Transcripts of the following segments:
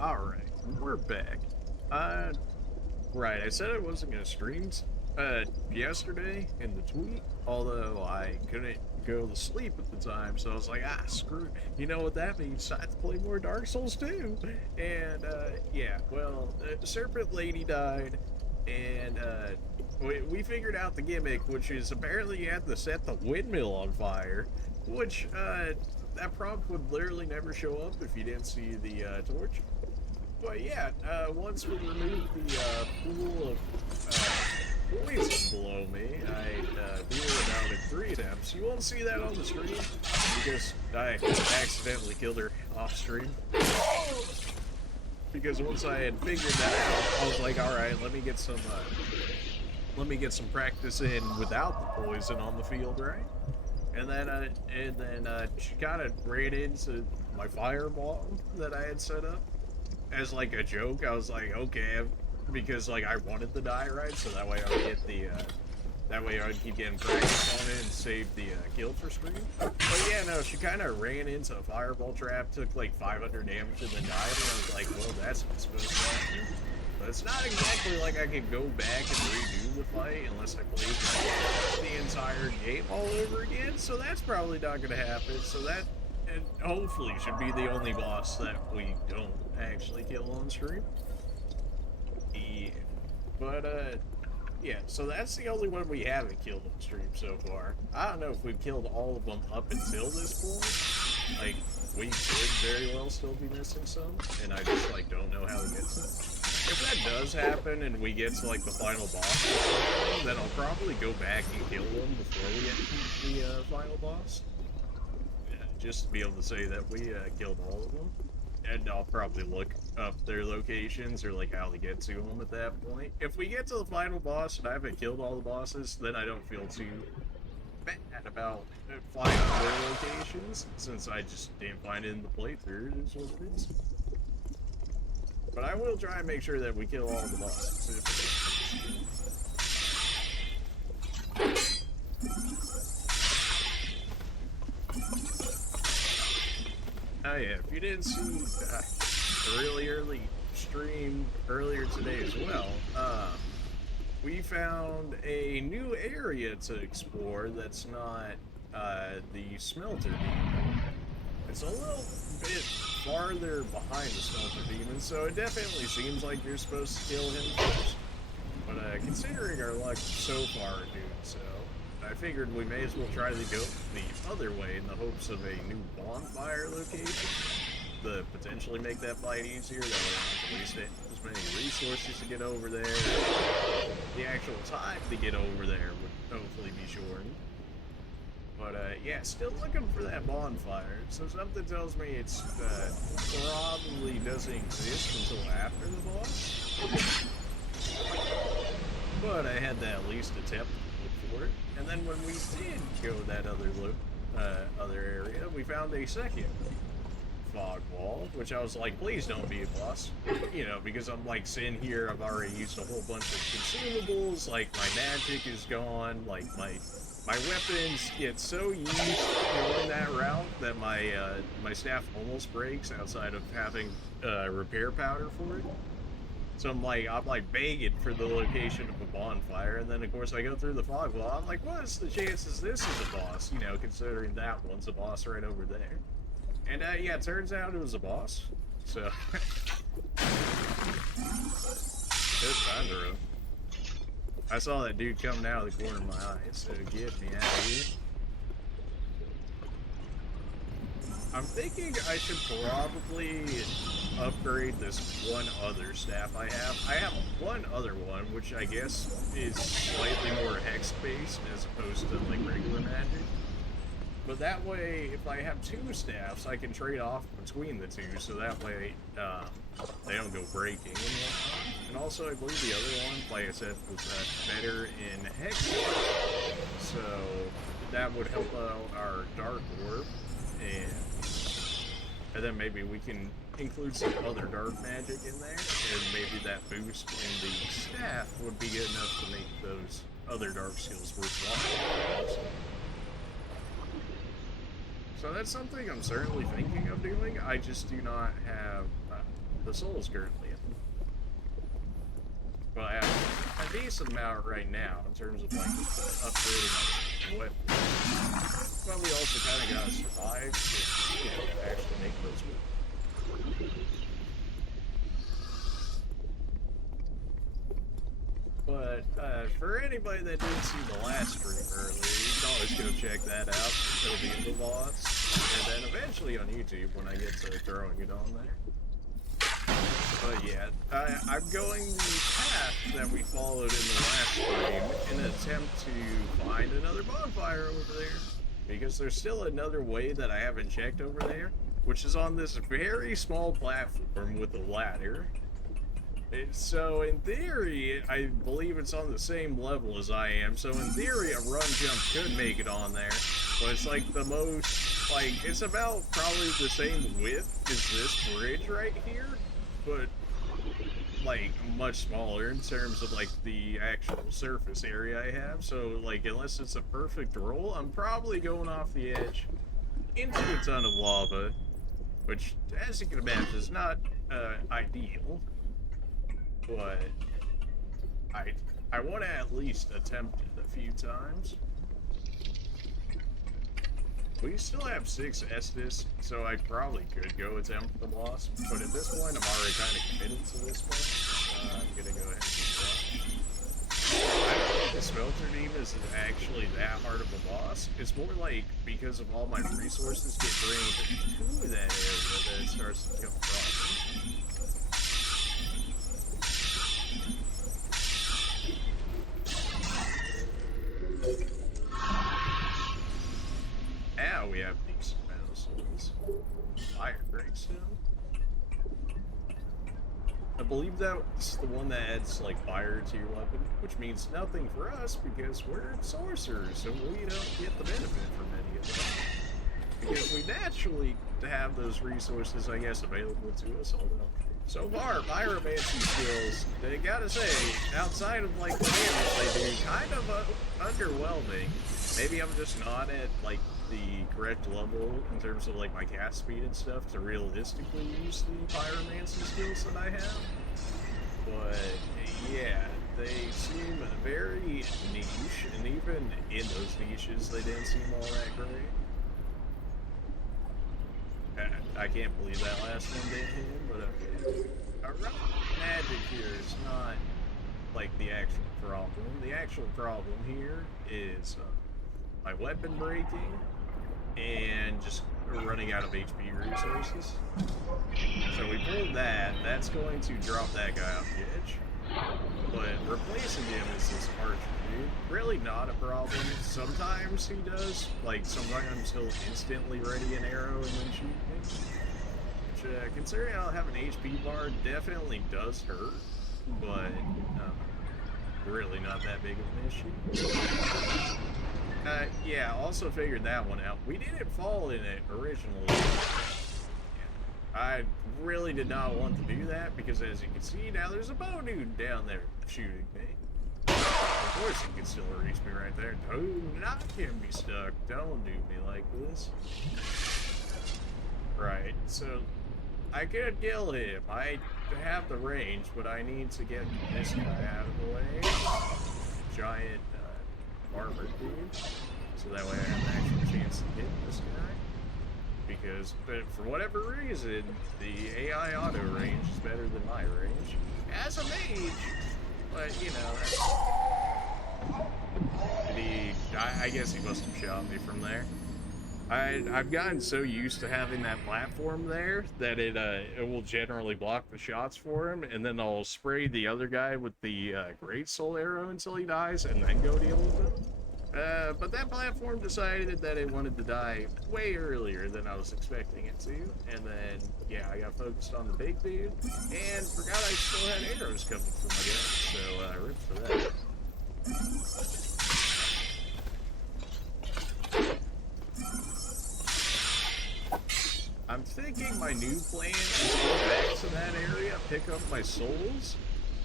Alright, we're back. Uh, right, I said I wasn't gonna stream, yesterday in the tweet, although I couldn't go to sleep at the time, so I was like, screw it. You know what that means? I have to play more Dark Souls 2! And, yeah, well, the Serpent Lady died, and, we figured out the gimmick, which is apparently you have to set the windmill on fire, which, that prompt would literally never show up if you didn't see the, torch. But yeah, once we removed the pool of poison below me, I blew it out in 3 attempts. You won't see that on the stream because I accidentally killed her off stream. Because once I had figured that out, I was like, all right, let me get some practice in without the poison on the field, right? And then she kind of ran into my fireball that I had set up as like a joke. I was like, okay, because like I wanted to die, right? So that way I would get the, that way I would keep getting practice on it and save the kill for screen. But yeah, no, she kind of ran into a fireball trap, took like 500 damage, and then died. And I was like, well, that's not supposed to happen. But it's not exactly like I could go back and redo the fight unless I played the entire game all over again. So that's probably not going to happen. So that, and hopefully, should be the only boss that we don't actually kill on stream. Yeah. But, yeah, so that's the only one we haven't killed on stream so far. I don't know if we've killed all of them up until this point. Like, we could very well still be missing some, and I just, like, don't know how to get to it. If that does happen and we get to, like, the final boss, then I'll probably go back and kill them before we get to the final boss. Just to be able to say that we killed all of them. And I'll probably look up their locations or like how to get to them at that point. If we get to the final boss and I haven't killed all the bosses, then I don't feel too bad about finding their locations, since I just didn't find it in the playthrough. It is what it is. But I will try and make sure that we kill all the bosses. Oh yeah, if you didn't see a really early stream earlier today as well, we found a new area to explore that's not the smelter demon. It's a little bit farther behind the smelter demon, so it definitely seems like you're supposed to kill him first. But considering our luck so far doing so, I figured we may as well try to go the other way in the hopes of a new bonfire location to potentially make that fight easier. That way I don't waste as many resources to get over there. The actual time to get over there would hopefully be shortened. But yeah, still looking for that bonfire. So something tells me it's probably doesn't exist until after the boss. But I had to at least attempt to look for it. And then when we did go that other area, we found a second fog wall, which I was like, please don't be a boss. You know, because I'm like sitting here, I've already used a whole bunch of consumables, like my magic is gone, like my weapons get so used going that route that my staff almost breaks outside of having repair powder for it. So I'm like begging for the location of a bonfire, and then of course I go through the fog wall. I'm like, what's the chances this is a boss? You know, considering that one's a boss right over there. And yeah, it turns out it was a boss. So it's time to run. I saw that dude coming out of the corner of my eye, so get me out of here. I'm thinking I should probably upgrade this one other staff I have. I have one other one, which I guess is slightly more hex-based as opposed to like regular magic. But that way, if I have 2 staffs, I can trade off between the 2, so that way they don't go breaking and whatnot. And also, I believe the other one, like I said, was better in hex. So that would help out our dark orb, and then maybe we can include some other dark magic in there, and maybe that boost in the staff would be good enough to make those other dark skills worthwhile. So that's something I'm certainly thinking of doing. I just do not have the soul is currently in. But I have a decent amount right now in terms of like upgrading my weapons. But we also kind of gotta survive to, you know, actually make those moves. But for anybody that didn't see the last stream earlier, you can always go check that out. It'll be in the VODs, and then eventually on YouTube when I get to throwing it on there. But yeah, I'm going the path that we followed in the last stream in an attempt to find another bonfire over there. Because there's still another way that I haven't checked over there, which is on this very small platform with a ladder. So in theory, I believe it's on the same level as I am, so in theory a run jump could make it on there. But it's like the most, like, it's about probably the same width as this bridge right here, but like much smaller in terms of like the actual surface area I have. So like unless it's a perfect roll, I'm probably going off the edge into a ton of lava, which as you can imagine is not ideal, but I want to at least attempt it a few times. We still have 6 Estus, so I probably could go attempt the boss, but at this point I'm already kind of committed to this one. I'm gonna go ahead and do that. I don't think the Smelter Demon is actually that hard of a boss. It's more like because of all my resources get drained to that area that it starts to become a problem. Now we have decent amount of souls. Fire breakstone. I believe that's the one that adds like fire to your weapon, which means nothing for us because we're sorcerers, so we don't get the benefit from any of that. Because we naturally have those resources, I guess, available to us. Although so far, pyromancy skills, they gotta say, outside of like the damage they do, kind of underwhelming. Maybe I'm just not at like the correct level in terms of like my cast speed and stuff to realistically use the pyromancy skills that I have. But yeah, they seem very niche, and even in those niches, they didn't seem all that great. I can't believe that last one didn't hit him, but okay. Alright, magic here is not like the actual problem. The actual problem here is my weapon breaking and just running out of HP resources. So we pulled that. That's going to drop that guy off the edge. But replacing him is this archer dude. Really not a problem. Sometimes he does. Like, sometimes he'll instantly ready an arrow and then shoot me. Which, considering I don't have an HP bar, definitely does hurt. But, really not that big of an issue. Yeah, also figured that one out. We didn't fall in it originally. I really did not want to do that because, as you can see, now there's a bow dude down there shooting me. Of course he can still reach me right there. Do not get me stuck. Don't do me like this. Right, so I could kill him. I have the range, but I need to get this guy out of the way. Giant armor dude. So that way I have an actual chance to hit this guy. Because, for whatever reason, the AI auto range is better than my range. As a mage, but, you know, I guess he must have shot me from there. I've gotten so used to having that platform there that it will generally block the shots for him, and then I'll spray the other guy with the Great Soul Arrow until he dies, and then go deal with him. But that platform decided that it wanted to die way earlier than I was expecting it to, and then, yeah, I got focused on the big dude, and forgot I still had arrows coming from my gun, so rip for that. I'm thinking my new plan is to go back to that area, pick up my souls,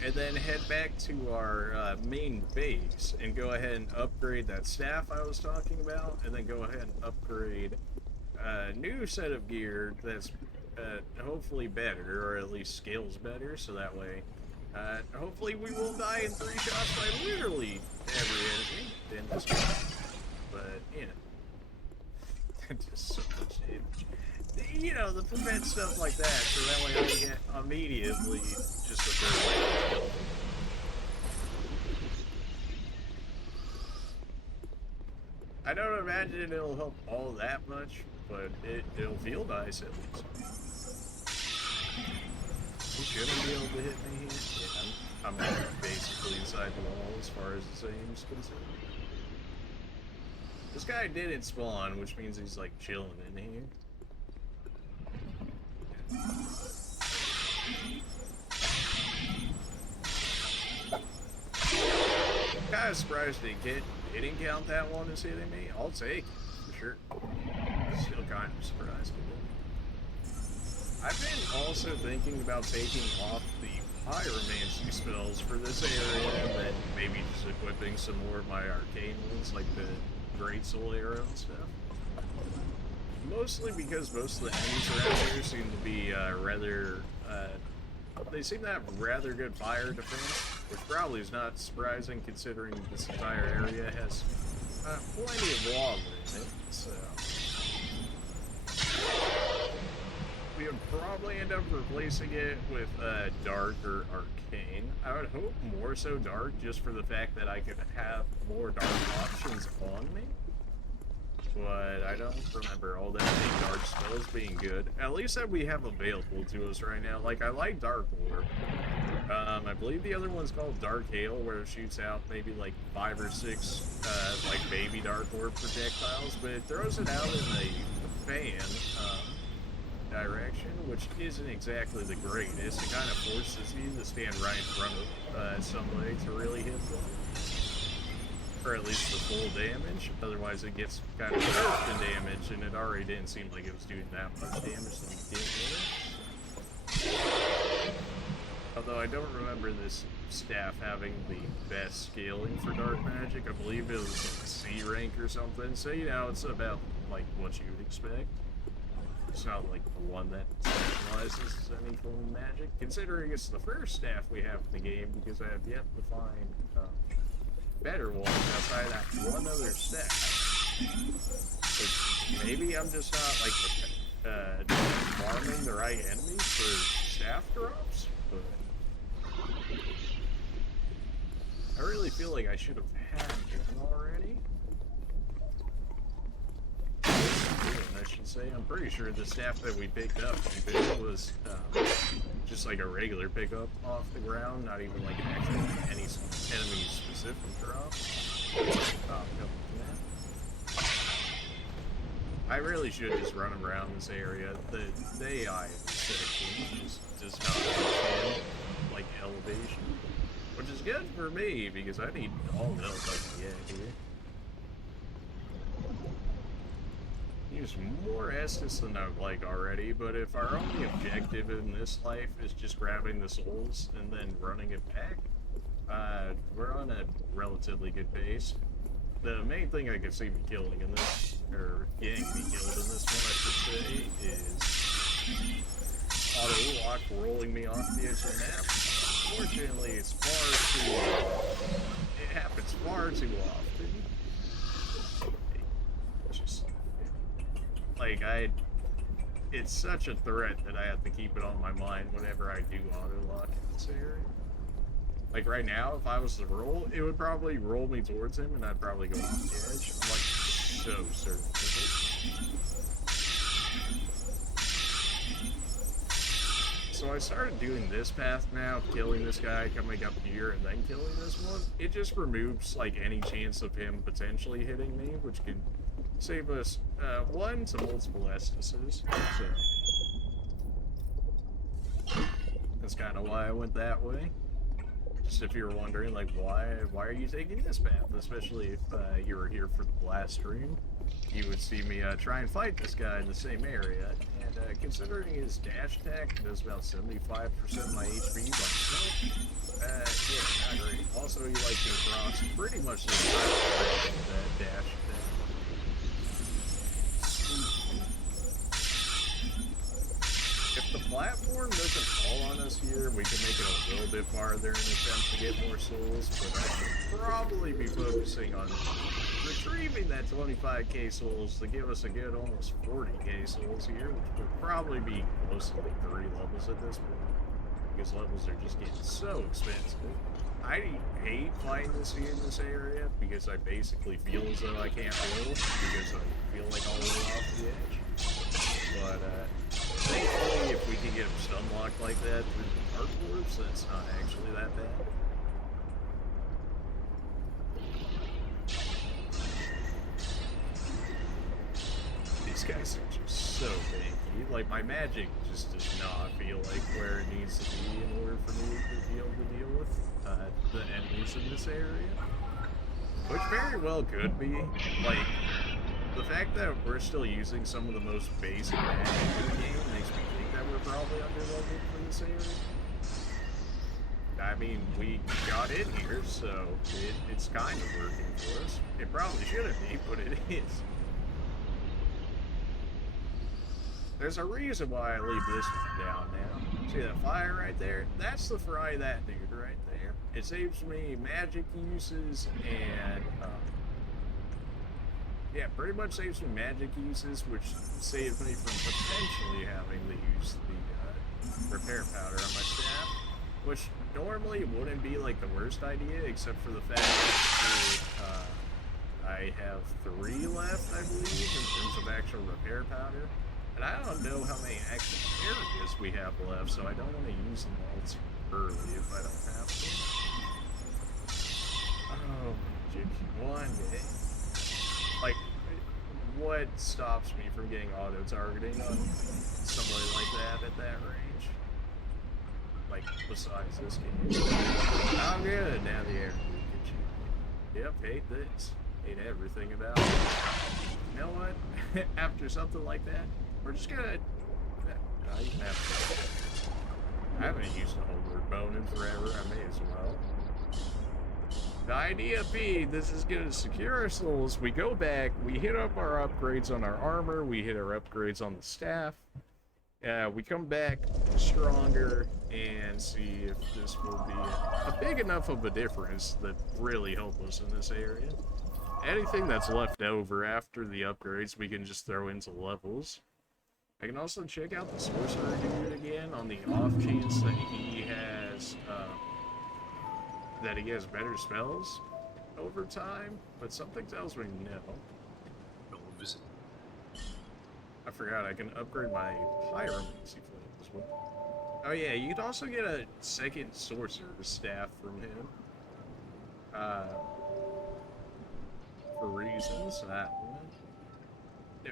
and then head back to our main base and go ahead and upgrade that staff I was talking about, and then go ahead and upgrade a new set of gear that's hopefully better, or at least scales better, so that way, hopefully we will die in 3 shots by literally every enemy in this game. But, you know, just so much damage. You know, the prevent stuff like that, so that way I get immediately just a third kill. I don't imagine it'll help all that much, but it'll feel nice at least. He shouldn't be able to hit me here. Yeah, I'm basically inside the wall as far as the aim's concerned. This guy didn't spawn, which means he's like chilling in here. I'm kind of surprised he didn't count that one as hitting me. I'll take it, for sure. Still kind of surprised with it. I've been also thinking about taking off the pyromancy spells for this area, and then maybe just equipping some more of my arcane ones, like the Great Soul Arrow and stuff. Mostly because most of the enemies around here seem to be rather, they seem to have rather good fire defense, which probably is not surprising considering this entire area has plenty of lava in it, so we would probably end up replacing it with dark or arcane. I would hope more so dark, just for the fact that I could have more dark options on me. But I don't remember all that many dark spells being good. At least that we have available to us right now. Like, I like Dark Orb. I believe the other one's called Dark Hail, where it shoots out maybe like 5 or 6 like baby Dark Orb projectiles, but it throws it out in a fan direction, which isn't exactly the greatest. It kind of forces you to stand right in front of somebody to really hit them. Or at least the full damage, otherwise it gets kind of burst in damage, and it already didn't seem like it was doing that much damage to begin with. Although I don't remember this staff having the best scaling for dark magic. I believe it was like C rank or something, so you know, it's about like what you would expect. It's not like the one that specializes in any form of magic, considering it's the first staff we have in the game, because I have yet to find better ones outside that one other staff. Maybe I'm just not like farming the right enemies for staff drops, but I really feel like I should have had one already. I should say. I'm pretty sure the staff that we picked up was just like a regular pickup off the ground, not even like an actual enemy specific drop. I really should just run around this area. The AI section just does not understand like elevation, which is good for me because I need all the help I can get here. Use more Estus than I would like already, but if our only objective in this life is just grabbing the souls and then running it back, we're on a relatively good pace. The main thing I can see me killing in this, or getting me killed in this one, I should say, is auto-lock rolling me off the edge of the map. Fortunately, it happens far too often. Like, it's such a threat that I have to keep it on my mind whenever I do auto-lock in this area. Like, right now, if I was to roll, it would probably roll me towards him, and I'd probably go off the edge. I'm, like, so certain of it. So I started doing this path now, killing this guy, coming up here, and then killing this one. It just removes, like, any chance of him potentially hitting me, which could save us 1 to multiple Estuses. So that's kind of why I went that way. Just if you're wondering, like, why are you taking this path? Especially if you were here for the last stream, you would see me try and fight this guy in the same area. And considering his dash attack does about 75% of my HP by himself, yeah, not great. Also, he like to cross pretty much the entire that dash attack. storm doesn't fall on us here, we can make it a little bit farther in an attempt to get more souls, but I should probably be focusing on retrieving that 25k souls to give us a good almost 40k souls here, which would probably be close to like 3 levels at this point, because levels are just getting so expensive. I hate fighting this here in this area because I basically feel as though I can't roll because I feel like I'll roll off the edge. But thankfully, if we can get them stun locked like that through the dark orbs, that's not actually that bad. These guys are just so tanky. Like, my magic just does not feel like where it needs to be in order for me to be able to deal with the enemies in this area. Which very well could be. Like, the fact that we're still using some of the most basic magic in the game makes me think that we're probably underleveled for this area. I mean, we got in here, so it's kind of working for us. It probably shouldn't be, but it is. There's a reason why I leave this one down now. See that fire right there? That's to fry that dude right there. It saves me magic uses and, yeah, pretty much saves me magic uses, which saves me from potentially having to use the repair powder on my staff, which normally wouldn't be like the worst idea, except for the fact that I have 3 left, I believe, in terms of actual repair powder. And I don't know how many actual areas we have left, so I don't want to use them all too early if I don't have to. Oh, Egyptian, one day. Like, what stops me from getting auto-targeting on somebody like that at that range? Like, besides this game. I'm good, now the air can get you. Yep, hate this. Hate everything about it. You know what? After something like that, we're just gonna... I haven't used a whole word bone in forever, I may as well. The idea being, this is gonna secure our souls, we go back, we hit up our upgrades on our armor, we hit our upgrades on the staff, we come back stronger, and see if this will be a big enough of a difference that really help us in this area. Anything that's left over after the upgrades, we can just throw into levels. I can also check out the sorcerer dude again on the off chance that he has better spells over time, but something tells me no. No visit. I forgot I can upgrade my pyromancy flame as well. Oh yeah, you can also get a second sorcerer staff from him. For reasons.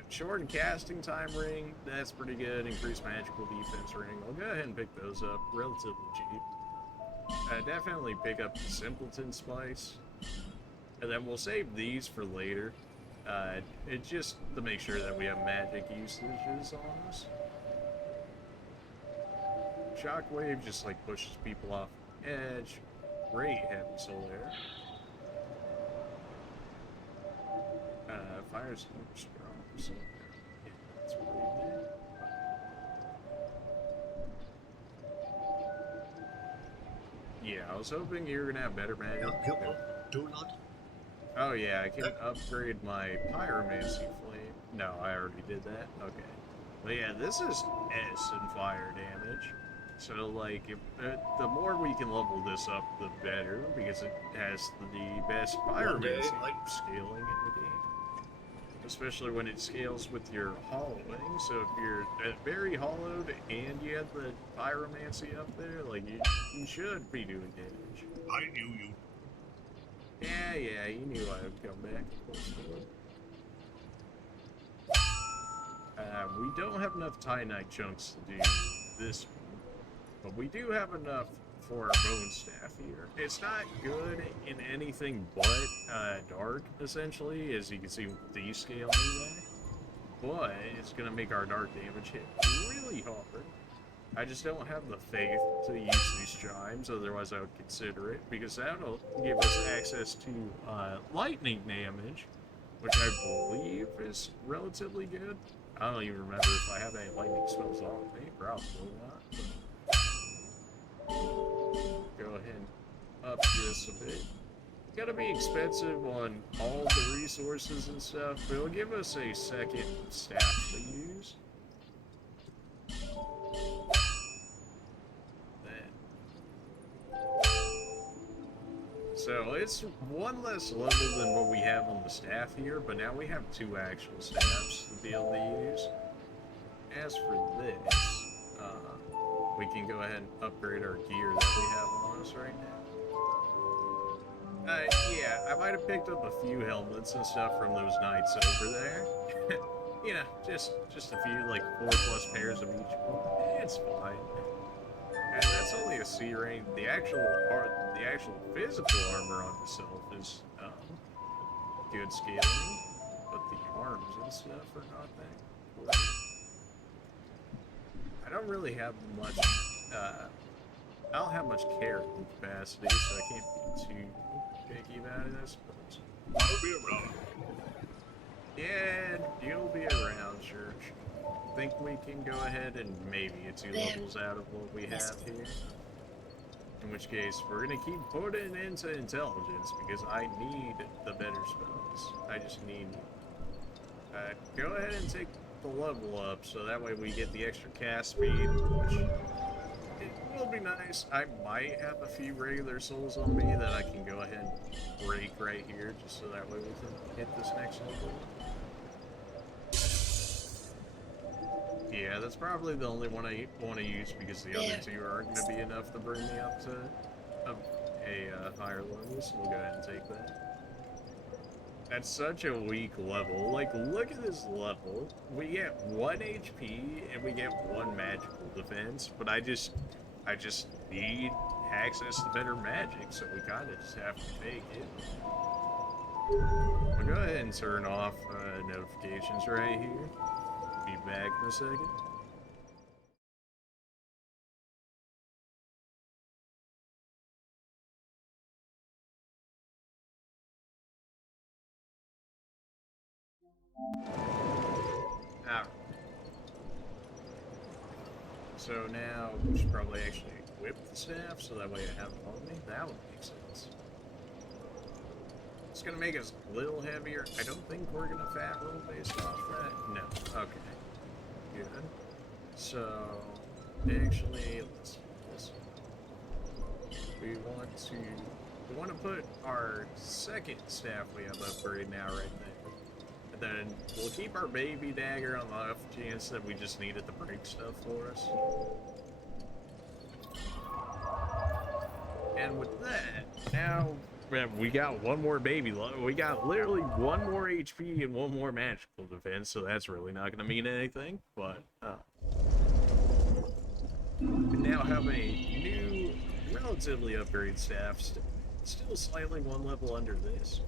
Shorten casting time ring, that's pretty good. Increased magical defense ring. I'll go ahead and pick those up relatively cheap. Definitely pick up the simpleton spice. And then we'll save these for later. It's just to make sure that we have magic usages on us. Shockwave just like pushes people off the edge. Great heavy soul air. Fire's super strong, so yeah, that's pretty good. Yeah, I was hoping you were gonna have better magic. Do not. Oh yeah, I can upgrade my pyromancy flame. No, I already did that. Okay. But yeah, this is S in fire damage. So like, the more we can level this up, the better, because it has the best pyromancy scaling in the game. Especially when it scales with your hollowing. So if you're very hollowed and you have the pyromancy up there, like you should be doing damage. I knew you. Yeah, you knew I would come back. We don't have enough Titanite chunks to do this one, but we do have enough for our bone staff here. It's not good in anything but dark, essentially, as you can see with the scale anyway. But it's gonna make our dark damage hit really hard. I just don't have the faith to use these chimes, otherwise I would consider it, because that'll give us access to lightning damage, which I believe is relatively good. I don't even remember if I have any lightning spells on me, probably not. Go ahead and up this a bit. Gotta be expensive on all the resources and stuff, but it'll give us a second staff to use. So it's one less level than what we have on the staff here, but now we have two actual staffs to be able to use. As for this, we can go ahead and upgrade our gear that we have on us right now. Yeah, I might have picked up a few helmets and stuff from those knights over there. You know, just a few, like 4+ pairs of each one. It's fine. And that's only a C rank. The actual physical armor on itself is good scaling, but the arms and stuff are not that great. I don't really have much. I don't have much carrying capacity, so I can't be too picky about it, I suppose. I'll be around. Yeah, you'll be around, Church. I think we can go ahead and maybe get 2 levels out of what we have here. In which case, we're going to keep putting into intelligence because I need the better spells. I just need... go ahead and take the level up so that way we get the extra cast speed, which it will be nice. I might have a few regular souls on me that I can go ahead and break right here just so that way we can hit this next level. Yeah, that's probably the only one I want to use because the other two aren't going to be enough to bring me up to a higher level, so we'll go ahead and take that. That's such a weak level. Like, look at this level. We get 1 HP and we get 1 magical defense, but I just need access to better magic, so we kind of just have to take it. We'll go ahead and turn off notifications right here. Be back in a second. Alright. So now we should probably actually equip the staff so that way I have it on me. That would make sense. It's gonna make us a little heavier. I don't think we're gonna fat roll based off that. No. Okay. Good. So, actually, let's do this. We want to put our second staff we have upgraded now right there. And then we'll keep our baby dagger on the off chance that we just need it to break stuff for us. And with that, now we got one more baby. We got literally 1 more HP and 1 more magical defense, so that's really not going to mean anything. But we now have a new, relatively upgraded staff, still slightly 1 level under this,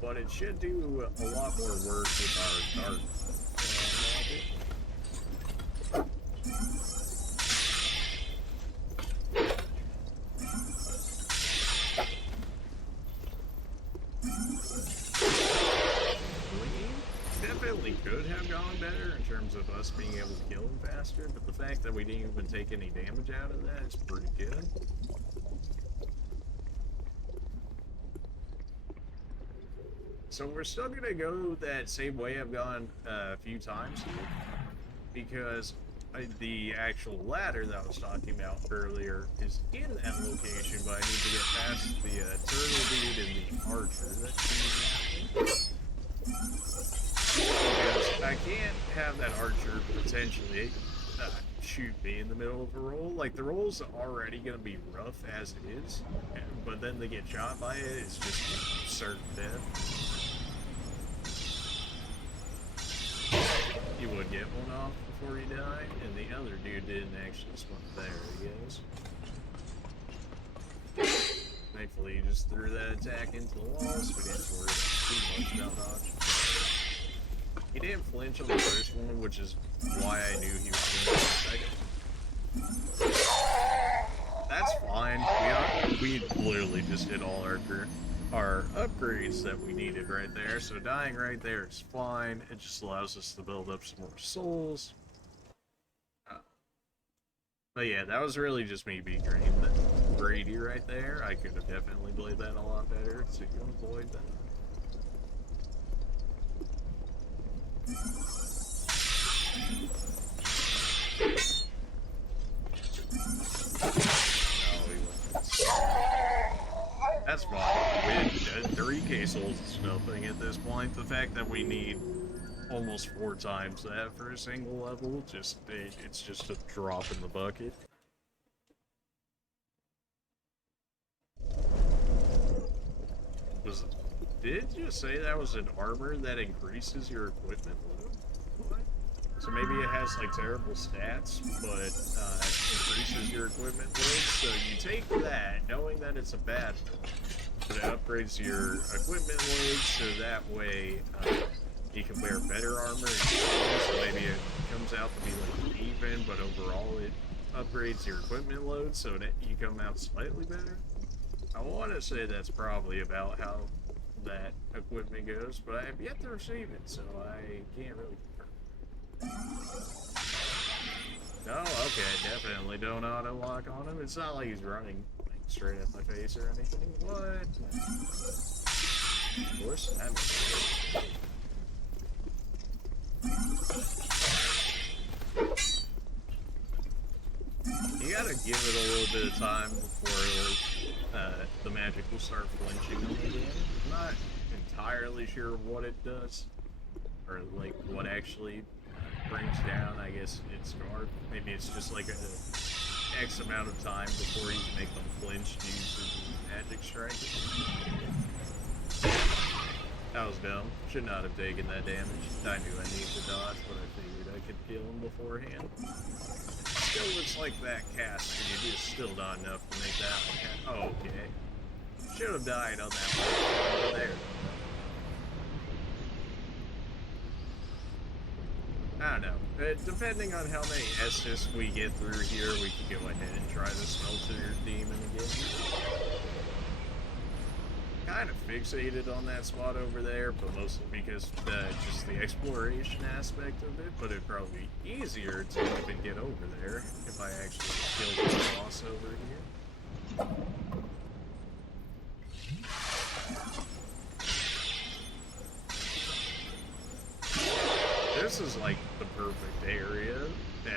but it should do a lot more work with our dark. Could have gone better in terms of us being able to kill him faster, but the fact that we didn't even take any damage out of that is pretty good. So we're still gonna go that same way I've gone a few times here, because the actual ladder that I was talking about earlier is in that location, but I need to get past the turtle dude and the archer that's because I can't have that archer potentially shoot me in the middle of a roll. Like, the roll's already going to be rough as it is, but then they get shot by it, it's just certain death. You would get one off before you die, and the other dude didn't actually spawn. There he is. Thankfully, he just threw that attack into the wall, so we didn't worry too much about dodge. He didn't flinch on the first one, which is why I knew he was flinching on the second. That's fine. We literally just did all our upgrades that we needed right there, so dying right there is fine. It just allows us to build up some more souls. But yeah, that was really just me being green. greedy right there. I could have definitely played that a lot better to avoid that. Oh, he went. That's fine. With 3K souls is nothing at this point. The fact that we need almost 4 times that for a single level, it's just a drop in the bucket. Did you say that was an armor that increases your equipment load? What? So maybe it has like terrible stats, but increases your equipment load. So you take that, knowing that it's a bad one, but it upgrades your equipment load, so that way you can wear better armor and so maybe it comes out to be like even, but overall it upgrades your equipment load so that you come out slightly better. I want to say that's probably about how that equipment goes, but I have yet to receive it, so I can't really confirm. No, okay, definitely don't auto-lock on him. It's not like he's running like, straight at my face or anything. What? Of course, that makes sense. You gotta give it a little bit of time before the magic will start flinching a little bit. I'm not entirely sure what it does, or like what actually brings down, I guess, its guard. Maybe it's just like a X amount of time before you can make them flinch to use the magic strike. That was dumb. Should not have taken that damage. I knew I needed to dodge, but I figured I could kill him beforehand. Still looks like that cast for you is still not enough to make that one happen. Oh, okay. Should have died on that one over there. I don't know. Depending on how many Estus we get through here, we can go ahead and try the Smelter Demon again. Kind of fixated on that spot over there, but mostly because just the exploration aspect of it, but it'd probably be easier to even get over there if I actually killed the boss over here. This is like the perfect area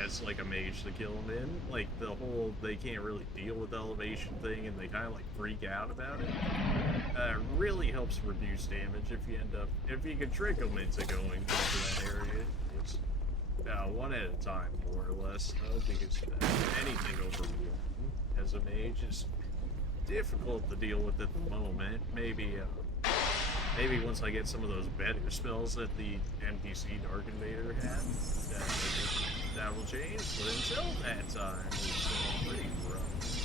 as like a mage to kill him in. Like the whole they can't really deal with elevation thing and they kind of like freak out about it. Really helps reduce damage if you can trick them into going into that area. It's one at a time, more or less, though, because anything over one as a mage is difficult to deal with at the moment. Maybe once I get some of those better spells that the NPC Dark Invader had, that will change. But until that time, it's pretty rough.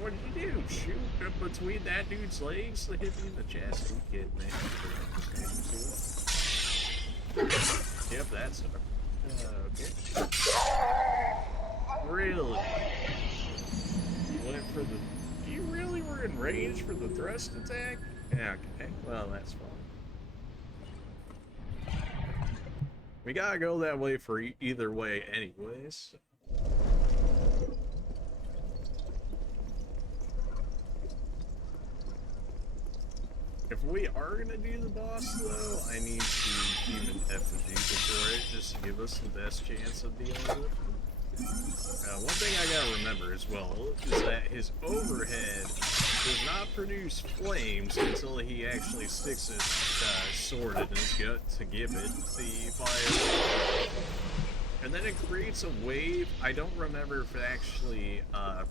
What did you do? Shoot between that dude's legs to hit me in the chest? You kidding me? Yep, that's it. Okay. Really? You went for the... You really were in range for the thrust attack? Yeah, okay. Well, that's fine. We gotta go that way for either way anyways. If we are gonna do the boss, though, I need to keep an effigy before it, just to give us the best chance of dealing with it. One thing I gotta remember as well is that his overhead does not produce flames until he actually sticks his sword in his gut to give it the fire. And then it creates a wave. I don't remember if it actually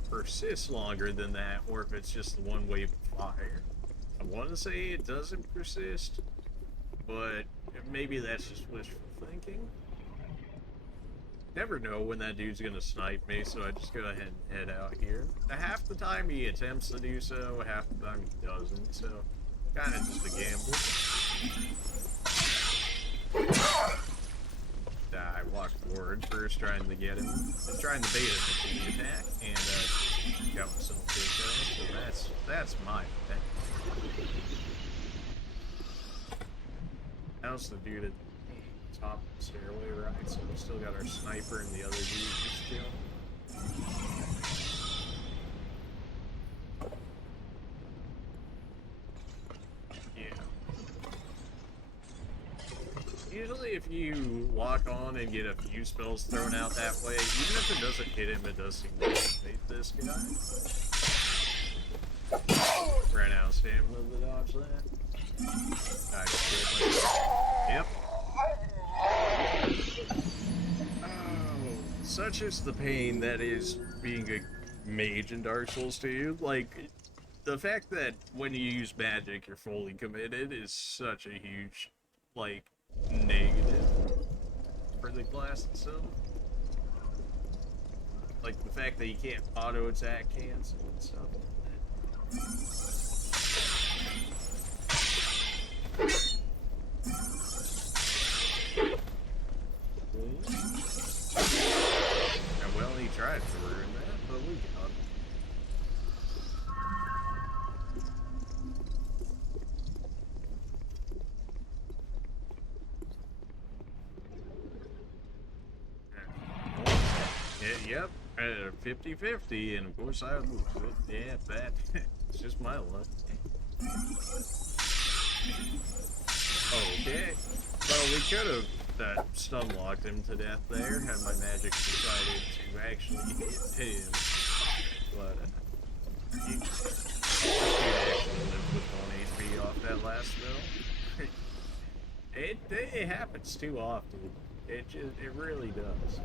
persists longer than that, or if it's just the one wave of fire. I want to say it doesn't persist, but maybe that's just wishful thinking. Never know when that dude's gonna snipe me, so I just go ahead and head out here. Half the time he attempts to do so, half the time he doesn't, so kind of just a gamble. I walked forward first, trying to get him, trying to bait him into the attack, and got myself killed there, so that's my bet. How's the dude at the top of the stairway, right? So we still got our sniper and the other dude just killed. Usually if you lock on and get a few spells thrown out that way, even if it doesn't hit him, it does seem to hit this guy. Ran out of stamina to dodge that. I just killed myself. Yep. Oh, such is the pain that is being a mage in Dark Souls 2. Like, the fact that when you use magic you're fully committed is such a huge, like, negative for the class itself. Like, the fact that you can't auto-attack cancel and stuff like that. And well, he tried to ruin that, but we got him. Yep, 50-50, and of course I lose it. Yeah, that. It's just my luck. Okay. Well, we could have stun locked him to death there had my magic decided to actually hit him. But he did actually live with 1 HP off that last spell. It happens too often. It really does.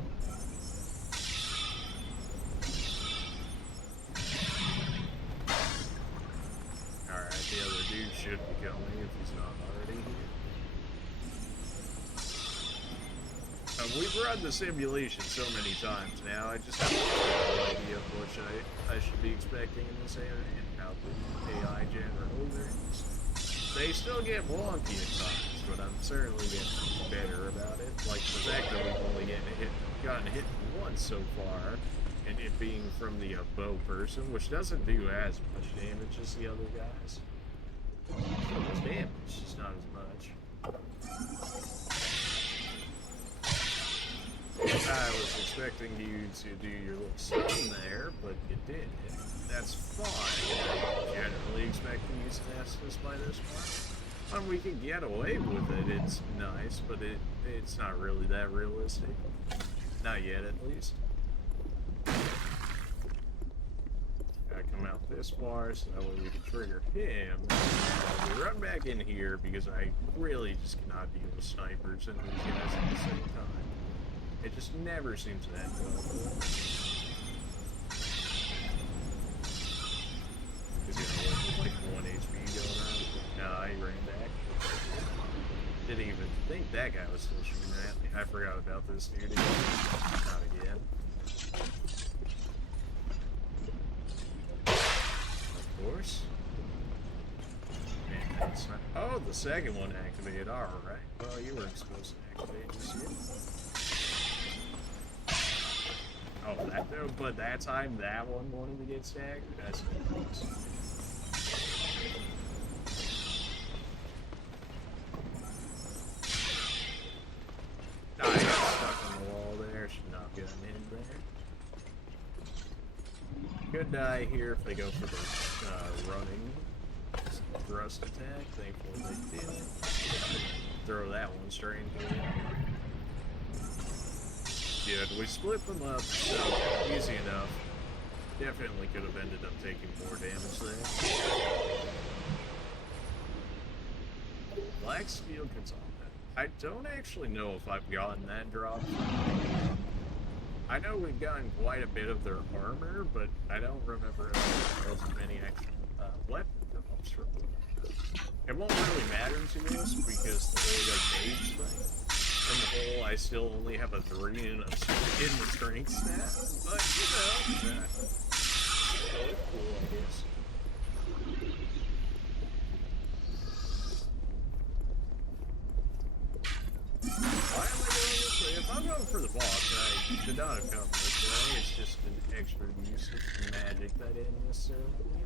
Alright, the other dude should be coming if he's not already here. We've run the simulation so many times now, I just have no idea of what I should be expecting in this area and how the AI generally is. They still get wonky at times, but I'm certainly getting better about it. Like the fact that we've only gotten hit once so far, and it being from the bow person, which doesn't do as much damage as the other guys. It does damage, just not as much. I was expecting you to do your little stun there, but you did. That's fine. I'm generally expecting you to pass this by this point. When we can get away with it, it's nice, but it's not really that realistic. Not yet, at least. Gotta come out this far so that way we can trigger him. We run back in here because I really just cannot deal with snipers and these guys at the same time. It just never seems to end well. He's gonna live with like 1 HP going on. Nah, he ran back. Didn't even think that guy was still shooting at me. I forgot about this dude again. Not again. Of course. Man, that's not... Oh, the second one activated. Alright. Well, you weren't supposed to activate just yet. Oh, but that time that one wanted to get stacked? That's nice. I got stuck on the wall there. Should not get him in there. Could die here if they go for the running thrust attack. Thankfully they didn't. Throw that one straight into the wall. Good. We split them up, so easy enough. Definitely could have ended up taking more damage there. Black steel consolidate. I don't actually know if I've gotten that drop. I know we've gotten quite a bit of their armor, but I don't remember if there was many actual weapon drops from them. It won't really matter to us because the whole like mage thing. In the whole, I still only have a 3 in the strength stat, but you know, cool, I guess. Why am I going this way? If I'm going for the boss, I should not have come this way. It's just an extra use of magic that I didn't necessarily need.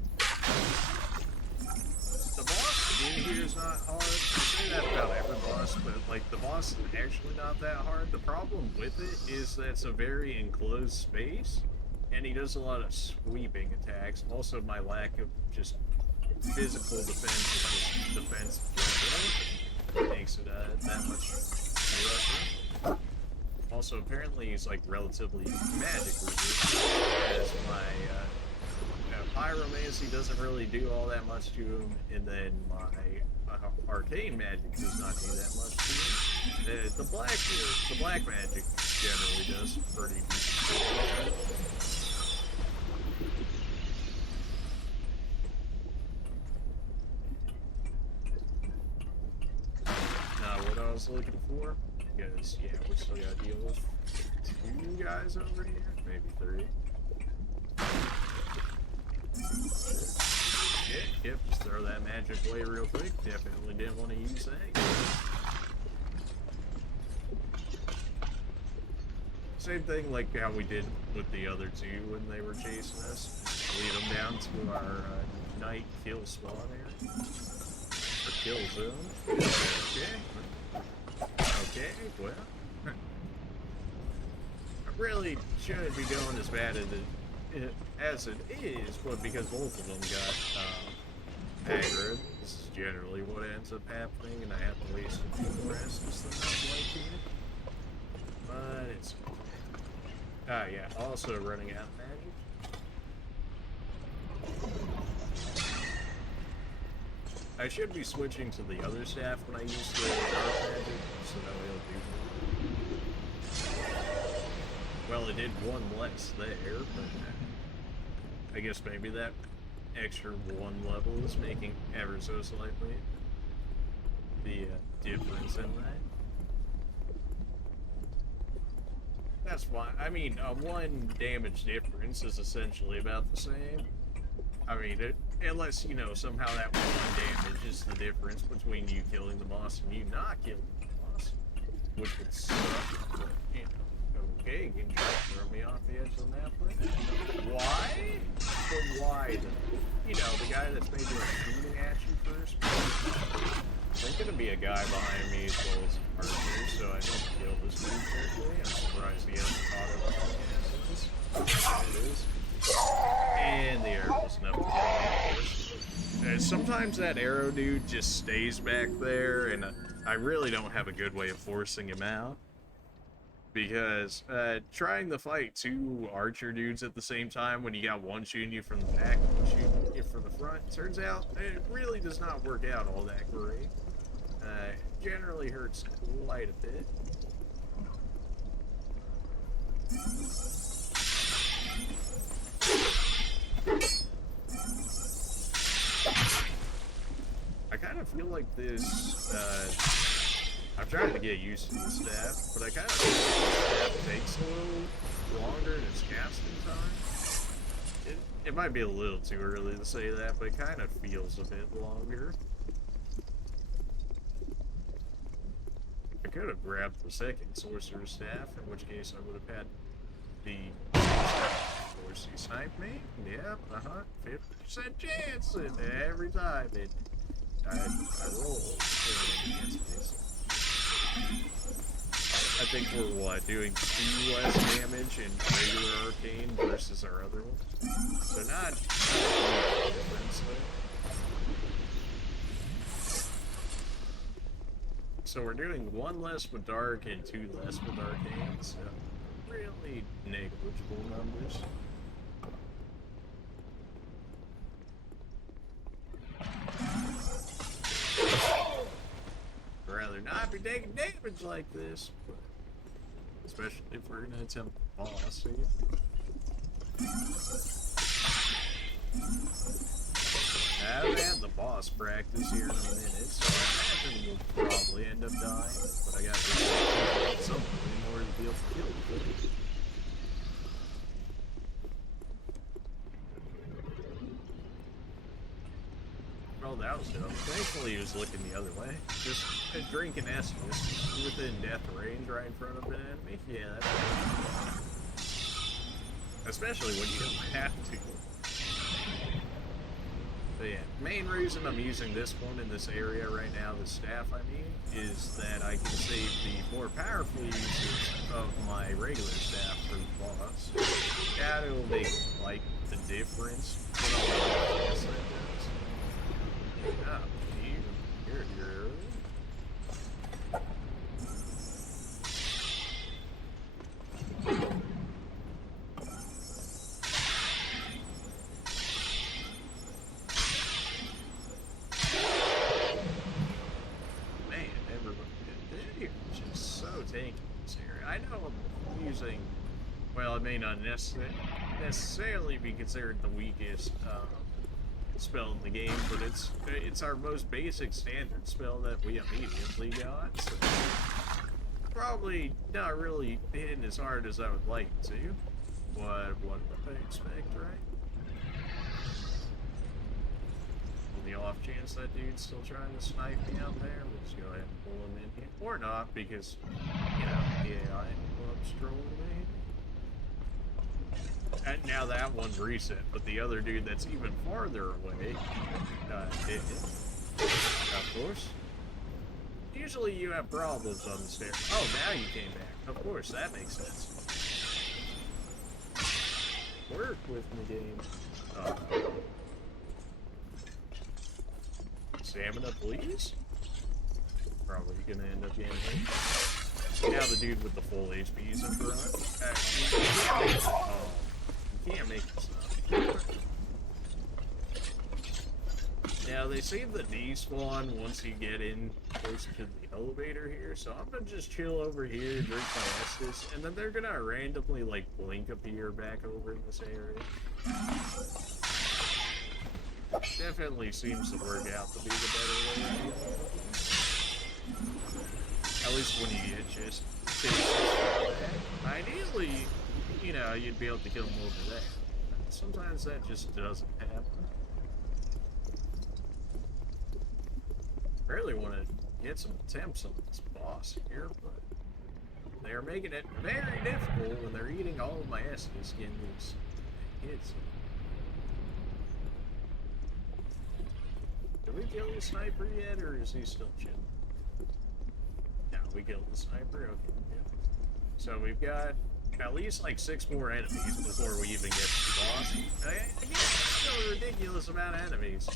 The boss in here is not hard. I say that about every boss, but like the boss is actually not that hard. The problem with it is that it's a very enclosed space, and he does a lot of sweeping attacks. Also, my lack of just physical defense and just defense generally makes it that much Also, apparently he's like relatively magic resistant, as my pyromancy doesn't really do all that much to him, and then my arcane magic does not do that much to him. The black magic generally does pretty decent. What I was looking for, because yeah, we still gotta deal with 2 guys over here, maybe 3. Yep, just throw that magic away real quick. Definitely didn't want to use that. Same thing like how we did with the other 2 when they were chasing us. Lead them down to our night kill spawn area. Or kill zone. Okay, well. I really shouldn't be going as bad as it is, but because both of them got aggroed, this is generally what ends up happening, and I have to waste a few more S's than I'd like to. But it's okay. Yeah, also running out of magic. I should be switching to the other staff when I use the dark magic, so that way it'll do more. Well, it did 1 less there, but I guess maybe that extra 1 level is making ever so slightly the difference in that. That's fine. I mean, 1 damage difference is essentially about the same. I mean, unless, you know, somehow that 1 damage is the difference between you killing the boss and you not killing the boss, which would suck, but, you know. Okay, you can try to throw me off the edge of the map. Why? But why, though? You know, the guy that's maybe like shooting at you first. There's gonna be a guy behind me as well as archer, so I need to kill this dude carefully. I'm surprised he hasn't caught up with me. There it is. And the arrow was enough to get me. Sometimes that arrow dude just stays back there, and I really don't have a good way of forcing him out. Because trying to fight 2 archer dudes at the same time when you got one shooting you from the back and one shooting you from the front, turns out it really does not work out all that great. Generally hurts quite a bit. I kind of feel like this I'm trying to get used to the staff, but I kind of feel like the staff takes a little longer in its casting time. It might be a little too early to say that, but it kind of feels a bit longer. I could have grabbed the second sorcerer's staff, in which case I would have had the of course he sniped me. Yep, 50% chance, and every time I roll against me. I think we're doing 2 less damage in regular arcane versus our other one. So not a difference there. So we're doing 1 less with dark and 2 less with arcane, so really negligible numbers. I'd rather not be taking damage like this, but especially if we're gonna attempt the boss here. I haven't had the boss practice here in a minute, so I imagine we'll probably end up dying, but I gotta do something in order to be able to kill the thing. Well, that was dumb. Thankfully, he was looking the other way. Just drinking Estus within death range right in front of an enemy. Yeah, that's right. Especially when you don't have to. But yeah, main reason I'm using this one in this area right now, the staff I mean, is that I can save the more powerful uses of my regular staff for the boss. Yeah, it'll make, like, the difference. But I don't know what else that does. Ah, you're early. I know I'm using, well, it may not necessarily be considered the weakest spell in the game, but it's our most basic standard spell that we immediately got. So probably not really hitting as hard as I would like to. What would I expect, right? On the off chance that dude's still trying to snipe me out there, we'll just go ahead and pull him in here. Or not, because, you know, the AI loves trolling me. And now that one's reset, but the other dude that's even farther away did it. Of course. Usually you have problems on the stairs. Oh, now you came back. Of course, that makes sense. Work with me, game. Stamina, please? Probably gonna end up getting hit. Now the dude with the full HP is in front. You can't make this up. Now they say the despawn once you get in close to the elevator here, so I'm gonna just chill over here, drink my Estus, and then they're gonna randomly like blink appear back over in this area. Definitely seems to work out to be the better way. At least when you get just ideally, you know, you'd be able to kill them over there. Sometimes that just doesn't happen. Really want to get some attempts on this boss here, but they're making it very difficult when they're eating all of my Estus getting these hits. Did we kill the sniper yet, or is he still chilling? No, we killed the sniper. Okay, yeah. So we've got at least like 6 more enemies before we even get to the boss. Again, still a ridiculous amount of enemies.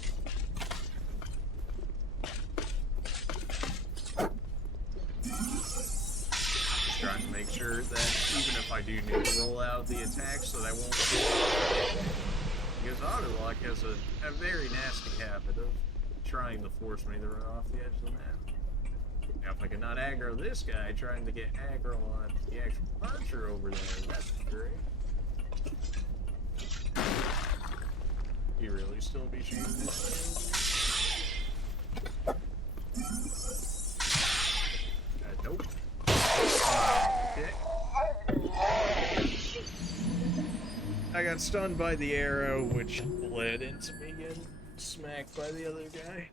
Just trying to make sure that even if I do need to roll out the attacks, that I won't get. Because Autolock has a very nasty habit of trying to force me to run off the edge of the map. Now, if I can not aggro this guy, trying to get aggro on the actual archer over there, that'd be great. You really still be shooting this guy? Nope. Okay. I got stunned by the arrow, which led into me getting smacked by the other guy.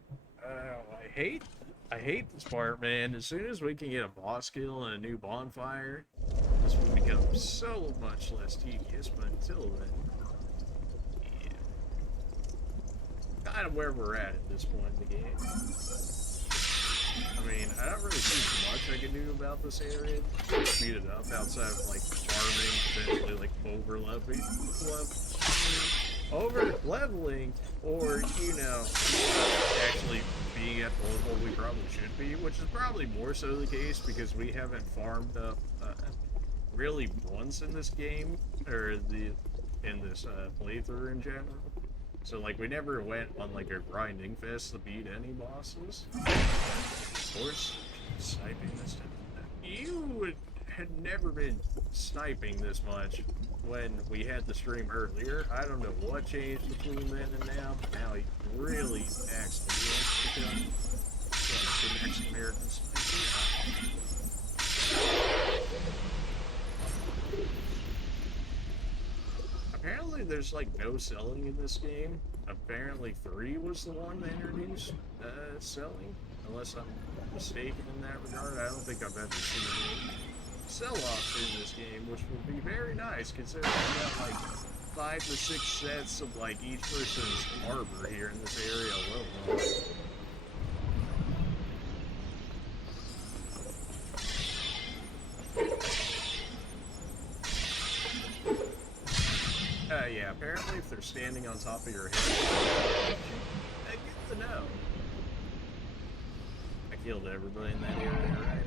I hate this part, man. As soon as we can get a boss kill and a new bonfire, this will become so much less tedious, but until then, yeah. Kind of where we're at this point in the game. I mean, I don't really see much I can do about this area to speed it up outside of like farming, potentially like over leveling, or you know, actually being at the level we probably should be, which is probably more so the case because we haven't farmed up really once in this game, or in this playthrough in general. So like we never went on like a grinding fest to beat any bosses. Of course, sniping this time. You had never been sniping this much when we had the stream earlier. I don't know what changed between then and now, but now he really actually wants to become the next American sniper. Apparently there's like no selling in this game. Apparently 3 was the one that introduced selling, unless I'm mistaken in that regard. I don't think I've ever seen any sell-offs in this game, which would be very nice considering we got like 5 to 6 sets of like each person's armor here in this area alone. Yeah, apparently if they're standing on top of your head, good to know. I killed everybody in that area, right?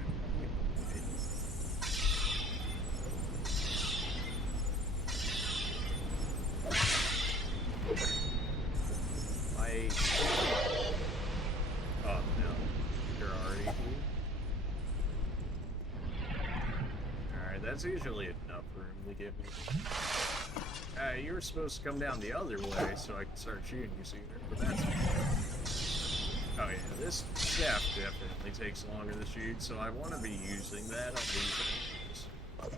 Oh no, you're already here. That's usually enough room to get me. You were supposed to come down the other way so I can start shooting you sooner, but that's... Oh yeah, this staff definitely takes longer to shoot, so I want to be using that on these enemies.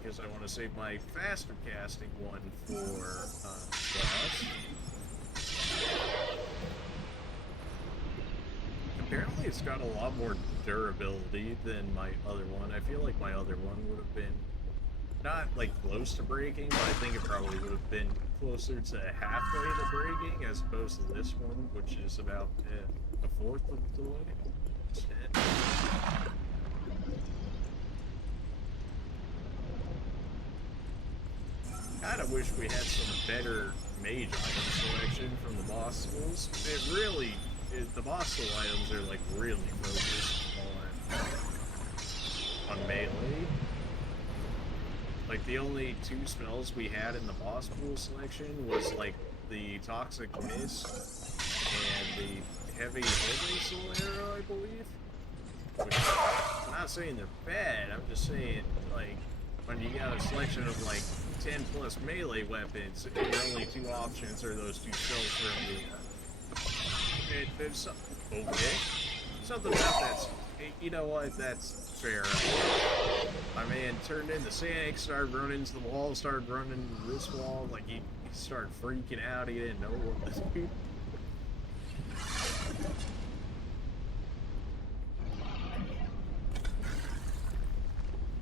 Because I want to save my faster casting one for boss. Apparently it's got a lot more durability than my other one. I feel like my other one would have been not like close to breaking, but I think it probably would have been closer to halfway to breaking as opposed to this one, which is about a fourth of the way. Kind of wish we had some better mage item selection from the boss schools. The boss school items are like really focused on melee. Like the only two spells we had in the boss pool selection was like the toxic mist and the heavy holy soul arrow, I believe. Which, I'm not saying they're bad. I'm just saying like when you got a selection of like 10 plus melee weapons, your only two options are those two spells from the. There's something okay. Something about that. You know what? That's fair. My man turned into Sonic, started running into the wall, started running into this wall. Like he started freaking out. He didn't know what to do.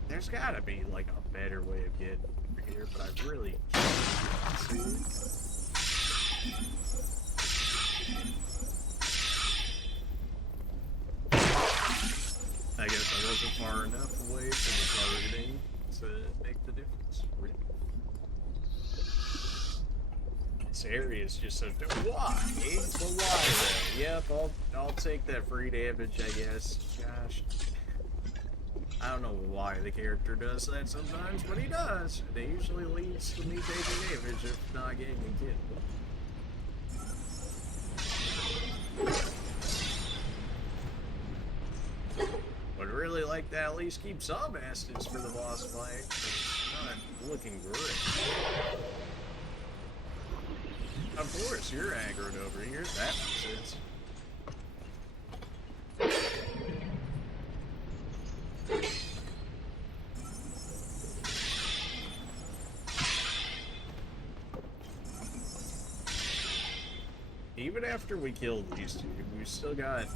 There's gotta be like a better way of getting over here, but I really see it. I guess I wasn't far enough away from the targeting to make the difference. Really. This area is just so... Why? But why though? Yep, I'll take that free damage, I guess. Gosh. I don't know why the character does that sometimes, but he does. And it usually leads to me taking damage if not getting killed. Would really like to at least keep some Estus for the boss fight, but it's not looking great. Of course, you're aggroed over here. That makes sense. Even after we killed these two, we still got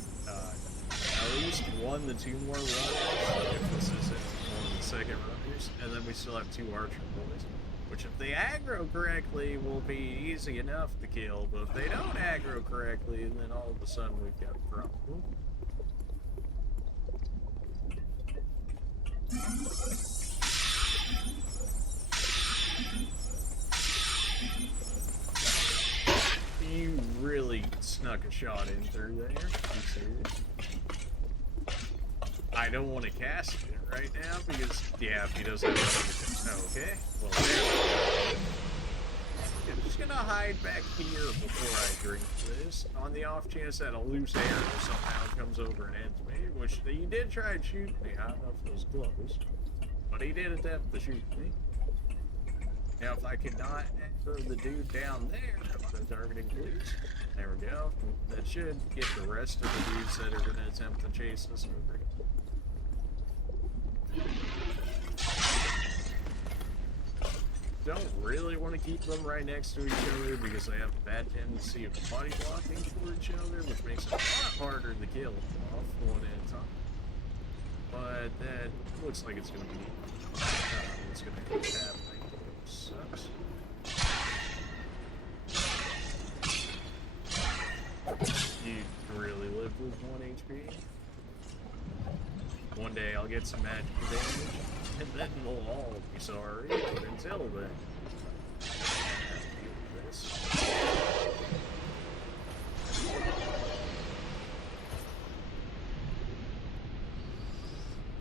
at least one to two more runners, if this isn't one of the second runners, and then we still have two archer boys, which if they aggro correctly will be easy enough to kill, but if they don't aggro correctly, then all of a sudden we've got a problem. You really snuck a shot in through there. I'm serious. I don't want to cast it right now because, yeah, if he doesn't have anything. Okay, well, there we go. I'm just gonna hide back here before I drink this, on the off chance that a loose arrow somehow comes over and hits me, which he did try and shoot me. I don't know if it was close, but he did attempt to shoot me. Now, if I could not aggro the dude down there, the targeting please. There we go. That should get the rest of the dudes that are going to attempt to chase us over. Don't really want to keep them right next to each other because they have a bad tendency of body blocking for each other, which makes it a lot harder to kill them off one at a time. But that looks like it's going to be what's going to end up happening. Sucks. You really live with 1 HP? One day I'll get some magical damage, and then we'll all be sorry, but until then, this.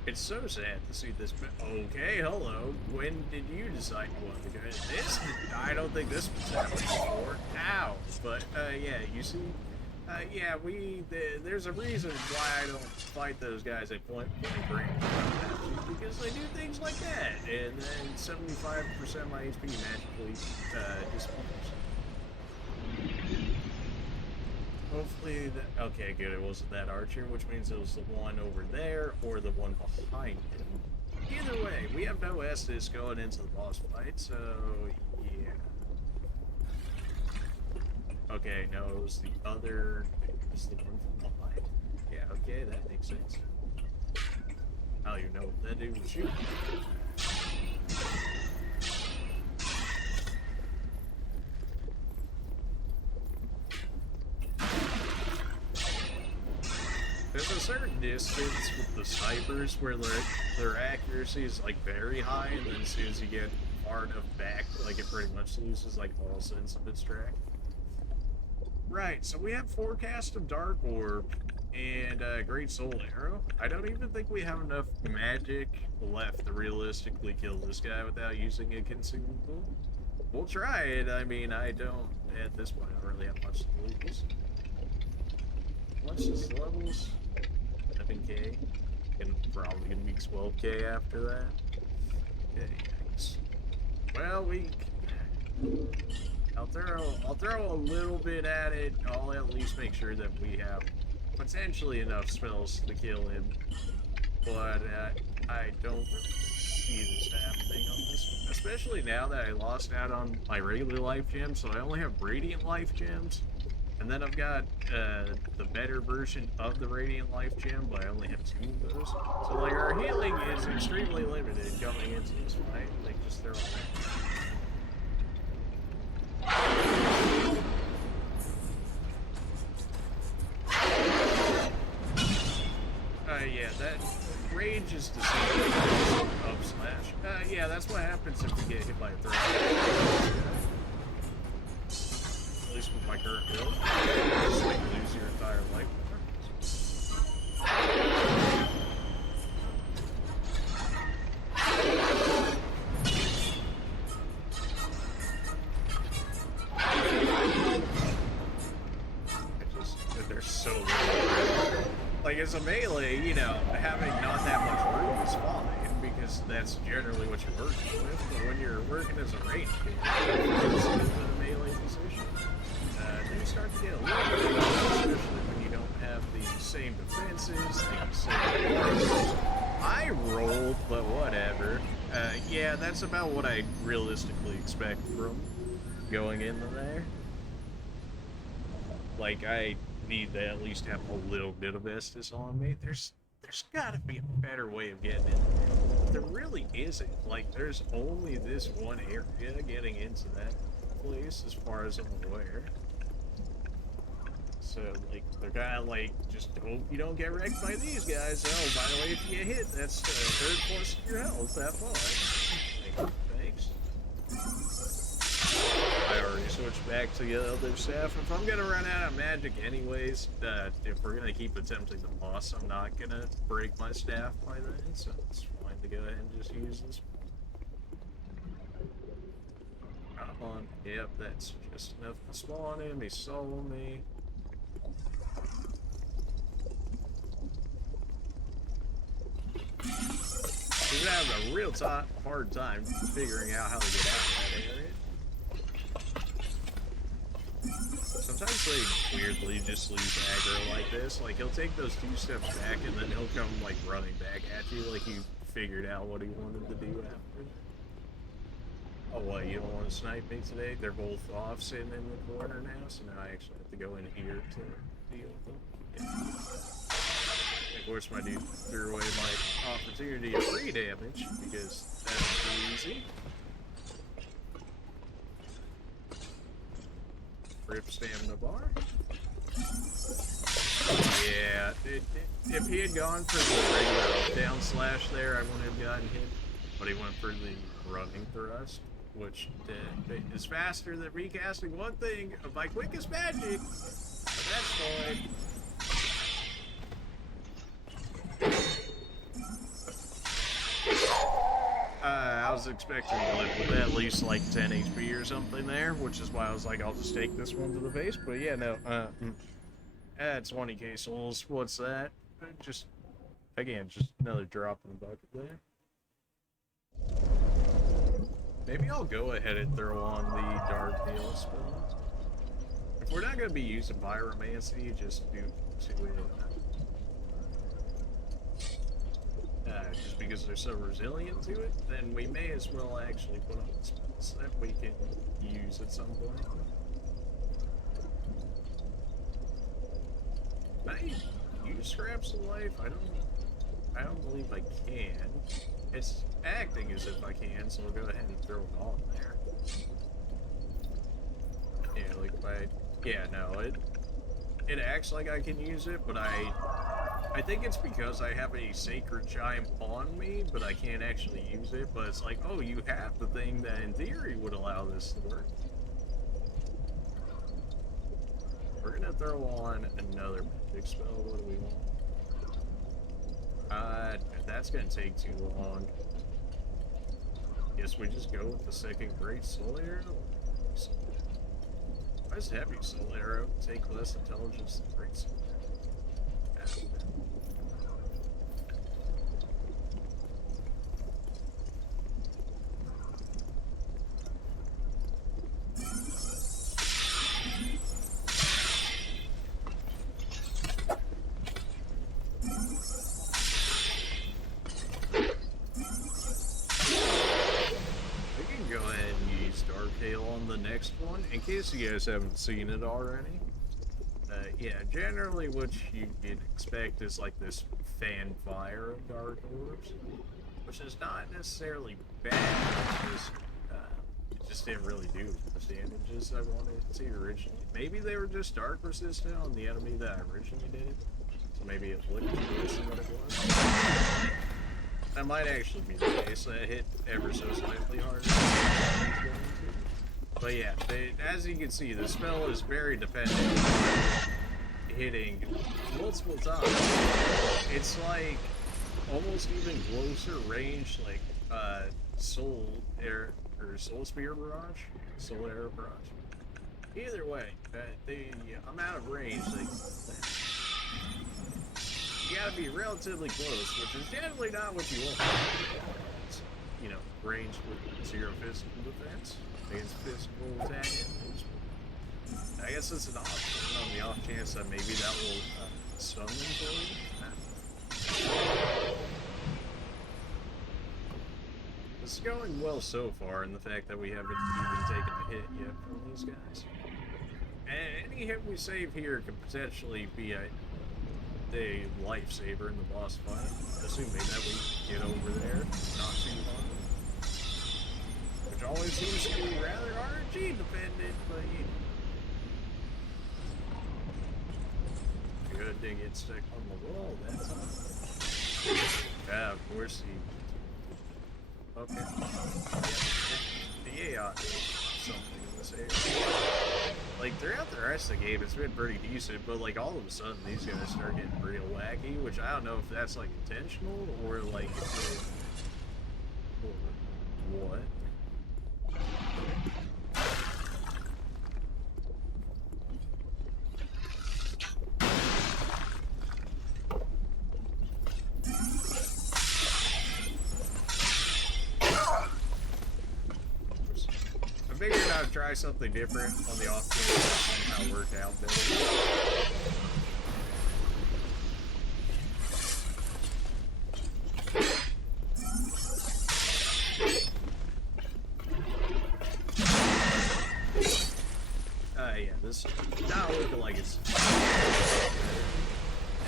It's so sad to see this. Okay, hello. When did you decide you wanted to go? This? I don't think this was happening before. Ow. But, yeah, you see, Yeah, there's a reason why I don't fight those guys at point range, because they do things like that, and then 75% of my HP magically disappears. Hopefully, okay, good. It wasn't that archer, which means it was the one over there or the one behind him. Either way, we have no Estus going into the boss fight, so yeah. Okay, no, it was the other. It was the one from behind. Yeah, okay, that makes sense. I don't even know what that dude was shooting. There's a certain distance with the snipers where their accuracy is like very high, and then as soon as you get far enough back, like it pretty much loses like all sense of its track. Right, so we have Forecast of Dark Orb and Great Soul Arrow. I don't even think we have enough magic left to realistically kill this guy without using a consumable. We'll try it. I mean, I don't, at this point, I don't really have much to lose. What's his levels? 11k. And probably gonna be 12k after that. Okay, yikes. Well, I'll throw a little bit at it. I'll at least make sure that we have potentially enough spells to kill him. But I don't really see this happening on this one. Especially now that I lost out on my regular life gems, so I only have radiant life gems. And then I've got the better version of the Radiant Life Gem, but I only have 2 of those. So, like, our healing is extremely limited going into this fight. Like, just throw it back. Yeah, that rage is deceiving. Up slash. Yeah, that's what happens if you get hit by a throw. At least with my current build. Just like lose your entire life. They're so little. Like, as a melee, you know, having not that much room is fine, because that's generally what you're working with. But when you're working as a range game, it's in a melee position. Then you start to get a little bit of especially when you don't have the same defenses, the same armors. I rolled, but whatever. Yeah, that's about what I realistically expect from going into there. Like, I need to at least have a little bit of Estus on me. There's gotta be a better way of getting in there. There really isn't. Like, there's only this one area getting into that place as far as I'm aware. So, like, they're kind of like, just hope you don't get wrecked by these guys. Oh, by the way, if you get hit, that's a third plus your health. That far. Thanks. I already switched back to the other staff. If I'm gonna run out of magic anyways, if we're gonna keep attempting the boss, I'm not gonna break my staff by then, so it's fine to go ahead and just use this. Come on. Yep, that's just enough to spawn him. He saw me. He's having a real hard time figuring out how to get out of that area. Sometimes they weirdly just lose aggro like this. Like, he'll take those 2 steps back and then he'll come, like, running back at you like he figured out what he wanted to do after. Oh, what, you don't want to snipe me today? They're both off sitting in the corner now, so now I actually have to go in here to deal with them. Yeah. Of course, my dude threw away my opportunity of free damage, because that's too easy. Rip stamina bar. Yeah, if he had gone for the regular down slash there, I wouldn't have gotten hit. But he went for the running thrust, which is faster than recasting one thing of my quickest magic. But that's fine. I was expecting to live with at least like 10 HP or something there, which is why I was like, I'll just take this one to the face. But yeah, no. Add 20k souls. What's that? Just, again, just another drop in the bucket there. Maybe I'll go ahead and throw on the Dark Heal spell. If we're not going to be using Pyromancy, just do to it. Just because they're so resilient to it, then we may as well actually put on spells that we can use at some point. Can I use Scraps of Life? I don't believe I can. It's acting as if I can, so I'll go ahead and throw it on there. Yeah, like it acts like I can use it, but I think it's because I have a Sacred Chime on me, but I can't actually use it. But it's like, oh, you have the thing that in theory would allow this to work. We're gonna throw on another magic spell. What do we want? That's gonna take too long. Guess we just go with the second Great Soul Arrow. Why does Heavy Soul Arrow take less intelligence than Great Soul Arrow? Next one, in case you guys haven't seen it already. Yeah, generally what you could expect is like this fan fire of dark orbs, which is not necessarily bad. It just didn't really do the damages I wanted it to originally. Maybe they were just dark resistant on the enemy that I originally did, so maybe it looked worse than what it was. That might actually be the case. That hit ever so slightly harder. But yeah, as you can see, the spell is very dependent on hitting multiple times. It's like almost even closer range, like Soul Spear Barrage, Soul Arrow Barrage. Either way, the amount of range, you gotta be relatively close, which is generally not what you want. It's, you know, range with 0 physical defense. Against physical attack. I guess it's an option on the off chance that maybe that will stun them for you. This is going well so far, in the fact that we haven't even taken a hit yet from these guys. And any hit we save here could potentially be a lifesaver in the boss fight, assuming that we get over there not too long. Which always seems to be rather RNG dependent, but you know. Good to get stuck on the wall that time. Yeah, of course he. Okay. Yeah, something in this area. Like, throughout the rest of the game, it's been pretty decent, but like all of a sudden these guys start getting real wacky, which I don't know if that's like intentional or like what. I figured I'd try something different on the off chance that somehow worked out better. Yeah, this is not looking like it's. I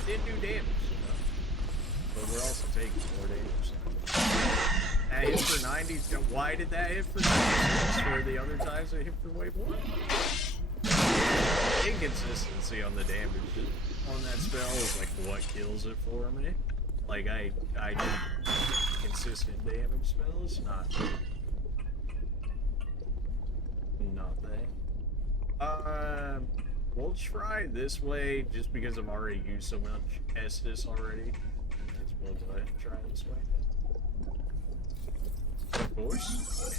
did do damage, but we're also taking more damage. That hit for 90. Why did that hit for 90? For the other times it hit for way more. Inconsistency on the damage on that spell is like what kills it for me. Like I need consistent damage spells, not nothing. We'll try this way just because I've already used so much Estus already. We'll go ahead and try this way. Of course.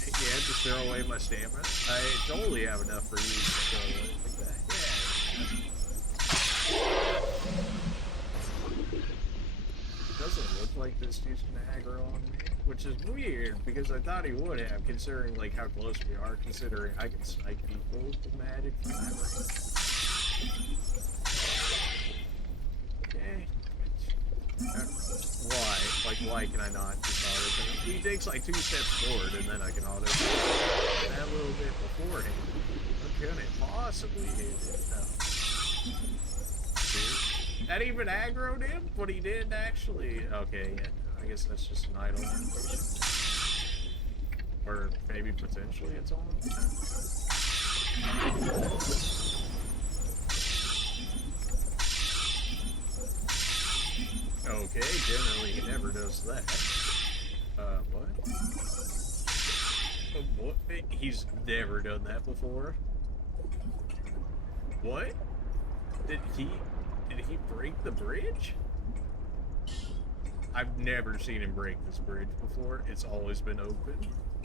Yeah, just throw away my stamina. I totally have enough for you to throw away like that. Yeah. look like this dude's gonna aggro on me, which is weird because I thought he would have, considering like how close we are, considering I can snipe people with magic from that range. Okay. Why? Like, why can I not just auto? He takes like 2 steps forward, and then I can auto that little bit beforehand. What can it possibly hit it? No. That even aggroed him, but he didn't actually. Okay, yeah, I guess that's just an idle animation. Or maybe potentially it's on. Okay, generally he never does that. What? What? He's never done that before. What? Did he break the bridge? I've never seen him break this bridge before. It's always been open.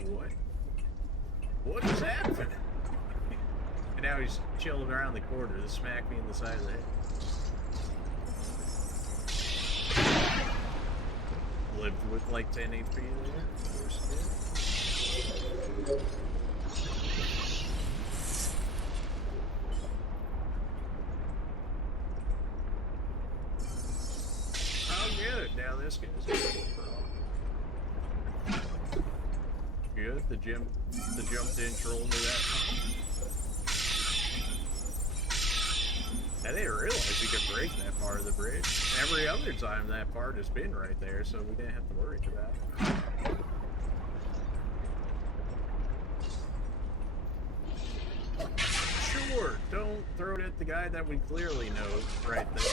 What? What is happening? And now he's chilling around the corner to smack me in the side of the head. Lived with like 10 HP there. Of course he did. Good. Now this guy's good. The jump didn't troll into that time. I didn't realize you could break that part of the bridge. Every other time that part has been right there, so we didn't have to worry about it. Sure, don't throw it at the guy that we clearly know right there.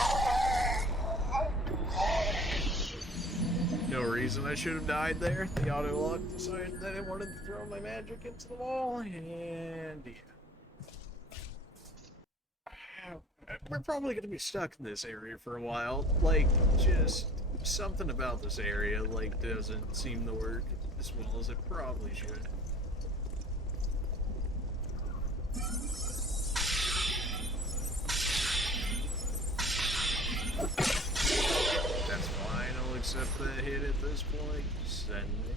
No reason I should have died there. The auto lock decided that it wanted to throw my magic into the wall, and yeah. We're probably gonna be stuck in this area for a while. Like, just something about this area, like, doesn't seem to work as well as it probably should. That's fine, I'll accept that hit at this point. Send me.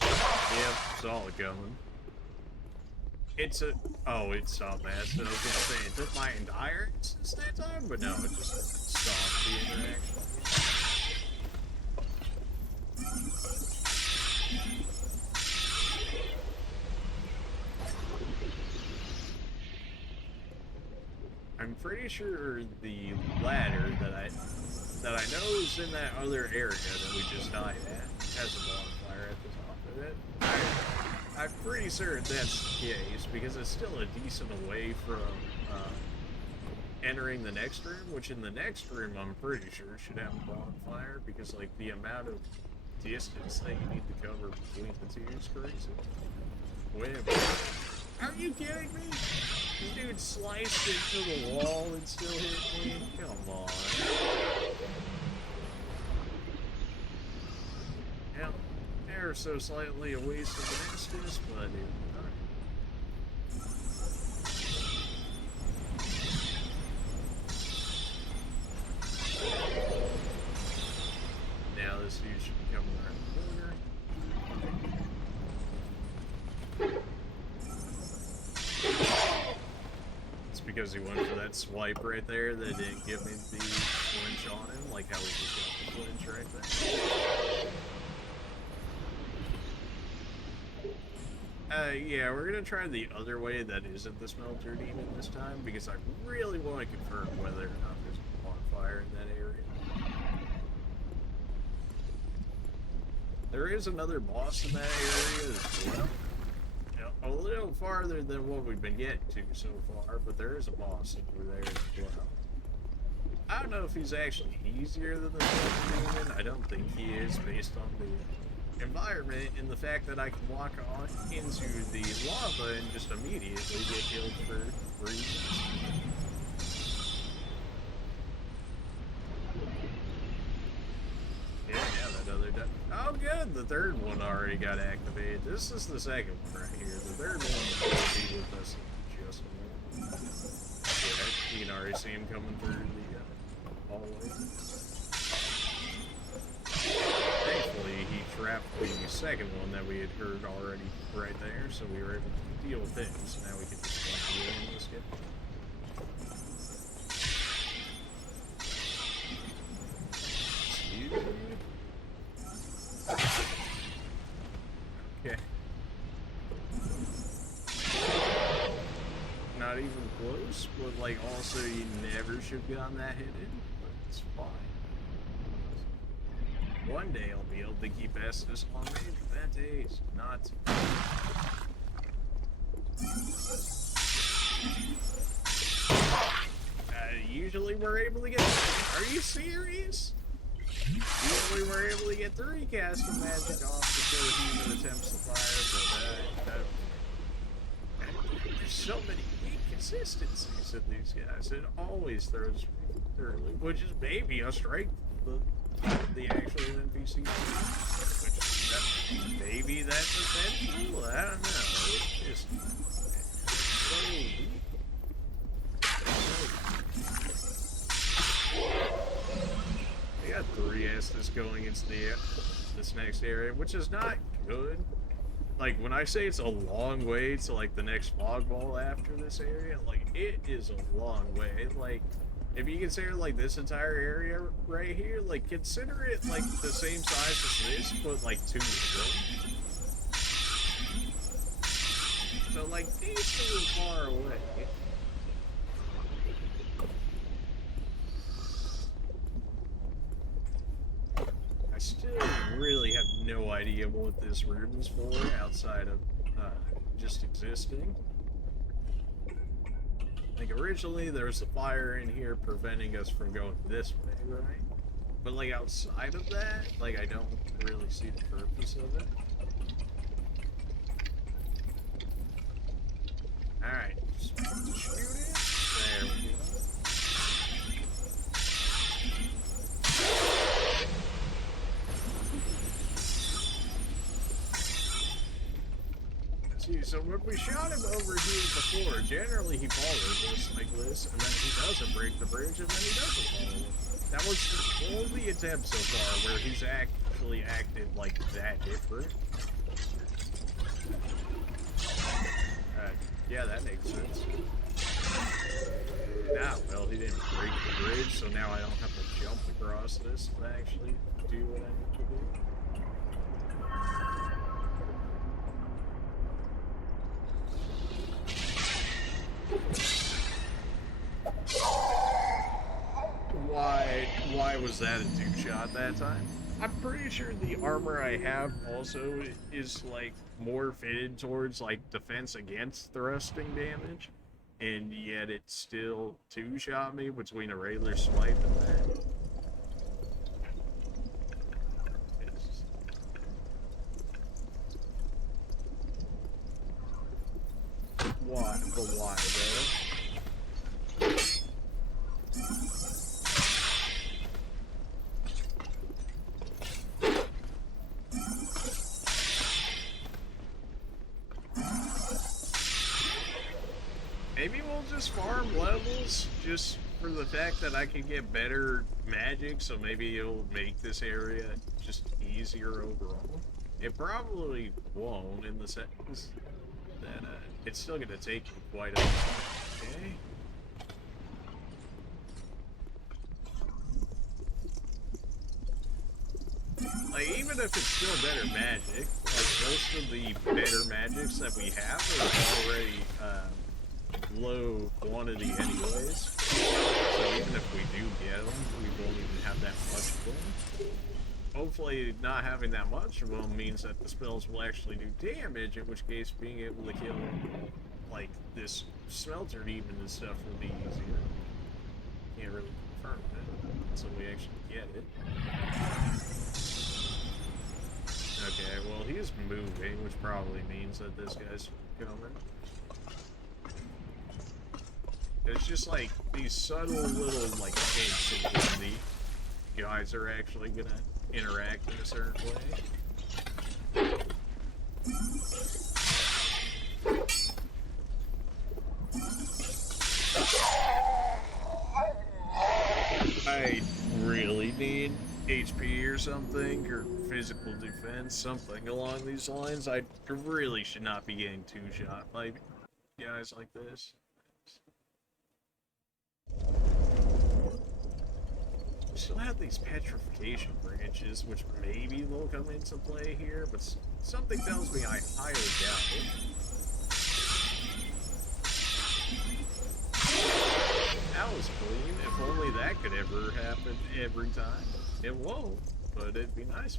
Yep, saw it coming. It's a... Oh, it stopped that. So I was gonna say, it took my entire instance that time, but no, it just stopped the interaction. I'm pretty sure the ladder that I know is in that other area that we just died at has a bonfire at the top of it. I'm pretty certain that's the case because it's still a decent away from entering the next room, which in the next room I'm pretty sure should have a bonfire because like the amount of distance that you need to cover between the two is crazy. Wait a minute. Are you kidding me? This dude sliced into the wall and still hit me? Come on. Yep, ever so slightly a waste of an instance, but alright. Now this dude should be coming around the corner. Because he went for that swipe right there that didn't give me the flinch on him, like how we just got the flinch right there. Yeah, we're gonna try the other way that isn't the smelter demon this time, because I really want to confirm whether or not there's a bonfire in that area. There is another boss in that area as well. A little farther than what we've been getting to so far, but there is a boss over there as well. I don't know if he's actually easier than the demon. I don't think he is, based on the environment and the fact that I can walk on into the lava and just immediately get killed for reasons. Yeah, that other oh good, the third one already got activated. This is the second one right here. The third one will be with us coming through the hallway. Thankfully, he trapped the second one that we had heard already right there, so we were able to deal with him. So now we can just deal with this guy. Okay. Not even close, but like also you never should have gotten that hit in, but it's fine. One day I'll be able to keep Estus on me, but that day is not. Usually we're able to get. Are you serious? Usually we're able to get 3 casts of magic off before he even attempts to fire, but there's so many inconsistencies in these guys. It always throws me through, which is maybe a strength of the actual NPC. Which maybe that's essential. I don't know. It's just so weak. I got 3 Estus going into this next area, which is not good. Like, when I say it's a long way to, like, the next fog ball after this area, like, it is a long way. Like, if you consider, like, this entire area right here, like, consider it, like, the same size as this, but, like, 2 of them. So, like, decently far away. I still really have no idea what this room is for outside of just existing. Like, originally there was a fire in here preventing us from going this way, right? But like outside of that, like I don't really see the purpose of it. Alright, just shoot it. There we go. So when we shot him over here before, generally he follows us like this, and then he doesn't break the bridge, and then he doesn't follow it. That was the only attempt so far where he's actually acted like that different. Yeah, that makes sense. Now, well, he didn't break the bridge, so now I don't have to jump across this to actually do what I need to do. Why was that a 2-shot that time? I'm pretty sure the armor I have also is like more fitted towards like defense against thrusting damage, and yet it still 2-shot me between a regular swipe and that. Why? But why though? Maybe we'll just farm levels just for the fact that I can get better magic, so maybe it'll make this area just easier overall. It probably won't in the sense that it's still going to take me quite a while. Okay. Like, even if it's still better magic, like most of the better magics that we have are already low quantity anyways. So even if we do get them, we won't even have that much of them. Hopefully not having that much of them means that the spells will actually do damage, in which case being able to kill like this smelter demon and stuff will be easier. Can't really confirm it until we actually get it. Okay, well he's moving, which probably means that this guy's coming. It's just like these subtle little like hints of when the guys are actually gonna interact in a certain way. HP or something, or physical defense, something along these lines. I really should not be getting two-shot by guys like this. We still have these petrification branches, which maybe will come into play here, but something tells me I highly doubt it. That was clean. If only that could ever happen every time. It won't, but it'd be nice.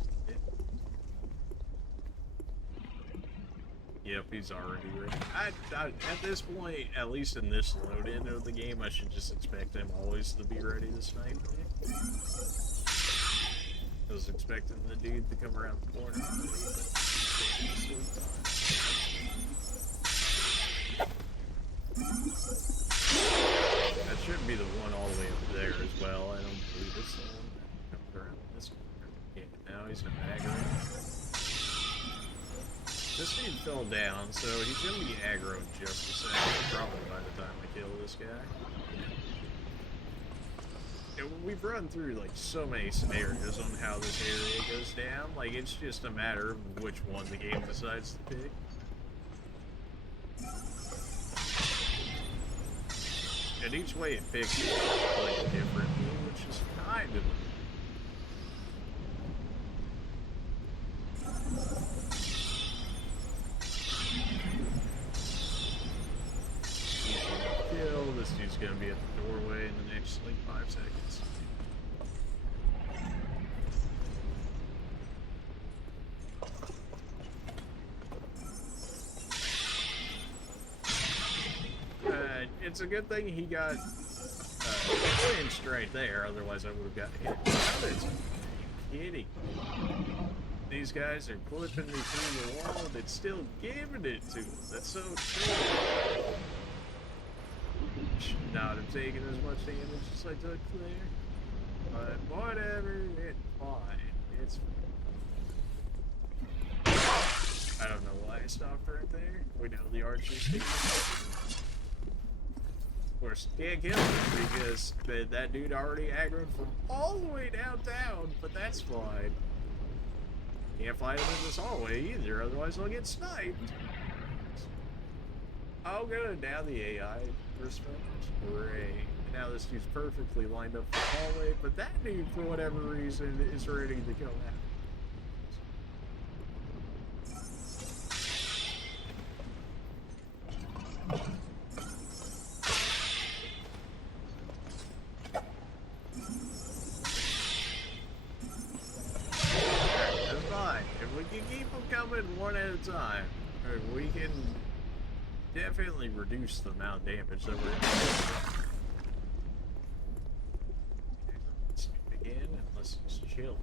Yep, he's already ready. At this point, at least in this load-in of the game, I should just expect him always to be ready to snipe me. I was expecting the dude to come around the corner. That shouldn't be the one all the way up there as well. I don't believe it's the one that comes around this corner. Yeah, now he's gonna aggro. This dude fell down, so he's gonna be aggro just a second, probably by the time I kill this guy. And we've run through like so many scenarios on how this area goes down. Like it's just a matter of which one the game decides to pick. And each way it picks it like differently, which is kind of kill. This dude's gonna be at the doorway in the next like 5 seconds. It's a good thing he got clinched right there, otherwise I would have got hit. Are you kidding me? These guys are clipping me through the wall, and it's still giving it to them. That's so true. Should not have taken as much damage as I took there. But whatever, it's fine. It's fine. I don't know why I stopped right there. We know the archer's taking it. Of course, can't kill him because that dude already aggroed from all the way downtown, but that's fine. Can't fight him in this hallway either, otherwise I'll get sniped. Oh good, now the AI responds. Great. Now this dude's perfectly lined up for the hallway, but that dude, for whatever reason, is ready to go out. One at a time, we can definitely reduce the amount of damage that we're doing. Again, unless he's chilling.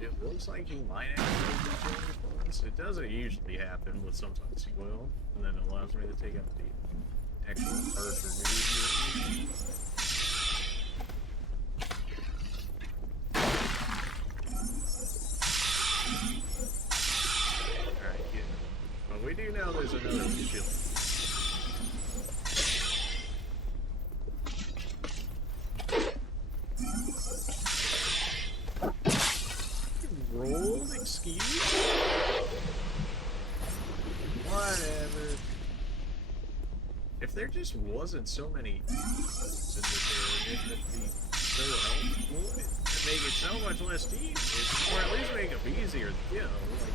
It looks like he might actually be chilling for us. It doesn't usually happen, but sometimes he will, and then it allows me to take out the actual archer dude. We do know there's another shield. Rolled, excuse? Whatever. If there just wasn't so many in this area, it'd be so helpful and make it so much less tedious, or at least make it easier to kill. Like,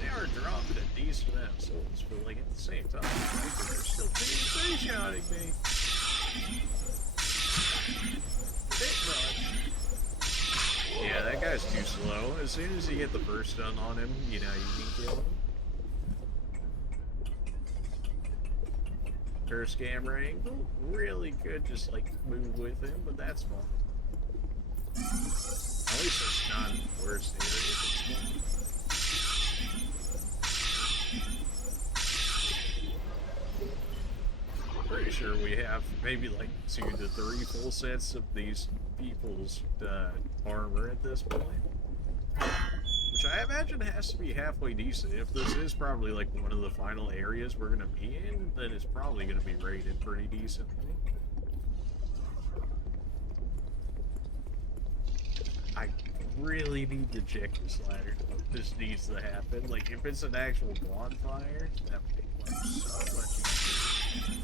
they are dropping a decent amount of souls, but like at the same time, they're still three-shotting me. Bit much. Yeah, that guy's too slow. As soon as you get the burst stun on him, you know you can kill him. Curse camera angle, really could just like move with him, but that's fine. At least it's not the worst area if it's fun. Pretty sure we have maybe like 2 to 3 full sets of these people's armor at this point. Which I imagine has to be halfway decent. If this is probably like one of the final areas we're going to be in, then it's probably going to be rated pretty decently. really need to check this ladder. This needs to happen. Like, if it's an actual bonfire, that would make life so much easier.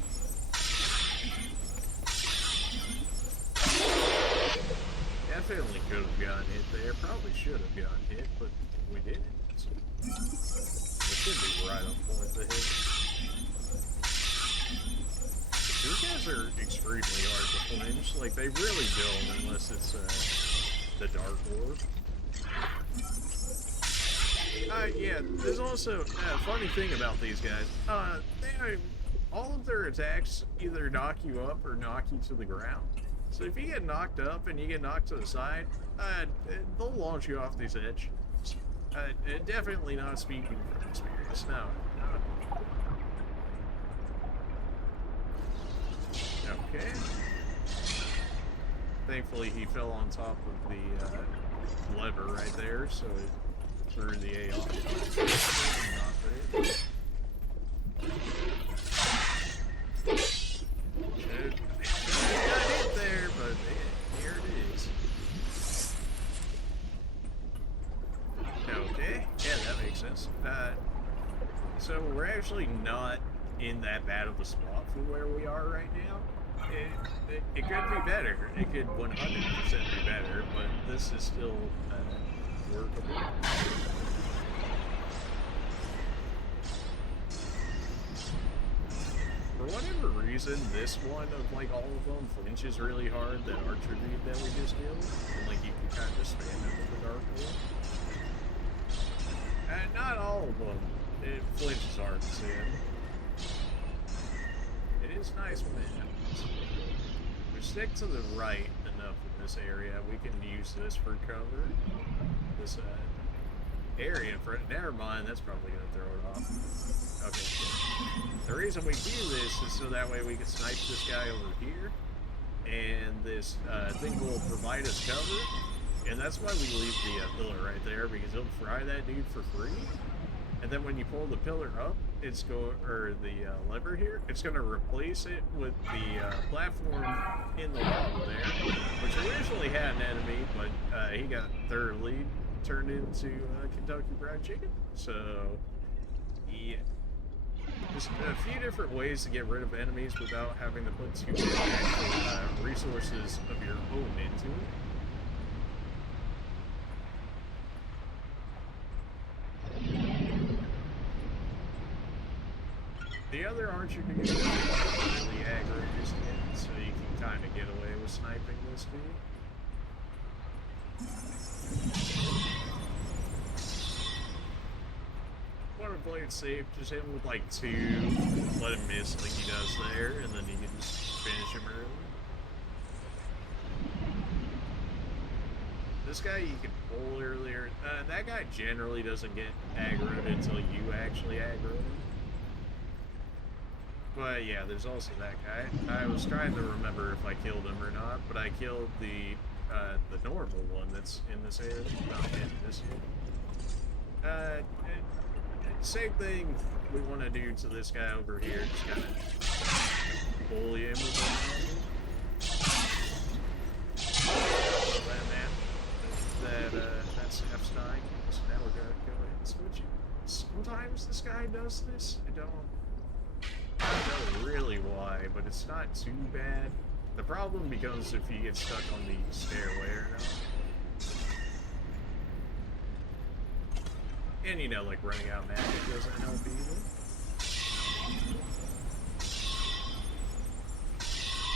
Definitely could have gotten hit there. Probably should have gotten hit, but we didn't. So it should be right on point to hit. These guys are extremely hard to flinch. Like, they really don't unless it's the Dark Orb. Yeah, there's also a funny thing about these guys. All of their attacks either knock you up or knock you to the ground. So if you get knocked up and you get knocked to the side, they'll launch you off this edge. Definitely not speaking from experience. No. Okay. Thankfully, he fell on top of the lever right there, so it threw the A off. Not there. Got hit there, but here it is. Okay, yeah, that makes sense. So we're actually not in that bad of a spot for where we are right now. It could be better. It could 100% be better, but this is still workable. For whatever reason, this one of like all of them flinches really hard. That archer dude that we just killed, and like you can kind of spam it with the Dark Orb. And not all of them. It flinches hard to see him. It is nice when it happens. We stick to the right enough in this area, we can use this for cover. This area for never mind, that's probably gonna throw it off. Okay, good. The reason we do this is so that way we can snipe this guy over here, and this thing will provide us cover, and that's why we leave the pillar right there, because it'll fry that dude for free. And then when you pull the pillar up, the lever here, it's going to replace it with the platform in the wall there, which originally had an enemy, but he got thoroughly turned into Kentucky Fried Chicken. So, yeah. Just a few different ways to get rid of enemies without having to put too many actual resources of your own into it. The other archer dude is really aggro just yet, so you can kind of get away with sniping this dude. Want to play it safe, just hit him with like 2, let him miss like he does there, and then you can just finish him early. This guy you can pull earlier. That guy generally doesn't get aggroed until you actually aggro him. But yeah, there's also that guy. I was trying to remember if I killed him or not, but I killed the normal one that's in this area, not in this area. Same thing we want to do to this guy over here, just kind of bully him with that's F9. So now we're gonna go ahead and switch it. Sometimes this guy does this. I don't know really why, but it's not too bad. The problem becomes if you get stuck on the stairway or not. And you know, like running out of magic doesn't help either.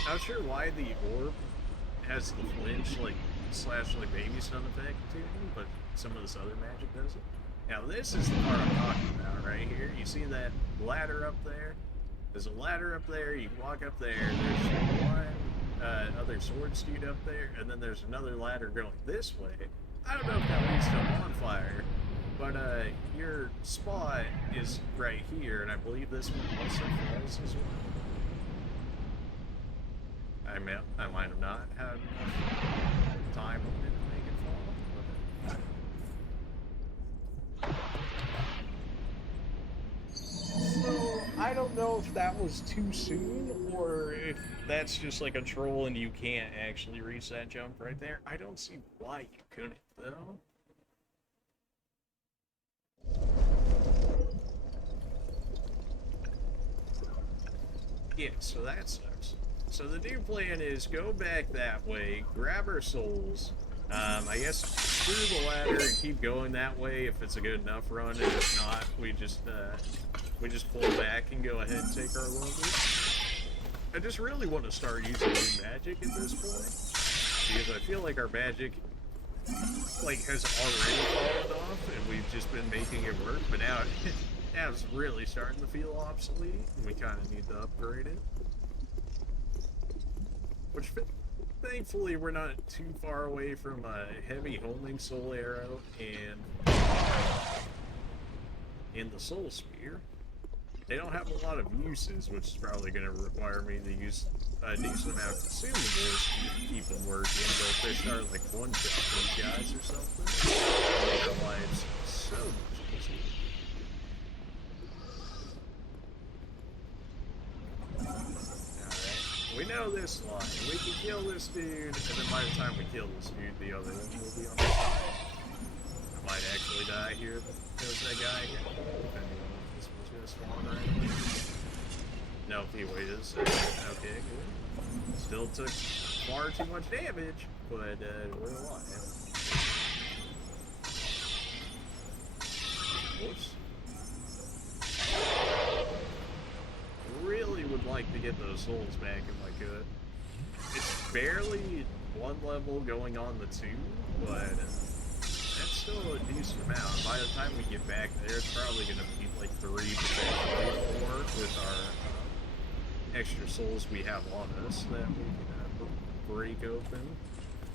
Not sure why the orb has the flinch, like, / baby stun effect to me, but some of this other magic doesn't. Now this is the part I'm talking about right here. You see that ladder up there? There's a ladder up there, you walk up there, there's one other sword dude up there, and then there's another ladder going this way. I don't know if that leads to a bonfire, but your spot is right here, and I believe this one also falls as well. I might have not had enough time on it to make it fall. So, I don't don't know if that was too soon or if that's just like a troll and you can't actually reach that jump right there. I don't see why you couldn't, though. Yeah, so that sucks. So the new plan is go back that way, grab our souls, I guess screw the ladder and keep going that way if it's a good enough run, and if not, we just pull back and go ahead and take our levels. I just really want to start using new magic at this point, because I feel like our magic like has already fallen off, and we've just been making it work, but now it's really starting to feel obsolete, and we kind of need to upgrade it. Which, thankfully, we're not too far away from a heavy homing soul arrow and the soul spear. They don't have a lot of uses, which is probably going to require me to use a decent amount of consumables to keep them working. But if they start like one-shot these guys or something, it'll make our lives so much easier. We know this line. We can kill this dude, and then by the time we kill this dude, the other one will be on the side. I might actually die here because that guy, depending on if this one's gonna spawn or anything. No, he waited a second. Okay, good. Still took far too much damage, but we're alive. Whoops. Really would like to get those souls back if I could. It's barely one level going on the two, but that's still a decent amount. By the time we get back there, it's probably going to be like 3, potentially 4 with our extra souls we have on us that we can break open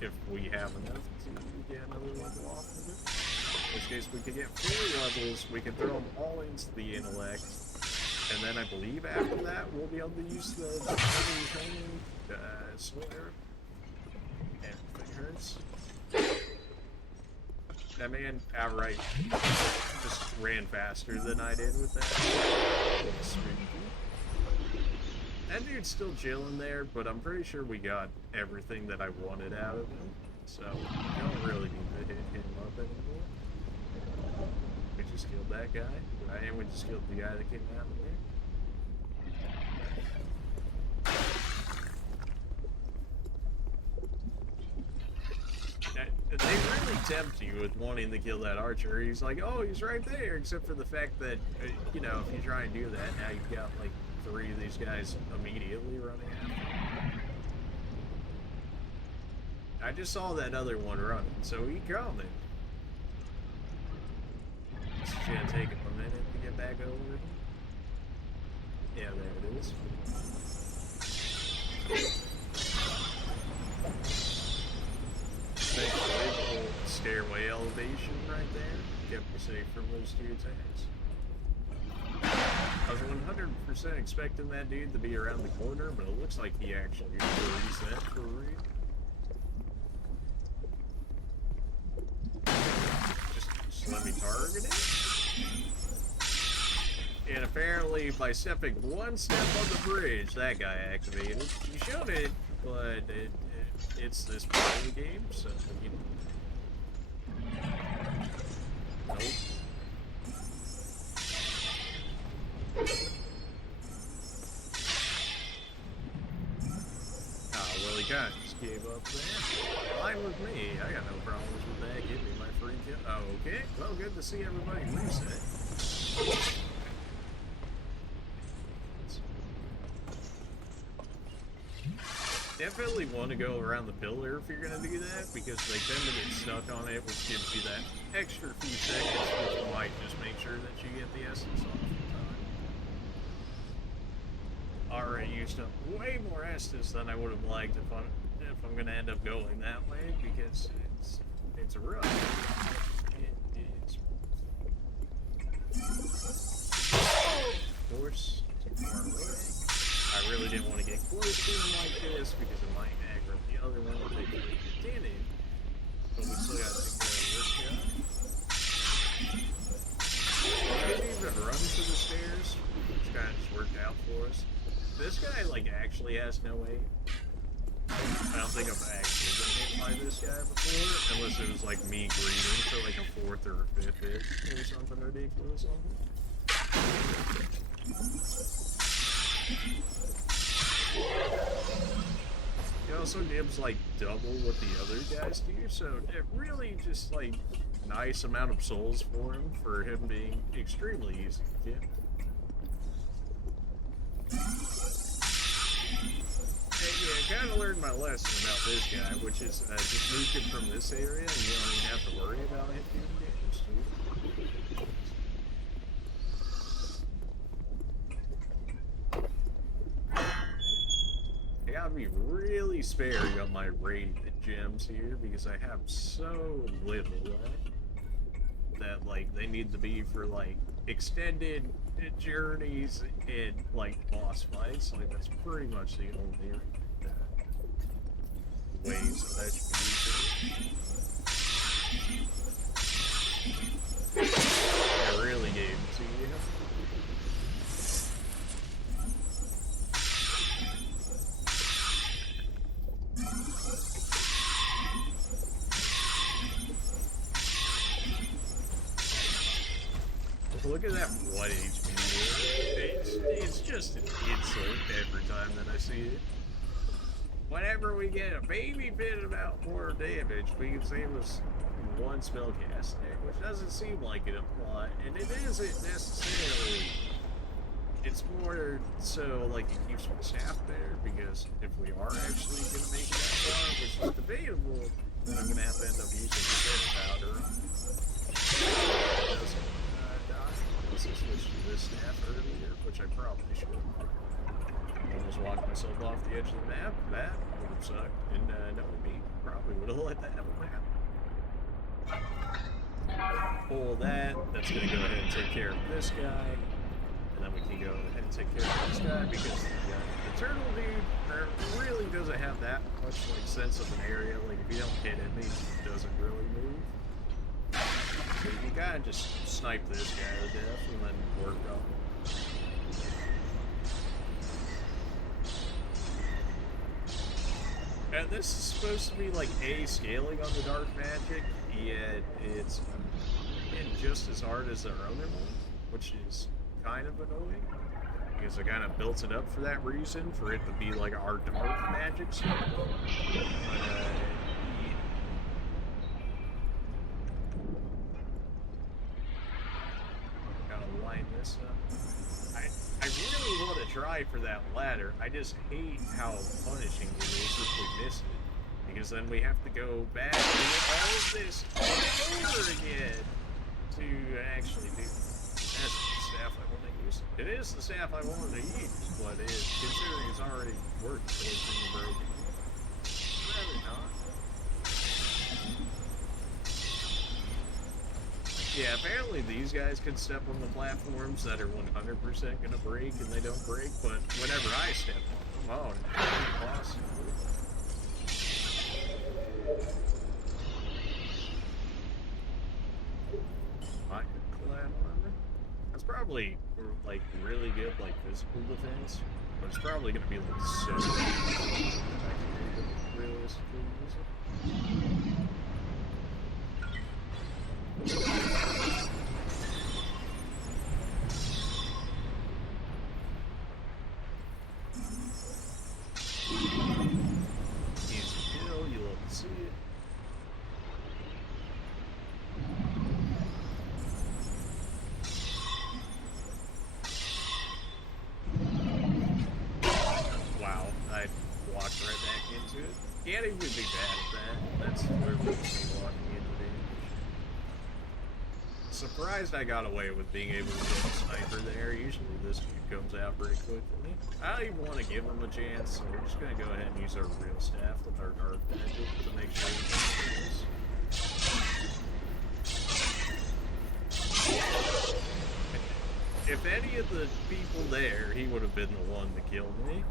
if we have enough to get another level off of it. In this case, we could get 4 levels, we can throw them all into the intellect. And then I believe after that we'll be able to use the swear. Everything hurts. That man outright just ran faster than I did with that. That dude's still chilling there, but I'm pretty sure we got everything that I wanted out of him. So I don't really need to hit him up anymore. We just killed that guy. And we just killed the guy that came out of there. They really tempt you with wanting to kill that archer. He's like, oh, he's right there, except for the fact that, you know, if you try and do that, now you've got like 3 of these guys immediately running after. I just saw that other one running, so he coming. It's gonna take him a minute to get back over. Yeah, there it is. Thankfully, the stairway elevation right there kept me safe from those 2 attacks. I was 100% expecting that dude to be around the corner, but it looks like he actually reset for real. Just let me target it. And apparently, by stepping 1 step on the bridge, that guy activated. You shouldn't, but it's this part of the game, so you know. Nope. Ah, well, he kind of just gave up there. Fine with me. I got no problems with that. Give me my free kill. Oh, okay. Well, good to see everybody reset. Definitely want to go around the pillar if you're going to do that, because they tend to get stuck on it, which gives you that extra few seconds, which might just make sure that you get the essence off in time. Already used up way more Estus than I would have liked if I'm going to end up going that way, because it's rough. It is rough. Of course, too far away. I really didn't want to get close to him like this because it might aggro the other one if they did it. But we still got to take care of this guy. Maybe even run to the stairs. kind of just worked out for us. This guy, like, actually has no aim. I don't think I've actually been hit by this guy before, unless it was, like, me greeting for, like, a 4th or a 5th hit or something ridiculous on it. He also gives, like, double what the other guys do, so it really just, like, nice amount of souls for him being extremely easy to get. Yeah, I kind of learned my lesson about this guy, which is just nuke him from this area, and you don't even have to worry about him doing damage to you. I gotta be really sparing on my radiant gems here, because I have so little left that, like, they need to be for, like, extended journeys and, like, boss fights. Like, that's pretty much the only ways that I should be using it. I really gave it to you. Look at that 1 HP. It's just an insult every time that I see it. Whenever we get a baby bit about more damage, we can save us 1 spellcast there, which doesn't seem like it a lot, and it isn't necessarily. It's more so like it keeps my staff there, because if we are actually going to make it that far, which is debatable, then I'm going to have to end up using the powder. I switched to this staff earlier, which I probably should. I almost walked myself off the edge of the map. That would have sucked. And knowing me, probably would have let that one happen. Pull that. That's going to go ahead and take care of this guy. And then we can go ahead and take care of this guy, because the turtle dude really doesn't have that much like sense of an area. Like, if you don't hit him, he doesn't really move. So you can kind of just snipe this guy to death and then work on him. And this is supposed to be like A, scaling on the dark magic, yet it's just as hard as their other one, which is kind of annoying. Because I kind of built it up for that reason, for it to be like our dark magic stuff. This up. I really want to try for that ladder. I just hate how punishing it is if we miss it. Because then we have to go back and do all of this all over again to actually do it. That's the staff I want to use. It is the staff I wanted to use, but considering it's already worked, so it's been broken. Rather not. Yeah, apparently these guys can step on the platforms that are 100% gonna break and they don't break, but whenever I step on them, oh, impossible. Ironclad armor? That's probably, like, really good, like, physical defense, but it's probably gonna be, like, so realistically use it. Easy kill, you love to see it. Wow, I walked right back into it. Can't even be bad at that. That's where we should be walking into damage. Surprised I got away with being able to get a sniper there. Usually this dude comes out pretty quickly. I don't even want to give him a chance, so we're just going to go ahead and use our real staff with our dark magic to make sure we can do this. If any of the people there, he would have been the one to kill me.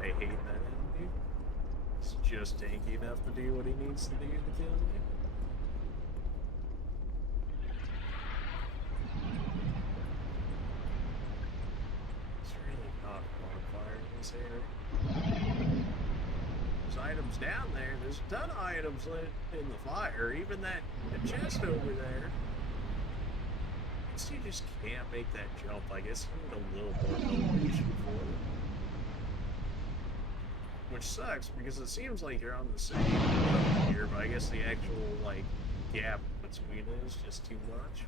I hate that enemy. It's just tanky enough to do what he needs to do to kill me. this area. There's items down there. There's a ton of items lit in the fire. Even that chest over there. I guess you just can't make that jump. I guess you need a little more motivation for it. Which sucks because it seems like you're on the same level here, but I guess the actual like gap between it is just too much.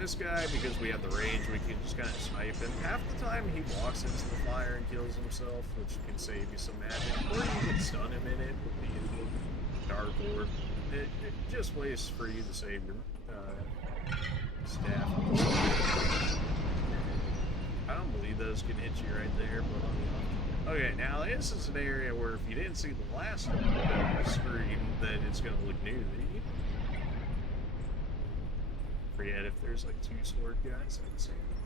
This guy, because we have the range, we can just kind of snipe him. Half the time he walks into the fire and kills himself, which can save you some magic. Or you can stun him in it with the dark orb. It just ways for you to save your staff. I don't believe those can hit you right there, but okay, now this is an area where if you didn't see the last screen, then it's going to look new to you. Forget if there's like 2 sword guys, I can say that.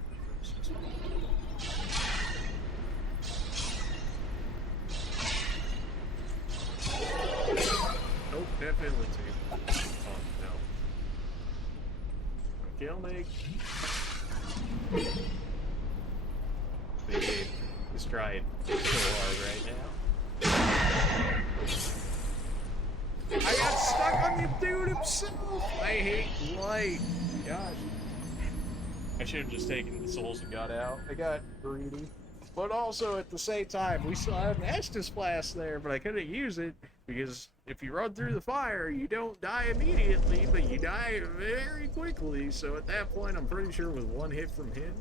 Nope, definitely 2. Oh, no. Kill me. He's trying so hard right now. I got stuck on the dude himself! I hate light. Gosh. I should have just taken the souls and got out. I got greedy. But also at the same time, we still had an Estus Blast there, but I couldn't use it because if you run through the fire, you don't die immediately, but you die very quickly. So at that point, I'm pretty sure with 1 hit from him,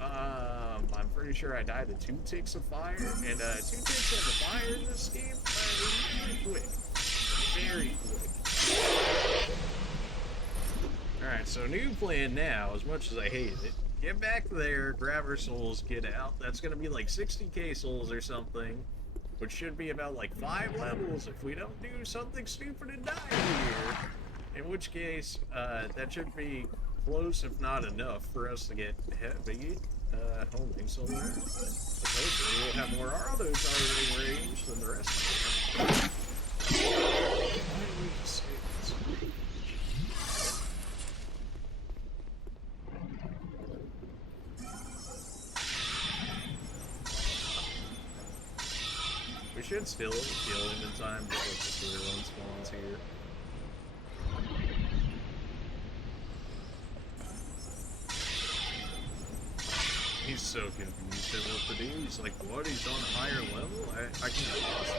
I'm pretty sure I died to 2 ticks of fire, and 2 ticks of the fire in this game are really quick. Very quick. Alright, so new plan now, as much as I hate it, get back there, grab our souls, get out. That's gonna be like 60k souls or something, which should be about like 5 levels if we don't do something stupid and die here. In which case, that should be close, if not enough, for us to get heavy homing solar. Hopefully we'll have more autos already ranged than the rest of them. Why did we just save this? We should still kill him in time before the clear one spawns here. He's so confused at what to do. He's like, what? He's on a higher level? I can't guess.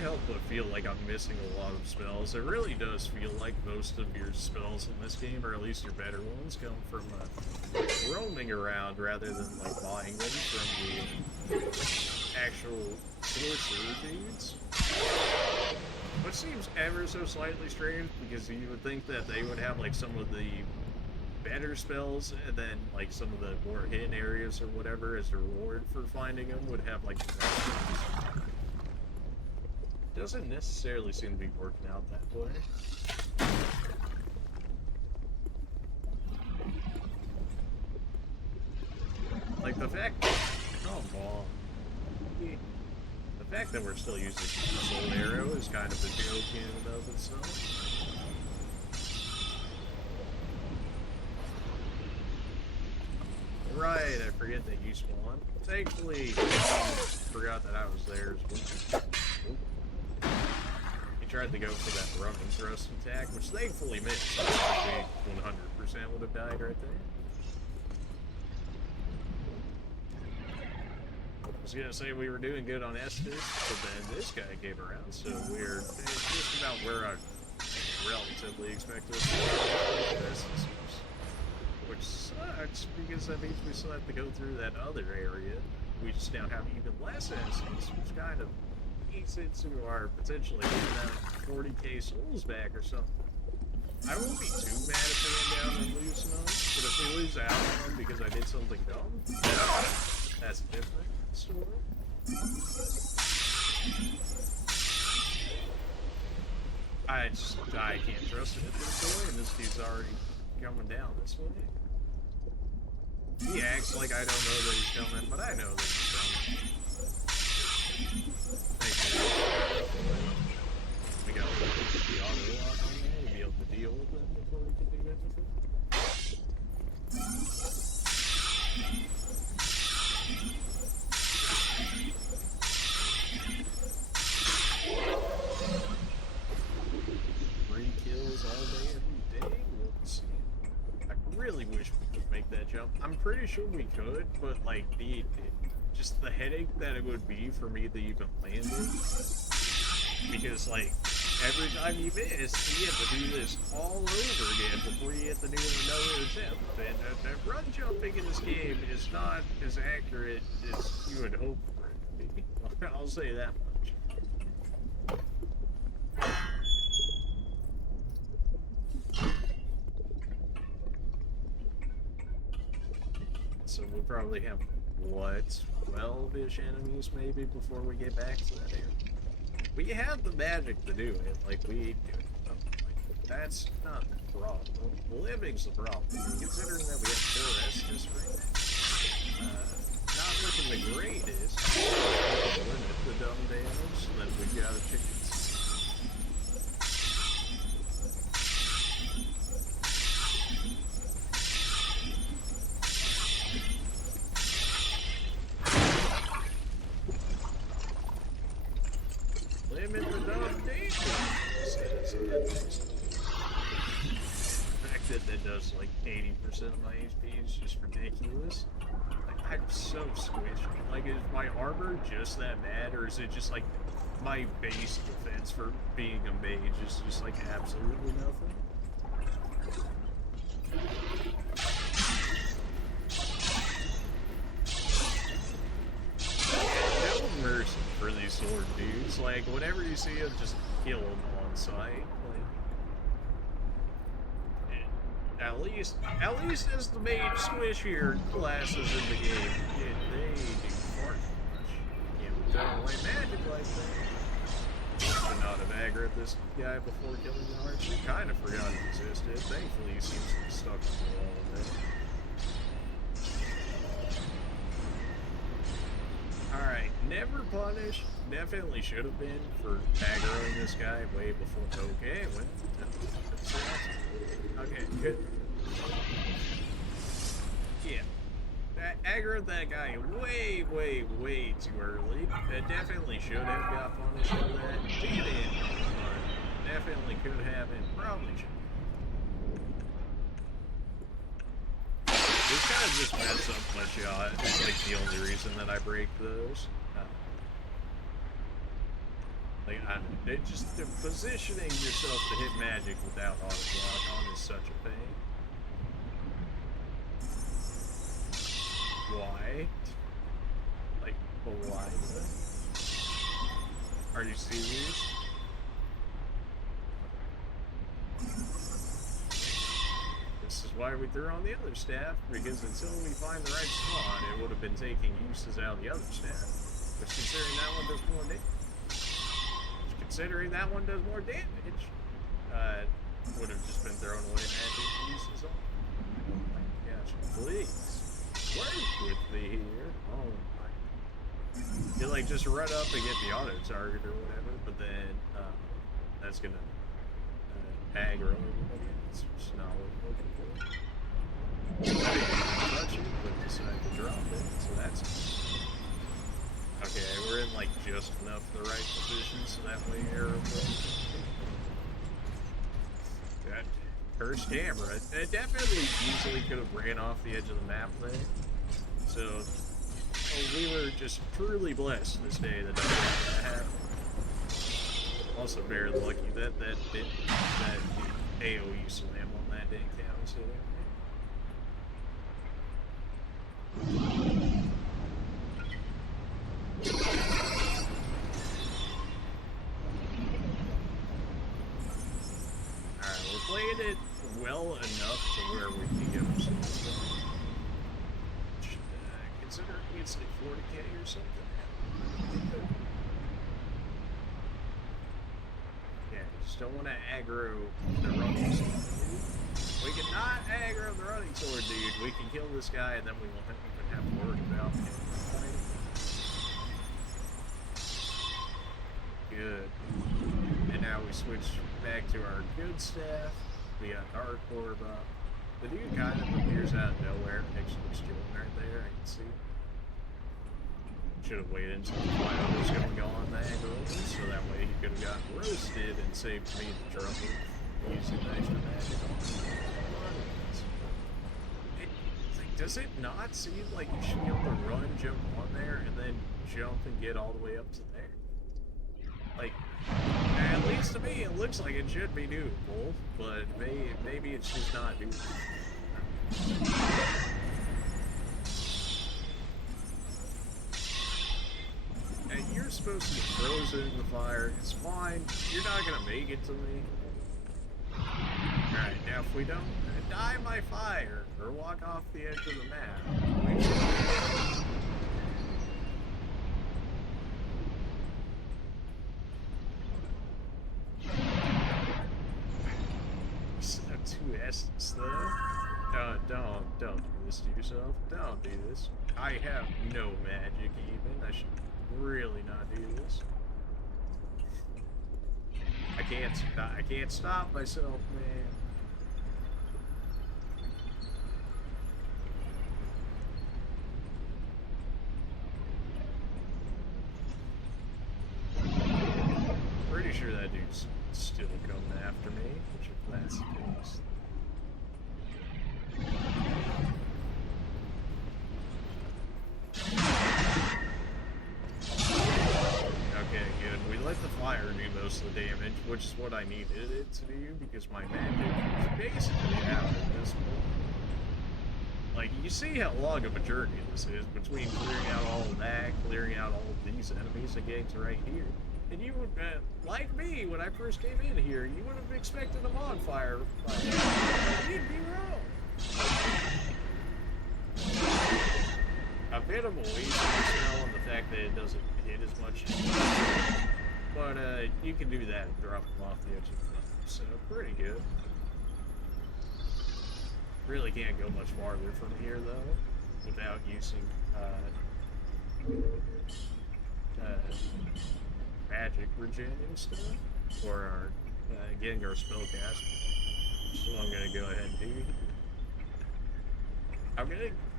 Help but feel like I'm missing a lot of spells. It really does feel like most of your spells in this game, or at least your better ones, come from roaming around rather than like buying them from the actual sorcerer dudes. Which seems ever so slightly strange because you would think that they would have like some of the better spells and then like some of the more hidden areas or whatever as a reward for finding them would have like the best ones. Doesn't necessarily seem to be working out that way. Like the fact, come on, the fact that we're still using Soul Arrow is kind of a joke in and of itself. Right, I forget that you spawn. Thankfully, forgot that I was there as well. He tried to go for that run and thrust attack, which thankfully missed. I think 100% would have died right there. I was gonna say we were doing good on Estus, but then this guy came around, so we're just about where I relatively expect us to be with Estus use. Which sucks, because that means we still have to go through that other area. We just now have even less Estus, which kind of eats into our potentially getting that 40k souls back or something. I won't be too mad if we end down and lose some, but if we lose out on them because I did something dumb, that's a different story. I can't trust it this way, and this dude's already coming down this way. He acts like I don't know that he's coming, but I know that he's coming. sure we could, but like just the headache that it would be for me to even land it, because like every time you miss, you have to do this all over again before you get to do another attempt. And that run jumping in this game is not as accurate as you would hope for it to be. I'll say that much. So we'll probably have, what, 12-ish enemies maybe before we get back to that area. We have the magic to do it, like we do. That's not the problem. Living's the problem. Considering that we have 4 Estus right now, not looking the greatest. Limit the dumb damage so that we got a chance. Limit the dumb damage. The fact that does like 80% of my HP is just ridiculous. Like, I'm so squishy. Like, is my armor just that bad, or is it just like my base defense for being a mage is just like absolutely nothing? No mercy for these sword dudes. Like, whenever you see them, just kill them on sight. At least as the mage squishier classes in the game, they do far too much. You know, throwing away magic like that. Should not have aggroed this guy before killing the archer. Kind of forgot he existed. Thankfully, he seems to be stuck on the wall a bit. Alright, never punish. Definitely should have been for aggroing this guy way before. Okay, well, okay, good. Yeah. Aggroed that guy way too early. Definitely should have got punished for that. Didn't, but definitely could have and probably should have. This kind of just messed up my shot. It's like the only reason that I break those. Just positioning yourself to hit magic without auto block on is such a pain. Why? Like, why? Are you serious? This is why we threw on the other staff, because until we find the right spot, it would have been taking uses out of the other staff. But considering that one does more damage. Considering that one does more damage, would have just been throwing away magic uses on. Oh my gosh, please, work with me here. Oh my. You like just run up and get the auto target or whatever, but then that's gonna aggro everybody. It's just not what I'm looking for. I didn't even touch it, but decided to drop it, so that's. Okay, we're in like just enough the right position, so that way arrow. That cursed camera. It definitely easily could have ran off the edge of the map there. So we were just truly blessed this day that that happened. Also very lucky that AoE slam on that didn't count, so Alright, we're playing it well enough to where we can get ourselves considering it's like 40k or something. Yeah, just don't want to aggro the running sword dude. We cannot aggro the running sword dude. We can kill this guy and then we won't even have to worry about him. Good. And now we switch back to our good staff. We got Dark Orb up. The dude kind of appears out of nowhere next to the chilling right there, I can see. Should have waited until the fight was going on that angle, so that way he could have gotten roasted and saved me the trouble using the extra magic on him. It's like, Does it not seem like you should be able to run, jump on there, and then jump and get all the way up to there? Like, at least to me, it looks like it should be doable, but maybe it's just not doable. And you're supposed to get frozen in the fire. It's fine. You're not gonna make it to me. Alright, now if we don't die by fire or walk off the edge of the map, we should. Two S's though. Don't do this to yourself. Don't do this. I have no magic even. I should really not do this. I can't stop myself, man. Pretty sure that dude's still coming after me, which if that's the case. Okay, good. We let the fire do most of the damage, which is what I needed it to do because my magic is basically out at this point. Like, you see how long of a journey this is between clearing out all of that, clearing out all of these enemies, and getting to right here. And you would, like me, when I first came in here, you would have expected a bonfire. You'd be wrong. A bit of a waste on the fact that it doesn't hit as much. But you can do that and drop them off the edge of the map. So, pretty good. Really can't go much farther from here, though, without using magic regening stuff, or getting our spell cast. So I'm gonna go ahead and do.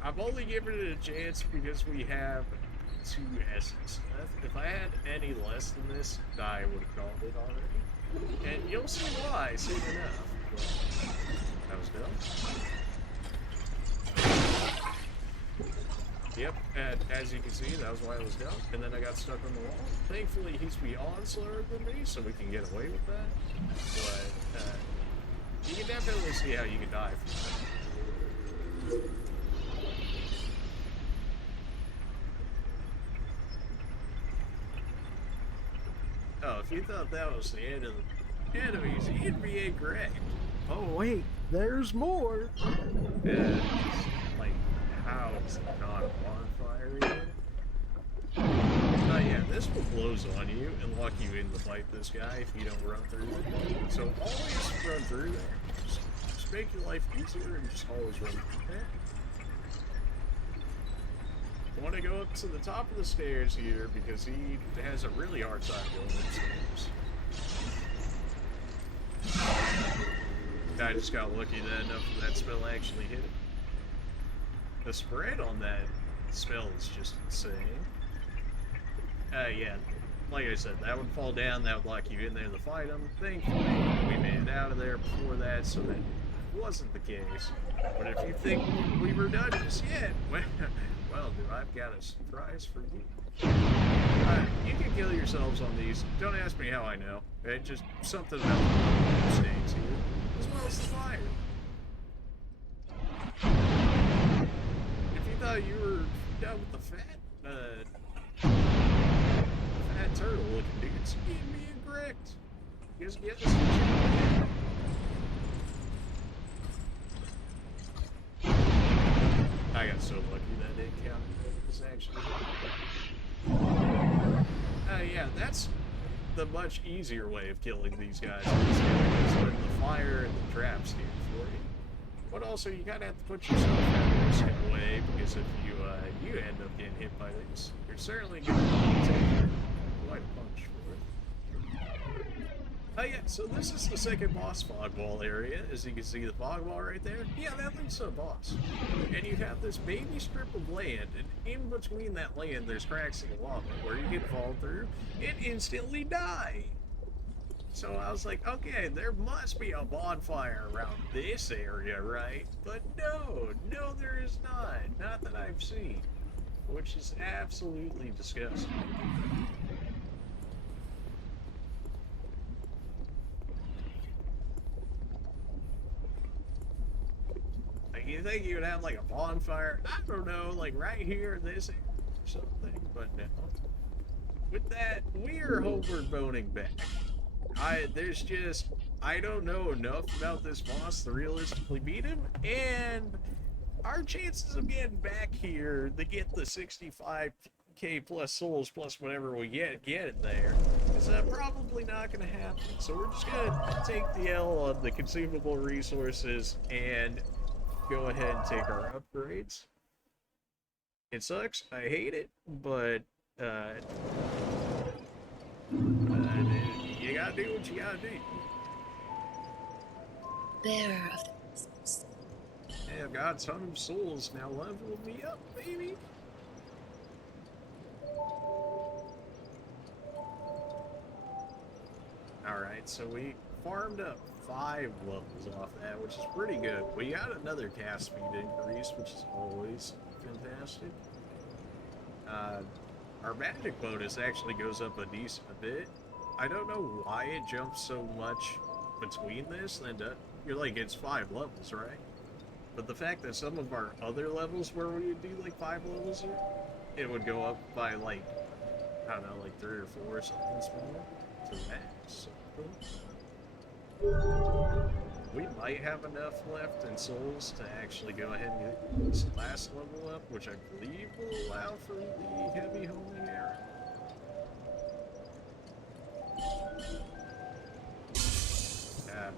I'm only giving it a chance because we have 2 S's left. If I had any less than this, I would have called it already. And you'll see why soon enough. But that was dumb. Yep, and as you can see, that was why it was dumb. And then I got stuck on the wall. Thankfully, he's beyond slower than me, so we can get away with that. But you can definitely see how you can die from that. Oh, if you thought that was the end of the enemies, you'd be incorrect. Oh wait, there's more! Like, how is it not a bonfire yet? Oh yeah, this will close on you and lock you in to fight this guy if you don't run through it. So always run through there. Just make your life easier and just always run through there. I want to go up to the top of the stairs here because he has a really hard time going upstairs. I just got lucky that enough of that spell actually hit him. The spread on that spell is just insane. Yeah, like I said, that would fall down, that would lock you in there to fight him. Thankfully, we made it out of there before that, so that wasn't the case. But if you think we were done just yet, well, dude, I've got a surprise for you. You can kill yourselves on these. Don't ask me how I know. It's just something about the mistakes here, as well as the fire. If you thought you were done with the fat turtle looking dudes, you'd be incorrect. You just get this. I got so lucky that didn't count. It's actually. Yeah, that's the much easier way of killing these guys. Is letting the fire and the traps stand for you. But also, you gotta have to put yourself at risk in a way, because if you end up getting hit by these, you're certainly gonna take quite a punch for it. Yeah, so this is the second boss fog wall area. As you can see the fog wall right there. Yeah, that leads to a boss. And you have this baby strip of land, and in between that land there's cracks in the lava where you can fall through and instantly die. So I was like, okay, there must be a bonfire around this area, right? But no, there is not. Not that I've seen. Which is absolutely disgusting. Like, you think you would have like a bonfire? I don't know, like right here in this area or something, but no. With that, we are homeward boning back. I don't know enough about this boss to realistically beat him, and our chances of getting back here to get the 65k plus souls plus whatever we get in there is probably not going to happen. So we're just going to take the L on the consumable resources and go ahead and take our upgrades. It sucks. I hate it, but you gotta do what you gotta do. Bearer of the Christmas. Yeah, God's Son of Souls now leveled me up, baby. Alright, so we farmed up 5 levels off that, which is pretty good. We got another cast speed increase, which is always fantastic. Our magic bonus actually goes up a decent bit. I don't know why it jumps so much between this, and you're like, it's 5 levels, right? But the fact that some of our other levels where we would do like 5 levels, it would go up by like, I don't know, like 3 or 4 or something small to max. We might have enough left in souls to actually go ahead and get this last level up, which I believe will allow for the heavy homing arrow.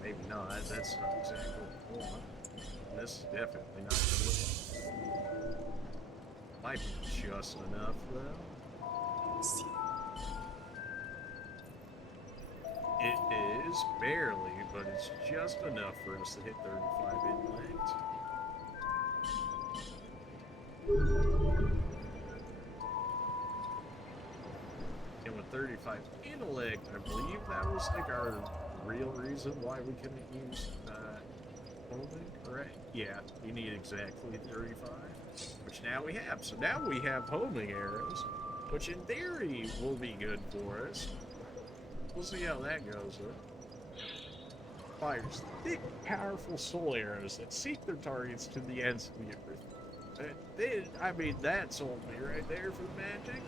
Maybe not. That's not exactly what I want. This is definitely not good. Might be just enough, though. It is, barely, but it's just enough for us to hit 35 intellect. And with 35 intellect, I believe that was like our real reason why we couldn't use homing, right? Yeah, you need exactly 35, which now we have. So now we have homing arrows, which in theory will be good for us. We'll see how that goes, though. Fires thick, powerful soul arrows that seek their targets to the ends of the earth. I mean, that sold me right there for the magic.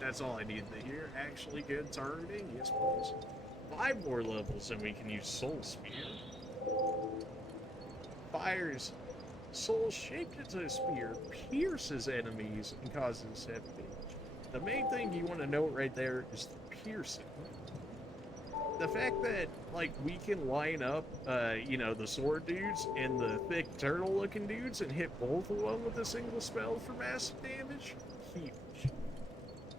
That's all I needed to hear. Actually good targeting, yes please. 5 more levels and we can use Soul Spear. Fires soul shaped into a spear, pierces enemies, and causes heavy damage. The main thing you want to note right there is the piercing. The fact that, like, we can line up, you know, the sword dudes and the thick turtle-looking dudes and hit both of them with a single spell for massive damage, huge.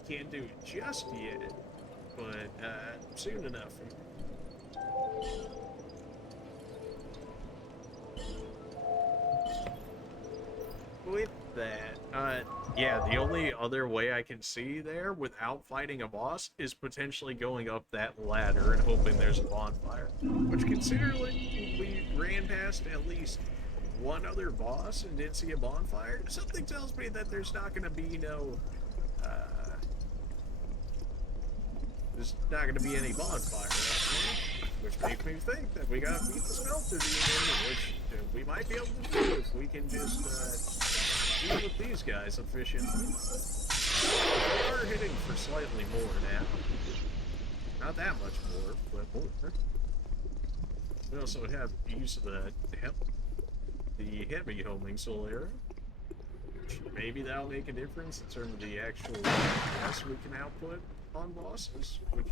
Can't do it just yet, but soon enough. With that, yeah, the only other way I can see there without fighting a boss is potentially going up that ladder and hoping there's a bonfire. Which, considering we ran past at least one other boss and didn't see a bonfire, something tells me that there's not going to be there's not going to be any bonfire, which makes me think that we got to beat the smelter demon, which we might be able to do if we can just deal with these guys efficiently. We are hitting for slightly more now. Not that much more, but more. We also have use of the heavy homing soul arrow. Maybe that'll make a difference in terms of the actual loss we can output on bosses, which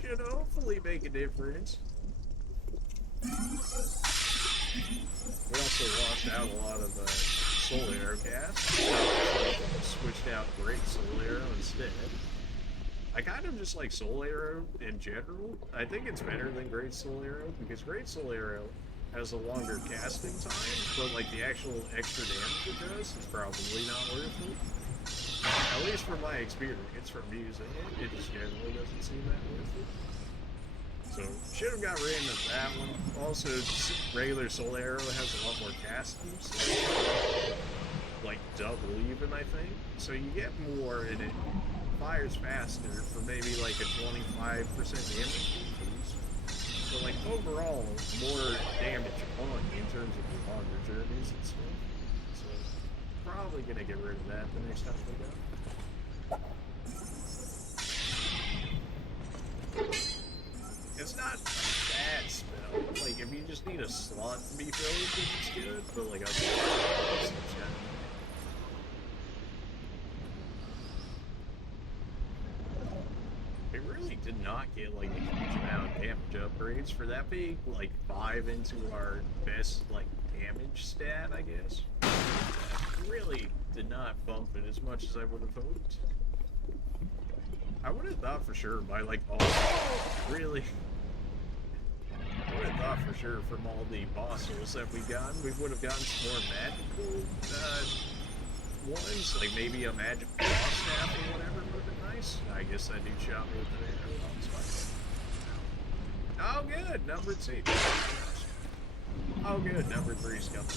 should hopefully make a difference. We also lost out a lot of soul arrow cast, so switched out great soul arrow instead. I kind of just like soul arrow in general. I think it's better than great soul arrow because great soul arrow has a longer casting time, but like the actual extra damage it does is probably not worth it. At least from my experience from using it, it just generally doesn't seem that worth it. So, should have got rid of that one. Also, regular Soul Arrow has a lot more casting, so like double even, I think. So you get more and it fires faster for maybe like a 25% damage increase. So like overall, more damage on in terms of the longer journeys and stuff. So probably gonna get rid of that the next time we go. It's not a bad spell. Like if you just need a slot to be filled, then it's good. But like otherwise, it's kind of it really did not get like a huge amount of damage upgrades for that being like 5 into our best like damage stat, I guess. It really did not bump it as much as I would have hoped. I would have thought for sure by like all really I would have thought for sure from all the bosses that we got, we would have gotten some more magical ones, like maybe a magic boss staff or whatever would have been nice. I guess that dude shot me with an arrow. Oh, good, number 2. Oh, good, number 3's coming.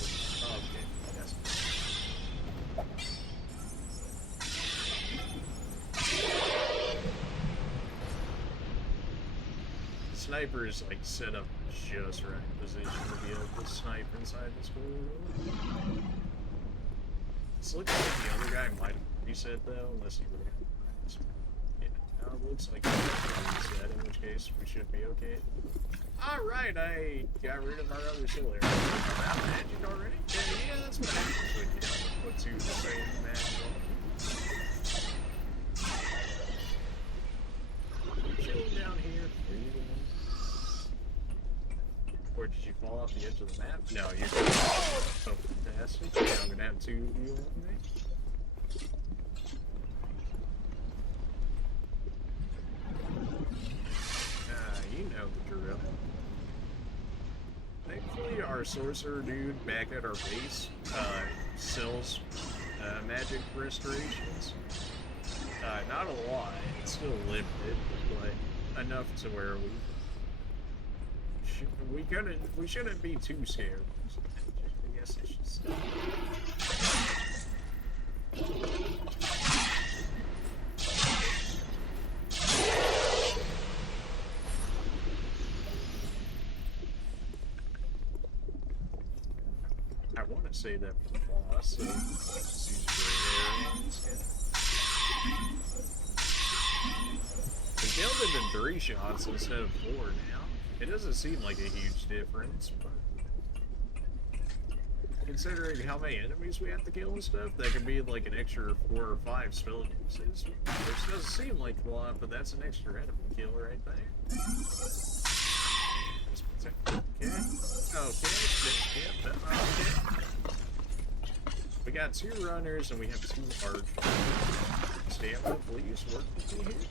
Okay, yes. Sniper is like set up just right position to be able to snipe inside this hole. This looks like the other guy might have reset though, unless he really. Yeah, now it looks like he reset, in which case we should be okay. Alright, I got rid of our other soul arrow. Out magic already? Yeah, that's what happens when you don't put 2 the same magic on. Chilling down here. Or did you fall off the edge of the map? No, you're so fantastic. Now I'm gonna have 2 of you with me. You know the drill. Thankfully, our sorcerer dude back at our base sells magic restorations. Not a lot, it's still limited, but enough to where we shouldn't be too scared. I guess I should say. I want to say that for the boss, so let's use great arrows. We killed him in 3 shots instead of 4 now. It doesn't seem like a huge difference, but considering how many enemies we have to kill and stuff, that could be like an extra 4 or 5 spell uses. Which doesn't seem like a lot, but that's an extra enemy kill right there. Okay. We got 2 runners and we have 2 archers. Stamina, please work with me here.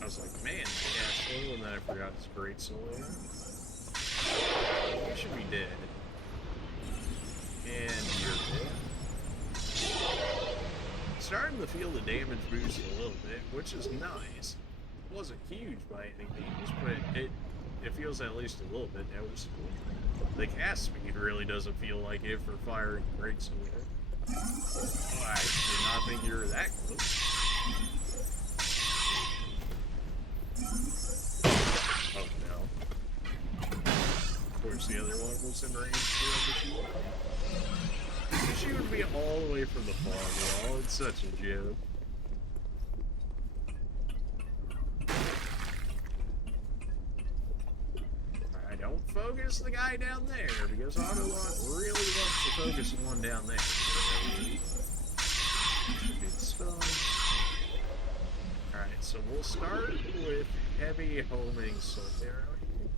I was like, man, slow, and then I forgot his great soul arrow. You should be dead. And you're dead. Starting to feel the damage boost a little bit, which is nice. It wasn't huge by any means, but it feels at least a little bit noticeable. The cast speed really doesn't feel like it for firing great soul arrow. Oh, I did not think you were that close. Oh no. Of course the other one was in range too, she would be all the way from the fog wall. It's such a joke. Alright, don't focus the guy down there, because Autolot really wants to focus the one down there. Should be stunned. Alright, so we'll start with heavy homing soul arrow here.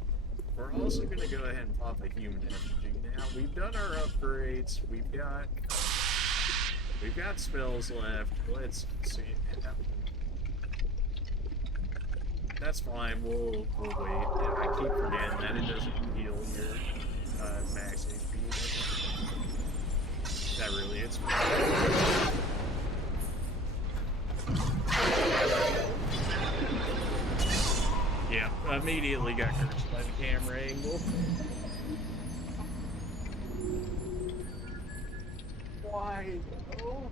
We're also going to go ahead and pop a human effigy now. We've done our upgrades. We've got spells left. Let's see. That's fine. We'll wait. Yeah, I keep forgetting that it doesn't heal your max HP. That it's fine. Yeah, immediately got cursed by the camera angle. Why though?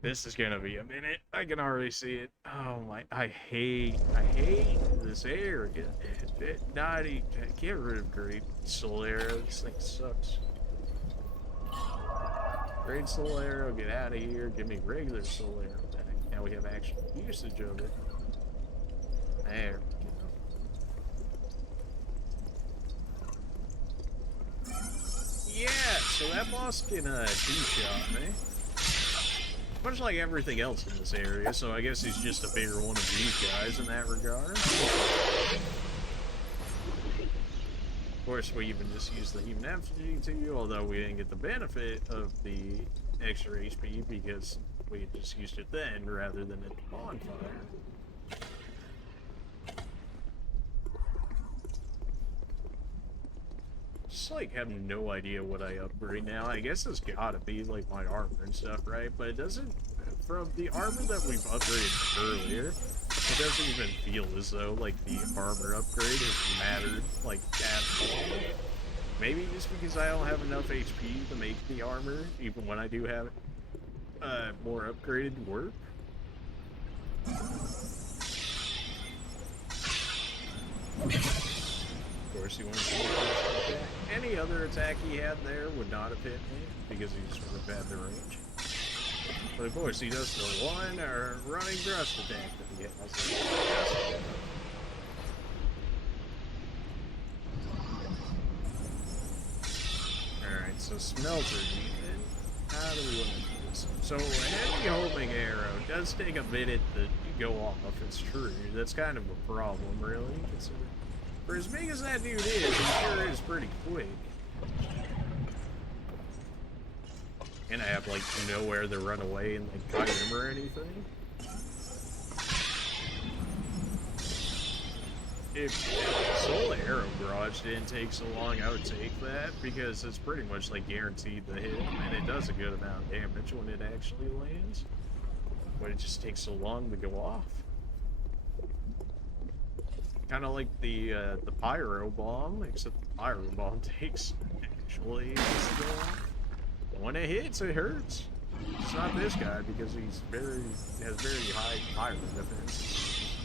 This is gonna be a minute. I can already see it. Oh my! I hate this area. Not even, get rid of Great Soul Arrow. This thing sucks. Great Soul Arrow, get out of here. Give me regular Soul Arrow back. Now we have actual usage of it. There we go. Yeah, so that boss can two-shot me. Much like everything else in this area, so I guess he's just a bigger one of these guys in that regard. Of course, we even just used the human effigy too, although we didn't get the benefit of the extra HP because we just used it then rather than at the bonfire. Just like have no idea what I upgrade now. I guess it's gotta be like my armor and stuff, right? But it doesn't, from the armor that we've upgraded earlier, it doesn't even feel as though like the armor upgrade has mattered like at all. Maybe just because I don't have enough HP to make the armor, even when I do have it, more upgraded work. Of course, he went for any other attack he had there would not have hit me because he just would have had the range. But of course, he does the one running thrust attack that he hit myself. Alright, so smelter demon. How do we want to do this? So a heavy homing arrow does take a minute to go off, it's true. That's kind of a problem, really. For as big as that dude is, he sure is pretty quick. And I have like nowhere to run away and like cut him or anything. If Soul Arrow Garage didn't take so long, I would take that because it's pretty much like guaranteed to hit him, and it does a good amount of damage when it actually lands. But it just takes so long to go off. Kind of like the pyro bomb, except the pyro bomb takes actually ages to go off. When it hits, it hurts. It's not this guy because he's has very high pyro defense.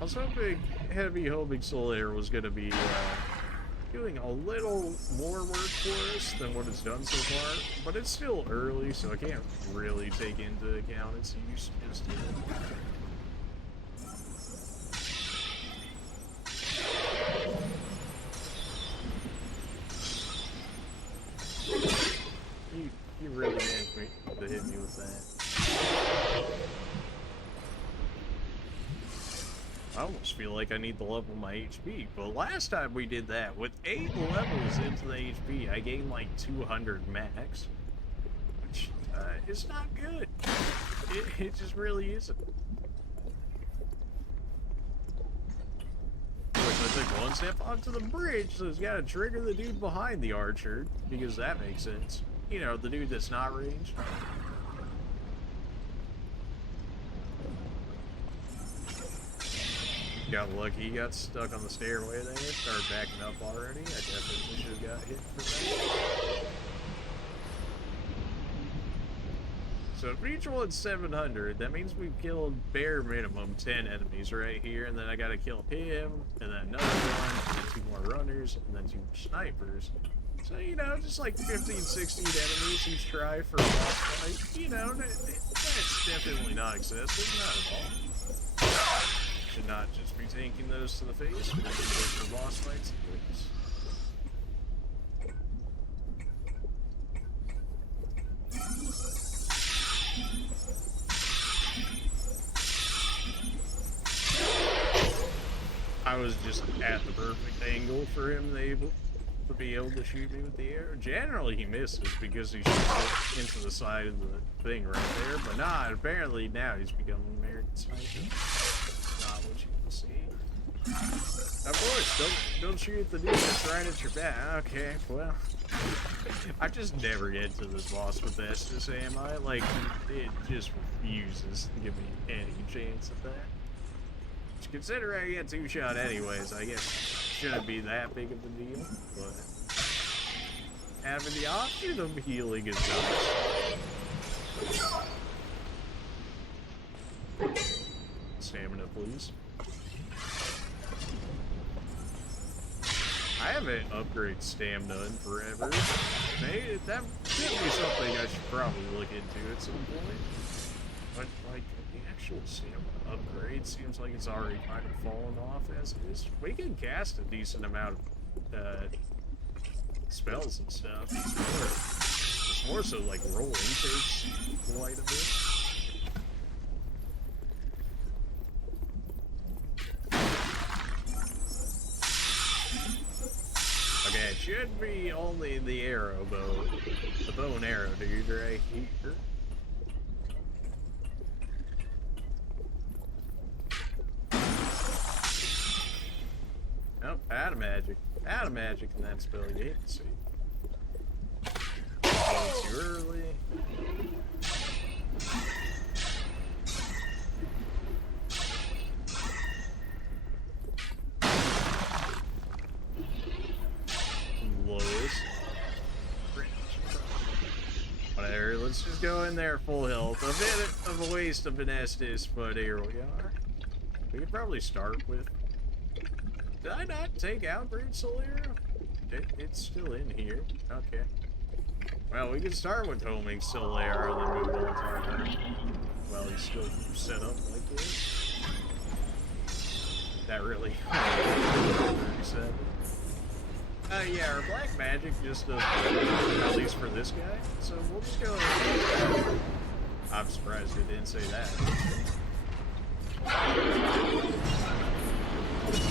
I was hoping Heavy Homing Soul Arrow was going to be doing a little more work for us than what it's done so far, but it's still early, so I can't really take into account its use just yet. You really meant me to hit me with that. I almost feel like I need to level my HP, but last time we did that, with 8 levels into the HP, I gained like 200 max, which is not good. It just really isn't. Of course, I took one step onto the bridge, so it's got to trigger the dude behind the archer, because that makes sense. You know, the dude that's not ranged. Got lucky, he got stuck on the stairway there, started backing up already. I definitely should have got hit for that. So if each one's 700, that means we've killed bare minimum 10 enemies right here, and then I gotta kill him, and then another one, and then 2 more runners, and then 2 snipers. So, you know, just like 15, 16 enemies each try for a boss fight. You know, that's definitely not excessive, not at all. Should not just be taking those to the face, but for boss fights, please. I was just at the perfect angle for him to to be able to shoot me with the arrow. Generally, he misses because he shoots it into the side of the thing right there. But nah, apparently now he's becoming an American sniper. Not what you can see. Of course, don't shoot the dude that's right at your back. Okay, well, I just never get to this boss with Estus, am I? Like, it just refuses to give me any chance at that. Which, considering I get 2-shot anyways, I guess shouldn't be that big of a deal. But having the option of healing is nice. Stamina, please. I haven't upgraded stamina in forever. Maybe that could be something I should probably look into at some point. But, like, the actual stamina upgrade seems like it's already kind of fallen off as it is. We can cast a decent amount of spells and stuff. It's more so like rolling takes quite a bit. Okay, it should be only the arrow bow. The bow and arrow dude right here. Nope, out of magic. Out of magic in that spell. You hate to see. Oh, too early. Whatever, let's just go in there full health. A bit of a waste of an Estus, but here we are. We could probably start with... Did I not take out Great Soul Arrow? It's still in here. Okay. Well, we can start with homing Soul Arrow and then move on to our... Well, he's still set up like this. That really... 37. Yeah, our black magic just does at least for this guy. So we'll just go ahead. I'm surprised he didn't say that.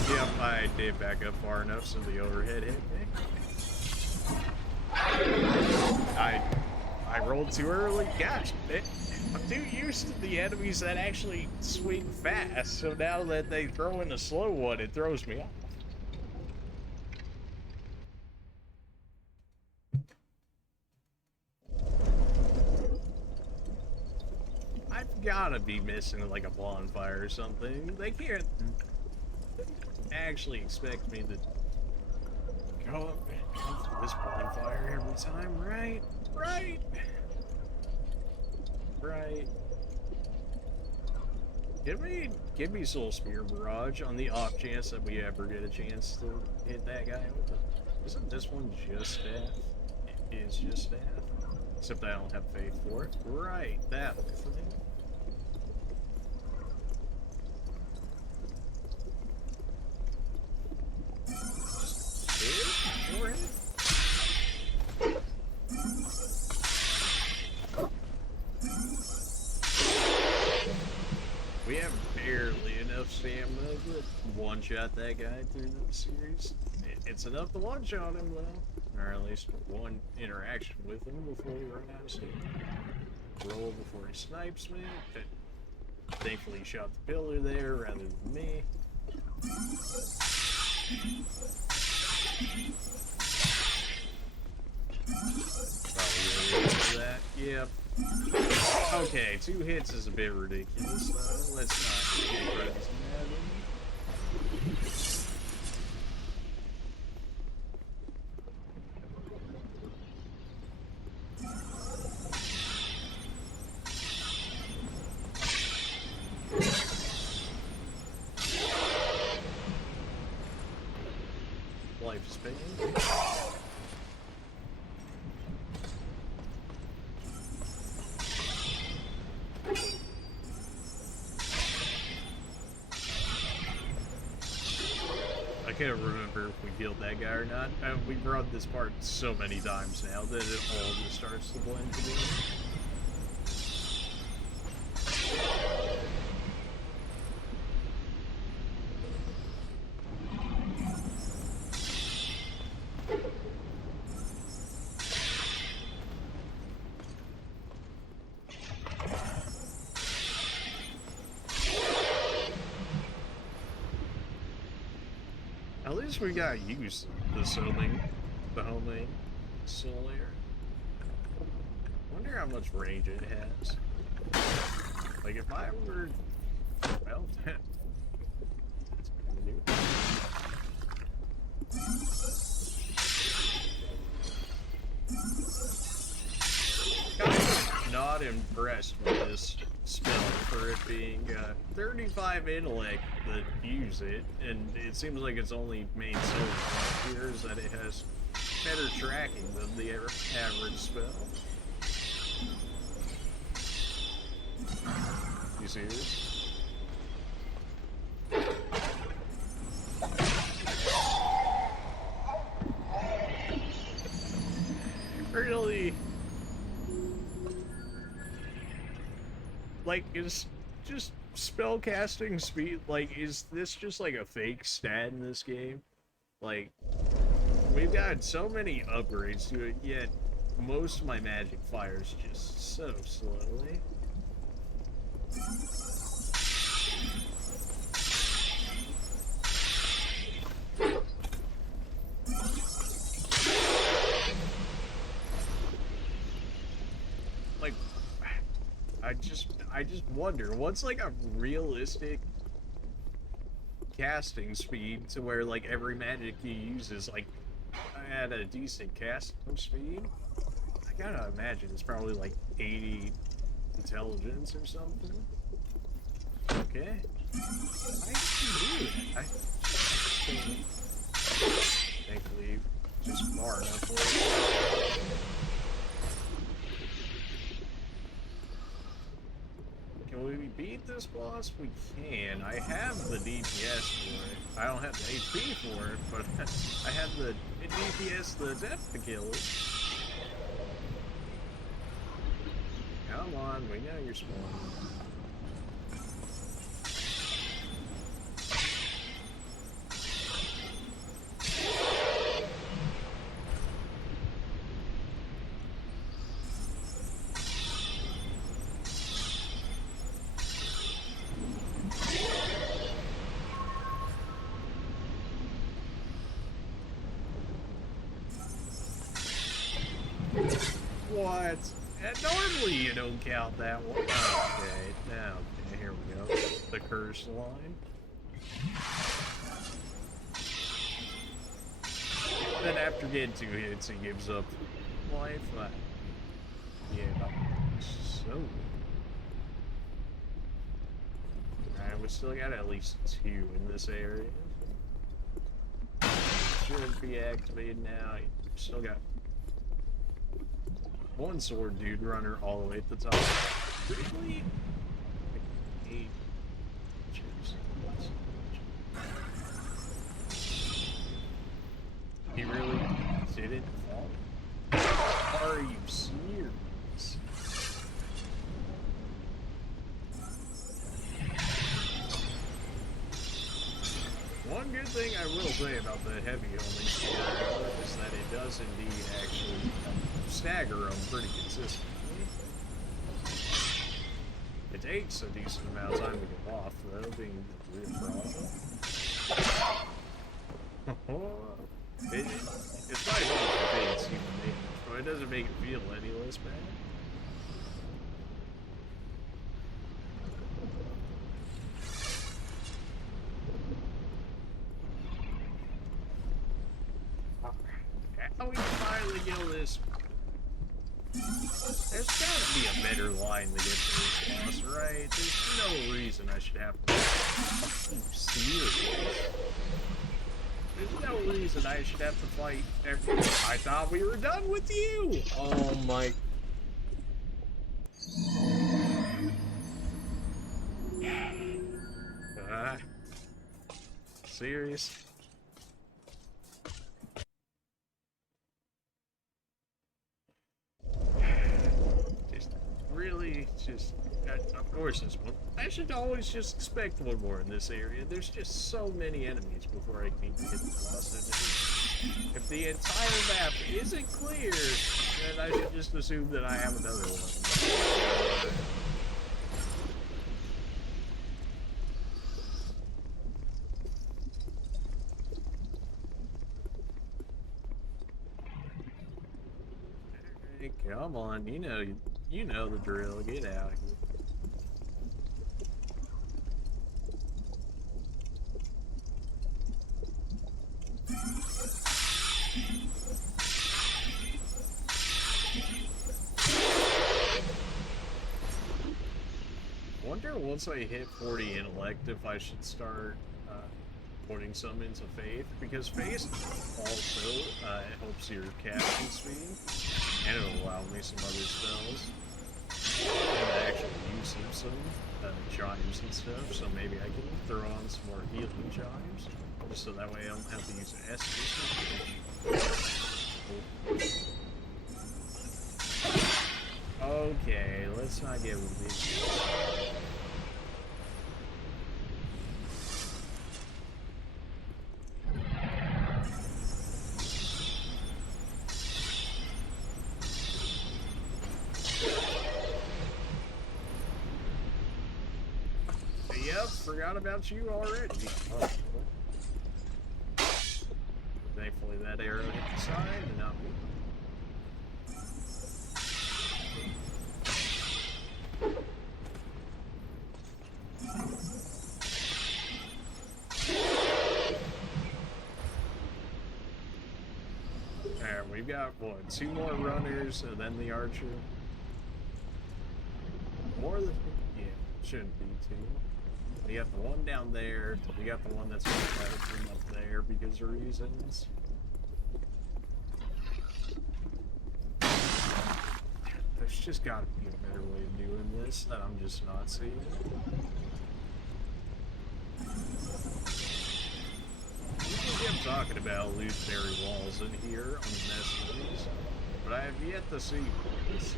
Yep, I did back up far enough so the overhead hit me. I rolled too early. Gosh, I'm too used to the enemies that actually swing fast, so now that they throw in a slow one, it throws me off. I've gotta be missing like a bonfire or something. They can't actually expect me to go up and go for this bonfire every time, right? Right! Right. Give me Soul Spear Barrage on the off chance that we ever get a chance to hit that guy with it. Isn't this one just staff? It is just staff. Except I don't have faith for it. Right, that whole thing. We have barely enough stamina to one-shot that guy through the series. It's enough to one-shot him, though. Or at least one interaction with him before we run out of stamina. Roll before he snipes me. Thankfully, he shot the pillar there rather than me. Probably gonna do that. Yep. Okay, 2 hits is a bit ridiculous, though. Let's not get rid of this madden. Life is pain. I can't remember if we killed that guy or not. We've run this part so many times now that it all just starts to blend together. At least we got used to the homing soul air. Wonder how much range it has. Like if I were, well, that's what I'm gonna do. Kind of not impressed with this spell for it being 35 intellect that use it, and it seems like its only main soul here is that it has better tracking than the average spell. You serious? Really? Like, is just spell casting speed, like, is this just like a fake stat in this game? Like, we've got so many upgrades to it, yet most of my magic fires just so slowly. Like, I just wonder, what's like a realistic casting speed to where like every magic you use is like at a decent casting speed? I gotta imagine it's probably like 80 intelligence or something. Okay. I can do it. Thankfully, just far enough for it. Can we beat this boss? We can. I have the DPS for it. I don't have the HP for it, but I have the DPS that's enough to kill it. Come on, we know you're small. What? And normally you don't count that one. Okay, now, okay, here we go. The curse line. Then after getting 2 hits, he gives up life. Yeah, so. Alright, we still got at least 2 in this area. Should be activated now. Still got one sword dude runner all the way at the top. Really? Like 8 inches. He really didn't fall? Are you serious? One good thing I will say about the heavy homing sword is that it does indeed actually stagger them pretty consistently. It takes a decent amount of time to get off, though, being a real problem. It's nice to fade human damage, but it doesn't make it feel any less bad. How we finally kill this? There's gotta be a better line to get to this boss, right? There's no reason I should have to. Are you serious? There's no reason I should have to fight everyone. I thought we were done with you! Oh my. Serious? Of course this one. I should always just expect one more in this area. There's just so many enemies before I can get the boss. If the entire map isn't clear, then I should just assume that I have another one. Hey, come on, you know the drill. Get out of here. I wonder once I hit 40 intellect if I should start putting some into faith, because faith also helps your casting speed, and it'll allow me some other spells, and I actually use some chimes and stuff, so maybe I can throw on some more healing chimes, just so that way I don't have to use an Okay, let's not get ridiculous. Yep, forgot about you already. Oh, thankfully that arrow hit the side and not me. Alright, we've got, what, 2 more runners and then the archer? More than, yeah, shouldn't be 2. We got the one down there, we got the one that's going to try to come up there because of reasons. There's just got to be a better way of doing this that I'm just not seeing. You kept talking about illusionary walls in here on the messages, but I have yet to see this.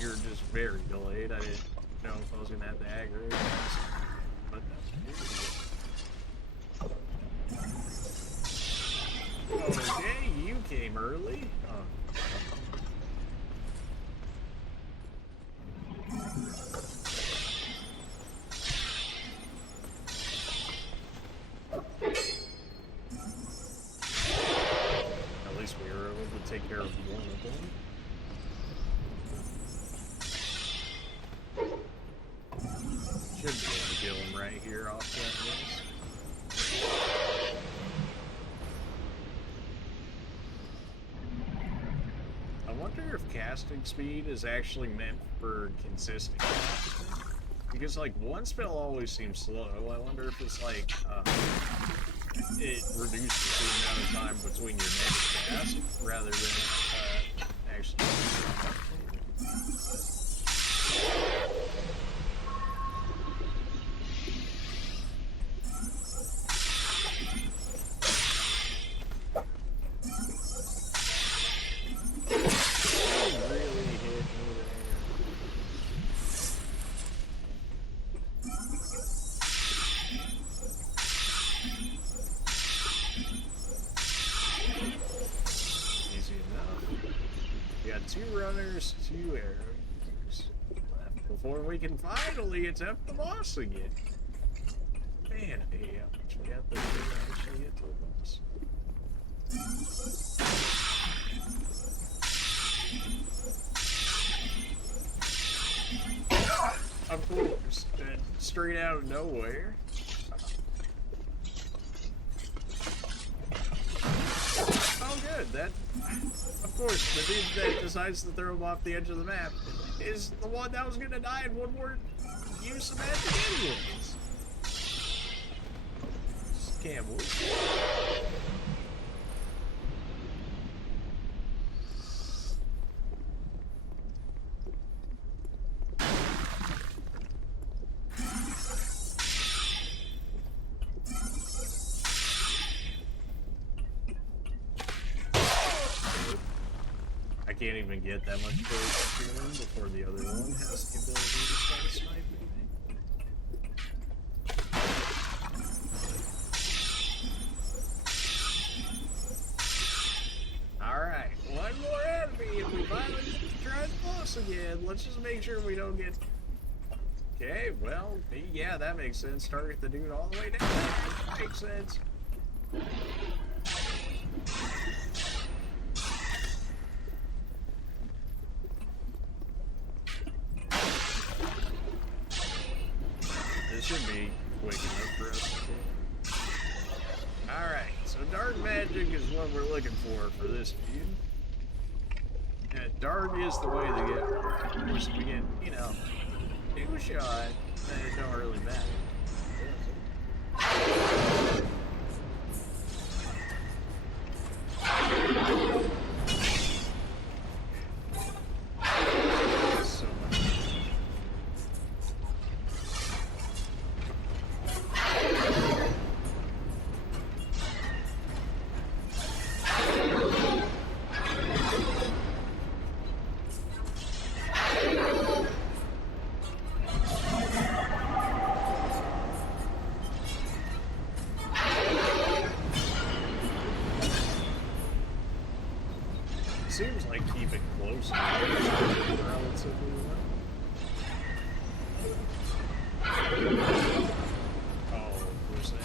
You're just very delayed. I didn't know if I was going to have to aggravate this, but okay, you came early. At least we were able to take care of one of them. Should be able to kill him right here off that list. I wonder if casting speed is actually meant for consistent casting. Because, like, one spell always seems slow. I wonder if it's like, it reduces the amount of time between your next cast rather than, actually. Two runners, 2 arrows left before we can finally attempt the boss again. Man, I hate how much we have to do to actually get to the boss. Of course, straight out of nowhere. Oh good, that... Of course, the dude that decides to throw him off the edge of the map is the one that was gonna die in one more use of magic anyways. Just can't believe it. I can't even get that much close to him before the other one has the ability to start sniping me. Alright, one more enemy and we finally get to try the boss again. Let's just make sure we don't get... Okay, well, yeah, that makes sense. Target the dude all the way down. Makes sense. should be quick enough for us to do. Alright, so dark magic is what we're looking for this feud. Yeah, dark is the way to go. Of course, if we get, you know, 2 shot, then it don't really matter. So much. Seems like keep it close relatively well. Oh, was that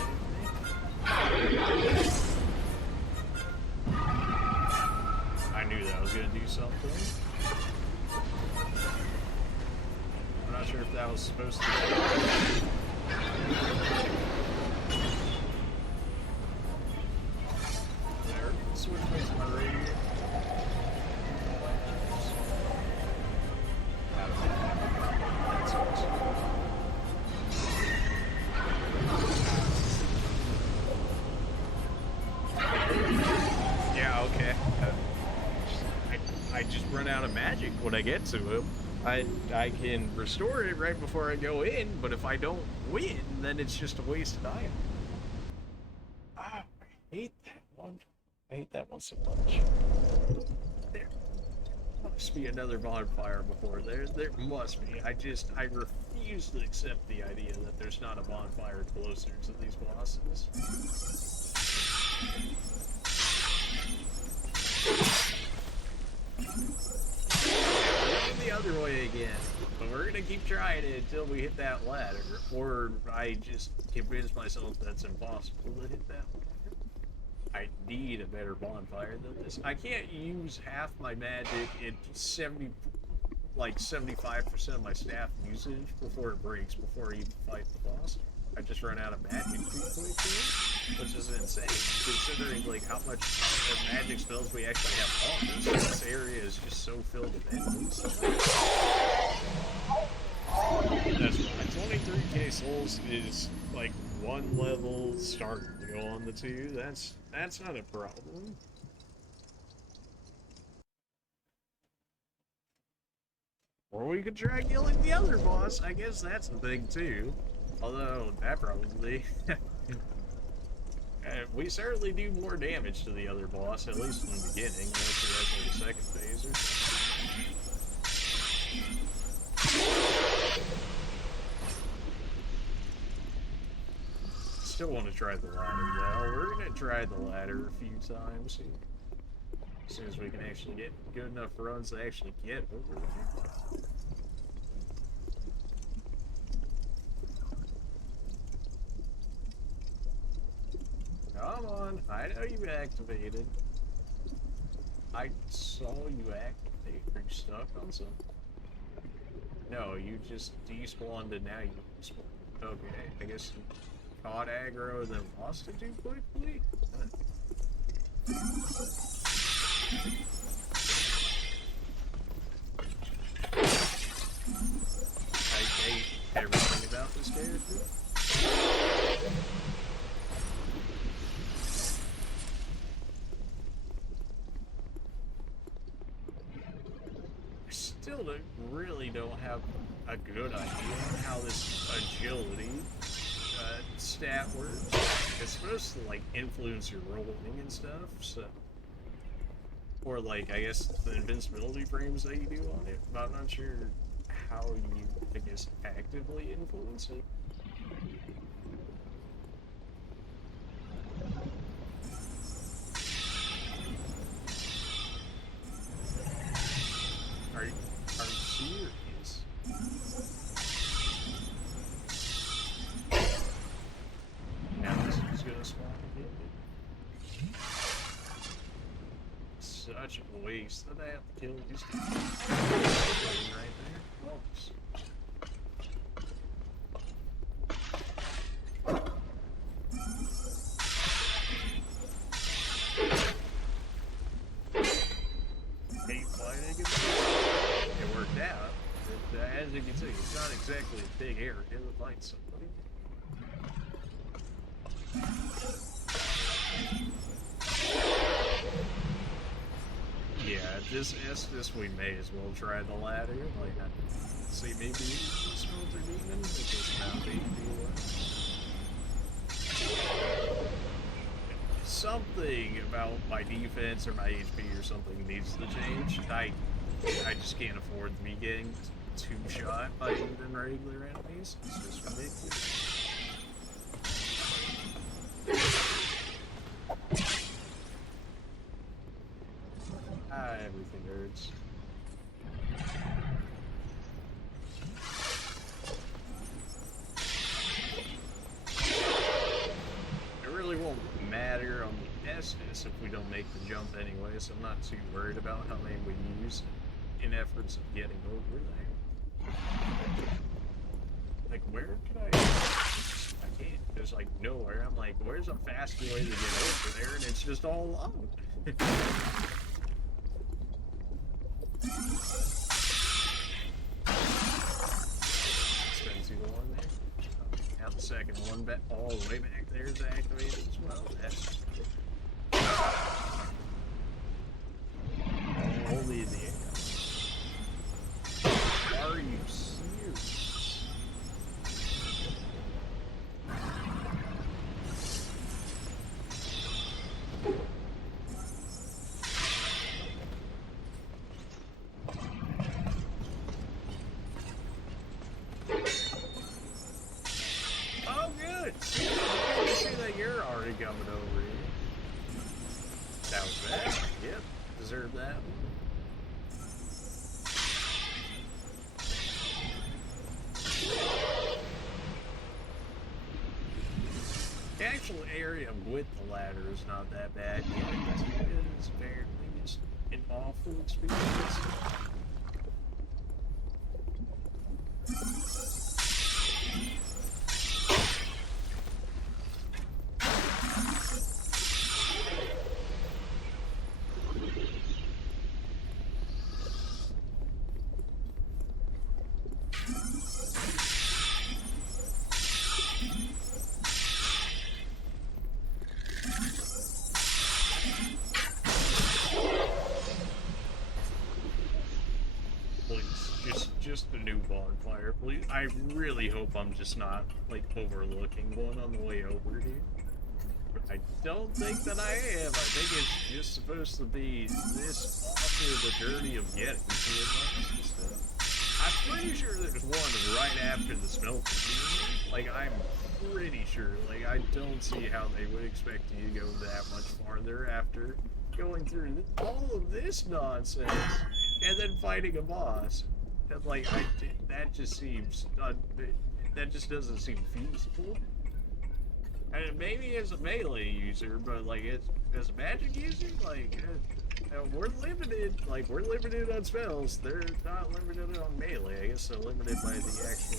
anything? I knew that was gonna do something. I'm not sure if that was supposed to be. There, switch back to my radio. Yeah, okay. I just run out of magic when I get to him. I can restore it right before I go in, but if I don't win, then it's just a wasted item. Ah, I hate that one. I hate that one so much. There must be another bonfire before there. There must be. I refuse to accept the idea that there's not a bonfire closer to these bosses. The other way again, but we're gonna keep trying it until we hit that ladder, or I just convince myself that's impossible to hit that ladder. I need a better bonfire than this. I can't use half my magic at 75% of my staff usage before it breaks, before I even fight the boss. I just run out of magic too quickly, which is insane, considering like how much magic spells we actually have on this. This area is just so filled with enemies. That's right. 23k souls is like 1 level starter to go on the 2. That's not a problem. Or we could try killing the other boss. I guess that's the thing too. Although, that probably... we certainly do more damage to the other boss, at least in the beginning, unless we have like a second phase or something. Still want to try the ladder, though. We're going to try the ladder a few times. As soon as we can actually get good enough runs to actually get over there. Come on, I know you activated. I saw you activate. Are you stuck on something? No, you just despawned and now you respawned. Okay, I guess you caught aggro and then lost it too quickly? I hate everything about this character. Still really don't have a good idea on how this agility stat works. It's supposed to like influence your rolling and stuff, so or like I guess the invincibility frames that you do on it, but I'm not sure how you I guess actively influence it. Are you serious? Now this is gonna spawn again. Such a waste that I have to kill these guys. Right there. Oops. fighting against it. It worked out. As you can see, it's not exactly a big area to fight somebody. Yeah, this Estus, we may as well try the ladder. Like, see, maybe the smelter demon with this mountain. Something about my defense or my HP or something needs to change. I just can't afford to be getting two-shot by even regular enemies. It's just ridiculous. Everything hurts. It really won't matter on the Estus if we don't make the jump anyway, so I'm not too worried about how many we use in efforts of getting over there. Like, where could I can't. There's like nowhere. I'm like, where's a faster way to get over there? And it's just all locked. Expensive one there. Now the second one back all the way back there is activated as well. That's holy in the air. Are you serious? Coming over here. That was that. Yep, deserved that one. The actual area with the ladder is not that bad yet. It's apparently just an awful experience. Just a new bonfire, please. I really hope I'm just not, like, overlooking one on the way over here. I don't think that I am. I think it's just supposed to be this awful the journey of getting to it. I'm pretty sure there's one right after the smelter. Like, I'm pretty sure. Like, I don't see how they would expect you to go that much farther after going through all of this nonsense and then fighting a boss. And like, that just seems, that just doesn't seem feasible. And maybe as a melee user, but like, as a magic user, like, we're limited, like, we're limited on spells. They're not limited on melee. I guess they're limited by the actual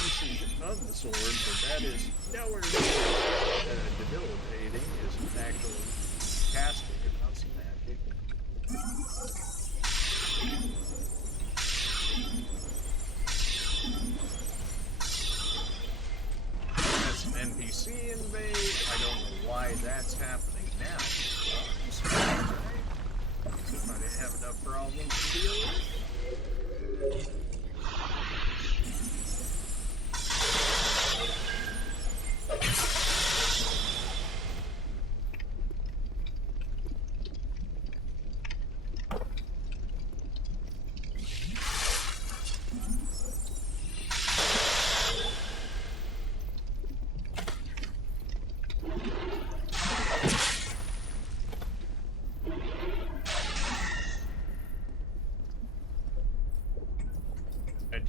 usage of the sword, but that is nowhere near debilitating as actually casting it, not some magic. That's an NPC invade. I don't know why that's happening now. I'm surprised, right? So if I didn't have enough problems to deal with.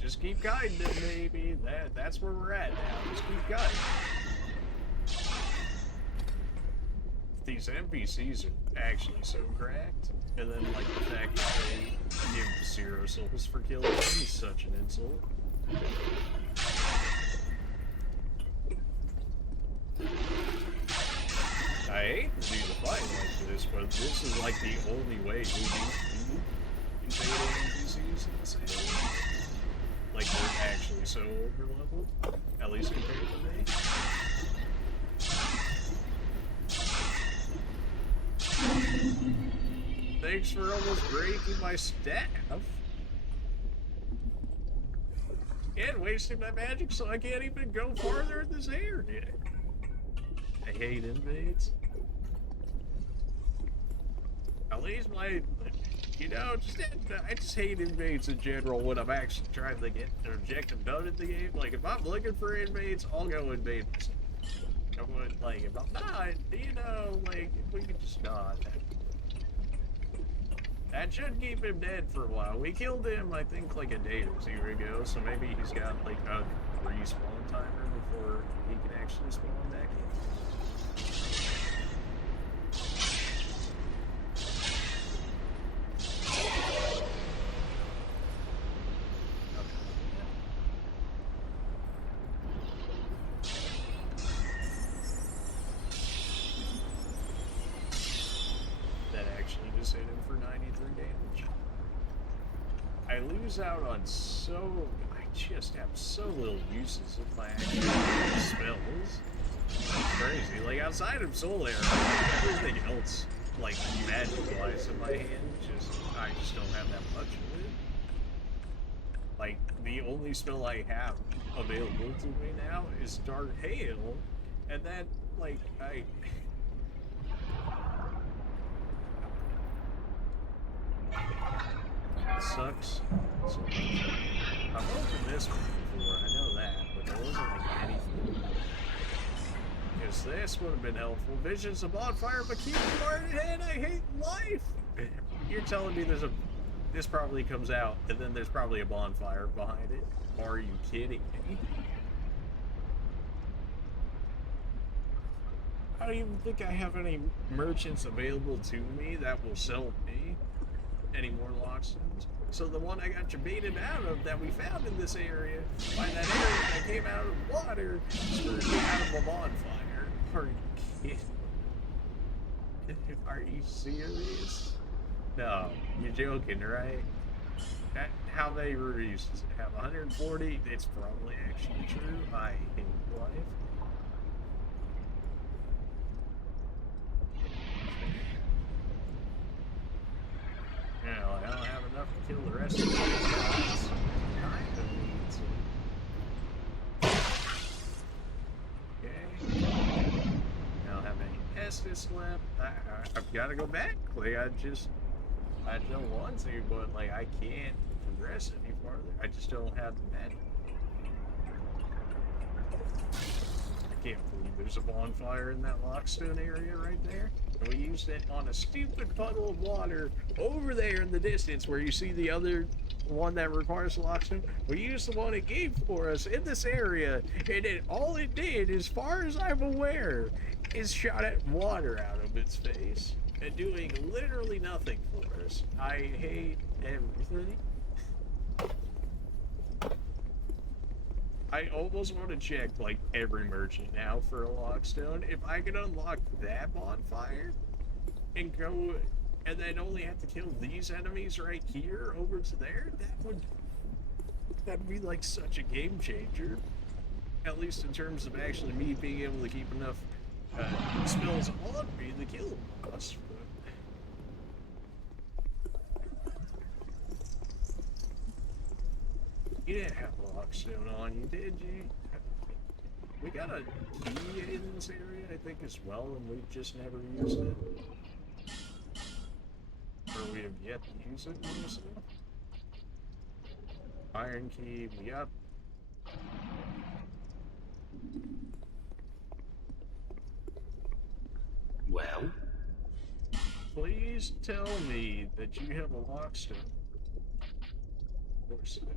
Just keep guiding it, maybe. That's where we're at now. Just keep guiding. These NPCs are actually so cracked. And then, like, the fact that they give 0 souls for killing them is such an insult. I hate to do the fine like this, but this is like the only way we need to invade NPCs in this area. Like, they're actually so overleveled, at least compared to me. Thanks for almost breaking my staff. And wasting my magic so I can't even go farther in this area. I hate invades. At least my, you know, I just hate invades in general when I'm actually trying to get an objective done in the game. Like, if I'm looking for invades, I'll go invade myself. I would, like, if I'm not, you know, like, if we could just not. That should keep him dead for a while. We killed him, I think, like a day or two ago, so maybe he's got, like, a respawn timer before he can actually spawn back in. Just hit him for 93 damage. I lose out on I just have so little uses of my actual spells. It's crazy. Like, outside of Soul Arrow, everything else, like, magic-wise in my hand, I just don't have that much of it. Like, the only spell I have available to me now is Dark Hail, and then, like, It sucks so much. I've opened this one before, I know that, but there wasn't like anything. Because this would have been helpful. Visions of bonfire, but keep in mind, I hate life! You're telling me this probably comes out, and then there's probably a bonfire behind it? Are you kidding me? I don't even think I have any merchants available to me that will sell me any more lockstones. So the one I got baited out of that we found in this area, by that area that came out of water, screwed me out of a bonfire. Are you kidding? Are you serious? No, you're joking, right? How many reviews does it have? 140? It's probably actually true. I hate life. You know, I don't have enough to kill the rest of these guys. Kind of need to. Okay. I don't have any Estus left. I've got to go back. Like, I don't want to, but, like, I can't progress any farther. I just don't have the magic. I can't believe there's a bonfire in that lockstone area right there. And we used it on a stupid puddle of water over there in the distance where you see the other one that requires lockstone. We used the one it gave for us in this area, and all it did, as far as I'm aware, is shot at water out of its face and doing literally nothing for us. I hate everything. I almost want to check, like, every merchant now for a lockstone. If I could unlock that bonfire and go, and then only have to kill these enemies right here over to there, that'd be, like, such a game changer. At least in terms of actually me being able to keep enough spells on me to kill a boss. You didn't have a lockstone on you, did you? We got a key in this area, I think, as well, and we've just never used it. Or we have yet to use it, honestly. Iron key, we got... Well? Please tell me that you have a lockstone. Of course you do.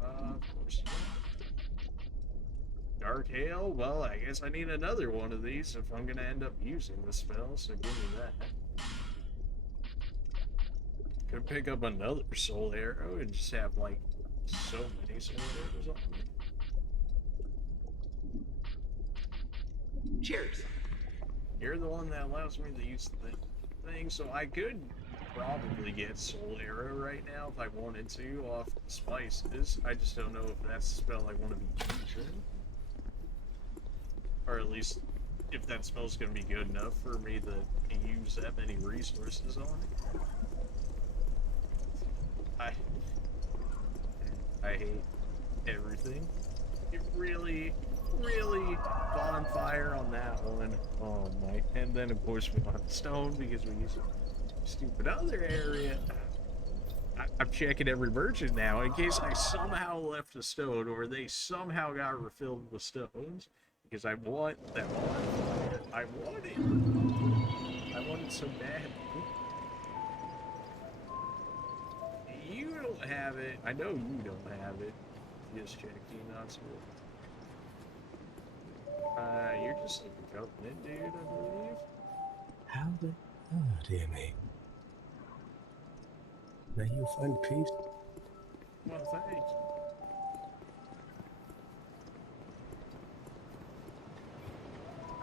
Of course. Dark Hail? Well, I guess I need another one of these if I'm gonna end up using the spell, so give me that. Could pick up another soul arrow and just have, like, so many soul arrows on me. Cheers. You're the one that allows me to use the thing, so I could probably get Soul Arrow right now if I wanted to off the spices. I just don't know if that's the spell I want to be using. Or at least if that spell's going to be good enough for me to use that many resources on it. I hate everything. It really bonfire on that one. Oh my. And then of course we want stone because we use stupid other area. I'm checking every merchant now in case I somehow left a stone or they somehow got refilled with stones because I want that bonfire. I want it. I want it so bad. You don't have it. I know you don't have it. Just checking, not so. You're just like a covenant dude, I believe. How the... Oh, dear me. May you find peace. Well, thanks.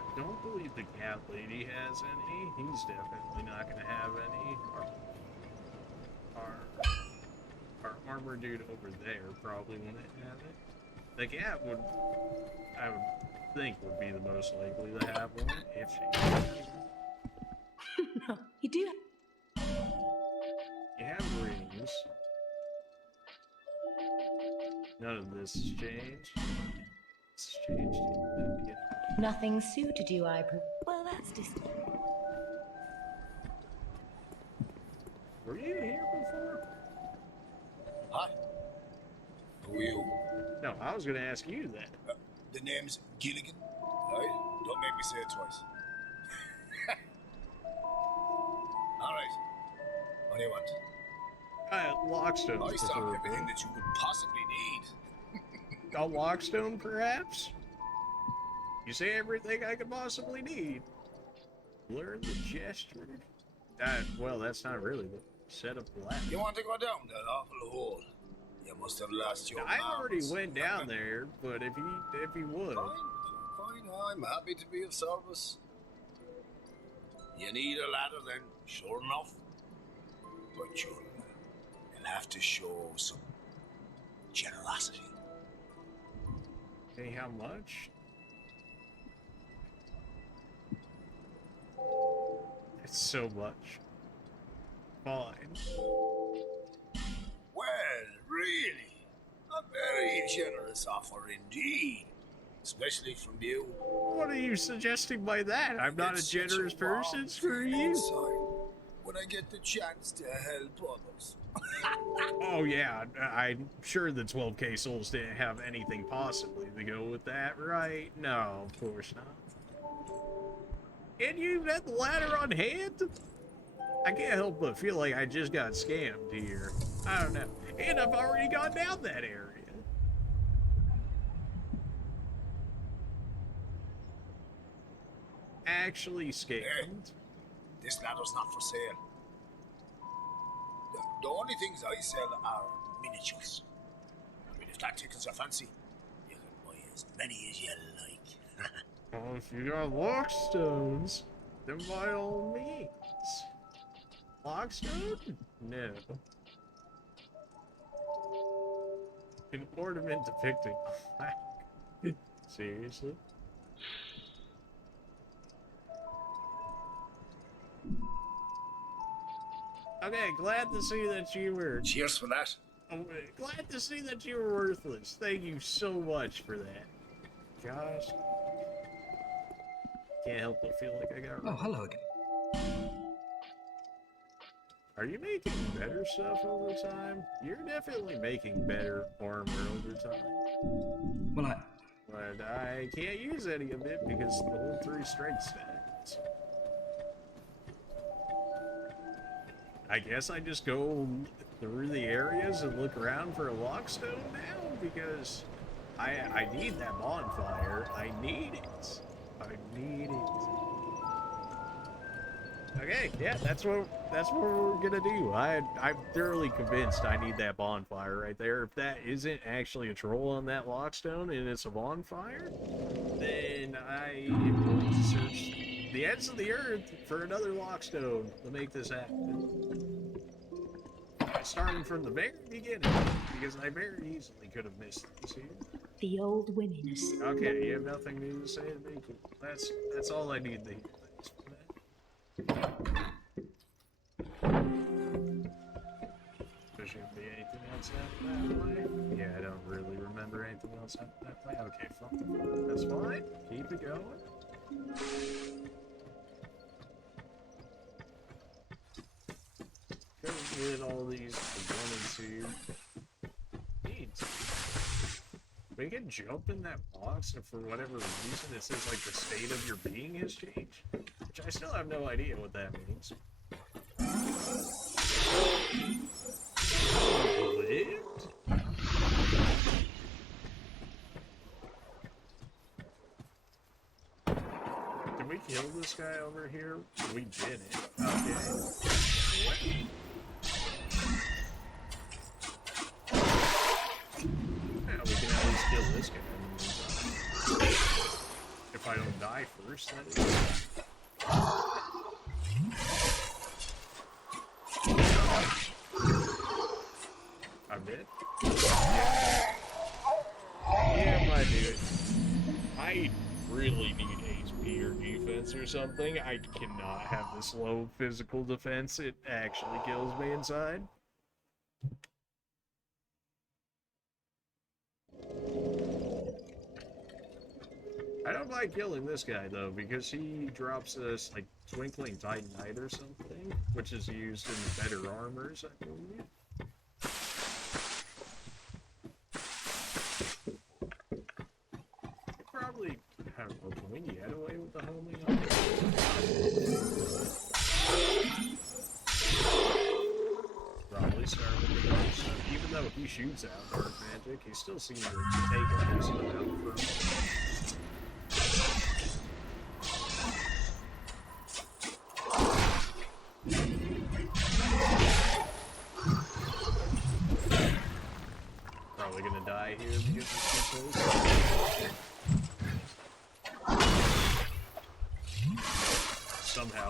I don't believe the cat lady has any. He's definitely not going to have any. Our armor dude over there probably wouldn't have it. The cat would, I would think, would be the most likely to have one if she had one. No, you do. You have rings. None of this has changed. It's changed. Nothing suited you, I presume. Well, that's distant. Were you here before? Hi. Who are you? No, I was going to ask you that. The name's Gilligan. Right? Don't make me say it twice. All right. What do you want? Lockstone. I stock everything that you could possibly need. A lockstone, perhaps? You say everything I could possibly need. Learn the gesture. Well, that's not really the setup ladder. You want to go down that awful hole? You must have lost your I already balance. went down there, but if you would. Fine. I'm happy to be of service. You need a ladder then, sure enough. But you'll have to show some generosity. Hey, how much? It's so much. Fine. Well, really, a very generous offer indeed. Especially from you. What are you suggesting by that? I'm not a It's such generous person, warm screw feeling you. inside when I get the chance to help others. Oh yeah, I'm sure the 12k souls didn't have anything possibly to go with that, right? No, of course not. And you had the ladder on hand? I can't help but feel like I just got scammed here. I don't know. And I've already gone down that area. Actually scammed. This ladder's not for sale. The only things I sell are miniatures. I mean, if that tickles your fancy, you can buy as many as you like. Well, if you got lockstones, then by all means. Lockstone? No. An ornament depicting black. Seriously? Okay, glad to see that you were... Cheers for that. Oh, glad to see that you were worthless. Thank you so much for that. Gosh. Can't help but feel like I got... Oh, hello again. Are you making better stuff over time? You're definitely making better armor over time. Well, But I can't use any of it because the whole 3 strength stats. I guess I just go through the areas and look around for a lockstone now because I need that bonfire. I need it. I need it. Okay, yeah, that's what we're gonna do. I'm thoroughly convinced I need that bonfire right there. If that isn't actually a troll on that lockstone and it's a bonfire, then I am going to search the ends of the earth for another lockstone to make this happen. Starting from the very beginning, because I very easily could have missed this here. The old women assume. Okay, you have nothing new to say to me? Cool. That's all I need to hear. Thanks for that. There shouldn't be anything else happening that way. Yeah, I don't really remember anything else happening that way. Okay, fine. That's fine. Keep it going. Go get all these components here. Neat. We can jump in that box, and for whatever reason, it says like the state of your being has changed, which I still have no idea what that means. Lived? Did we kill this guy over here? We didn't. Okay. What? Yeah, we can at least kill this guy. If I don't die first, that is. I'm dead? Yeah, my dude. I really need HP or defense or something. I cannot have this low physical defense. It actually kills me inside. I don't mind killing this guy though, because he drops us like Twinkling Titanite or something, which is used in better armors, I believe. Probably, I don't know, can we get away with the homing on this? Probably start with the dark stuff. Even though he shoots out dark magic, he still seems to take a decent amount from probably gonna die here because it's too close. Somehow,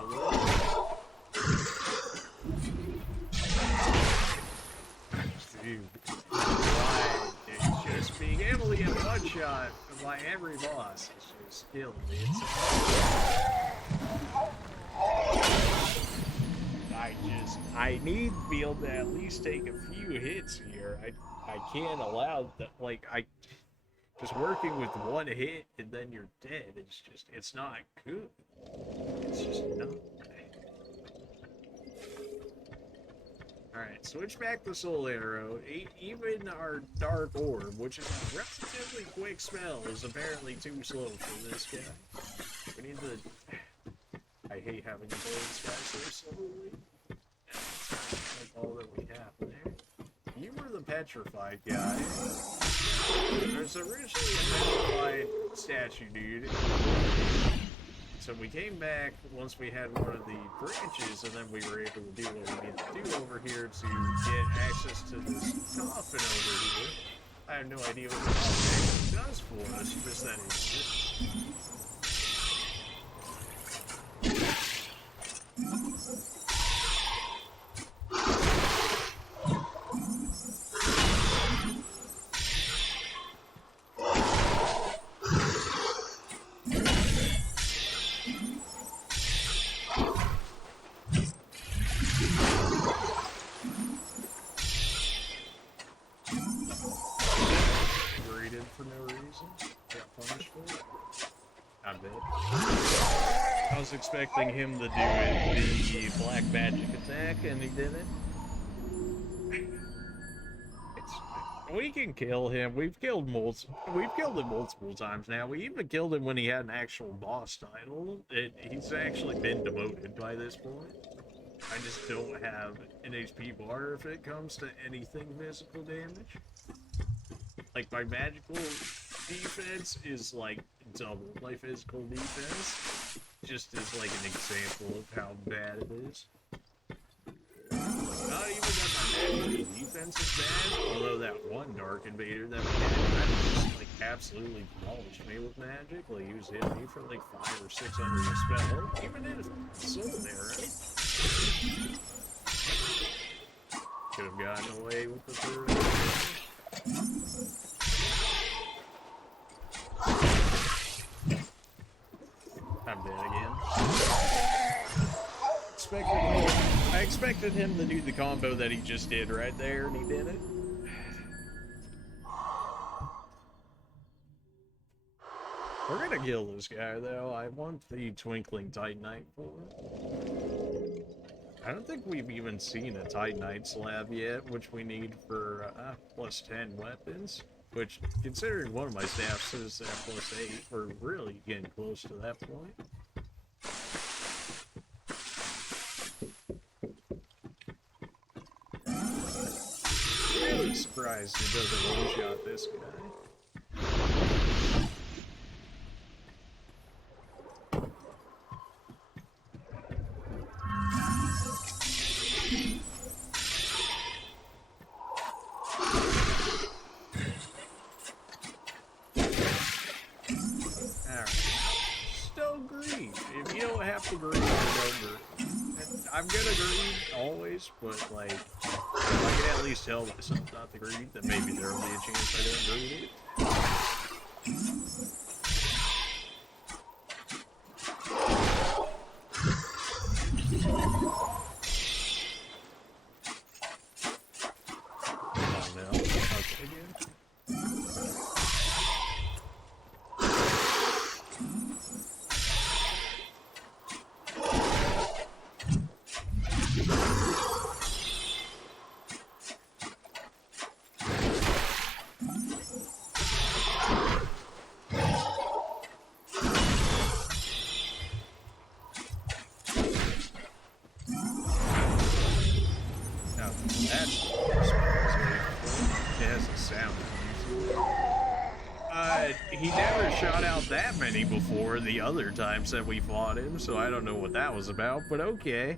dude, why? It's just being able to get one shot by every boss is just killing me. I need to be able to at least take a few hits here. I can't allow that. Like, just working with one hit and then you're dead. It's not good. It's just not. Alright, switch back the soul arrow. Even our dark orb, which is a relatively quick spell, is apparently too slow for this guy. We need to. I hate having to play this guy so slowly. That's all that we have there. You were the petrified guy. There's originally a petrified statue, dude. So we came back once we had one of the branches, and then we were able to do what we needed to do over here to get access to this coffin over here. I have no idea what the coffin actually does for us, just that it's for no reason. Got punished for it. I'm dead. I was expecting him to do the black magic attack, and he didn't. We can kill him. We've killed him multiple times now. We even killed him when he had an actual boss title. He's actually been demoted by this point. I just don't have an HP bar if it comes to anything physical damage. Like, my magical defense is, like, double my physical defense. Just as, like, an example of how bad it is. Not even that my magic defense is bad, although that one dark invader that we had just like absolutely demolished me with magic. Like he was hitting me for like 500 or 600 a spell. Even if soul there, right? Could have gotten away with the third. I'm dead again. I expected him to do the combo that he just did right there, and he did it. We're gonna kill this guy, though. I want the Twinkling Titanite for it. I don't think we've even seen a Titanite slab yet, which we need for plus 10 weapons. Which, considering one of my staffs is at plus 8, we're really getting close to that point. Really surprised he doesn't one-shot this guy. If you don't have to grieve, don't grieve. I'm gonna grieve always, but like, if I can at least tell myself not to grieve, then maybe there'll be a chance I don't grieve it. Oh no. Okay, again. He never shot out that many before the other times that we fought him, so I don't know what that was about, but okay.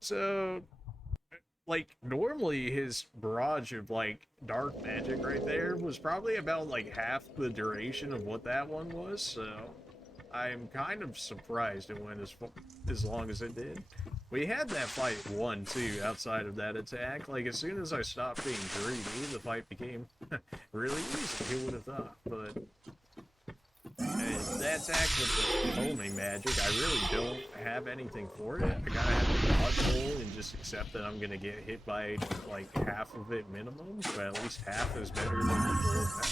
So, like, normally his barrage of, like, dark magic right there was probably about, like, half the duration of what that one was, so I'm kind of surprised it went as long as it did. We had that fight won, too, outside of that attack. Like, as soon as I stopped being greedy, the fight became really easy, who would have thought, but that attack with the homing magic, I really don't have anything for it. I gotta have to dodge roll and just accept that I'm gonna get hit by, like, half of it minimum, but at least half is better than the full attack.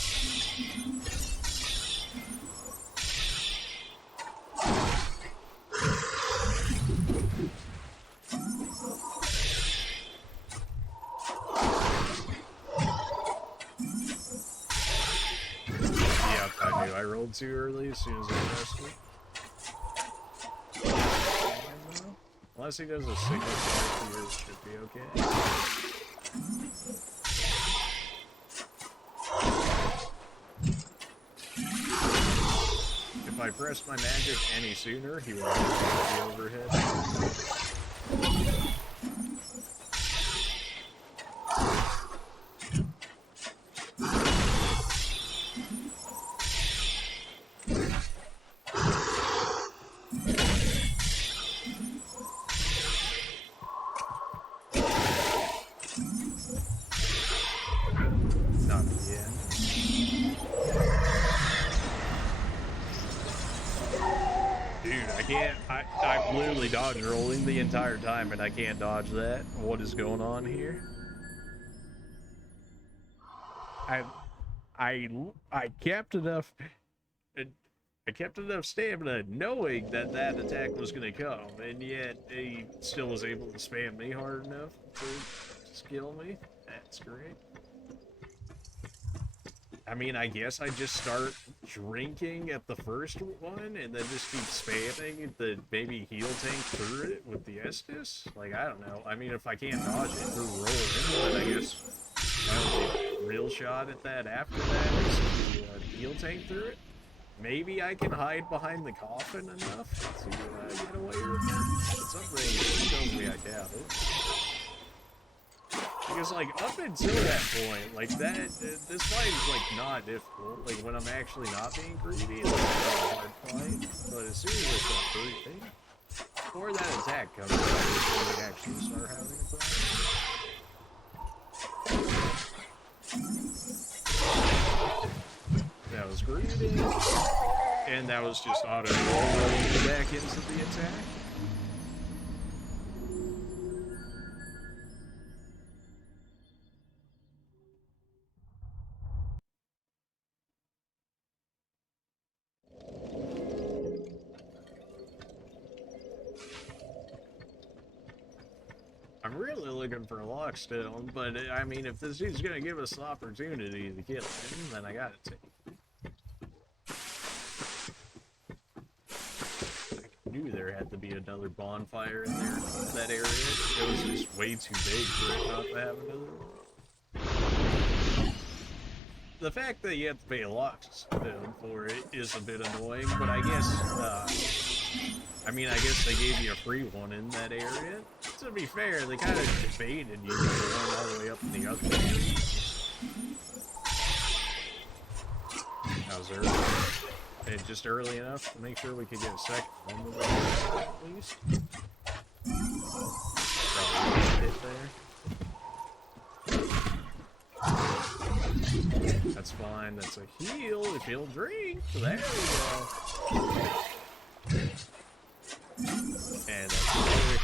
I rolled too early as soon as I pressed it. Unless he does a signal strike here, it should be okay. If I press my magic any sooner, he will have the overhead. I'm literally dodge rolling the entire time and I can't dodge that. What is going on here? I kept enough stamina knowing that that attack was going to come, and yet he still was able to spam me hard enough to just kill me. That's great. I mean, I guess I just start drinking at the first one and then just keep spamming the maybe heal tank through it with the Estus? Like, I don't know. I mean, if I can't dodge it through rolling, then I guess my only real shot at that after that is the heal tank through it. maybe I can hide behind the coffin enough to get away with it. But something tells me I doubt it. Because, like, up until that point, like, this fight is, like, not difficult. Like, when I'm actually not being greedy, it's not a hard fight. But as soon as I start breathing, or that attack comes out, we actually start having a problem. That was greedy, and that was just auto-rolling back into the attack. I'm really looking for a lockstone, but I mean, if this dude's gonna give us the opportunity to kill him, then I gotta take it. I knew there had to be another bonfire in there, that area. It was just way too big for it not to have another one. The fact that you have to pay a lockstone for it is a bit annoying, but I guess, I guess they gave you a free one in that area. To be fair, they kind of debated you going all the way up in the other area. That was early. And just early enough to make sure we could get a second one at least. Probably hit there. That's fine. That's a heal if you'll drink. There we go. And that's quick.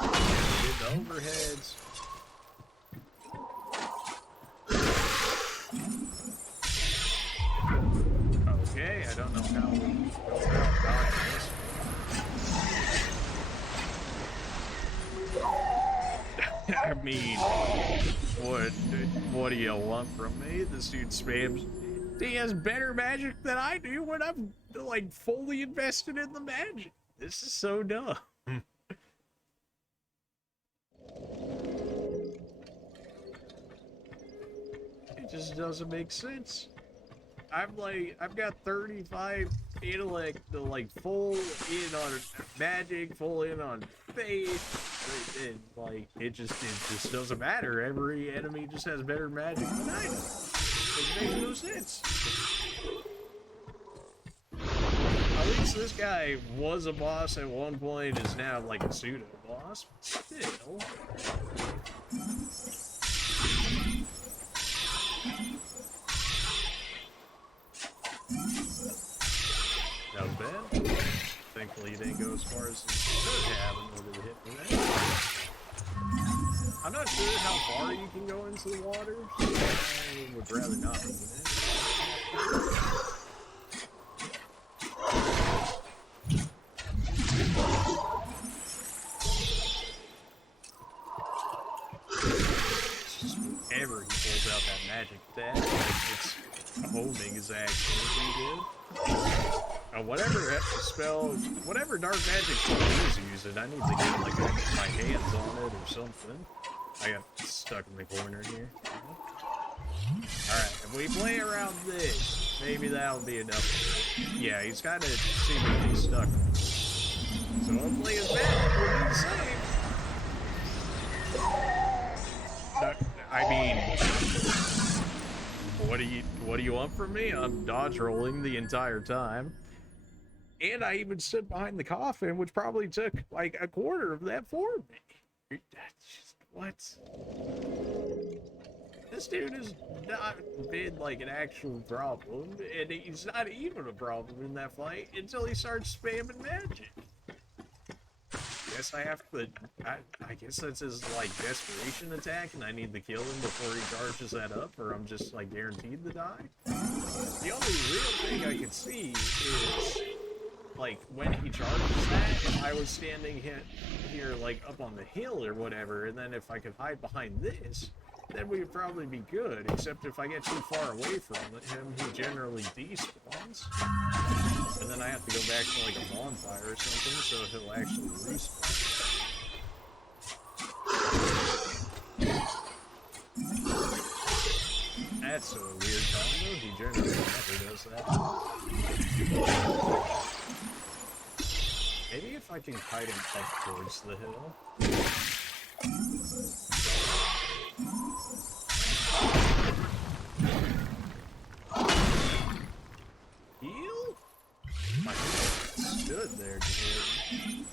Get the overheads. Okay, I don't know how we go about dodging this. I mean, what do you want from me? This dude spams. He has better magic than I do when I'm, like, fully invested in the magic. This is so dumb. It just doesn't make sense. I've got 35 intellect to, like, full in on magic, full in on faith, and, like, it just doesn't matter. Every enemy just has better magic than I do. It makes no sense. At least this guy was a boss at one point, is now like a pseudo boss, but still. That was bad. Thankfully, he didn't go as far as he should have in order to hit me there. I'm not sure how far you can go into the water, so I would rather not be in it. Just whenever he pulls out that magic attack, it's homing is actually pretty good. Whatever dark magic he's using, I need to get like my hands on it or something. I got stuck in the corner here. Alright, if we play around this, maybe that'll be enough. Yeah, he's kind of seemingly stuck. So hopefully his magic will be the same. I mean, what do you want from me? I'm dodge rolling the entire time. And I even stood behind the coffin, which probably took like a quarter of that for me. What? This dude has not been like an actual problem, and he's not even a problem in that fight until he starts spamming magic. Guess I have to, I guess that's his like desperation attack, and I need to kill him before he charges that up, or I'm just like guaranteed to die. The only real thing I can see is like when he charges that, if I was standing here like up on the hill or whatever, and then if I could hide behind this, then we would probably be good, except if I get too far away from him, he generally despawns. And then I have to go back to like a bonfire or something, so he'll actually respawn. That's a weird combo. He generally never does that. Maybe if I can kite him up towards the hill. Heal? My God, stood there, dude.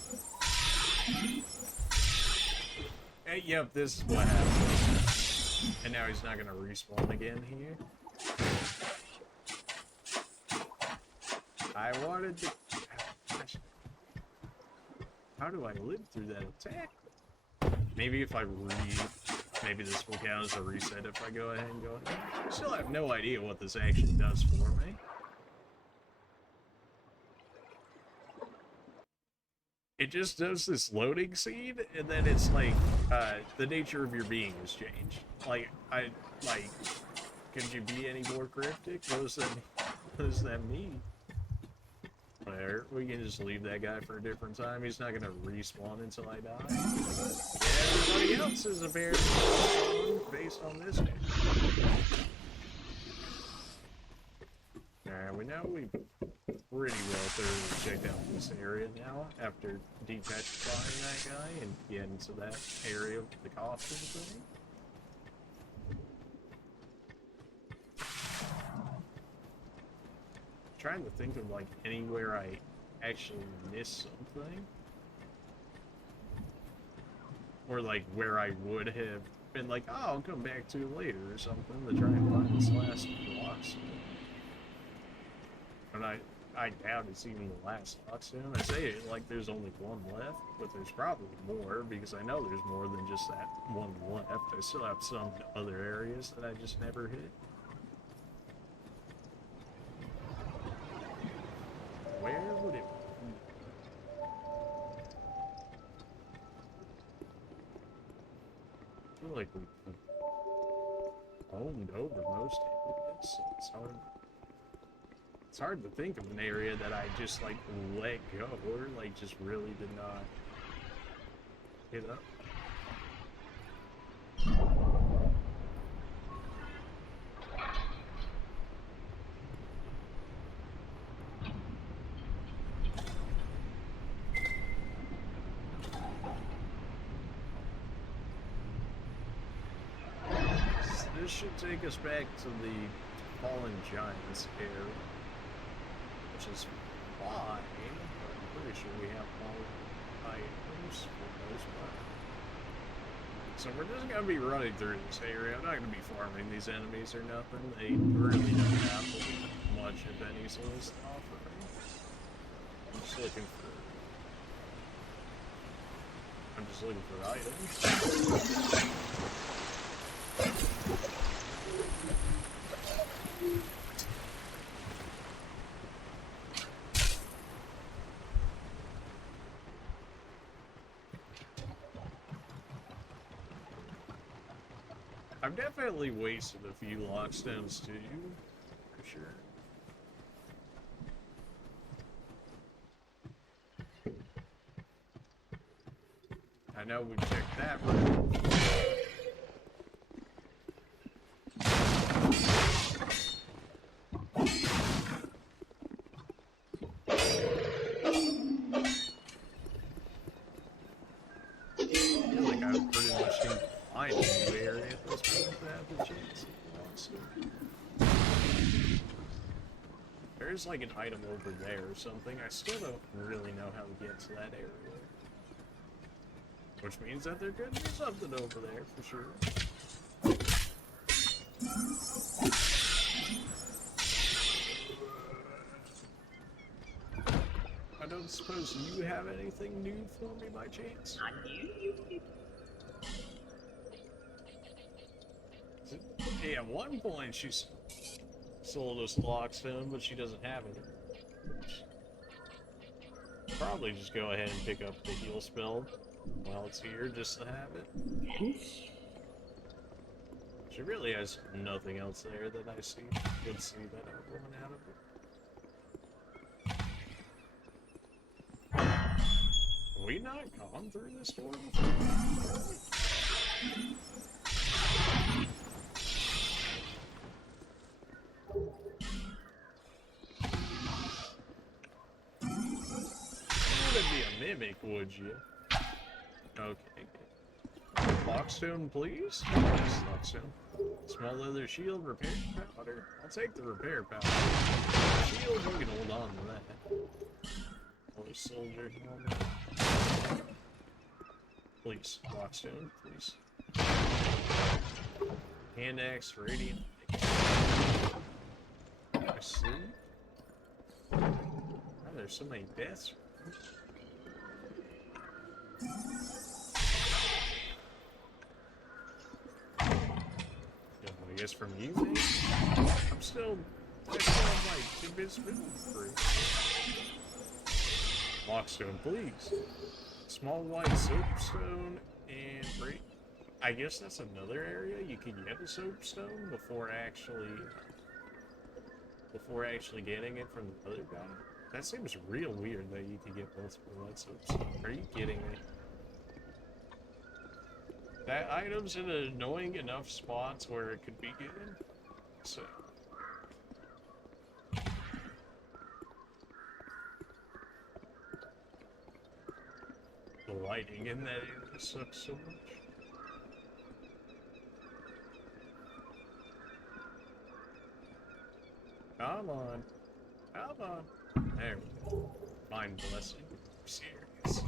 Hey, yep, this is what happened. And now he's not gonna respawn again here. I wanted to... How do I live through that attack? Maybe if I maybe this will count as a reset if I go ahead and go ahead. I still have no idea what this action does for me. It just does this loading scene, and then it's like, the nature of your being has changed. Like, could you be any more cryptic? What does that mean? There, we can just leave that guy for a different time. He's not gonna respawn until I die. Yeah, everybody else is apparently respawned based on this game. Alright, we know we pretty well thoroughly checked out this area now after depetrifying that guy and getting to that area with the costume thing. Trying to think of like anywhere I actually missed something, or like where I would have been like, oh, I'll come back to it later or something to try and find this last box. And I doubt it's even the last box soon. I say it like there's only one left, but there's probably more because I know there's more than just that one left. I still have some other areas that I just never hit. Where would it be? I feel like we owned over most areas, so it's hard to think of an area that I just like let go or like just really did not hit up. This should take us back to the Fallen Giants area, which is fine, but I'm pretty sure we have all items for the most part. So we're just going to be running through this area. I'm not going to be farming these enemies or nothing. They really don't have much, if any, sort of stuff for me. I'm just looking for items. I've definitely wasted a few lockstones too, for sure. I know we checked that room. There's like an item over there or something. I still don't really know how to get to that area. Which means that there could be something over there for sure. I don't suppose you have anything new for me by chance? Not you. Yeah, at one point she sold us lockstone, but she doesn't have it. Probably just go ahead and pick up the heal spell while it's here, just to have it. She really has nothing else there that I could see that I want out of it. Have we not gone through this door before? wouldn't be a mimic, would you? Okay, good. Lockstone, please. Yes, lockstone. Small leather shield, repair powder. I'll take the repair powder. Shield, we can hold on to that. Oh, soldier helmet. Please, lockstone, please. Hand axe, radiant. I see. Oh, there's so many deaths. I guess from you, maybe? I still have like invisibility free. Lockstone, please. Small white soapstone and great. I guess that's another area you can get a soapstone before actually getting it from the other guy. That seems real weird that you can get multiple white soapstone. Are you kidding me? That item's in annoying enough spots where it could be good. So. The lighting in that area sucks so much. Come on. Come on. There we go. Mind blessing. Serious.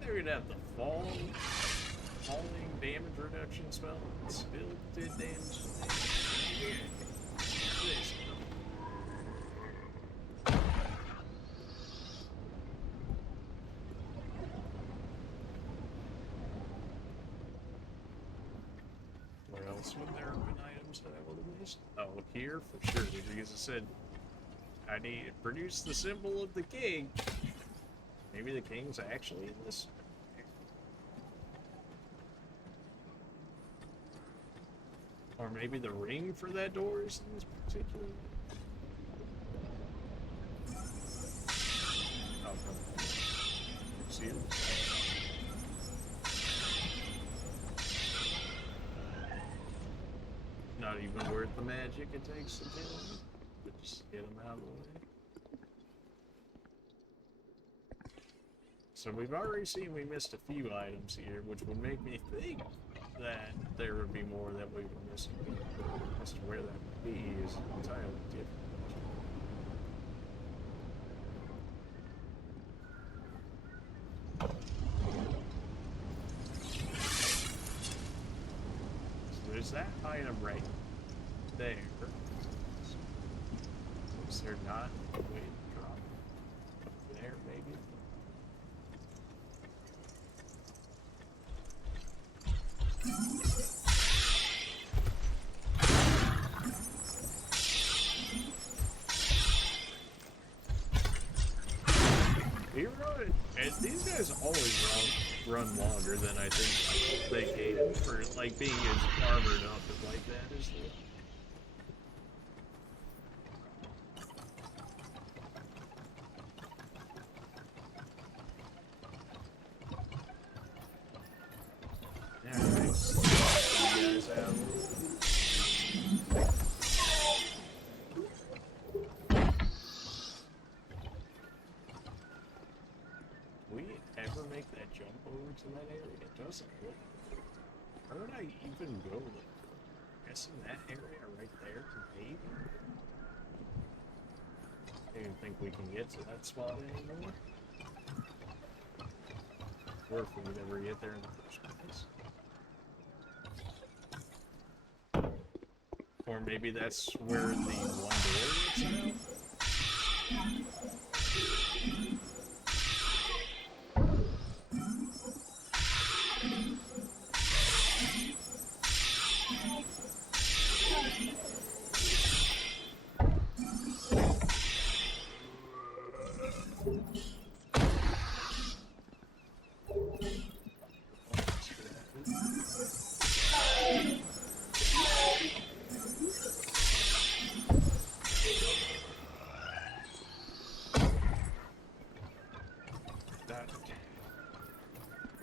They're gonna have the falling damage reduction spell. Still did damage. Yeah. This. Where else would there have been items that I would have missed? Oh, here for sure, because it said I need to produce the symbol of the king. Maybe the king's actually in this. Or maybe the ring for that door is in this particular. Oh, come on. See it? Not even worth the magic it takes to kill him. But just get him out of the way. So we've already seen we missed a few items here, which would make me think that there would be more that we were missing. As to where that would be is entirely different. So there's that item right there. Is there not a way to drop it there, maybe? And these guys always run longer than I think they can for like being as armored up and like that as they. Alright, you guys out. Ever make that jump over to that area? It doesn't look. Where would I even go? I guess in that area right there, maybe? I don't even think we can get to that spot anymore. Or if we would ever get there in the first place. Or maybe that's where the one door is now?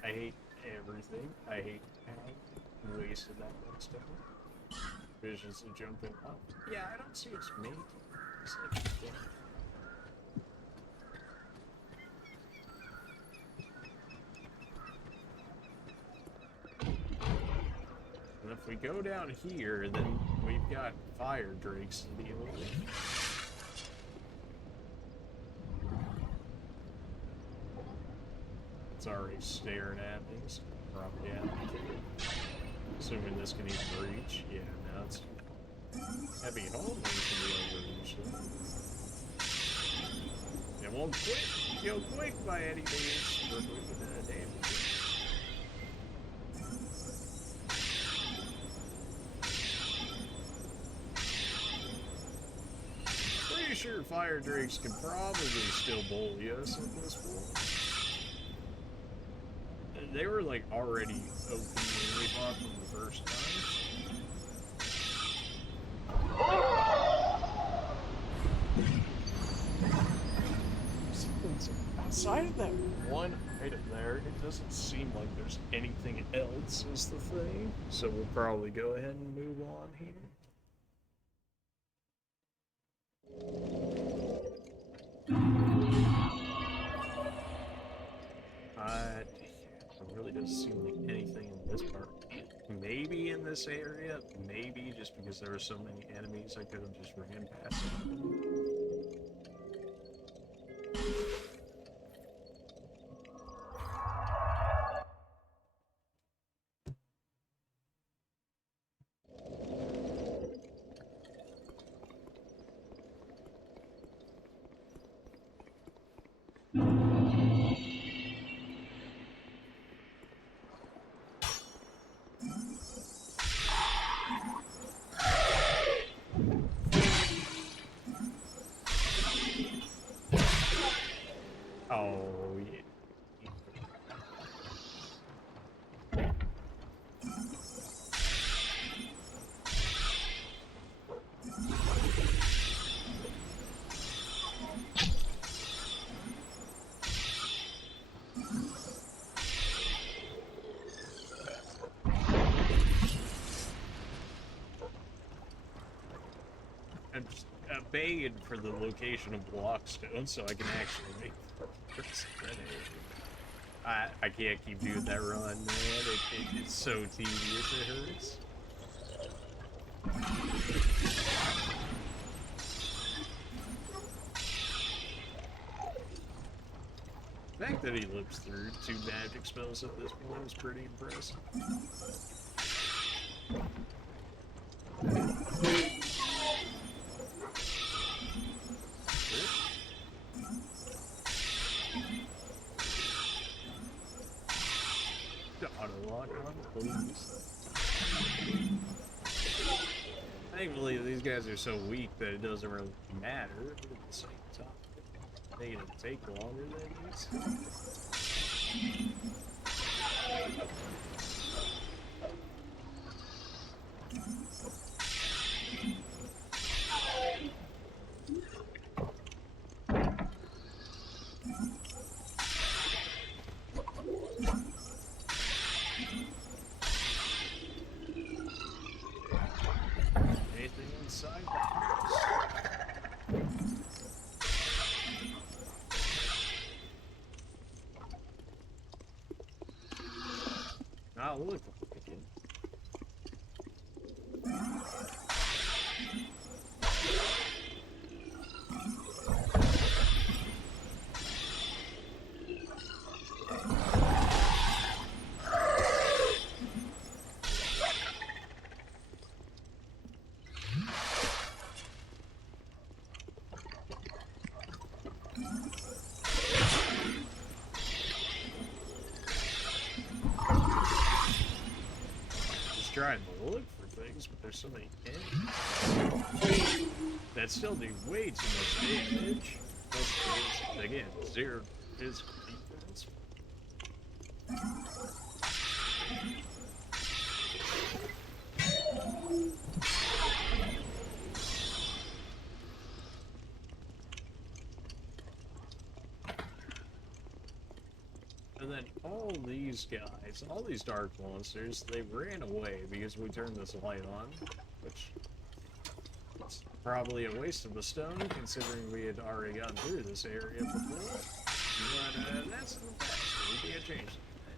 I hate everything. I hate how I wasted that much stuff. visions of jumping up. Yeah, I don't see its mate. It's like, yeah. And if we go down here, then we've got fire drakes to deal with. It's already staring at me, so probably yeah. Assuming this can even reach. Yeah, no, it's heavy home can be overreached. It won't go quick by any means, but we can damage it. Pretty sure fire drakes can probably still bully us at this point. They were like already OP when we fought them the first time. Outside of that one item there, it doesn't seem like there's anything else is the thing. So we'll probably go ahead and move on here. It really doesn't seem like anything in this part. Maybe in this area, maybe just because there were so many enemies I could have just ran past them. Oh, yeah. I'm just begging for the location of Blockstone so I can actually make progress in that area. I can't keep doing that run, man. It's so tedious, it hurts. The fact that he lives through 2 magic spells at this point is pretty impressive. Auto-lock on, please. Thankfully, these guys are so weak that it doesn't really matter, but at the same time, they can take longer than these. Anything inside the house? Not look like it. Trying to look for things, but there's so many enemies that still do way too much damage. Plus, again, 0 physical defense. And then all these these guys, all these dark monsters, they ran away because we turned this light on, which is probably a waste of a stone considering we had already gotten through this area before. But that's in the past. We can't change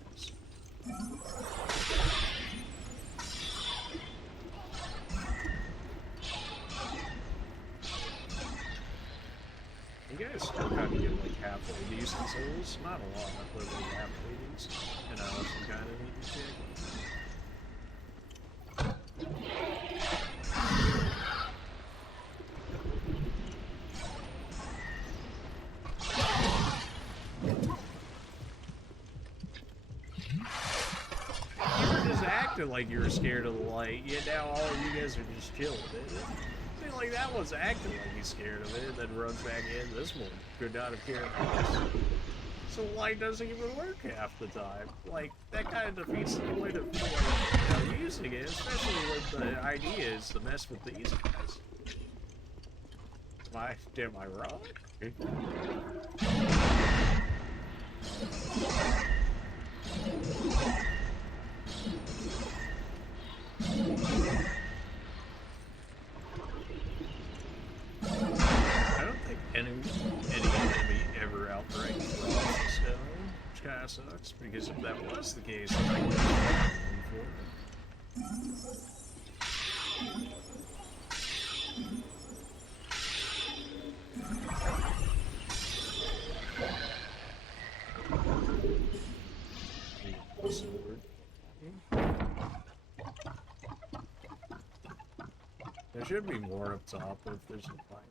things. You guys still kind of get like halfway decent souls. Not a lot, but like halfway decent. And some kind of neat shit. Like you were scared of the light, yet now all of you guys are just chill with it. See, like that one's acting like he's scared of it, then runs back in. This one could not have cared less. So light doesn't even work half the time. Like, that kind of defeats the point of like, using it, especially when the idea is to mess with these guys. Am I wrong? I don't think any enemy ever outright drops the stone, which kind of sucks, because if that was the case, then I could have for it. Sword. There should be more up top if there's a fight.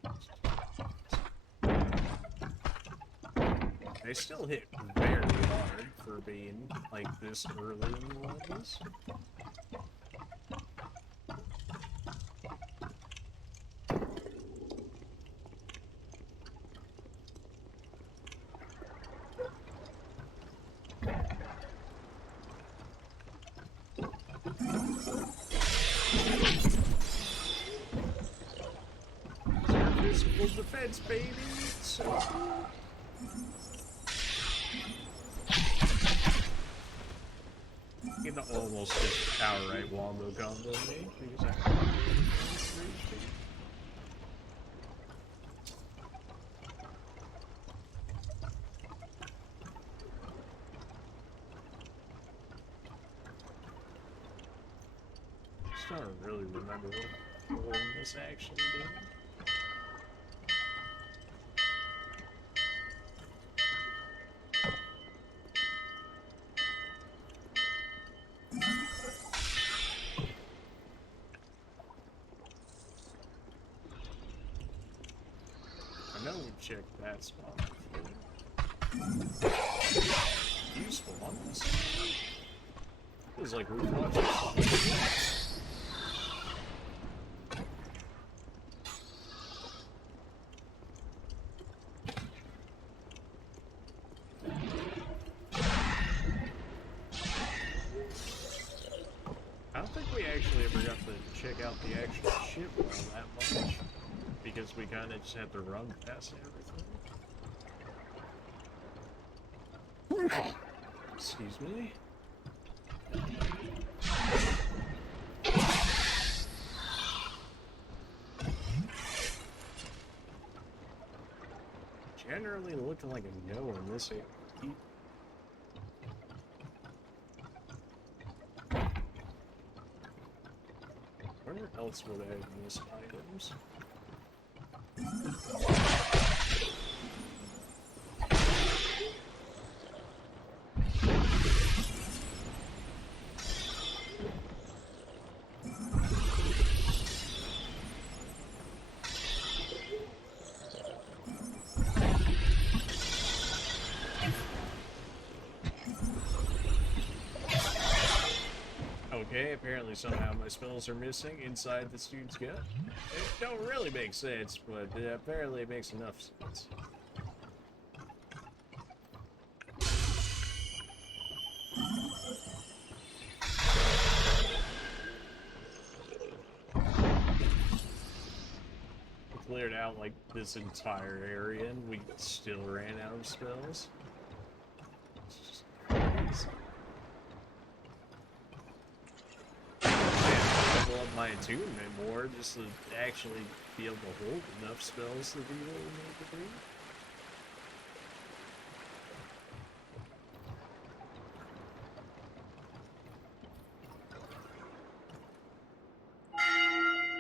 They still hit very hard for being like this early in the levels. Physical defense, baby! So cool. You can almost just outright wombo combo me because I have I don't really remember what this actually did. I know we checked that spot before. You spawned this? It was like we watched this. I don't think we actually ever got to check out the actual ship all that much. Because we kind of just had to run past everything. Excuse me. Generally looking like a no in this area. Where else would I have missed items? Okay, apparently somehow my spells are missing inside this dude's gut. It don't really make sense, but apparently it makes enough sense. We cleared out like this entire area and we still ran out of spells. It's just crazy. attunement more, just to actually be able to hold enough spells to be able to make it through.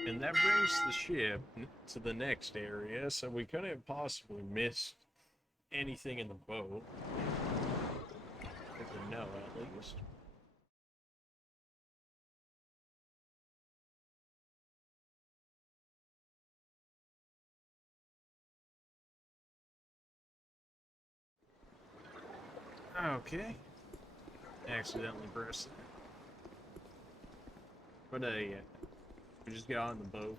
And that brings the ship to the next area, so we couldn't have possibly missed anything in the boat. Good to know, at least. Okay. Accidentally pressed it. But yeah. We just got on the boat.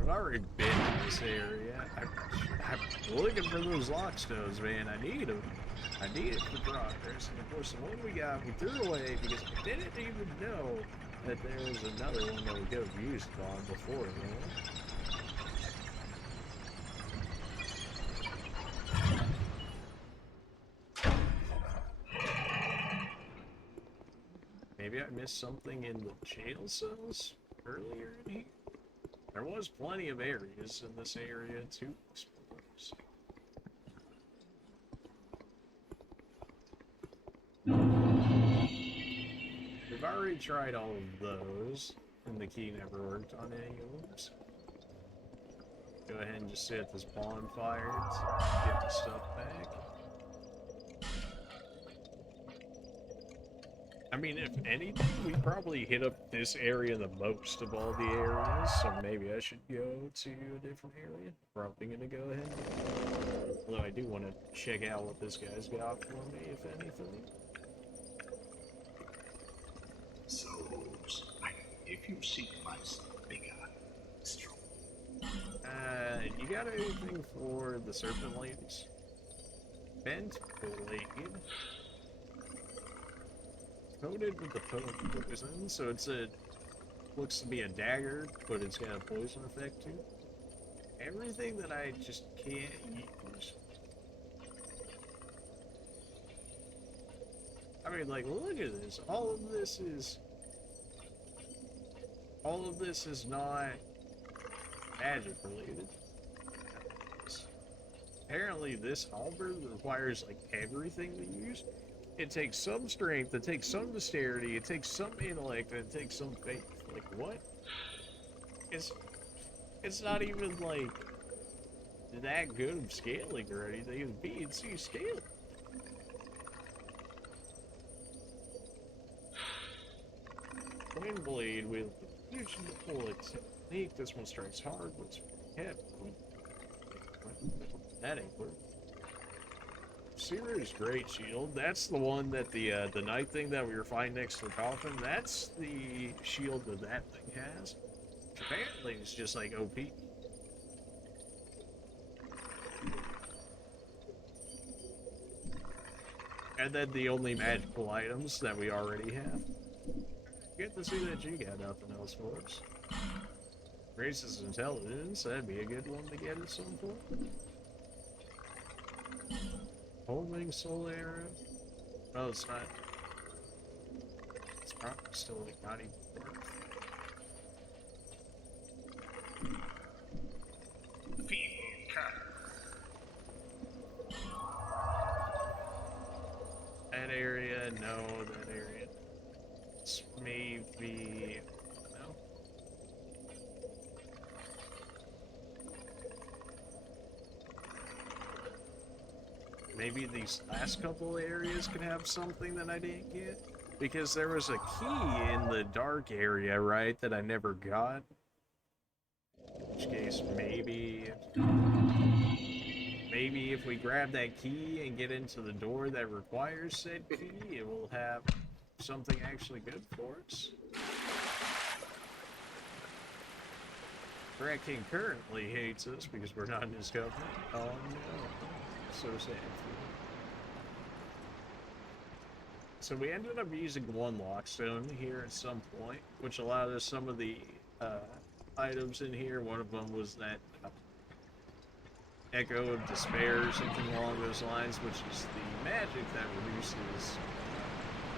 I've already been in this area. I'm looking for those lockstones, man. I need them. I need it for progress. And of course, the one we got, we threw away because we didn't even know that there was another one that we could have used it on before, you know? Maybe I missed something in the jail cells earlier in here? There was plenty of areas in this area to explore. We've already tried all of those, and the key never worked on any of them. So go ahead and just sit at this bonfire to get the stuff back. I mean, if anything, we probably hit up this area the most of all the areas, so maybe I should go to a different area. Probably gonna go ahead. Although I do want to check out what this guy's got for me, if anything. So, if you seek my bigger, strong. You got anything for the serpent ladies? Bent blade. Coated with the poison, so it's looks to be a dagger, but it's got a poison effect too. Everything that I just can't use. I mean, like, look at this. All of this is not magic related. Apparently, this halberd requires like everything to use. It takes some strength, it takes some dexterity, it takes some intellect, and it takes some faith. Like, what? It's not even, like, that good of scaling or anything. It's B and C scaling. Twin blade with fusion to pull it technique. This one strikes hard, but it's heavy. That ain't worth. Seer's Great Shield, that's the one that the night thing that we were fighting next to the coffin, that's the shield that that thing has. Which apparently is just like OP. And then the only magical items that we already have. Good to see that you got nothing else for us. Raises intelligence, that'd be a good one to get at some point. Homing soul arrow. Oh, it's not. It's probably still like not even worth. Feeble cat. That area, no, that area. It's maybe. No. Maybe these last couple areas could have something that I didn't get. Because there was a key in the dark area, right, that I never got. In which case, maybe if we grab that key and get into the door that requires said key, it will have something actually good for us. Rat King currently hates us because we're not in his covenant. Oh no. So sad. So we ended up using one lockstone here at some point, which allowed us some of the items in here. One of them was that Echo of Despair or something along those lines, which is the magic that reduces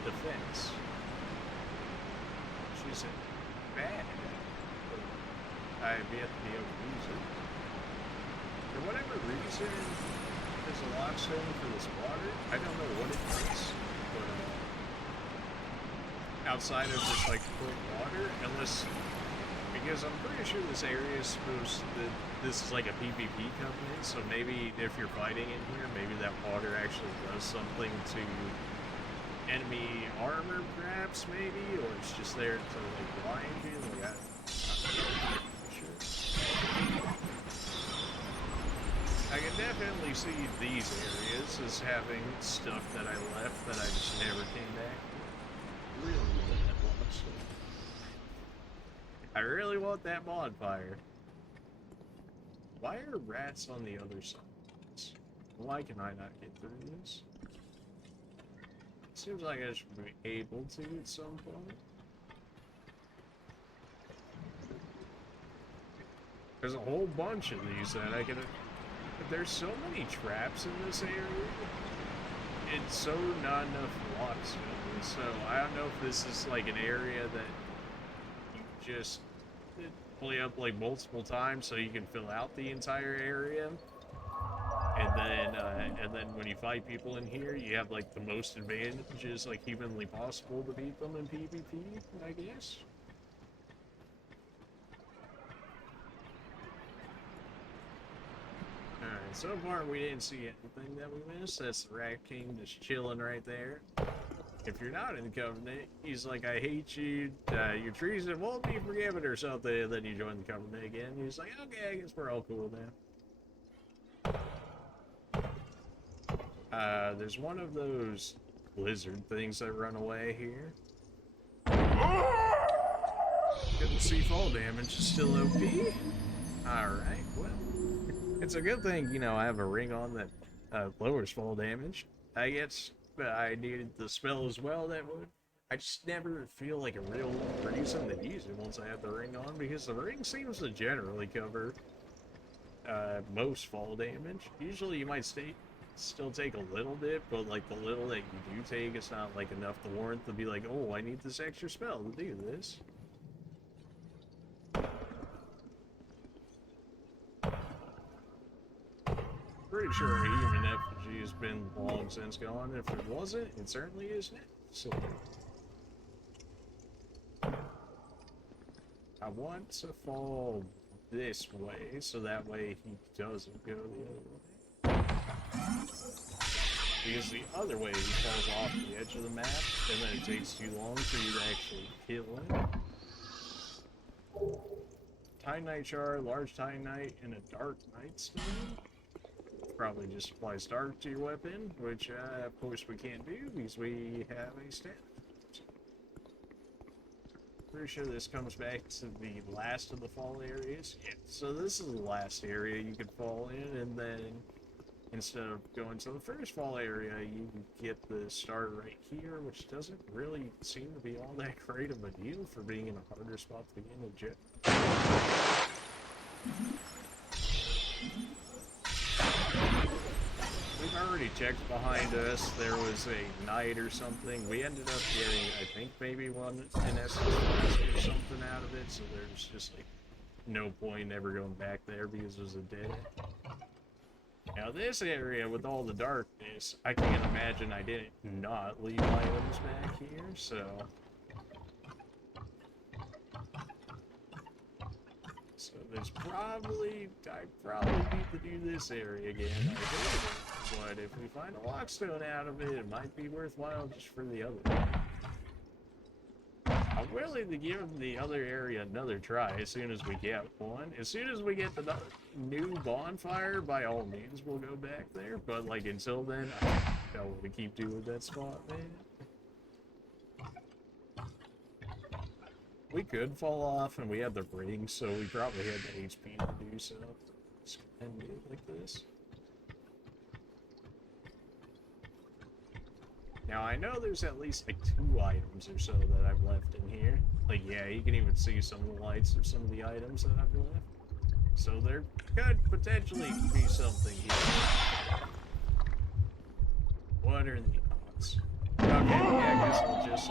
defense. Which isn't bad. I've yet to be able to use it. For whatever reason, there's a lockstone for this water. I don't know what it is, but outside of just like pure water, unless, because I'm pretty sure this area is supposed to, this is like a PvP covenant, so maybe if you're fighting in here, maybe that water actually does something to enemy armor, perhaps, maybe, or it's just there to like blind you. Like, I'm not sure. I can definitely see these areas as having stuff that I left that I just never came back to. Really want that bonfire. I really want that bonfire. Why are rats on the other side? Why can I not get through this? Seems like I should be able to at some point. There's a whole bunch of these that I can... There's so many traps in this area. It's so not enough lockstone. So I don't know if this is like an area that you just play up like multiple times so you can fill out the entire area. And then when you fight people in here, you have like the most advantages like humanly possible to beat them in PvP, I guess. Alright, so far we didn't see anything that we missed. That's the Rat King just chilling right there. If you're not in the Covenant, he's like, I hate you, your treason won't be forgiven or something, and then you join the Covenant again. He's like, okay, I guess we're all cool now. There's one of those lizard things that run away here. Good to see fall damage is still OP. Alright, well. It's a good thing, you know, I have a ring on that lowers fall damage. I guess I needed the spell as well that would. I just never feel like a real reason to use it once I have the ring on, because the ring seems to generally cover most fall damage. Usually you might still take a little bit, but like the little that you do take, it's not like enough to warrant to be like, oh, I need this extra spell to do this. Pretty sure a human effigy has been long since gone. If it wasn't, it certainly is now. So I want to fall this way, so that way he doesn't go the other way. Because the other way he falls off the edge of the map, and then it takes too long for you to actually kill him. Titanite shard, large titanite, and a dark nightstone. Probably just applies dark to your weapon, which of course we can't do because we have a staff. Pretty sure this comes back to the last of the fall areas. Yeah, so this is the last area you could fall in, and then instead of going to the first fall area, you get the start right here, which doesn't really seem to be all that great of a deal for being in a harder spot to begin with. We've already checked behind us. There was a knight or something. We ended up getting, I think, maybe one in essence or something out of it, so there's just like no point ever going back there because it was a dead end. Now this area with all the darkness, I can't imagine I didn't not leave items back here, so... So there's probably, I probably need to do this area again, I believe it. But if we find a lockstone out of it, it might be worthwhile just for the other one. I'm willing to give the other area another try as soon as we get one. As soon as we get the new bonfire, by all means, we'll go back there. But, like, until then, I don't want to keep doing that spot, man. We could fall off, and we had the ring, so we probably had the HP to do so. Let's go ahead and do it like this. Now, I know there's at least, like, 2 items or so that I've left in here. Like, yeah, you can even see some of the lights of some of the items that I've left. So there could potentially be something here. What are the odds? Okay, yeah, I guess we'll just...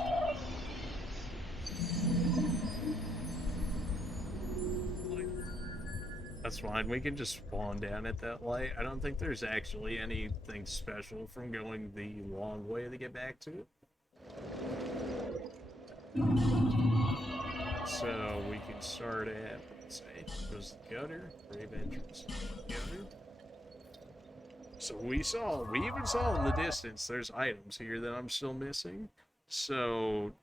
That's fine, we can just spawn down at that light. I don't think there's actually anything special from going the long way to get back to it. So we can start at, let's say, goes the gutter, grave entrance, gutter. So we even saw in the distance, there's items here that I'm still missing. So,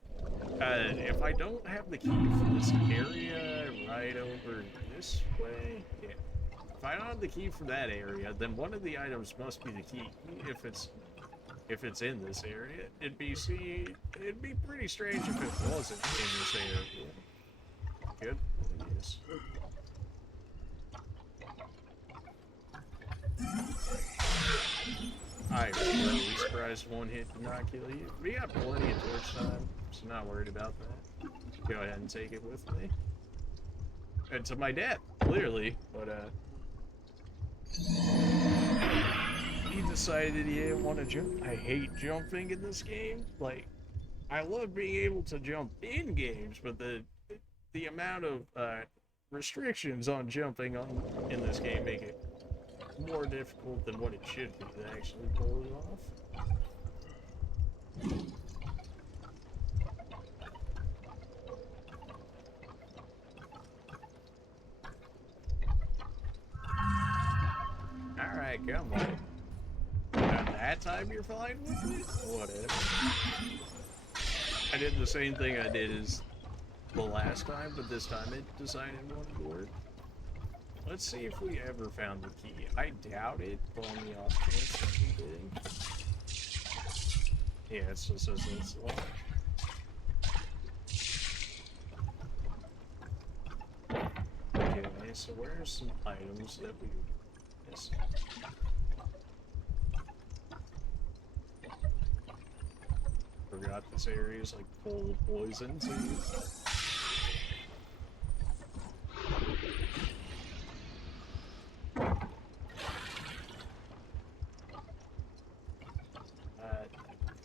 if I don't have the key for this area right over this way, yeah. If I don't have the key for that area, then one of the items must be the key. If it's in this area, it'd be pretty strange if it wasn't in this area. Good. Yes. I'm really surprised one hit did not kill you. We got plenty of torch time, so not worried about that. Go ahead and take it with me. And to my death, clearly, but he decided he didn't want to jump. I hate jumping in this game. Like, I love being able to jump in games, but the amount of restrictions on jumping in this game make it more difficult than what it should be to actually pull it off. Alright, come on. At that time you're fine with it? Whatever. I did the same thing I did as the last time, but this time it decided it wanted to work. Let's see if we ever found the key. I doubt it, but on the off chance that we did. Yeah, it still says it's locked. Okay, so where's some items that we missed? Forgot this area is like full of poison too.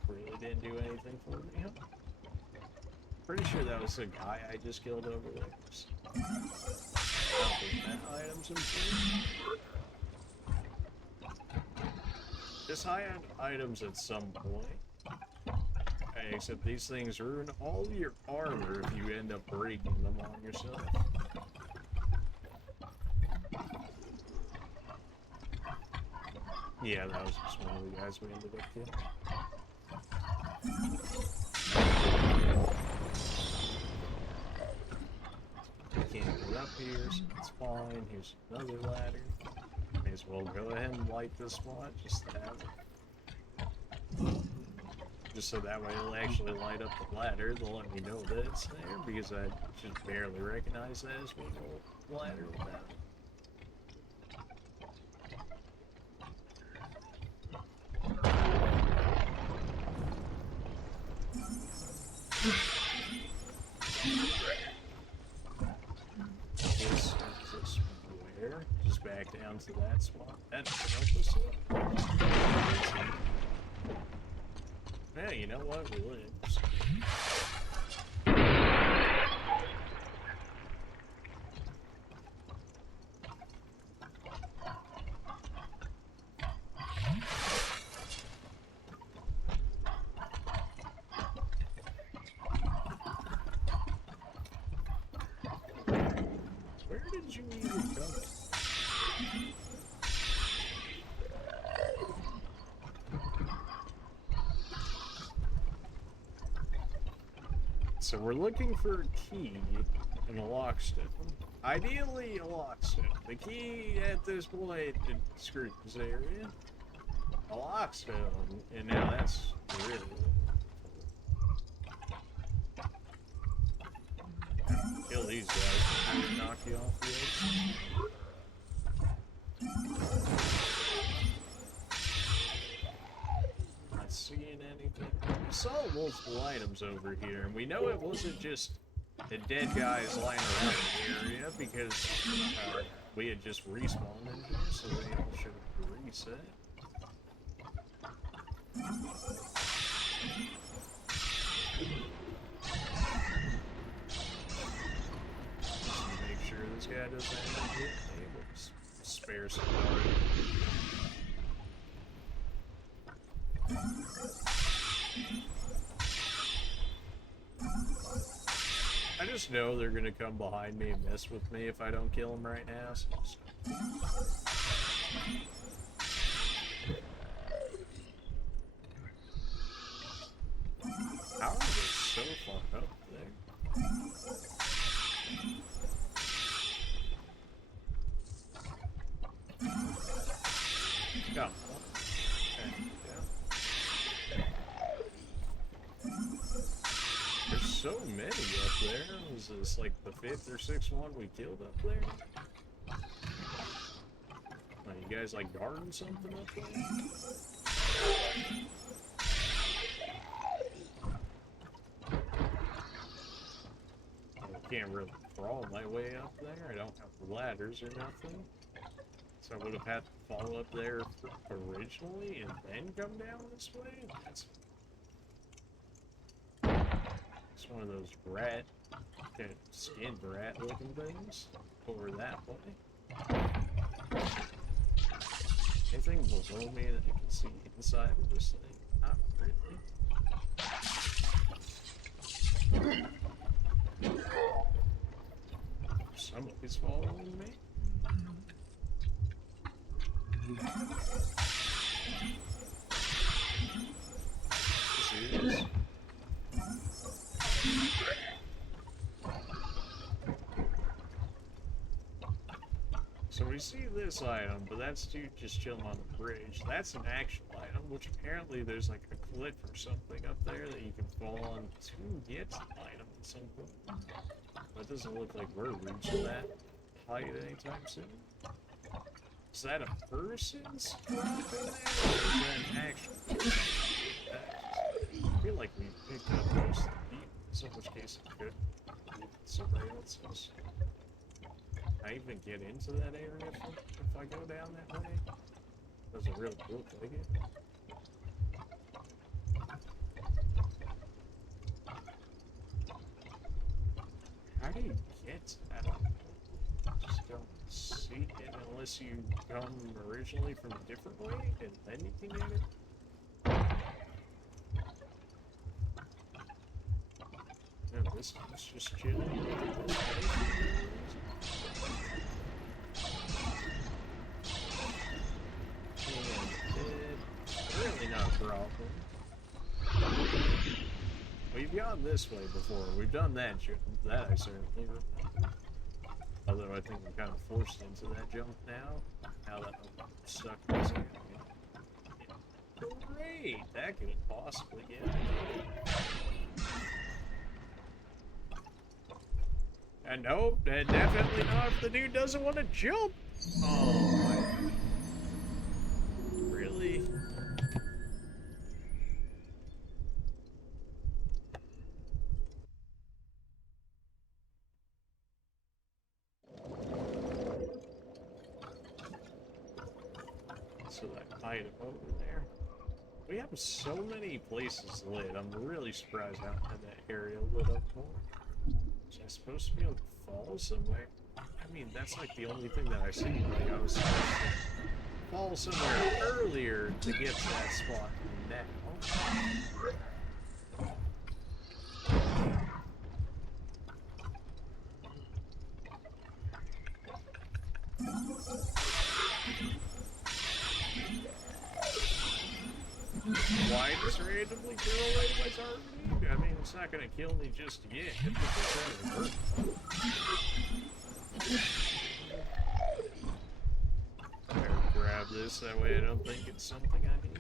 Really didn't do anything for me. Pretty sure that was the guy I just killed over there. I don't think that item's important. Just high-end items at some point. Except these things ruin all your armor if you end up breaking them on yourself. Yeah, that was just one of the guys we ended up killing. We can't get up here, so it's fine. Here's another ladder. May as well go ahead and light this spot, just to have it. Just so that way it'll actually light up the ladder. They'll let me know that it's there, because I just barely recognize that as being a ladder without it. This where? Just back down to that spot. That doesn't help us yet. Yeah, you know what? We lives. Where did you even go? So we're looking for a key and a lockstone. Ideally, a lockstone. The key at this point, it screws this area. A lockstone, and now that's really... Kill these guys before they knock you off the edge. Not seeing anything. We saw multiple items over here, and we know it wasn't just the dead guys lying around the area, because we had just respawned in here, so they all should have reset. Just to make sure this guy doesn't end up hitting me, we'll spare some power. I just know they're gonna come behind me and mess with me if I don't kill them right now, so just... How are they so far up there? Come on. There's so many up there. Was this like the 5th or 6th one we killed up there? You guys like guarding something up there? I can't really crawl my way up there. I don't have ladders or nothing. So I would have had to fall up there originally and then come down this way? That's... It's one of those rat, kind of skinned rat looking things over that way. Anything below me that I can see inside of this thing? Not really. Somebody's following me. Yes, it is. So we see this item, but that's dude just chilling on the bridge. That's an actual item, which apparently there's like a cliff or something up there that you can fall on to get the item at some point. That doesn't look like we're reaching that height anytime soon. Is that a person's drop in there, or is that an actual person? I feel like we picked up most of the people, in which case it could be somebody else's. I even get into that area if I go down that way? Doesn't really look like it. How do you get to that? I just don't see it unless you come originally from a different way and then you can get it. No, this is just chilling. Really not a problem. We've gone this way before. We've done that jump. That I certainly remember. Although I think we're kind of forced into that jump now. Now that I'm stuck in this area. Great! That could possibly get me. And nope, definitely not if the dude doesn't want to jump. Oh my. Really? So that item over there. We have so many places lit. I'm really surprised I haven't had that area lit up more. Was I supposed to be able to fall somewhere? I mean, that's like the only thing that I see. Like, I was supposed to fall somewhere earlier to get to that spot now. Why just randomly throw away my target? I mean, it's not gonna kill me just yet. Better grab this, that way I don't think it's something I need.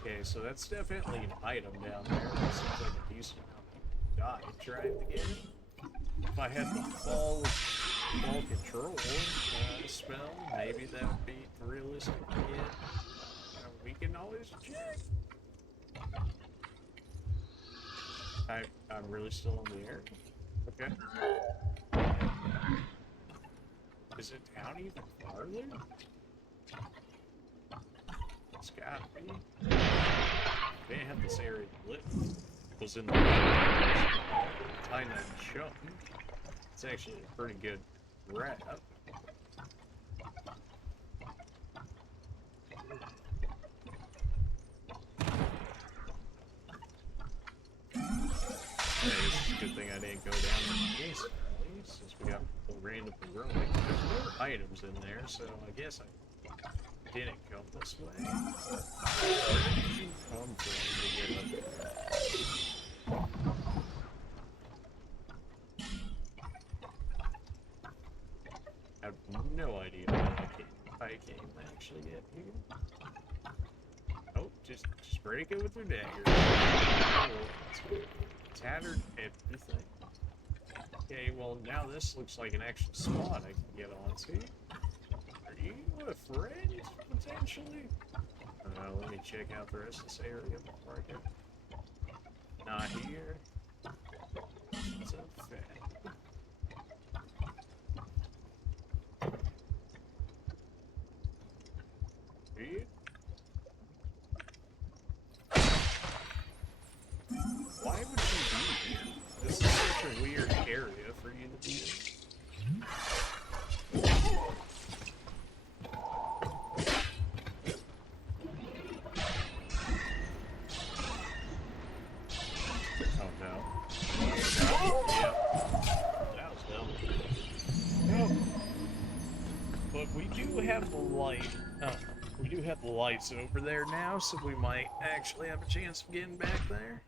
Okay, so that's definitely an item down there. That seems like a decent amount of people died trying to get it. If I had the fall control spell, maybe that would be realistic to get. We can always check. I'm really still in the air. Okay. Is it down even farther? It's gotta be. They have this area lit. Was in the tiny jump. It's actually a pretty good wrap. Hey, it's a good thing I didn't go down the case, since we got randomly growing. There's more items in there, so I guess I didn't come this way. Where did you come from to get up there? I have no idea how I came actually get here. Oh, just break it with your dagger. Tattered everything. Okay, well now this looks like an actual spot I can get onto. Are you a friend, potentially? Let me check out the rest of this area before I go. Not here. It's a fan. Here? Why would you be here? This is such a weird area for you to be in. Oh no. Yeah. That was dumb. No. But we do have the light. We do have the lights over there now, so we might actually have a chance of getting back there.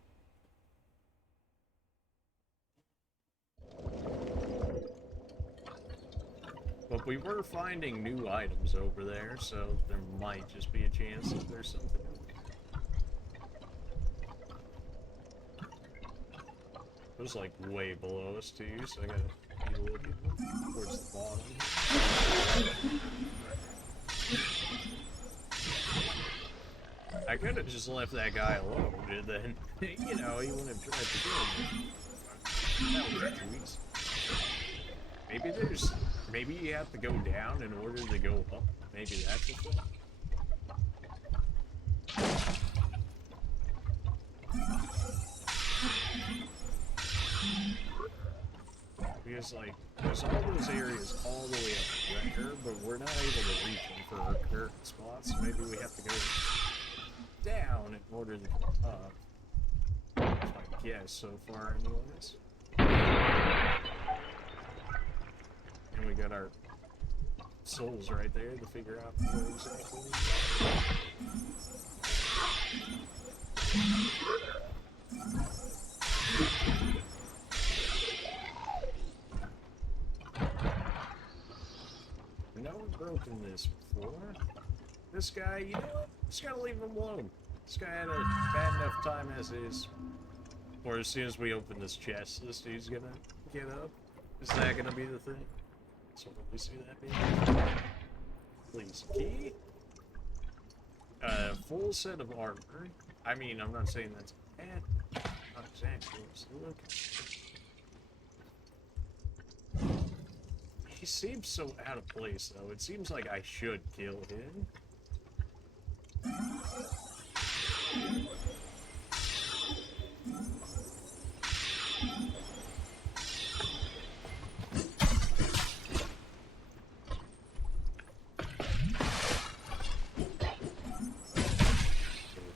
But we were finding new items over there, so there might just be a chance that there's something. It was like way below us too, so I gotta be a little bit towards the bottom. I could have just left that guy alone, and then, you know, he wouldn't have tried to kill me. That would be too easy. Maybe you have to go down in order to go up. Maybe that's the thing. Because, like, there's all those areas all the way up there, but we're not able to reach them for our current spots, so maybe we have to go down in order to go up. That's my guess so far, anyways. And we got our souls right there to figure out where exactly we No one broken this before. This guy, you know what? Just gotta leave him alone. This guy had a bad enough time as is. Or as soon as we open this chest, this dude's gonna get up. Is that gonna be the thing? So what we see that being? Please, key. Full set of armor. I mean, I'm not saying that's bad. Not exactly. Let's look. He seems so out of place, though. It seems like I should kill him.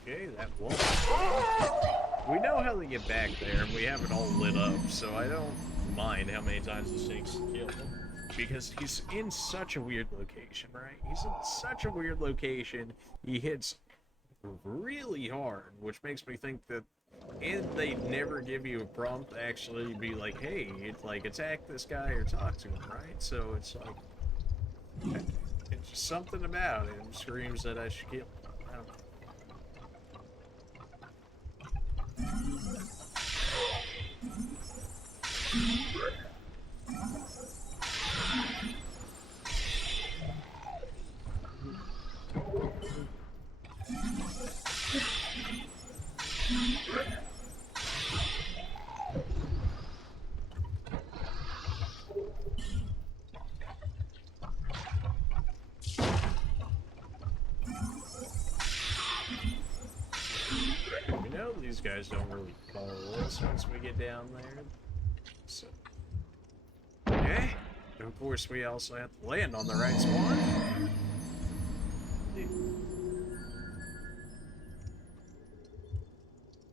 Okay, that wall. We know how to get back there, and we have it all lit up, so I don't mind how many times it takes to kill him. Because he's in such a weird location, right? He's in such a weird location. He hits really hard, which makes me think that, and they never give you a prompt to actually be like, hey, it's like attack this guy or talk to him, right? So it's like, it's just something about him screams that I should kill him. I don't know. these guys don't really follow us once we get down there. So, okay. And of course, we also have to land on the right spawn.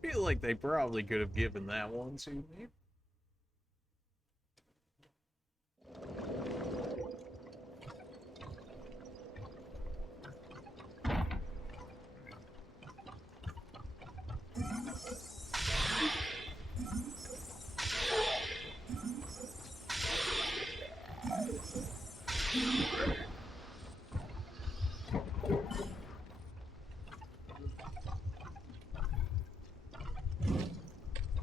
I feel like they probably could have given that one to me.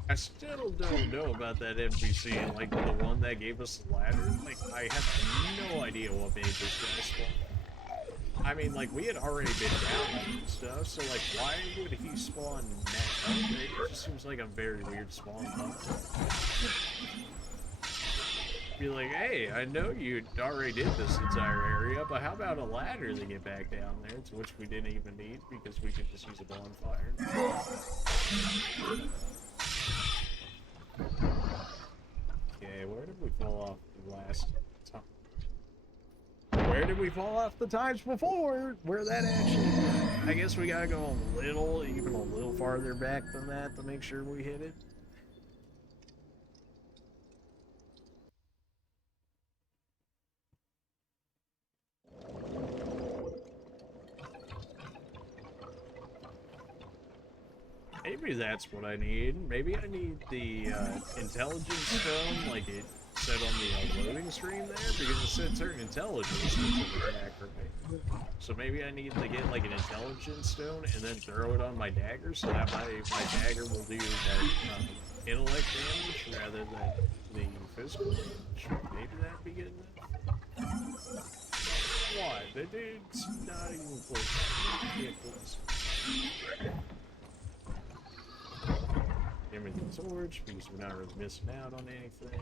I still don't know about that NPC, like the one that gave us the ladder. Like, I have no idea what made this guy spawn. I mean, like, we had already been down and stuff, so, like, why would he spawn now? It just seems like a very weird spawn, huh? Be like, hey, I know you already did this entire area, but how about a ladder to get back down there, to which we didn't even need, because we could just use a bonfire. Okay, where did we fall off the last time? Where did we fall off the times before? Where that actually went? I guess we gotta go even a little farther back than that to make sure we hit it. Maybe that's what I need. Maybe I need the intelligence stone, like it said on the loading screen there, because it said certain intelligence to attack for me. So maybe I need to get like an intelligence stone and then throw it on my dagger, so that my dagger will do that intellect damage rather than the physical damage. Maybe that'd be good enough. Why? The dude's not even close. Can't close. Give me the torch, because we're not really missing out on anything.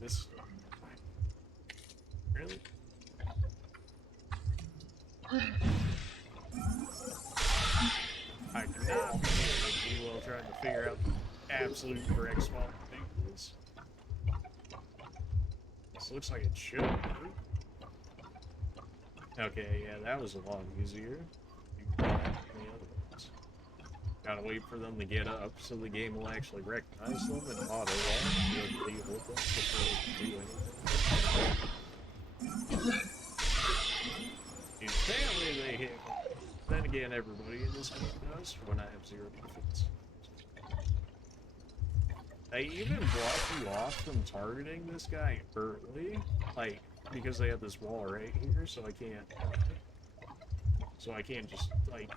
This... Really? I cannot be here while trying to figure out the absolute correct spawn thing for this. This looks like it should be. Okay, yeah, that was a lot easier. Gotta wait for them to get up so the game will actually recognize them and auto-lock to be able to deal with them before they do anything. Apparently they hit. Then again, everybody in this game does when I have 0 defense. They even block you off from targeting this guy early, like, because they have this wall right here, so I can't just, like,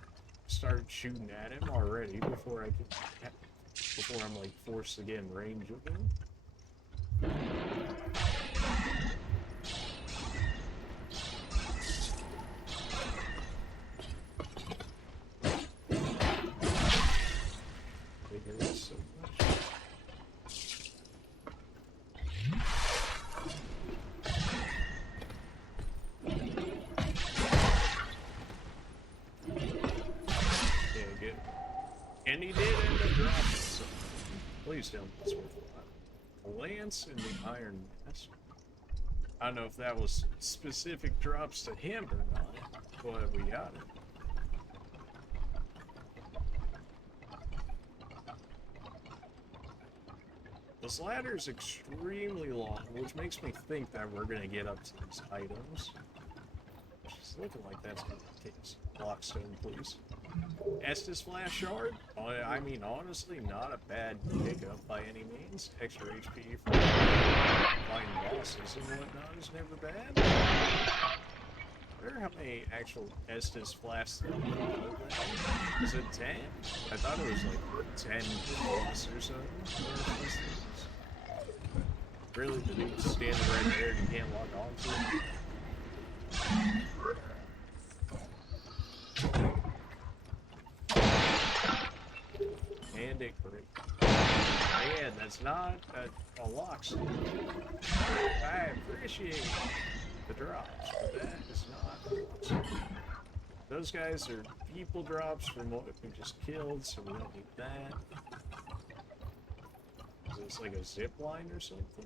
start shooting at him already before I'm, like, forced to get in range of him. They hurt us so much. And he did end up dropping something. Please tell me it's worth a lot. A lance and the iron mask. I don't know if that was specific drops to him or not, but we got it. This ladder is extremely long, which makes me think that we're going to get up to these items. It's looking like that's going to be the case. Blockstone, please. Estus Flash Shard? I mean, honestly, not a bad pickup by any means. Extra HP for fighting bosses and whatnot is never bad. I wonder how many actual Estus Flash there are. Is it 10? I thought it was like 10 plus or something. Really, the dude's standing right there and you can't lock onto it? And it break. Man, that's not a lock slip. I appreciate the drops, but that is not a lock slip. Those guys are people drops from what we just killed, so we don't need that. Is this like a zip line or something?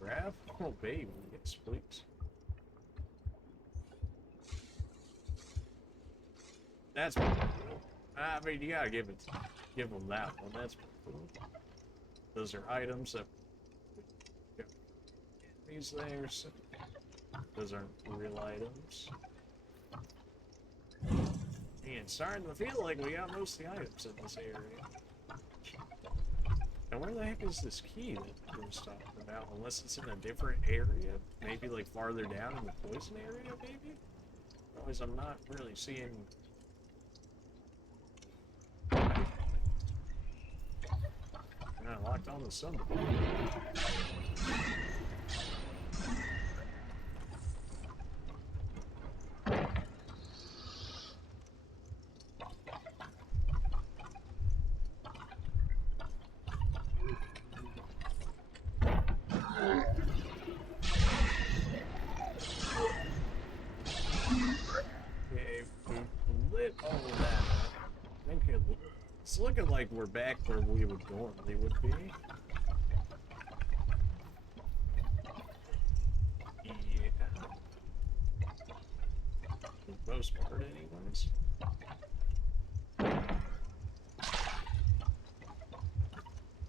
Grab? Oh, baby, yes, please. That's pretty cool. I mean, you gotta give them that one. That's pretty cool. Those are items that these there. So those aren't real items. Man, starting to feel like we got most of the items in this area. And where the heck is this key that we was talking about? Unless it's in a different area, maybe like farther down in the poison area, maybe. Otherwise, I'm not really seeing. I locked on to something. Okay, we lit all of that up. I think it's looking like we're back where we would normally would be. Yeah. For the most part, anyways.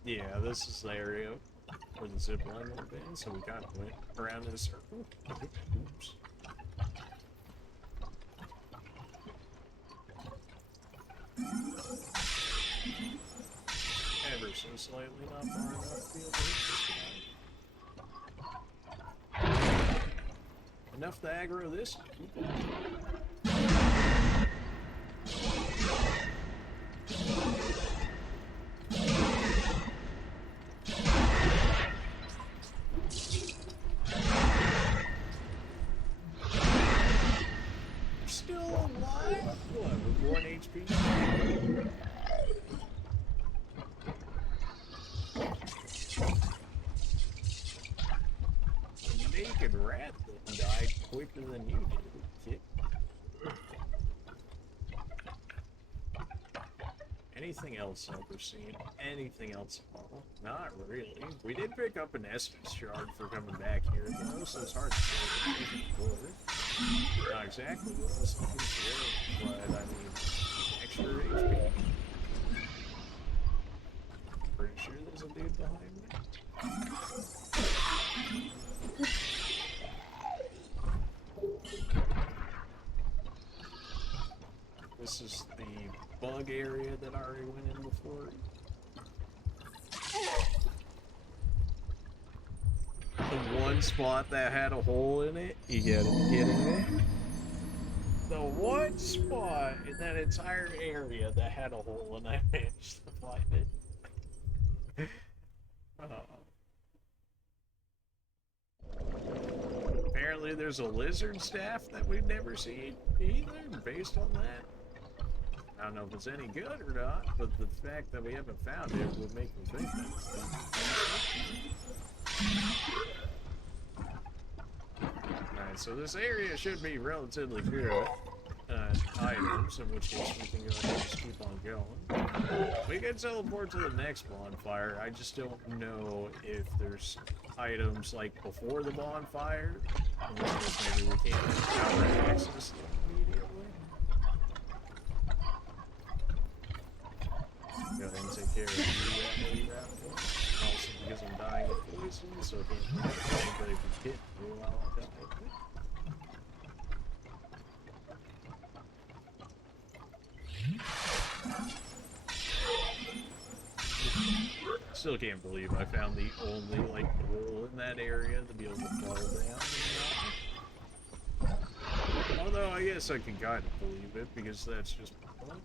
Yeah, this is the area where the zip line would have been, so we kind of went around in a circle. Oops. Ever so slightly not far enough to be able to hit this guy. Enough to aggro this. Still alive? What, with 1 HP? Naked rat that died quicker than you did, kid. Anything else ever seen? Anything else? Oh, not really. We did pick up an Estus shard for coming back here, though, so it's hard to say what it was worth. Not exactly what I was looking for, but I mean, extra HP. Pretty sure there's a dude behind me. This is the bug area that I already went in before. The one spot that had a hole in it, you getting me? The one spot in that entire area that had a hole, and I managed to find it. Apparently there's a lizard staff that we've never seen either, based on that. I don't know if it's any good or not, but the fact that we haven't found it would make me think that. Alright, so this area should be relatively good items, in which case we can go ahead and just keep on going. We can teleport to the next bonfire. I just don't know if there's items like before the bonfire, in which case maybe we can't outright access them immediately. Go ahead and take care of you, also because I'm dying of poison, so if anybody could hit me while I die. Still can't believe I found the only, like, hole in that area to be able to fall down. Although, I guess I can kind of believe it, because that's just public.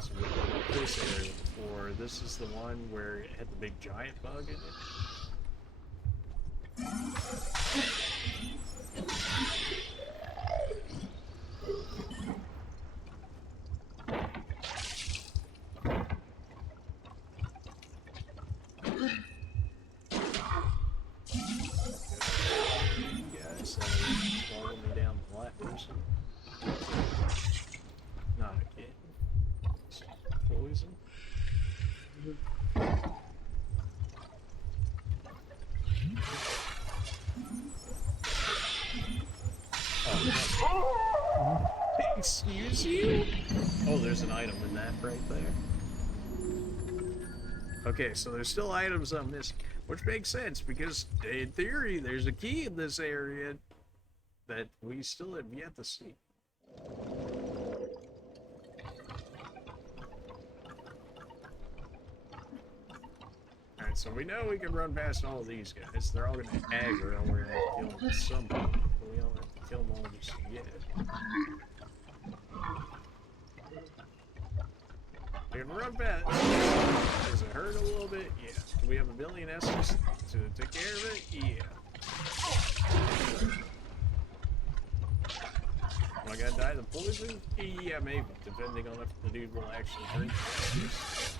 So we went up this area before. This is the one where it had the big giant bug in it. poison. Not again. Poison. Oh, excuse you? Oh, there's an item in that right there. Okay, so there's still items on this, which makes sense because in theory there's a key in this area that we still have yet to see. Alright, so we know we can run past all of these guys. They're all gonna aggro and we're gonna have to kill them at some point. But we don't have to kill them all just yet. We can run past. Does it hurt a little bit? Yeah. Do we have a billion S's to take care of it? Yeah. Am I gonna die of the poison? Yeah, maybe, depending on if the dude will actually drink the S's.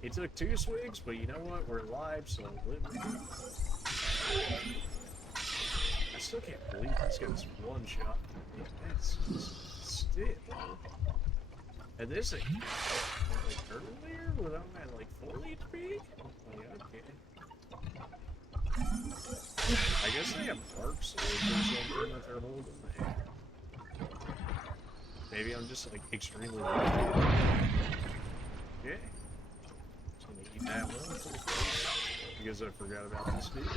He took 2 swigs, but you know what? We're alive, so live with it. I still can't believe this guy's one shot. Yeah, that's still. And this thing, like earlier, when I'm at like full HP? Oh, yeah, okay. I guess they have dark swords or something that they're holding there. Maybe I'm just like extremely lucky. Yeah. So I'm gonna eat that one for the face because I forgot about this dude.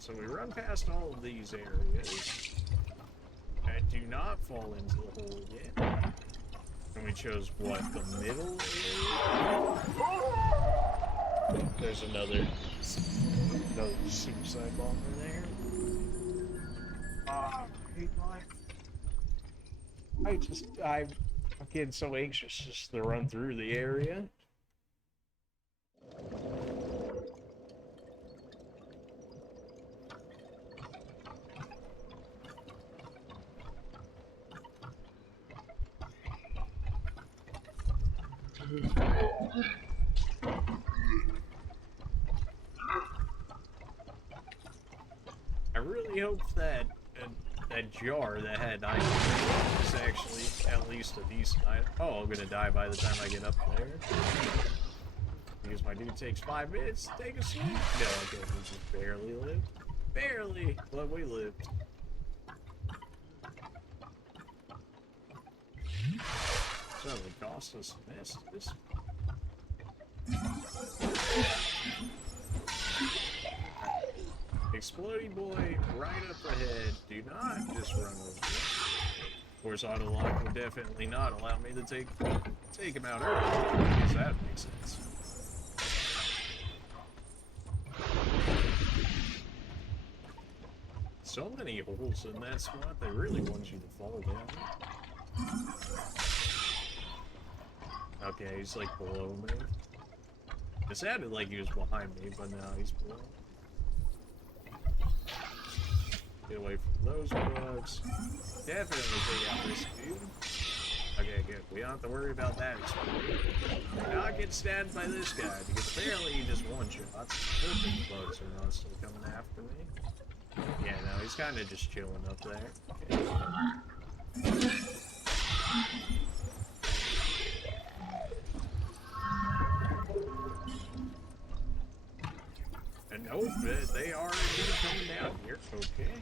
So we run past all of these areas. I do not fall into the hole yet. And we chose what? The middle area? There's another suicide bomber there. I hate life. I'm getting so anxious just to run through the area. I really hope that that jar that had items is actually at least a decent item. Oh, I'm gonna die by the time I get up there. Because my dude takes 5 minutes to take a sleep. No, okay, we just barely lived. Barely, but we lived. Certainly cost us some messages. Exploding boy right up ahead. Do not just run over it. Of course, auto lock will definitely not allow me to take him out early, because that makes sense. So many holes in that spot, they really want you to fall down. Okay, he's like below me. It sounded like he was behind me, but now he's below. Get away from those bugs. Definitely take out this dude. Okay, good. We don't have to worry about that exploding. Not get stabbed by this guy, because apparently he just one-shots. Hoping the bugs are not still coming after me. Yeah, no, he's kind of just chilling up there. Okay. And nope, they are indeed coming down here. Okay.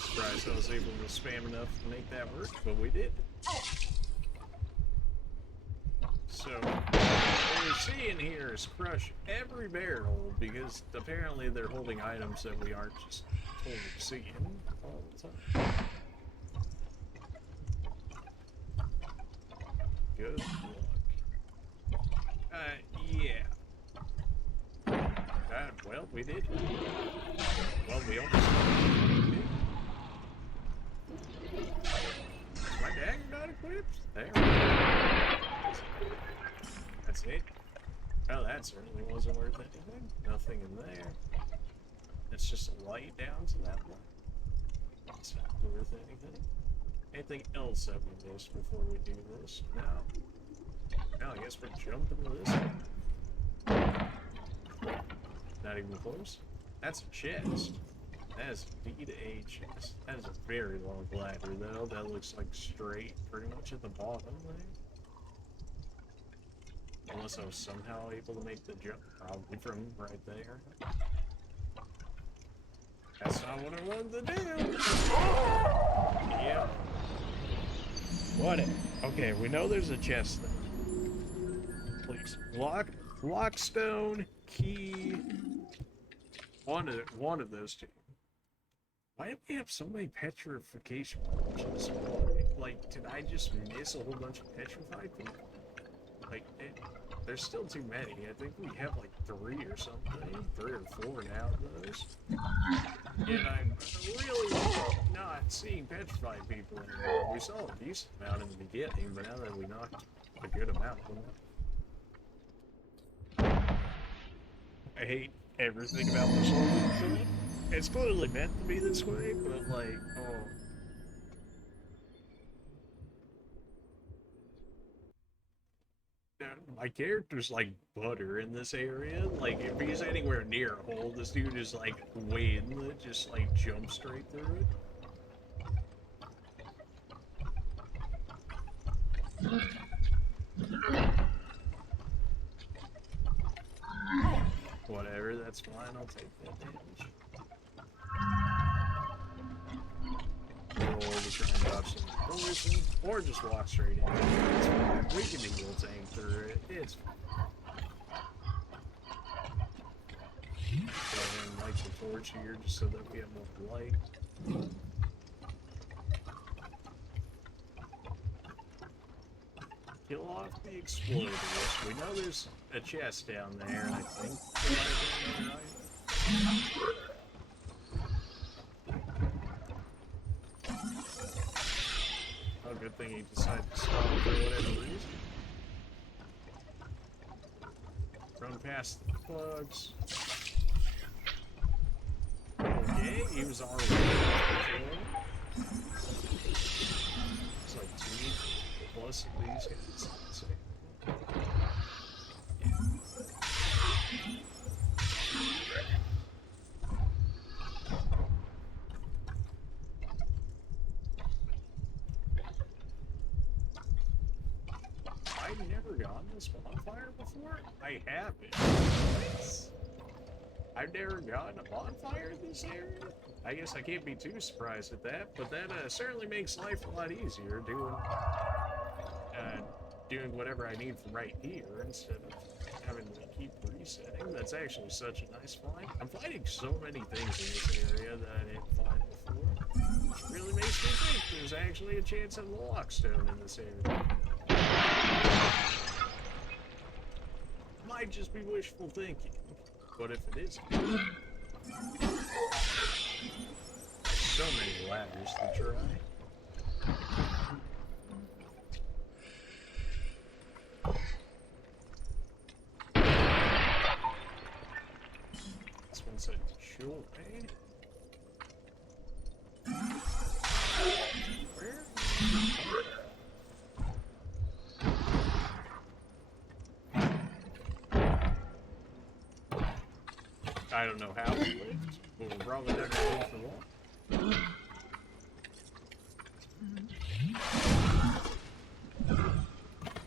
Surprised I was able to spam enough to make that work, but we did. So, what we're seeing here is crush every barrel because apparently they're holding items that we aren't just totally seeing all the time. Good luck. Yeah. Well, we did. Well, we almost did. Is my dagger not equipped? There. That's it. Oh, that certainly wasn't worth anything. Nothing in there. It's just a light down to that one. That's not worth anything. Anything else that we missed before we do this? No. No, I guess we're jumping to this one. Not even close. That's a chest. That is indeed a chest. That is a very long ladder, though. That looks like straight, pretty much at the bottom there. Unless I was somehow able to make the jump, probably from right there. That's not what I wanted to do. Yep. Whatever. Okay, we know there's a chest there. Please. Lockstone, key. One of those two. Why do we have so many petrification potions? Like, did I just miss a whole bunch of petrified people? Like, there's still too many. I think we have like 3 or something. 3 or 4 now of those. And I'm really not seeing petrified people anymore. We saw a decent amount in the beginning, but now that we knocked a good amount of them. I hate everything about this whole thing. It's clearly meant to be this way, but like, oh. My character's like butter in this area. Like, if he's anywhere near a hole, this dude is like wind, just like jump straight through it. Whatever, that's fine, I'll take that damage. Roll to try and dodge some poison, or just walk straight into it. It's fine. We can eagle tank through it. It's fine. Go ahead and light the torch here just so that we have more light. Kill off the exploders. We know there's a chest down there, and I think there might have been right. Oh, good thing he decided to stop for whatever reason. Run past the bugs. Okay, he was already before. It's like 2 plus of these guys. So. I've never gotten this bonfire before. I haven't. I've never gotten a bonfire in this area. I guess I can't be too surprised at that, but that certainly makes life a lot easier doing whatever I need from right here instead of having to keep resetting. That's actually such a nice find. I'm finding so many things in this area that I didn't find before. It really makes me think there's actually a chance of a lockstone in this area. Might just be wishful thinking, but if it isn't, so many ladders to try. This one said joy. Where? I don't know how we lived, but we're probably never going for long.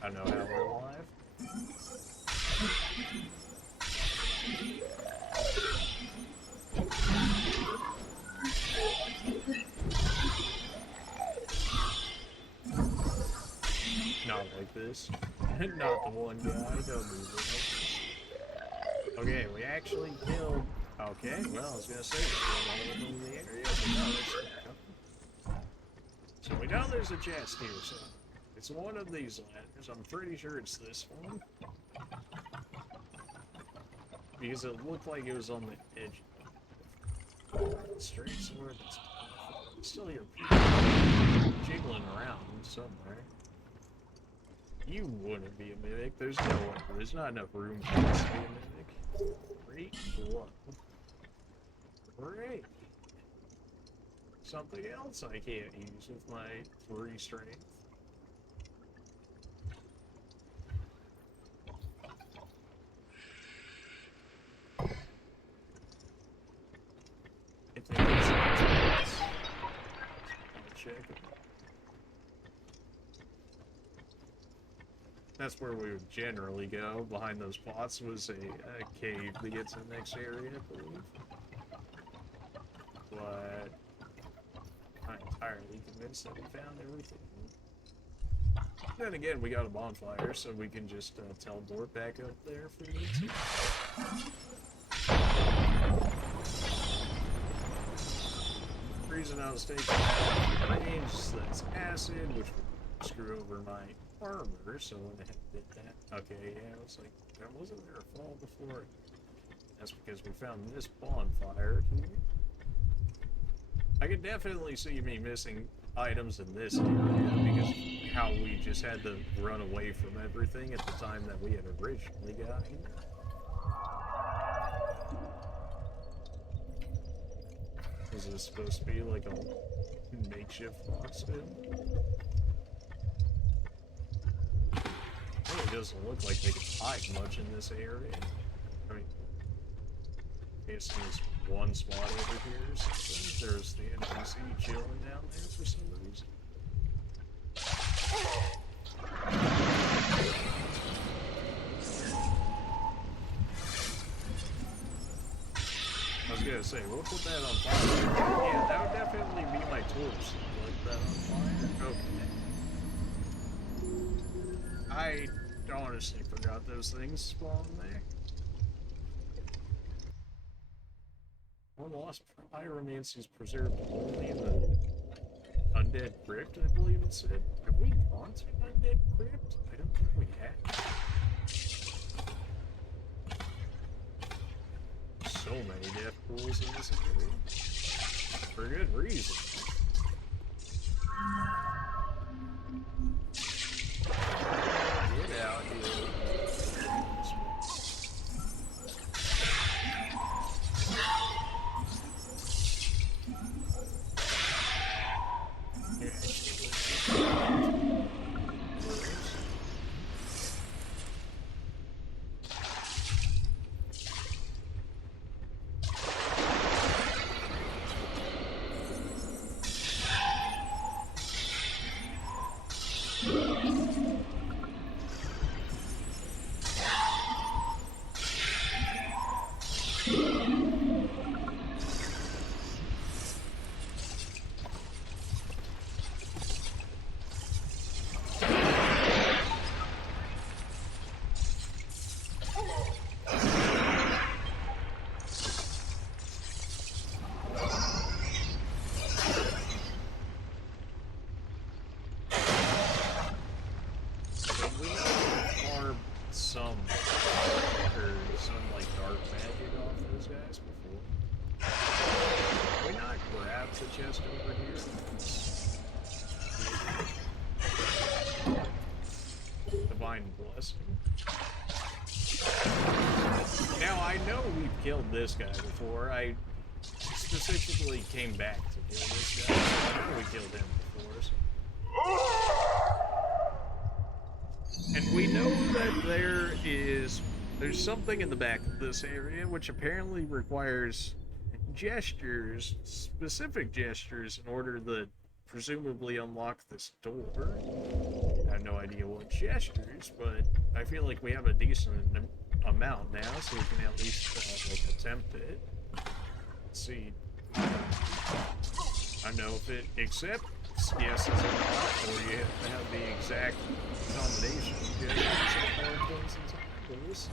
I don't know how we're alive. Not like this. Not the one guy. Don't move it. Okay, we actually killed. Okay, well, I was gonna say we killed all of them in the area, but no, there's. So we know there's a chest here, so it's one of these ladders. I'm pretty sure it's this one. Because it looked like it was on the edge. Straight sword. Still hear people jiggling around somewhere. You wouldn't be a mimic. There's not enough room for this to be a mimic. Great blood. Great. something else I can't use with my 3 strength. I think it's check. That's where we would generally go. Behind those pots was a cave to get to the next area, I believe. But I'm entirely convinced that we found everything. Then again, we got a bonfire, so we can just teleport back up there if we need to. The reason I was taking range is that's acid, which would screw over my armor, so when I did that. Okay, yeah, I was like, wasn't there a fall before? That's because we found this bonfire here. I could definitely see me missing items in this area because how we just had to run away from everything at the time that we had originally got here. Is this supposed to be like a makeshift box too? It doesn't look like they can hide much in this area. I mean, I guess there's one spot over here or something. There's the NPC chilling down there for some reason. I was gonna say, we'll put that on fire. Yeah, that would definitely be my torch. Light that on fire. Okay. I honestly forgot those things spawned there. One lost pyromancy is preserved only in the Undead Crypt, I believe it said. Have we gone to Undead Crypt? I don't think we have. So many death pools in this area. For good reason. Get out here. Chest over here. Divine blessing. Now I know we've killed this guy before. I specifically came back to kill this guy. I know we killed him before. So. And we know that there's something in the back of this area which apparently requires gestures, specific gestures, in order to presumably unlock this door. I have no idea what gestures, but I feel like we have a decent amount now, so we can at least like attempt it. Let's see. I know if it accepts yeses or not, or you have to have the exact combination of gestures at all points in time. But we'll see.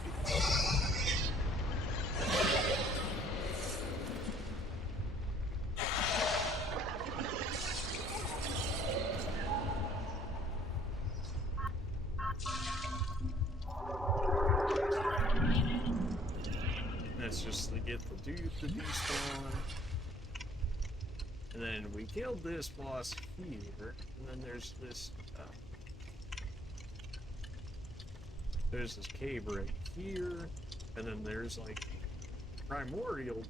That's just to get the dude to despawn. And then we killed this boss here, and then there's this cave right here, and then there's like primordial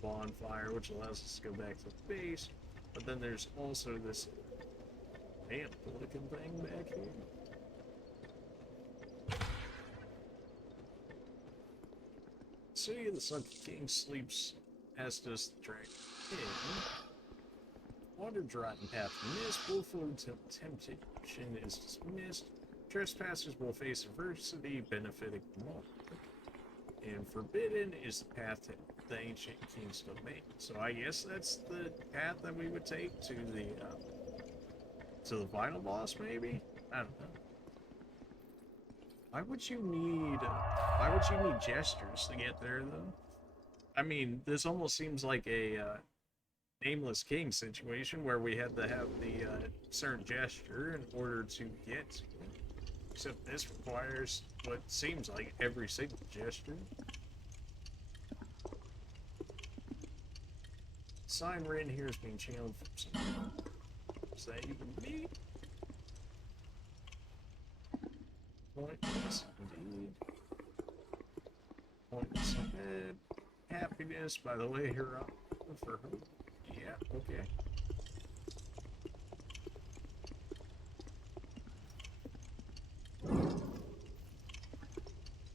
bonfire, which allows us to go back to the base. But then there's also this lamp-looking thing back here. City of the Sunken King sleeps as does the dragon. Water drought and path missed. Willful temptation is dismissed. Trespassers will face adversity, benefiting them all. And forbidden is the path to the ancient king's domain. So I guess that's the path that we would take to the final boss, maybe? I don't know. Why would you need gestures to get there, though? I mean, this almost seems like a Nameless King situation where we had to have the certain gesture in order to get to it. Except this requires what seems like every single gesture. Sign written here is being channeled from someone. Is that even me? Pointless, indeed. Pointless ahead. Happiness, by the way, here up for her. Yeah, okay.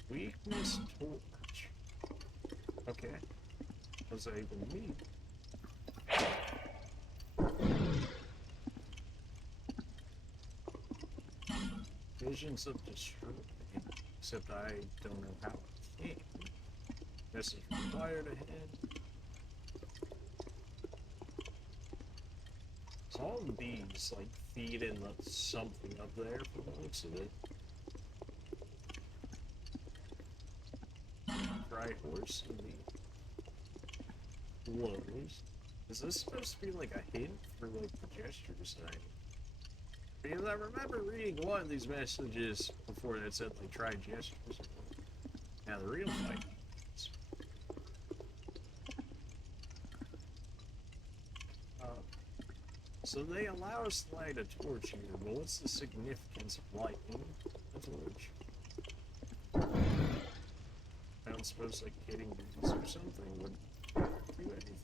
Weakness torch. Okay. What does that even mean? Visions of destruction. Except I don't know how it came. Message required ahead. So all of these like feed in something up there from the looks of it. Dry horse and the blows. Is this supposed to be like a hint for like the gestures that because I remember reading one of these messages before that said like try gestures. Now the real fight. So they allow us to light a torch here, but what's the significance of lighting a torch? I don't suppose like hitting these or something would do anything.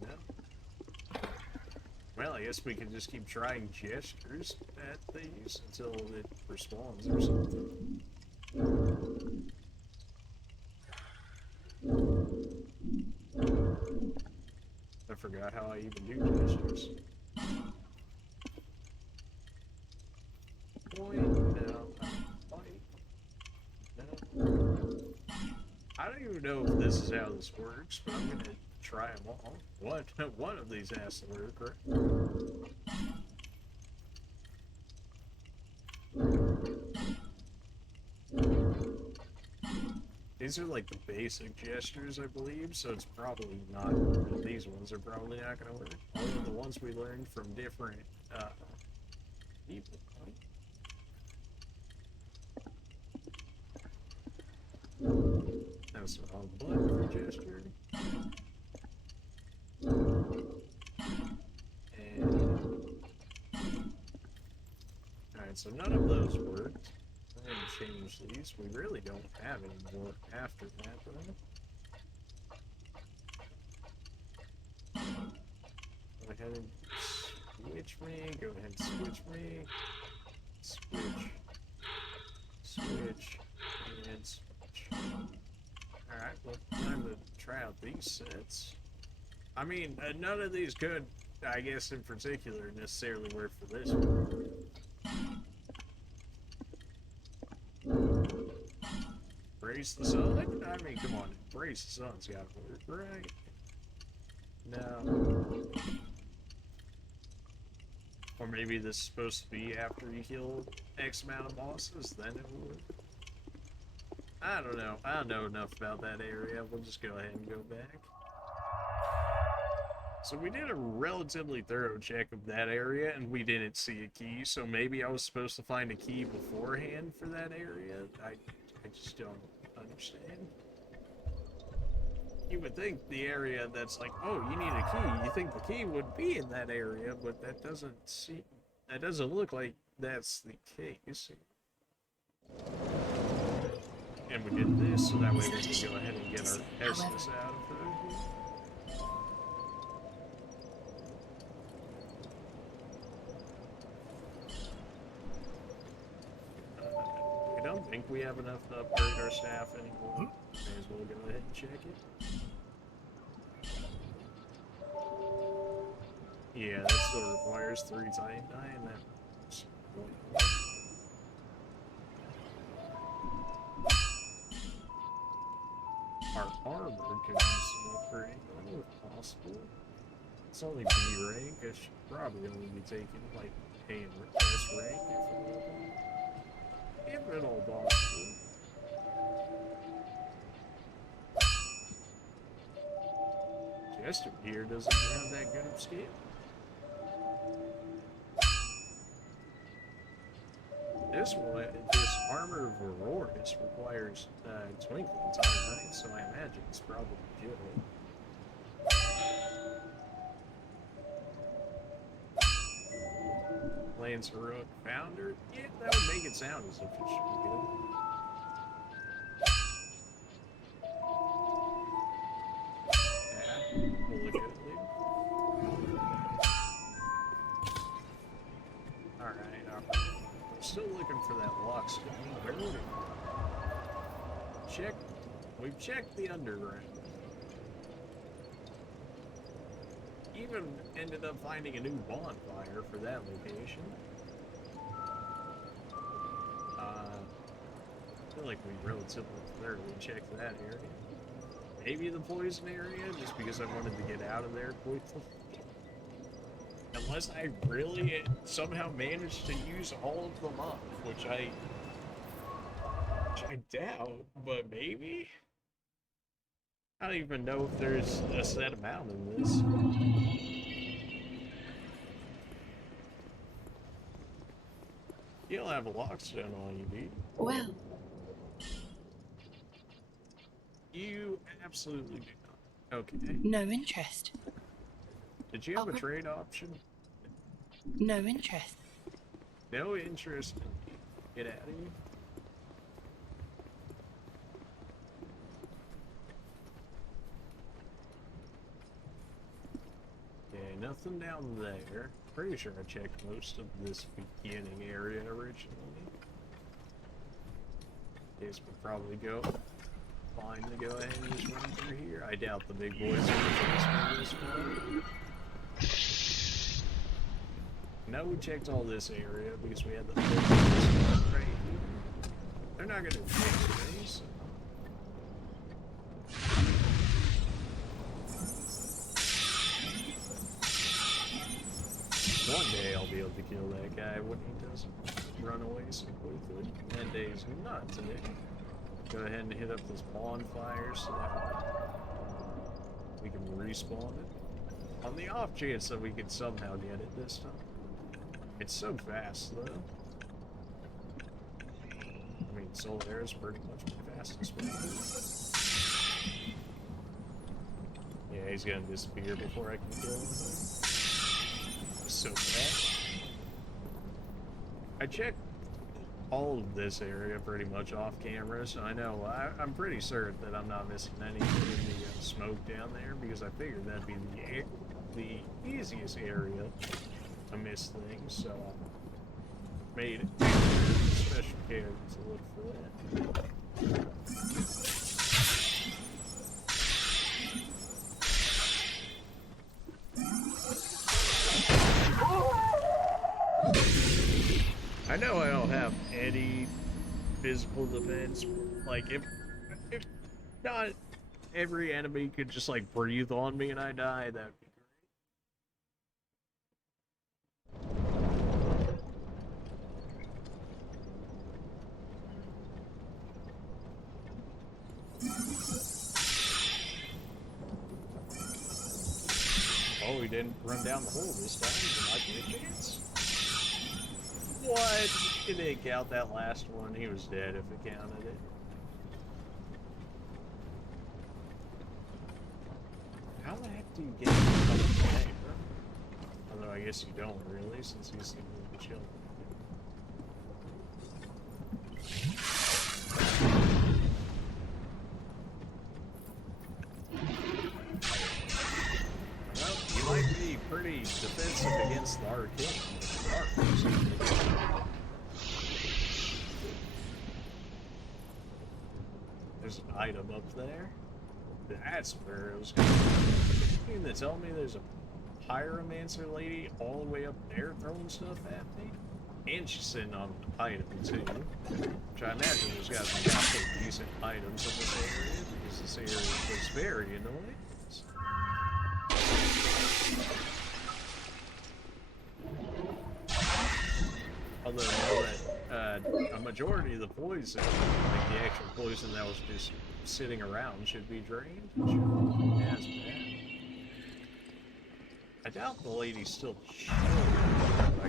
No? Well, I guess we can just keep trying gestures that they use until it responds or something. I forgot how I even do gestures. Point, no, point, no. I don't even know if this is how this works, but I'm gonna try them all. One of these has to work, right? These are like the basic gestures, I believe, so it's probably not. These ones are probably not gonna work. All of the ones we learned from different people. That was the wrong button for gesture. And alright, so none of those worked. I'm gonna change these. We really don't have any more after that, though. Go ahead and switch me. Go ahead and switch me. Switch. Switch. And switch. Alright, well, time to try out these sets. I mean, none of these could, I guess, in particular, necessarily work for this one. Brace the sun? I mean, come on, brace the sun's gotta work, right? No. Or maybe this is supposed to be after you kill X amount of bosses, then it will work. I don't know. I don't know enough about that area. We'll just go ahead and go back. So we did a relatively thorough check of that area, and we didn't see a key, so maybe I was supposed to find a key beforehand for that area? I just don't understand. You would think the area that's like, oh, you need a key, you think the key would be in that area, but that doesn't look like that's the case. And we did this, so that way we can go ahead and get our Estus out of her. think we have enough to upgrade our staff anymore. May as well go ahead and check it. Yeah, that still requires 3 titanite, and that's... Our armor can be some upgrade, if possible. It's only B rank, I should probably only be taking, like, A and S rank if at all possible. Jester here doesn't have that good of skill. This one, this armor of Auroras requires twinkling titanite, so I imagine it's probably good. Lance Heroic Founder? Yeah, that would make it sound as if it should be good. Yeah, we'll look at it later. Alright, we're still looking for that lockstone. Where would it be? We've checked the underground. Even ended up finding a new bonfire for that location. I feel like we relatively thoroughly checked that area. Maybe the poison area, just because I wanted to get out of there quickly. Unless I really somehow managed to use all of them up, which I doubt, but maybe? I don't even know if there's a set amount in this. You'll have a lockstone on you, dude. Well, You absolutely do not. Okay. no interest. Did you have a trade option? No interest. No interest in me. Get out of here. Okay, nothing down there. Pretty sure I checked most of this beginning area originally. Guess we'll probably go fine to go ahead and just run through here. I doubt the big boys are going to this far. No, we checked all this area because we had the right here. They're not going to change these. One day I'll be able to kill that guy when he doesn't run away so quickly. That day's not today. Go ahead and hit up this bonfire so that we can respawn it. On the off chance that we can somehow get it this time. It's so fast though. I mean, Soul Air is pretty much my fastest weapon. Yeah, he's gonna disappear before I can kill him. So fast. I checked all of this area pretty much off camera, so I know I'm pretty certain that I'm not missing anything in the smoke down there, because I figured that'd be the easiest area to miss things, so I made special care to look for that. I know I don't have any physical defense. Like, if not every enemy could just, like, breathe on me and I die, that'd be great. Oh, he didn't run down the hole this time. There might be a chance. What? It didn't count that last one. He was dead if it counted it. How the heck do you get him back, bro? Although I guess you don't really, since he's seeming to be chilling. Well, you might be pretty defensive against the arcane. there's an item up there. That's where it was going. You mean to tell me there's a pyromancer lady all the way up there throwing stuff at me? And she's sitting on an item too. Which I imagine there's got to be also decent items in this area, because this area is very annoying. Although now that a majority of the poison, like the actual poison that was just sitting around, should be drained, which isn't as bad. I doubt the lady's still chilling. I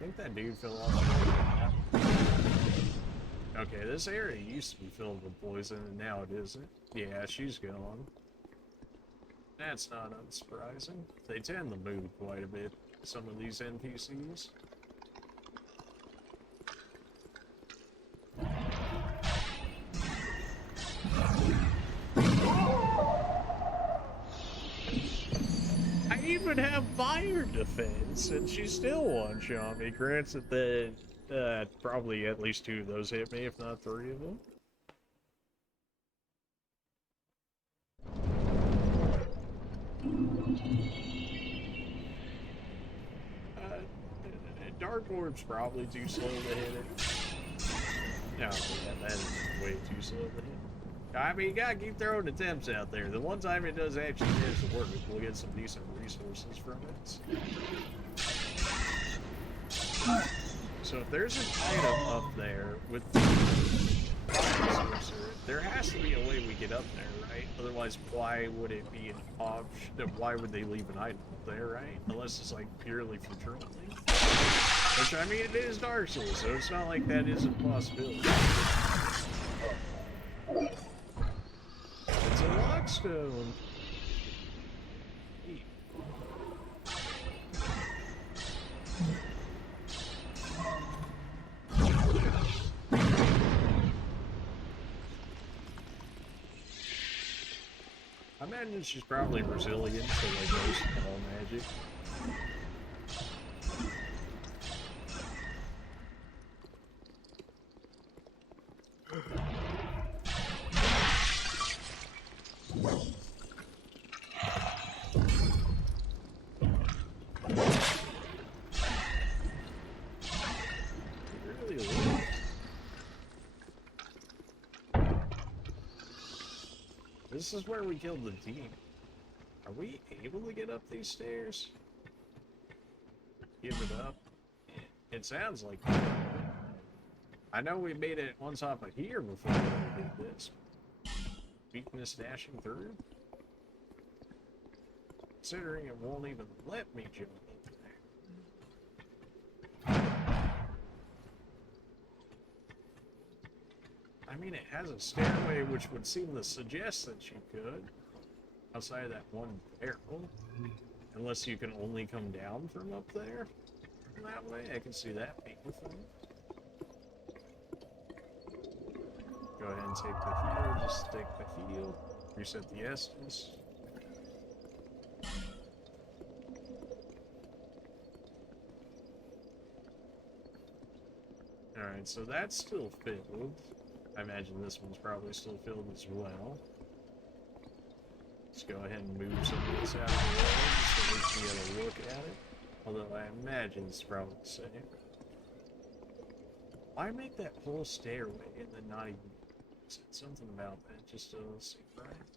think that dude fell off the map. Okay, this area used to be filled with poison, and now it isn't. Yeah, she's gone. That's not unsurprising. They tend to move quite a bit, some of these NPCs. I even have fire defense, and she still one-shot me. Granted that probably at least 2 of those hit me, if not 3 of them. Dark Orb's probably too slow to hit it. No, yeah, that is way too slow to hit. I mean, you gotta keep throwing attempts out there. The one time it does actually manage to work, we'll get some decent resources from it. So if there's an item up there with the sorcerer, there has to be a way we get up there, right? Otherwise, why would it be an option? Why would they leave an item up there, right? Unless it's like purely for trolling. Which, I mean, it is Dark Souls, so it's not like that isn't a possibility. It's a lockstone. I imagine she's probably Brazilian, so like knows all magic. This is where we killed the demon. Are we able to get up these stairs? Give it up. It sounds like it. I know we made it one top of here before we did this. Weakness dashing through? Considering it won't even let me jump up there. I mean, it has a stairway which would seem to suggest that you could. Outside of that one barrel. Unless you can only come down from up there. That way, I can see that being a thing. Go ahead and take the heal, just take the heal. Reset the essence. Alright, so that's still filled. I imagine this one's probably still filled as well. Let's go ahead and move some of this out of the way, just so we can get a look at it. Although I imagine it's probably the same. Why make that whole stairway and then not even use it? Something about that just doesn't seem right.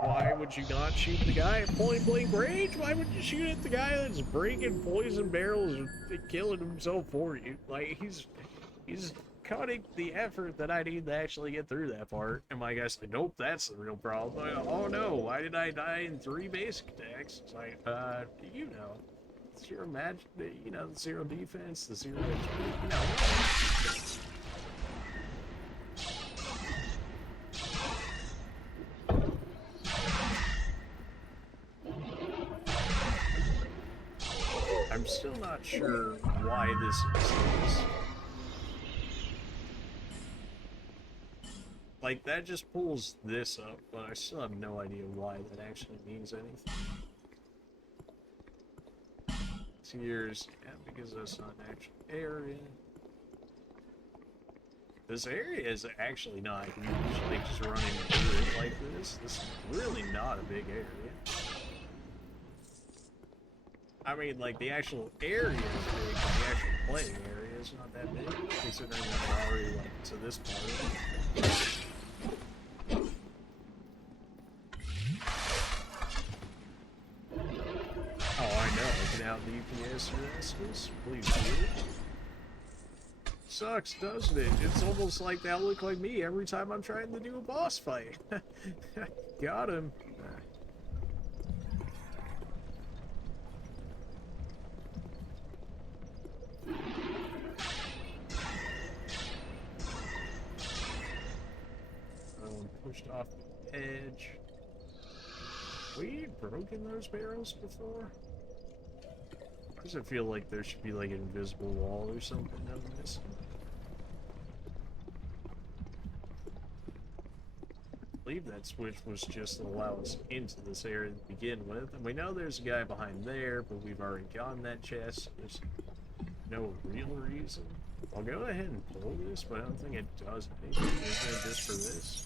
Why would you not shoot the guy at point blank range? Why would you shoot at the guy that's breaking poison barrels and killing himself for you? Like, he's cutting the effort that I need to actually get through that part. And my guy's like, nope, that's the real problem. Like, oh no, why did I die in 3 basic attacks? It's like, you know, it's your magic, you know, the 0 defense, the 0 HP, you know. I'm still not sure why this exists. Like, that just pulls this up, but I still have no idea why that actually means anything. Here's, yeah, because that's not an actual area. This area is actually not huge, like just running through it like this. This is really not a big area. I mean, like, the actual area is big, but the actual playing area is not that big, considering that we're already, like, to this part of it. Oh, I know, I can out DPS your asses. Please do. Sucks, doesn't it? It's almost like that look like me every time I'm trying to do a boss fight. Got him. Pushed off the edge. We broken those barrels before? Why does it feel like there should be like an invisible wall or something on this? I believe that switch was just to allow us into this area to begin with. And we know there's a guy behind there, but we've already gotten that chest. There's no real reason. I'll go ahead and pull this, but I don't think it does anything. Isn't it just for this?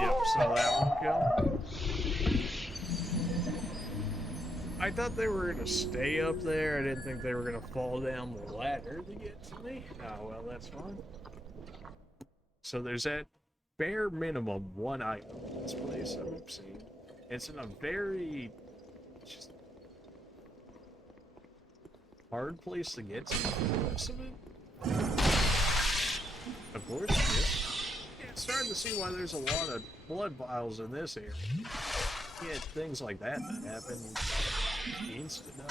Yep, saw that one go. I thought they were gonna stay up there. I didn't think they were gonna fall down the ladder to get to me. Oh well, that's fine. So there's that bare minimum one item in this place I've seen. It's in a very just hard place to get to the rest of it. Of course, yeah, it's starting to see why there's a lot of blood vials in this area. Yeah, things like that happen instantly.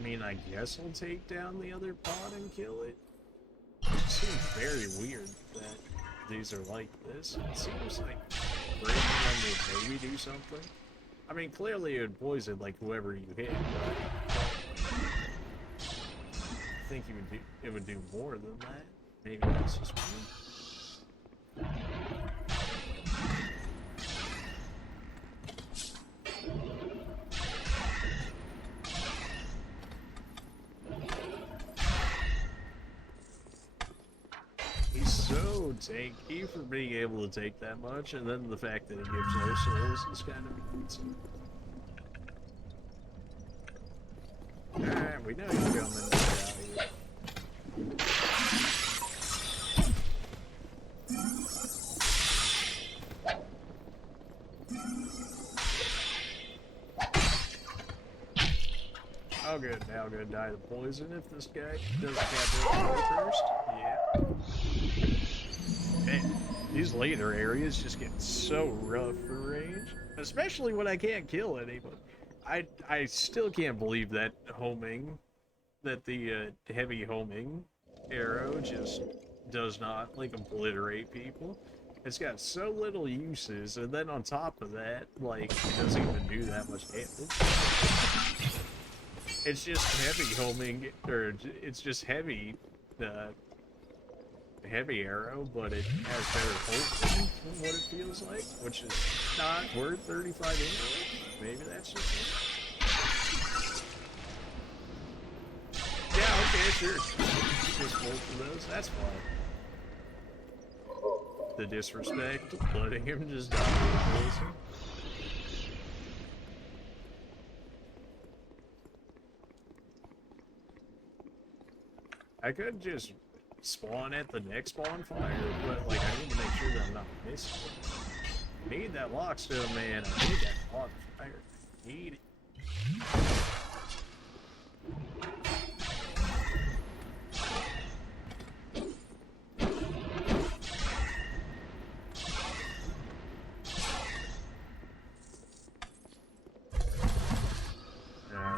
I mean, I guess I'll take down the other pod and kill it. It seems very weird that these are like this. It seems like breaking them would maybe do something. I mean, clearly it would poison like whoever you hit, but I think it would do more than that. Maybe that's just me. He's so tanky for being able to take that much, and then the fact that he gives no souls is kind of insane. Alright, we know you're coming. Get out of here. Oh good, now I'm gonna die of poison if this guy doesn't have it first. Yeah. Man, these later areas just get so rough for range. Especially when I can't kill anyone. I still can't believe that the heavy homing arrow just does not, like, obliterate people. It's got so little uses, and then on top of that, like, it doesn't even do that much damage. It's just heavy homing, or it's just heavy arrow, but it has better hope than what it feels like, which is not worth 35 anyway. Maybe that's just it. Yeah, okay, sure. Just both of those, that's fine. The disrespect, letting him just die with poison. I could just spawn at the next bonfire, but like I need to make sure that I'm not missing it. I need that lockstone, man. I need that bonfire. I need it.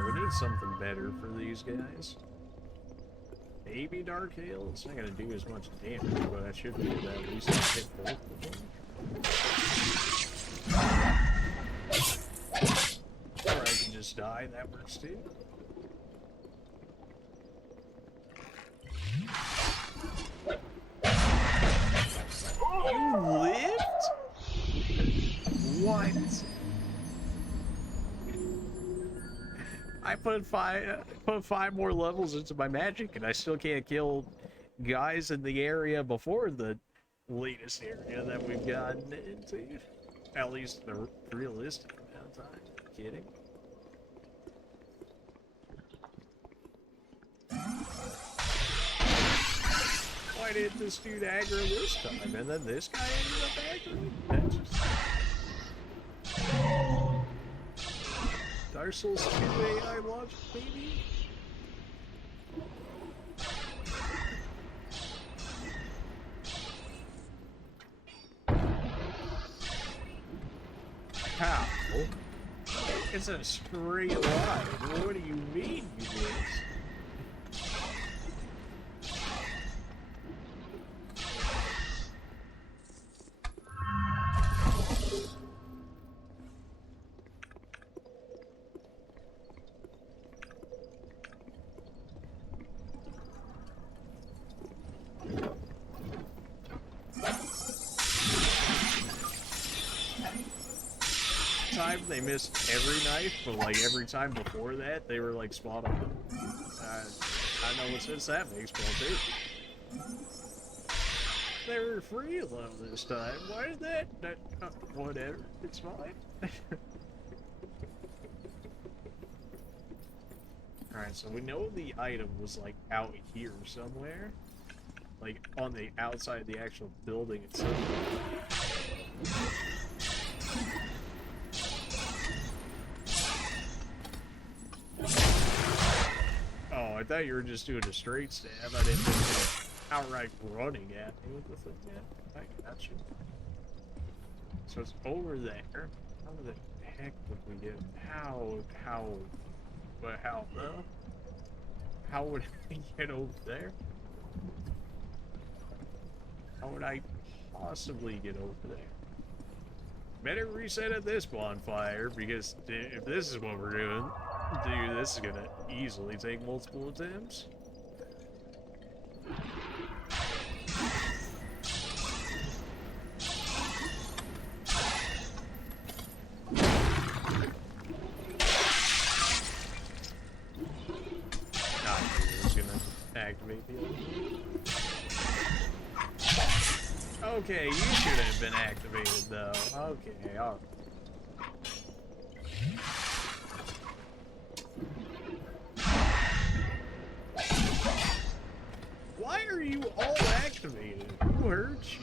We need something better for these guys. maybe Dark Hail. It's not gonna do as much damage, but I should be able to at least hit both of them. Or I can just die, that works too. You lived? What? I put five more levels into my magic, and I still can't kill guys in the area before the latest area that we've gotten into. At least the realistic amount of time. Kidding? Why did this dude aggro this time, and then this guy ended up aggroing? That's just... Dark Souls 2 AI logic, maybe? How? It's a straight line. What do you mean you did? They missed every knife, but like every time before that, they were like spot on. I know what sense that makes, but too. They were free low this time. Why did that? Whatever, it's fine. Alright, so we know the item was like out here somewhere. Like on the outside of the actual building itself. Oh, I thought you were just doing a straight stab. I didn't think you were outright running at me with the thing yet. I got you. So it's over there. How the heck would we get? How though? How would I get over there? How would I possibly get over there? Better reset at this bonfire, because if this is what we're doing, dude, this is gonna easily take multiple attempts. It's gonna activate the other. Okay, you should have been activated though. Okay, alright. Why are you all activated? Who hurt you?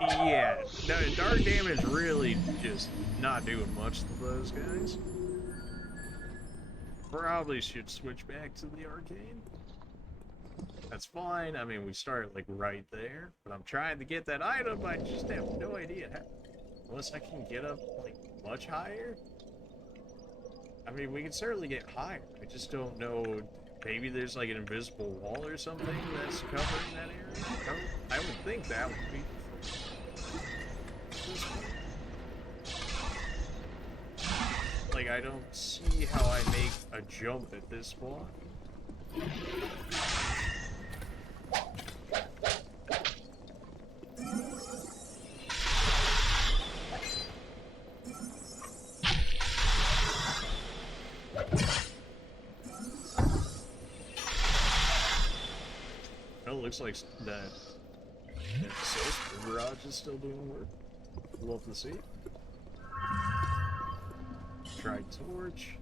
Yeah, no, dark damage really just not doing much to those guys. Probably should switch back to the arcane. That's fine. I mean, we started like right there, but I'm trying to get that item. I just have no idea how. Unless I can get up like much higher. I mean, we can certainly get higher. I just don't know. Maybe there's like an invisible wall or something that's covering that area. I would think that would be. Like, I don't see how I make a jump at this spot. Oh, looks like that Soul's garage is still doing work. Love to see. Tried torch,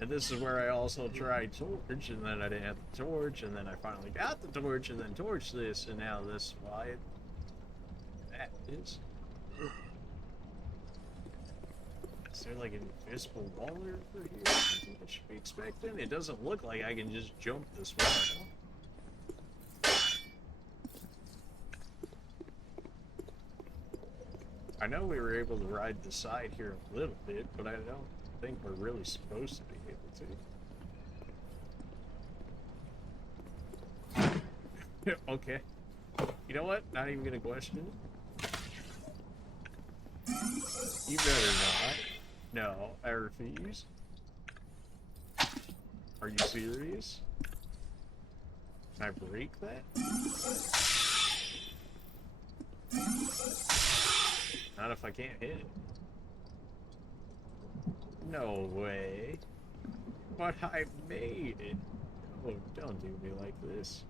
and this is where I also tried torch, and then I didn't have the torch, and then I finally got the torch, and then torched this, and now this is why that is. Is there like an invisible wall over here? I think I should be expecting. It doesn't look like I can just jump this way. I know we were able to ride the side here a little bit, but I don't think we're really supposed to be able to. Okay. You know what? Not even gonna question it. You better not. No, I refuse. Are you serious? Can I break that? Not if I can't hit it. No way. But I made it. Oh, don't do me like this.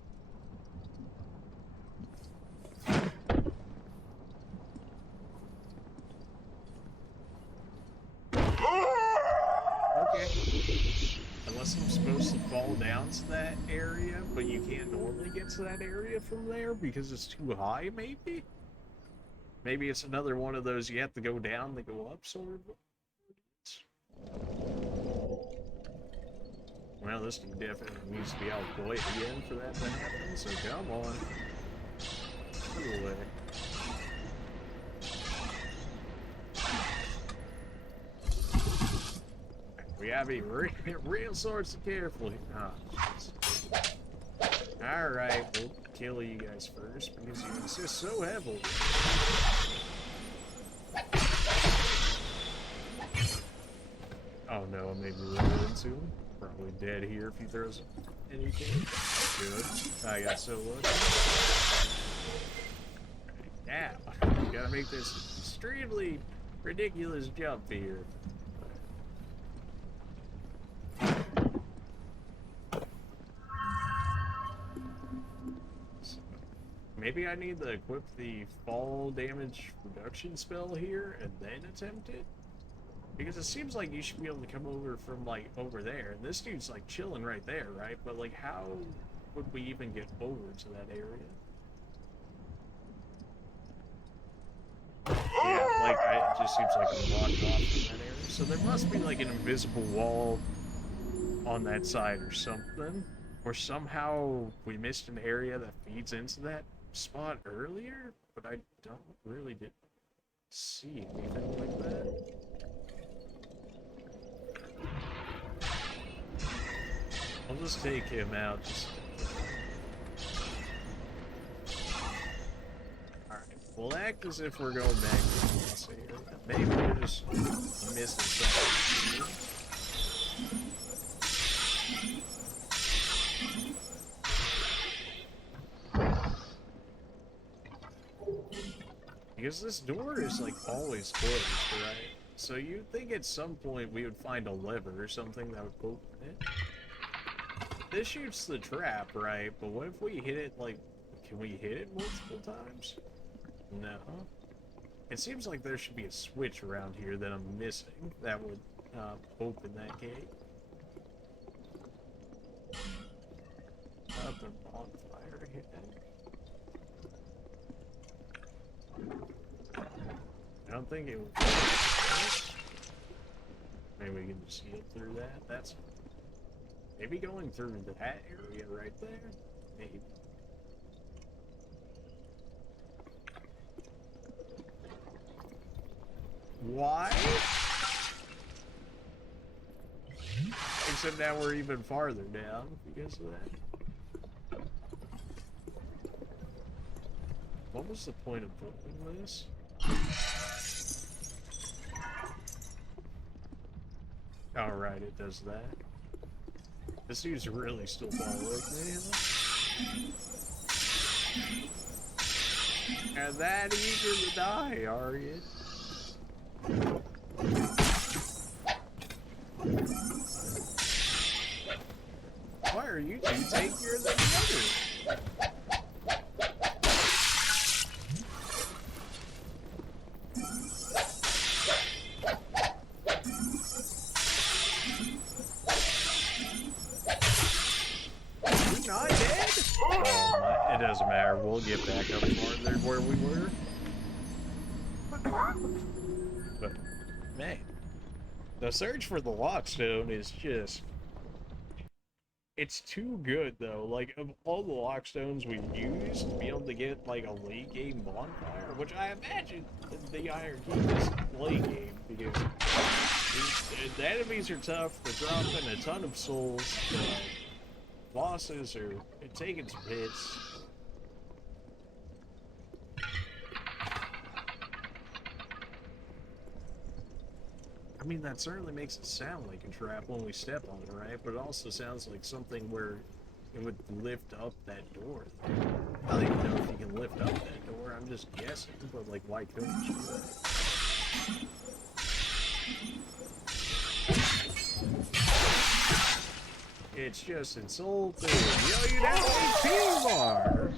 Okay. Unless I'm supposed to fall down to that area, but you can't normally get to that area from there because it's too high, maybe? Maybe it's another one of those you have to go down to go up, sort of. Well, this dude definitely needs to be out quiet again for that to happen, so come on. Get away. We gotta be real sorts of careful here. Oh, alright, we'll kill you guys first because you insist so heavily. Oh no, maybe roll into him. Probably dead here if he throws anything. Good. I got so lucky. Now, you gotta make this extremely ridiculous jump here. Maybe I need to equip the fall damage reduction spell here and then attempt it? Because it seems like you should be able to come over from, like, over there. And this dude's, like, chilling right there, right? But, like, how would we even get over to that area? Yeah, like, it just seems like I'm locked off from that area. So there must be, like, an invisible wall on that side or something. Or somehow we missed an area that feeds into that spot earlier, but I don't really see anything like that. I'll just take him out. Alright, we'll act as if we're going back to the area. Maybe we're just missing something. Because this door is, like, always closed, right? So you'd think at some point we would find a lever or something that would open it. This shoots the trap, right? But what if we hit it, like, can we hit it multiple times? No. It seems like there should be a switch around here that I'm missing that would open that gate. Up and bonfire hidden. I don't think it would. Maybe we can just get through that. That's maybe going through that area right there. Maybe. Why? Except now we're even farther down because of that. What was the point of putting this? Alright, it does that. This dude's really still following me. And that eager to die, are you? Why are you two tankier than the others? It doesn't matter, we'll get back up farther where we were. But, man, the search for the lockstone is just It's too good though. Like of all the lockstones we've used to be able to get like a late game bonfire, which I imagine the Iron Key is late game because the enemies are tough. They're dropping a ton of souls. The bosses are taking some hits. I mean, that certainly makes it sound like a trap when we step on it, right? But it also sounds like something where it would lift up that door. I don't even know if you can lift up that door. I'm just guessing, but like, why couldn't you? It's just insulting. Yo, you down 18 bar.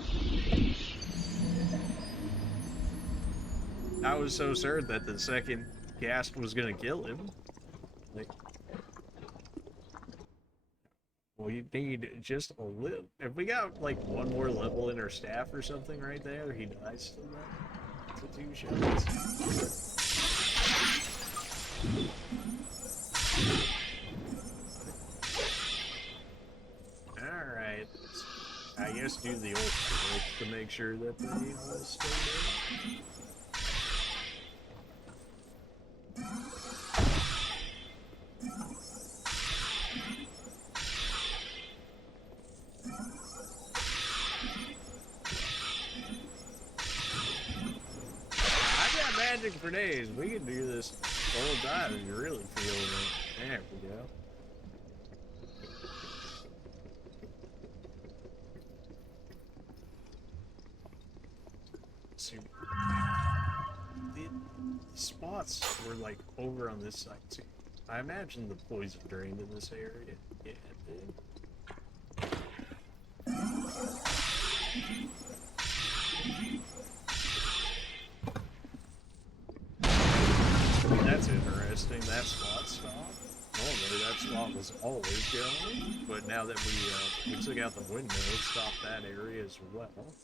I was so certain that the second cast was gonna kill him. Like, we need just a little. If we got like one more level in our staff or something right there, he dies to that. To 2 shots. Alright. I guess do the ult to make sure that they all stay there. Magic for days. We can do this the whole time if you're really feeling it. There we go. See, the spots were like over on this side too. I imagine the poison drained in this area. Yeah, it did. That's interesting. That spot stopped. Normally that spot was always going, but now that we took out the window, it stopped that area as well.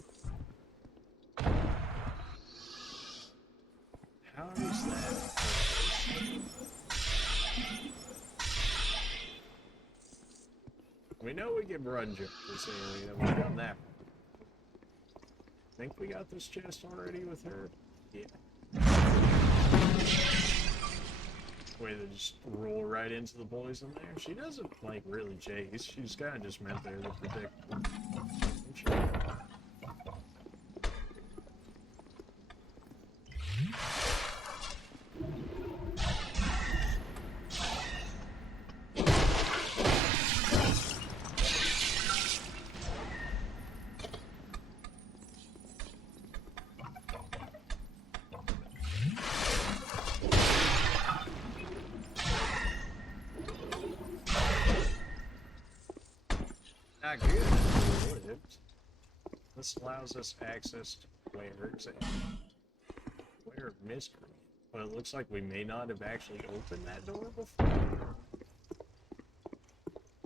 How is that? We know we can run jump this area. We've done that. Think we got this chest already with her? Yeah. Way to just roll right into the poison there. She doesn't like really chase. She's kind of just meant there to protect. Not good. This allows us access to where exactly? Where of mystery. But it looks like we may not have actually opened that door before.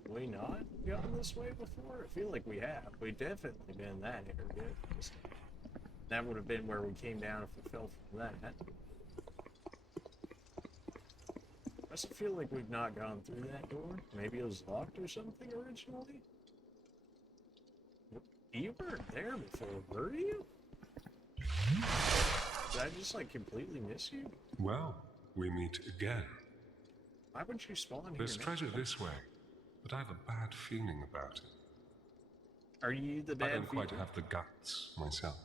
Have we not gone this way before? I feel like we have. We've definitely been in that area. That would have been where we came down if we fell from that. I also feel like we've not gone through that door. Maybe it was locked or something originally? You weren't there before, were you? Did I just like completely miss you? Well, we meet again. Why would you spawn here? There's treasure this way, but I have a bad feeling about it. Are you the bad I don't quite feeling? have the guts myself.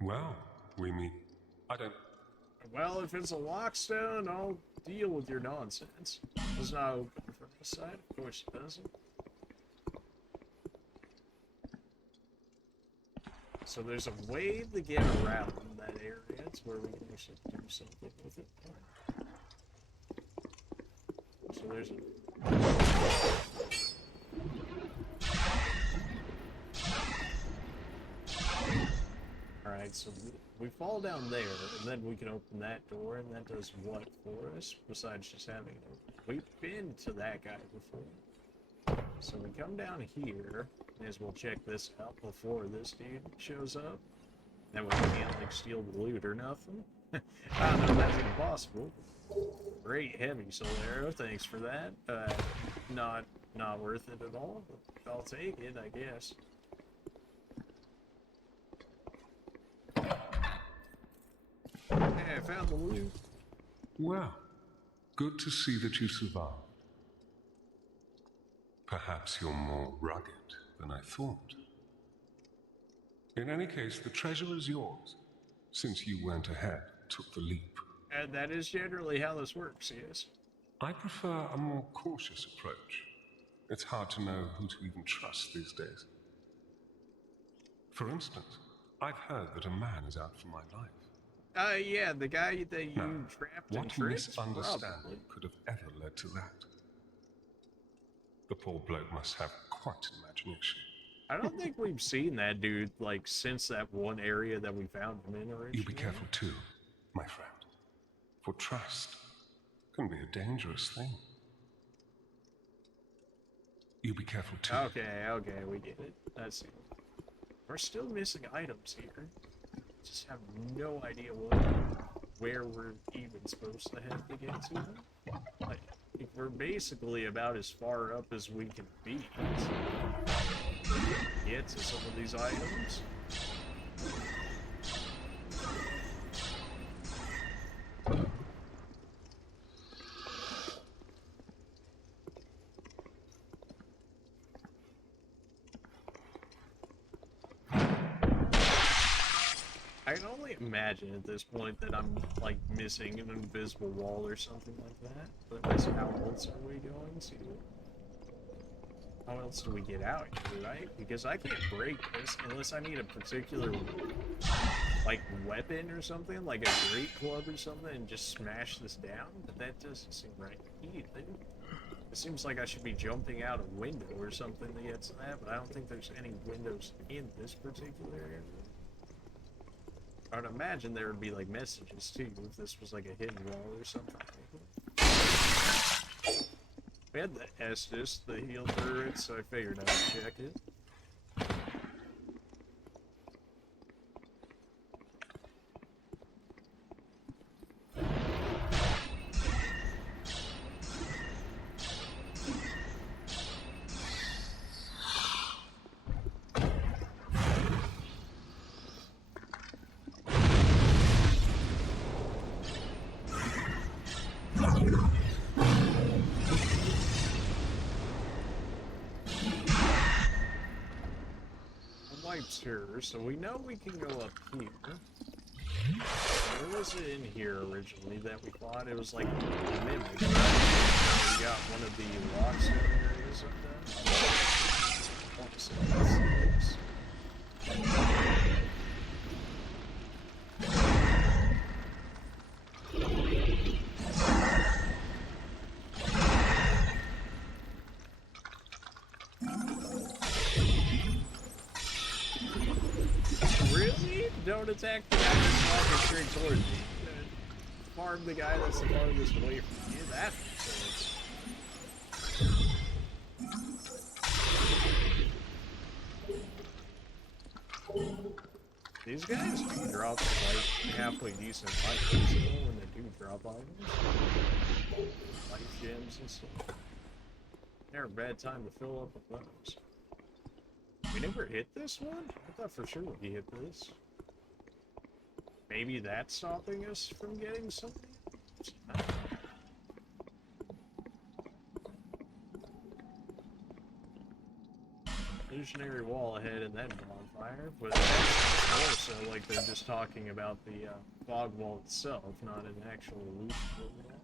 Well, we meet. I don't. Well, if it's a lockstone, I'll deal with your nonsense. It's not open from this side. Of course it doesn't. So there's a way to get around that area. It's where we can actually do something with it. So there's a... Alright, so we fall down there, and then we can open that door, and that does what for us, besides just having it? We've been to that guy before. So we come down here, as we'll check this out before this dude shows up. Then we can't like steal the loot or nothing. I don't know, that's impossible. Great heavy soul arrow, thanks for that. Not worth it at all, but I'll take it, I guess. Hey, I found the loot. Well, good to see that you survived. Perhaps you're more rugged than I thought. In any case, the treasure is yours, since you went ahead, took the leap. And that is generally how this works, yes. I prefer a more cautious approach. It's hard to know who to even trust these days. For instance, I've heard that a man is out for my life. Yeah, the guy that you Now, trapped and what tricked? misunderstanding Probably. could have ever led to that? The poor bloke must have quite an imagination. I don't think we've seen that dude, like, since that one area that we found him in originally. You be careful too, my friend. For trust can be a dangerous thing. You be careful too. Okay, we get it. That's it. We're still missing items here. Just have no idea where we're even supposed to have to get to them. Like, we're basically about as far up as we can be to get to some of these items. I can only imagine at this point that I'm, like, missing an invisible wall or something like that. But how else are we going to? How else do we get out here, right? Because I can't break this unless I need a particular, like, weapon or something, like a great club or something, and just smash this down. But that doesn't seem right either. It seems like I should be jumping out a window or something to get to that, but I don't think there's any windows in this particular area. I would imagine there would be, like, messages, too, if this was, like, a hidden wall or something. We had the Estus, the heal turret, so I figured I would check it. Here, so we know we can go up here. Where was it in here originally that we thought it was like a mimic? We got one of the rocks areas of Don't attack the guy that's walking straight towards me. Farm the guy that's the farthest away from you. That makes sense. These guys do drop like halfway decent items when they do drop items. Life gems and stuff. Never a bad time to fill up with those. We never hit this one? I thought for sure we hit this. Maybe that's stopping us from getting something? Illusionary wall ahead and then bonfire, but that's more so like they're just talking about the fog wall itself, not an actual illusionary wall.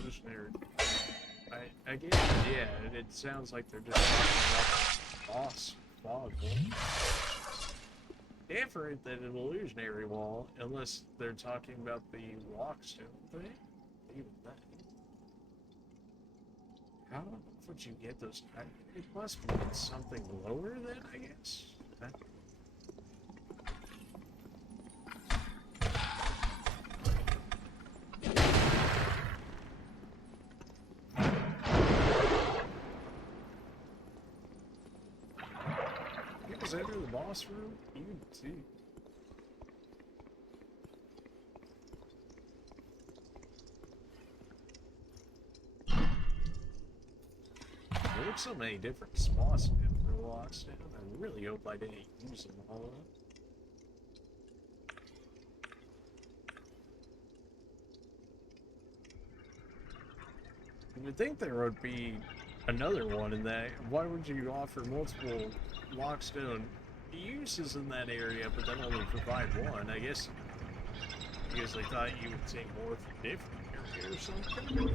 Illusionary. Again, yeah, it sounds like they're just talking about the boss fog wall. Different than an illusionary wall, unless they're talking about the walkstone thing. Even that. How would you get those? It must be something lower then, I guess. Please enter the boss room. You too. There's so many different spots for lockstone. I really hope I didn't use them all up. You would think there would be another one in that. Why would you offer multiple lockstone uses in that area, but then only provide one? I guess because they thought you would take more from different area or something.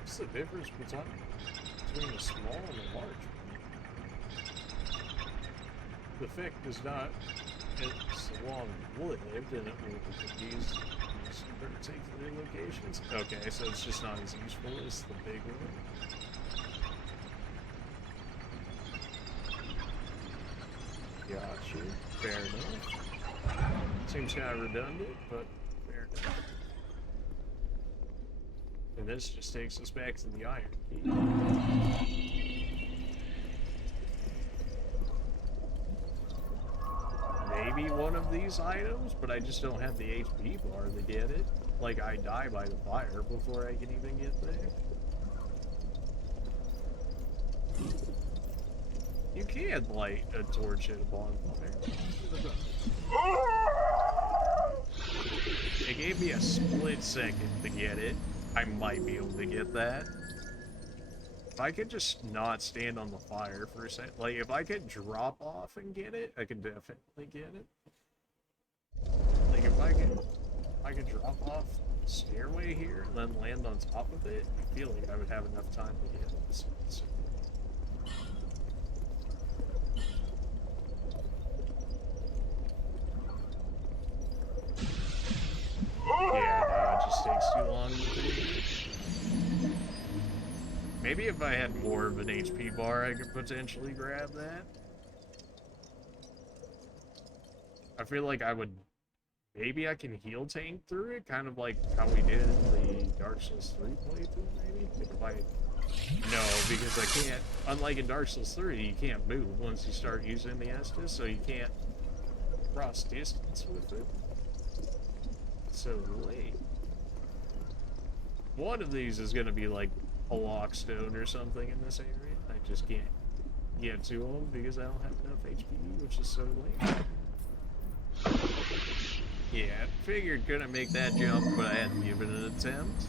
What's the difference between the small and the large one? The effect is not as long-lived, and it will be used for particular locations. Okay, so it's just not as useful as the big one. Gotcha. Fair enough. Seems kind of redundant, but fair enough. And this just takes us back to the iron key. Maybe one of these items, but I just don't have the HP bar to get it. Like, I die by the fire before I can even get there. You can light a torch at a bonfire. It gave me a split second to get it. I might be able to get that. If I could just not stand on the fire for a second, like if I could drop off and get it, I could definitely get it. Like if I could drop off the stairway here and then land on top of it, I feel like I would have enough time to get it. So. Yeah, no, it just takes too long to do. Maybe if I had more of an HP bar, I could potentially grab that. I feel like I would... Maybe I can heal tank through it, kind of like how we did in the Dark Souls 3 playthrough, maybe? If I... No, because I can't... Unlike in Dark Souls 3, you can't move once you start using the Estus, so you can't cross distance with it. So late. One of these is gonna be like a lockstone or something in this area. I just can't get to them because I don't have enough HP, which is so late. Yeah, I figured couldn't make that jump, but I had to give it an attempt.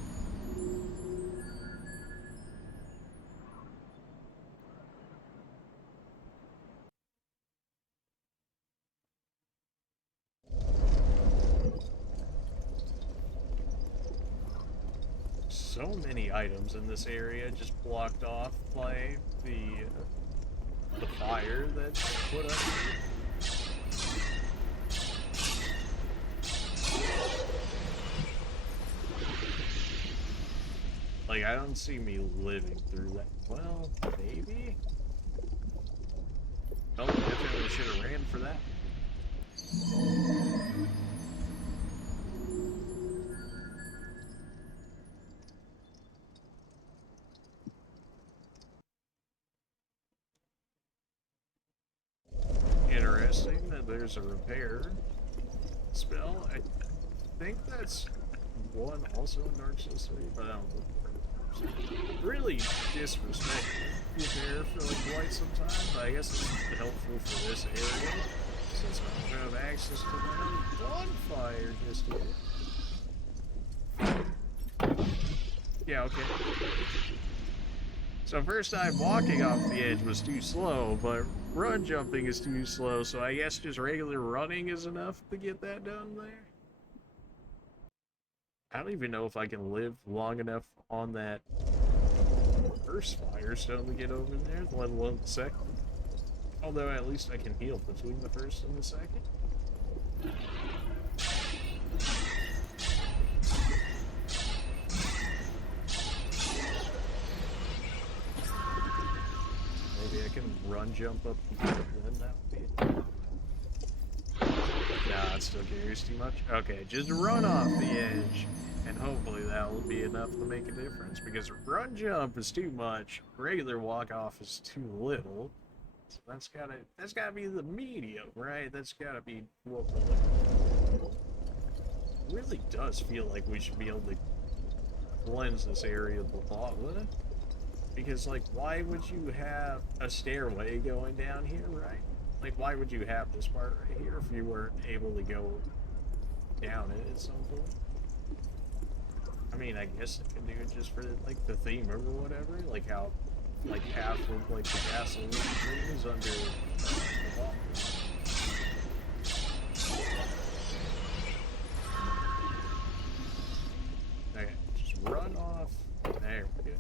So many items in this area just blocked off by the fire that's put up here. Like, I don't see me living through that. Well, maybe? Oh, definitely should have ran for that. Interesting that there's a repair spell. I think that's one also in Dark Souls 3, but I don't look for it. Really disrespectful repair for like quite some time, but I guess it's helpful for this area since I don't have access to the bonfire just yet. Yeah, okay. So first time walking off the edge was too slow, but run jumping is too slow, so I guess just regular running is enough to get that done there. I don't even know if I can live long enough on that first firestone to get over there, let alone the second. Although at least I can heal between the first and the second. Maybe I can run jump up the cliff, then that would be it. Nah, it still carries too much. Okay, just run off the edge, and hopefully that will be enough to make a difference. Because run jump is too much, regular walk off is too little. So that's gotta be the medium, right? That's gotta be what we're looking for. It really does feel like we should be able to cleanse this area of the lava. Because, like, why would you have a stairway going down here, right? Like, why would you have this part right here if you weren't able to go down it at some point? I mean, I guess they can do it just for, like, the theme or whatever. Like, how, like, half of, like, the gasoline thing is under the wall. Okay, just run off. There we go.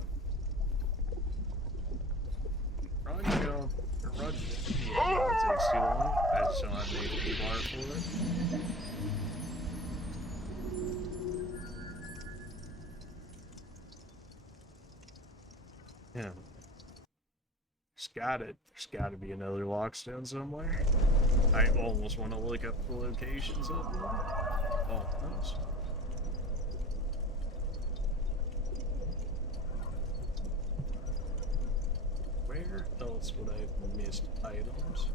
Run jump. Run jump. Yeah, that takes too long. I just don't have an HP bar for it. Yeah. There's gotta be another lockstone somewhere. I almost want to look up the locations of them. Almost. Where else would I have missed items?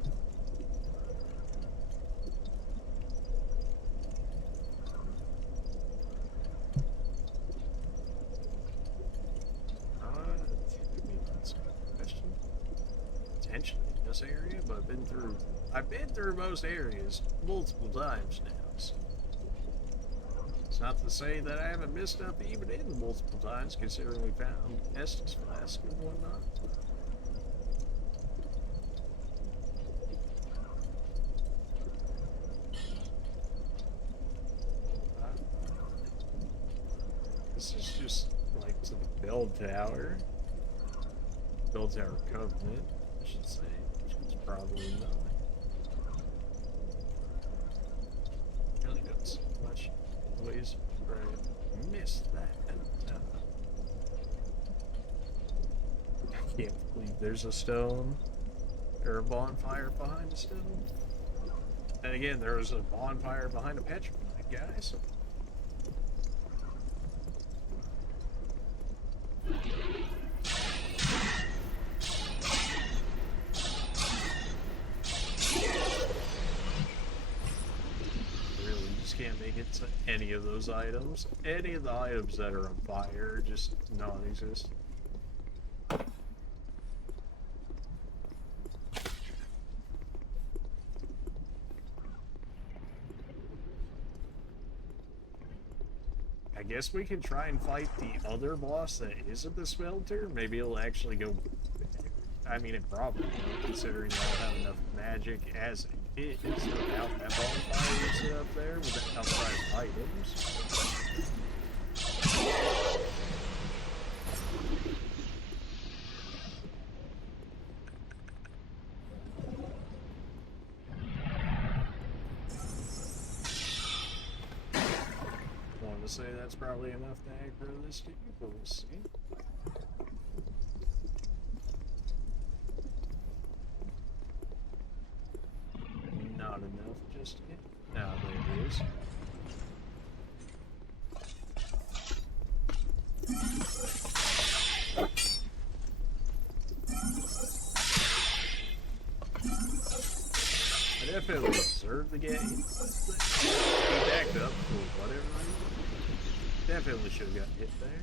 That's a good question. Potentially in this area, but I've been through most areas multiple times now. So it's not to say that I haven't missed stuff even in multiple times, considering we found Estus Flask and whatnot. This is just like to the bell tower. Bell tower covenant, I should say, which is probably not. Really got so much ways where I missed that. I can't believe there's a stone or a bonfire behind a stone. And again, there was a bonfire behind a petrified guy, so. Can't make it to any of those items. Any of the items that are on fire are just non-existent. I guess we can try and fight the other boss that isn't the smelter. Maybe it'll actually go. I mean, it probably will, considering I don't have enough magic as it is without that bonfire that's up there with the outside items. I want to say that's probably enough to aggro this dude, but we'll see. Not enough just yet. Now there it is. I definitely deserve to get hit. He backed up for whatever reason. Definitely should have gotten hit there.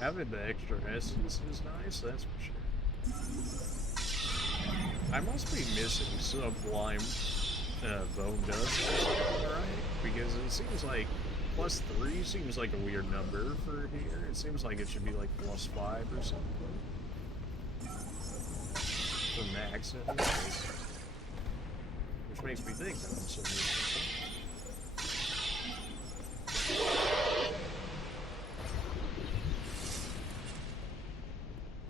Having the extra essence is nice, that's for sure. I must be missing sublime bone dust or something, right? Because it seems like +3 seems like a weird number for here. It seems like it should be like +5 or something. For max anyways. Which makes me think that I'm so useful.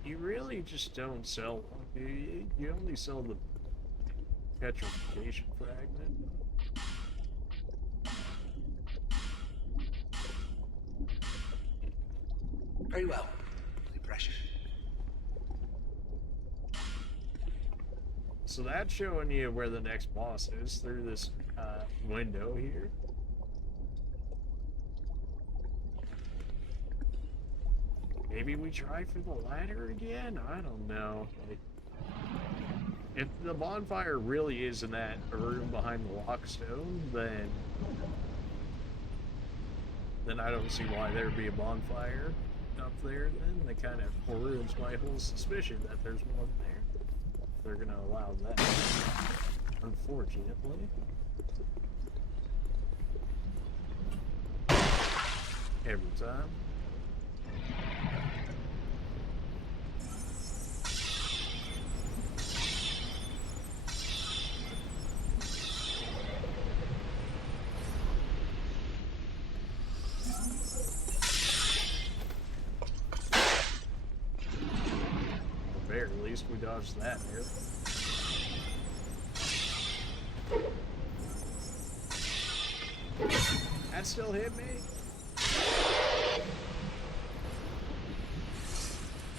You really just don't sell one, do you? You only sell the petrification fragment. Very well. No pressure. So that's showing you where the next boss is through this window here. Maybe we try for the ladder again? I don't know. Like, if the bonfire really is in that room behind the locked stone, then I don't see why there'd be a bonfire up there then. That kind of ruins my whole suspicion that there's one there. They're gonna allow that, unfortunately. Every time. At least we dodged that here. That still hit me?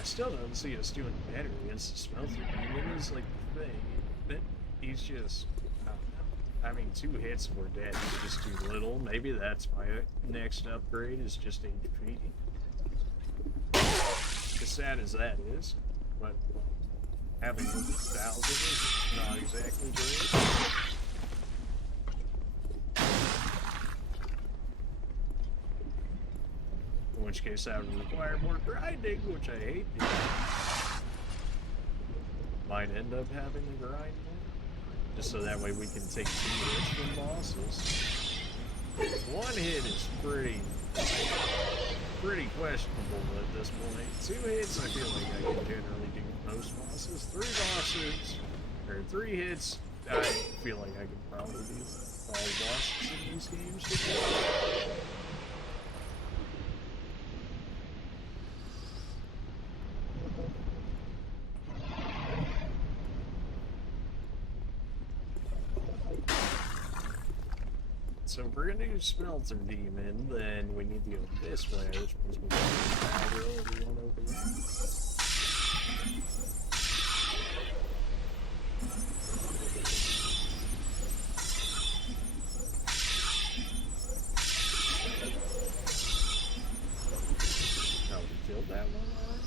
I still don't see us doing better against the smelter. It is like the thing. That he's just, I don't know. I mean, 2 hits and we're dead. It's just too little. Maybe that's my next upgrade is just HP. As sad as that is. But having 1,000 is not exactly great. In which case that would require more grinding, which I hate. Might end up having to grind more, just so that way we can take 2 hits from bosses. 1 hit is pretty questionable at this point. 2 hits, I feel like I can generally do most bosses. 3 bosses, or 3 hits, I feel like I could probably do all bosses in these games. So if we're gonna do Smelter Demon, then we need to go this way, which means we can go everyone over there. Oh, we killed that one already?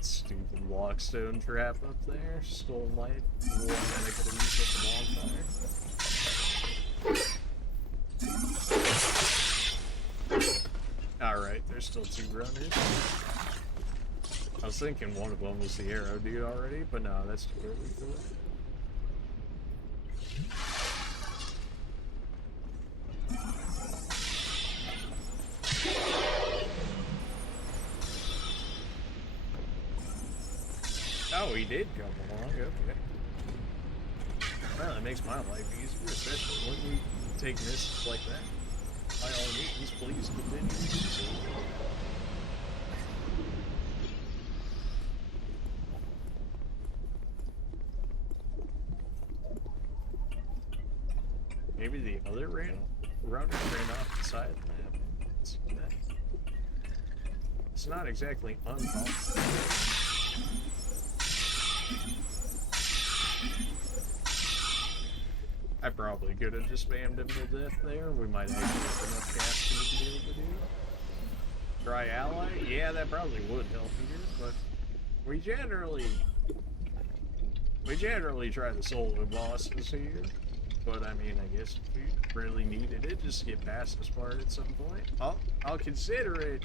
Stupid blockstone trap up there. Stole my one that I could have used at the bonfire. Alright, there's still 2 runners. I was thinking one of them was the arrow dude already, but no, that's too early for that. Oh, he did come along, okay. Well, that makes my life easier, especially when we take misses like that. By all means, please continue to do so. Maybe the other runner ran off the side of the map. Let's see that. It's not exactly uncommon. I probably could have just spammed him to death there. We might actually have enough casting to be able to do. Try ally? Yeah, that probably would help here, but we generally try the solo bosses here. But I mean, I guess if we really needed it, just to get past this part at some point. I'll consider it,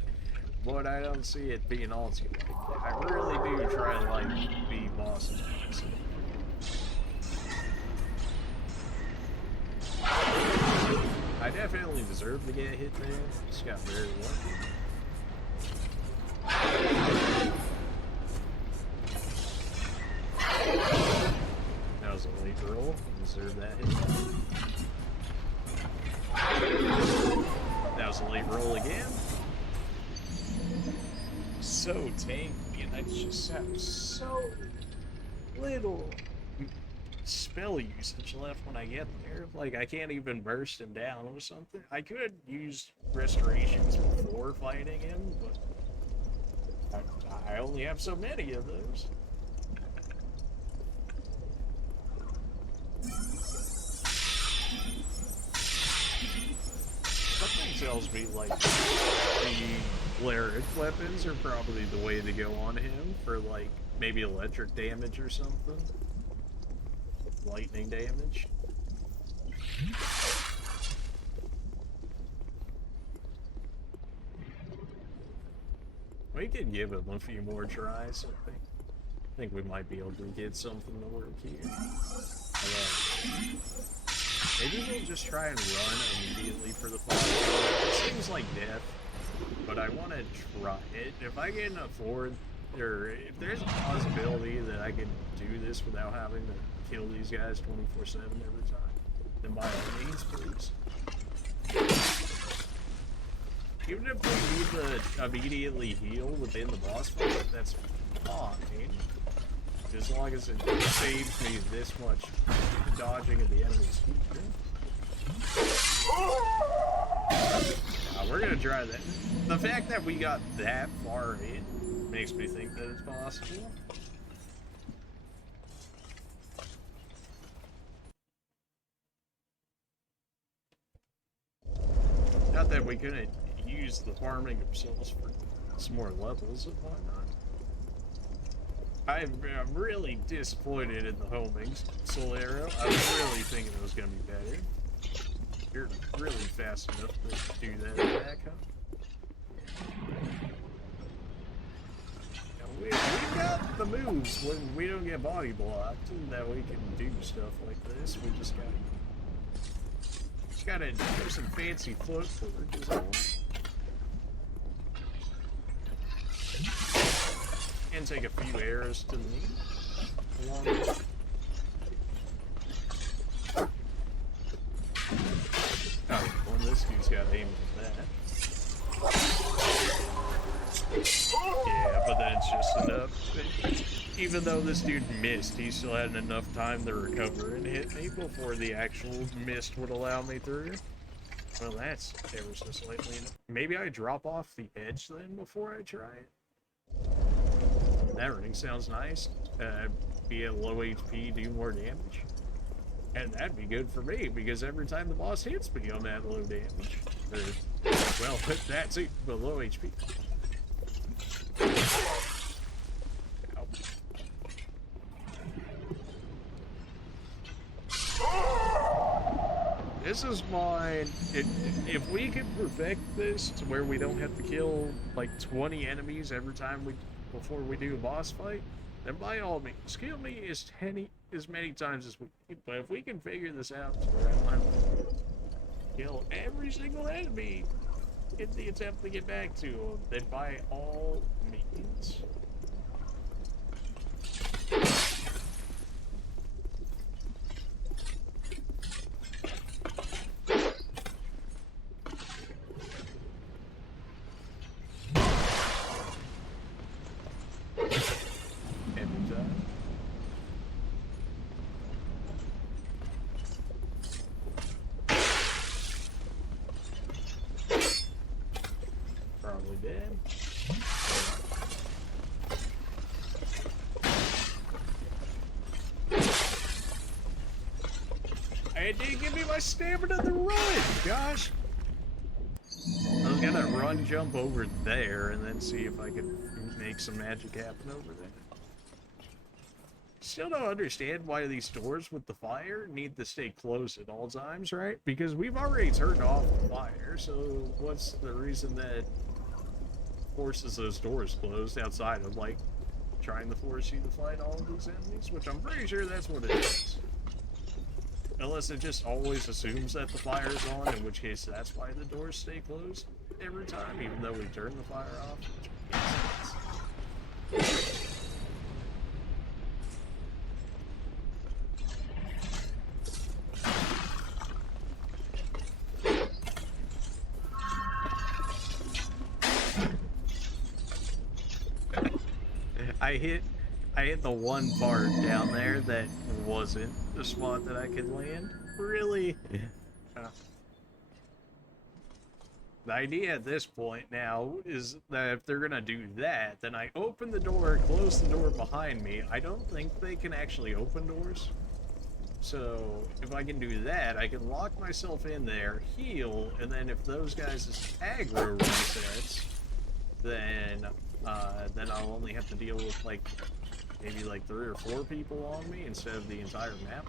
but I don't see it being all too like that. I really do try to like be bosses. I definitely deserve to get hit there. Just got very lucky. That was a late roll. Deserve that hit. That was a late roll again. So tanky, and I just have so little spell usage left when I get there. Like, I can't even burst him down or something. I could use restorations before fighting him, but I only have so many of those. Something tells me, like, the cleric weapons are probably the way to go on him for, like, maybe electric damage or something. Lightning damage. We could give him a few more tries, I think we might be able to get something to work here. Maybe we'll just try and run immediately for the fire. It seems like death, but I want to try it. If I can afford, or if there's a possibility that I can do this without having to kill these guys 24/7 every time, then by all means, please. Even if we need to immediately heal within the boss fight, that's fine. As long as it saves me this much dodging of the enemy's feet. We're gonna try that. The fact that we got that far in makes me think that it's possible. Not that we couldn't use the farming of souls for some more levels and whatnot. I'm really disappointed in the homing soul arrow. I was really thinking it was going to be better. You're really fast enough to do that attack, huh? Now we've got the moves when we don't get body blocked, and that we can do stuff like this. We just gotta do some fancy footwork is all. And take a few arrows to the knee. Along with oh, well, this dude's got aim at that. Yeah, but that's just enough. Even though this dude missed, he still had enough time to recover and hit me before the actual mist would allow me through. Well, that's ever so slightly enough. Maybe I drop off the edge then before I try it. That ring sounds nice. Be at low HP, do more damage. And that'd be good for me, because every time the boss hits me, I'm at low damage. Or, well, that's it, but low HP. Ow. This is mine. If we can perfect this to where we don't have to kill like 20 enemies every time before we do a boss fight, then by all means, kill me as many times as we can. But if we can figure this out to where I don't have to kill every single enemy in the attempt to get back to them, then by all means. It didn't give me my stamina to run, gosh. I was gonna run jump over there and then see if I could make some magic happen over there. Still don't understand why these doors with the fire need to stay closed at all times, right? Because we've already turned off the fire, so what's the reason that forces those doors closed outside of, like, trying to force you to fight all of these enemies? Which I'm pretty sure that's what it is. Unless it just always assumes that the fire's on, in which case that's why the doors stay closed every time, even though we turn the fire off. Which makes sense. I hit the one part down there that wasn't the spot that I could land. Really? The idea at this point now is that if they're gonna do that, then I open the door, close the door behind me. I don't think they can actually open doors. So if I can do that, I can lock myself in there, heal, and then if those guys' aggro resets, then I'll only have to deal with like maybe like 3 or 4 people on me instead of the entire map.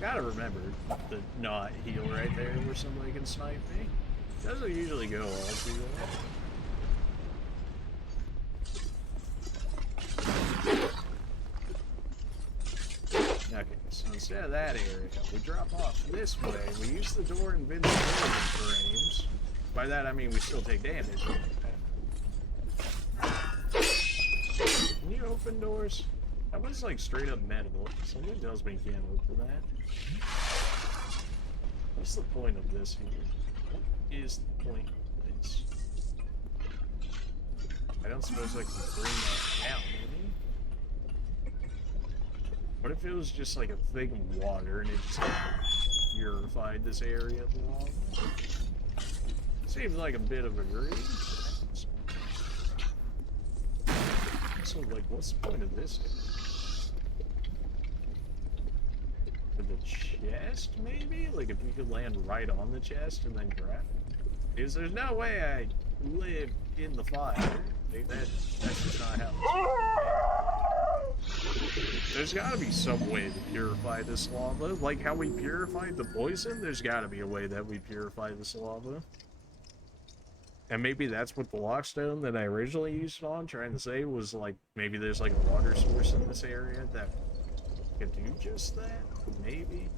Gotta remember to not heal right there where somebody can snipe me. Doesn't usually go all too well. Okay, so instead of that area, we drop off this way. We use the door invincibility frames. By that I mean we still take damage. Can you open doors? That was like straight up medical. Something tells me you can't open that. What's the point of this here? What is the point of this? I don't suppose I can bring that down, maybe? What if it was just like a thing of water and it just like, purified this area along? Seems like a bit of a greed. So, like, what's the point of this area? For the chest, maybe? Like, if you could land right on the chest and then grab it? Because there's no way I live in the fire. Like, that's just not how it's. There's gotta be some way to purify this lava. Like how we purified the poison, there's gotta be a way that we purify this lava. And maybe that's what the lockstone that I originally used it on, trying to say, was like, maybe there's like a water source in this area that could do just that? Maybe?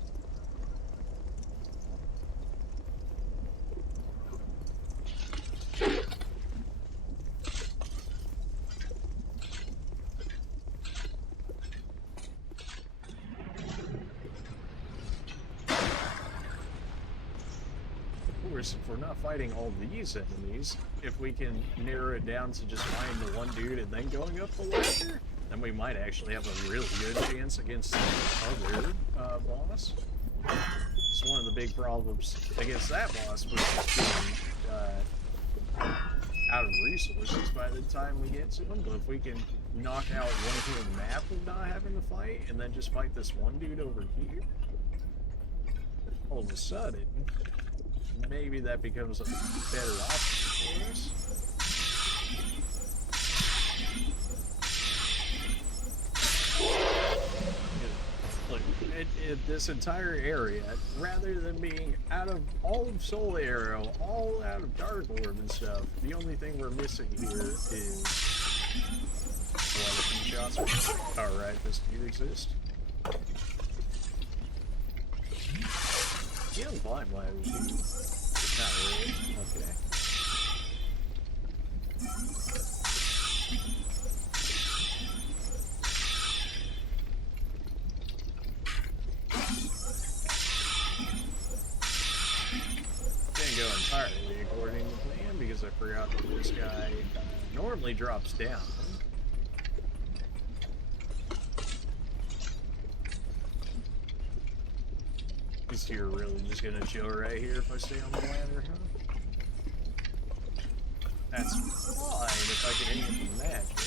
Of course, if we're not fighting all these enemies, if we can narrow it down to just finding the one dude and then going up the ladder, then we might actually have a really good chance against the other boss. So one of the big problems against that boss was just being out of resources by the time we get to him. But if we can knock out one whole map of not having to fight, and then just fight this one dude over here, all of a sudden, maybe that becomes a better option for us. Look, this entire area, rather than being out of all of Soul Arrow, all out of Dark Orb and stuff, the only thing we're missing here is water from shots. Alright, does here exist? You don't climb ladders, do you? Not really. Okay. Didn't go entirely according to plan because I forgot that this guy normally drops down. These two are really just gonna chill right here if I stay on the ladder, huh? That's fine if I can hit the magic.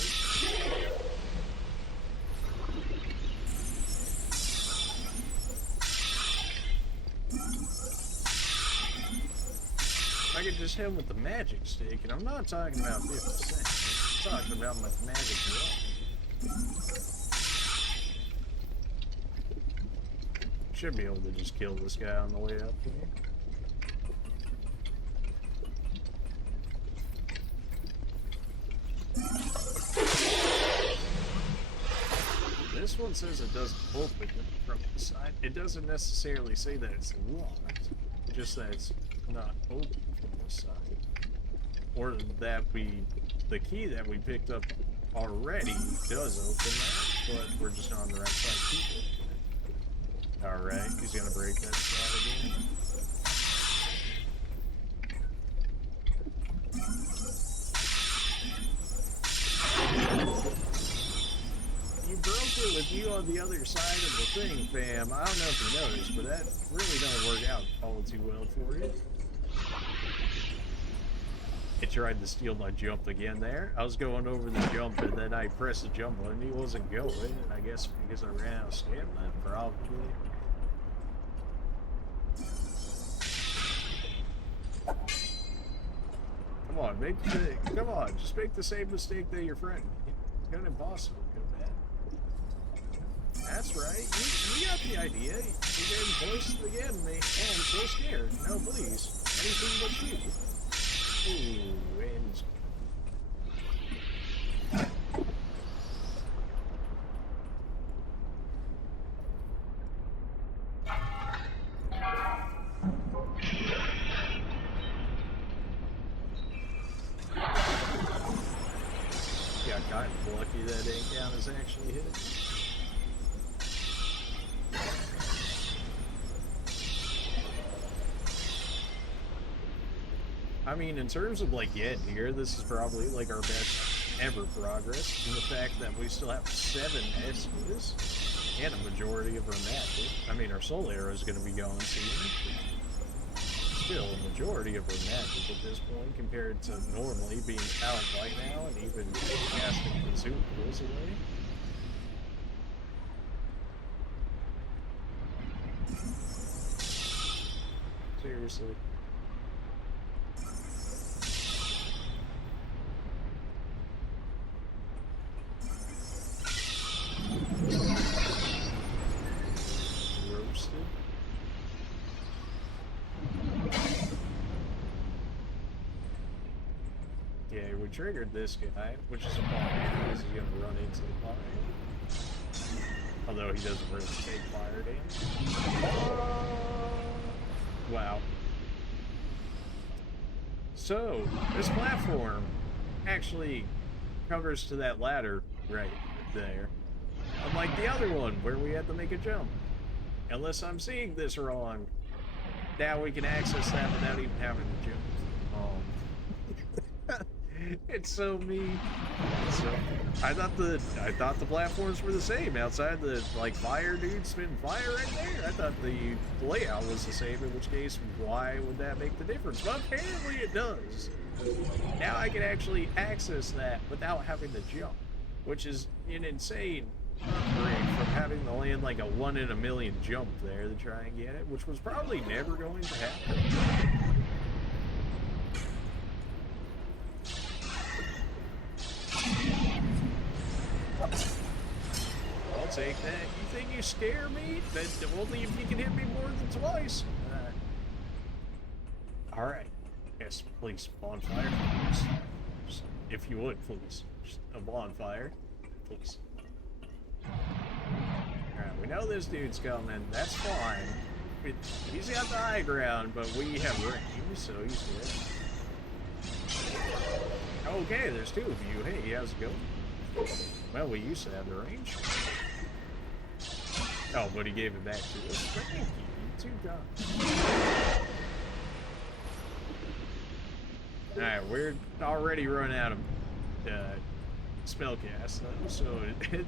I could just hit him with the magic stick, and I'm not talking about 50 cents. I'm talking about my magic wall. Should be able to just kill this guy on the way up here. This one says it doesn't open from the side. It doesn't necessarily say that it's locked. It just says it's not open from the side. Or that the key that we picked up already does open that, but we're just not on the right side to keep it. Alright, he's gonna break that spot again. on the other side of the thing, fam. I don't know if you noticed, but that really don't work out all too well for you. It tried to steal my jump again there. I was going over the jump, and then I pressed the jump button. He wasn't going, and I guess because I ran out of stamina, probably. Come on, come on, just make the same mistake that your friend. It's kind of impossible to go bad. That's right. You got the idea. You're getting close again, mate. Oh, I'm so scared. No, please. Anything but you. Ooh, and... Yeah, kind of lucky that ink is actually hit. I mean, in terms of like getting here, this is probably like our best ever progress. And the fact that we still have 7 S's and a majority of our magic. I mean, our soul arrow is going to be going soon. Still, a majority of our magic at this point compared to normally being out by now and even casting consumables away. Seriously. Roasted. Okay, we triggered this guy, which is a fire because he's gonna run into the fire. Although he doesn't really take fire damage. Wow. So, this platform actually covers to that ladder right there. Unlike the other one, where we had to make a jump. Unless I'm seeing this wrong, now we can access that without even having to jump. It's so mean. So, I thought the platforms were the same outside the like fire dude spitting fire right there. I thought the layout was the same, in which case why would that make the difference? But apparently it does. Now I can actually access that without having to jump, which is an insane upgrade from having to land like a 1 in a million jump there to try and get it, which was probably never going to happen. I'll take that. You think you scare me? Then only if you can hit me more than twice. Alright. Yes, please. Bonfire. Just, if you would, please. Just a bonfire. Please. Alright, we know this dude's coming. That's fine. He's got the high ground, but we have range, so he's good. Okay, there's 2 of you. Hey, how's it going? Well, we used to have the range. Oh, but he gave it back to us. Thank you, you 2 guys. Alright, we're already running out of spellcast, though, so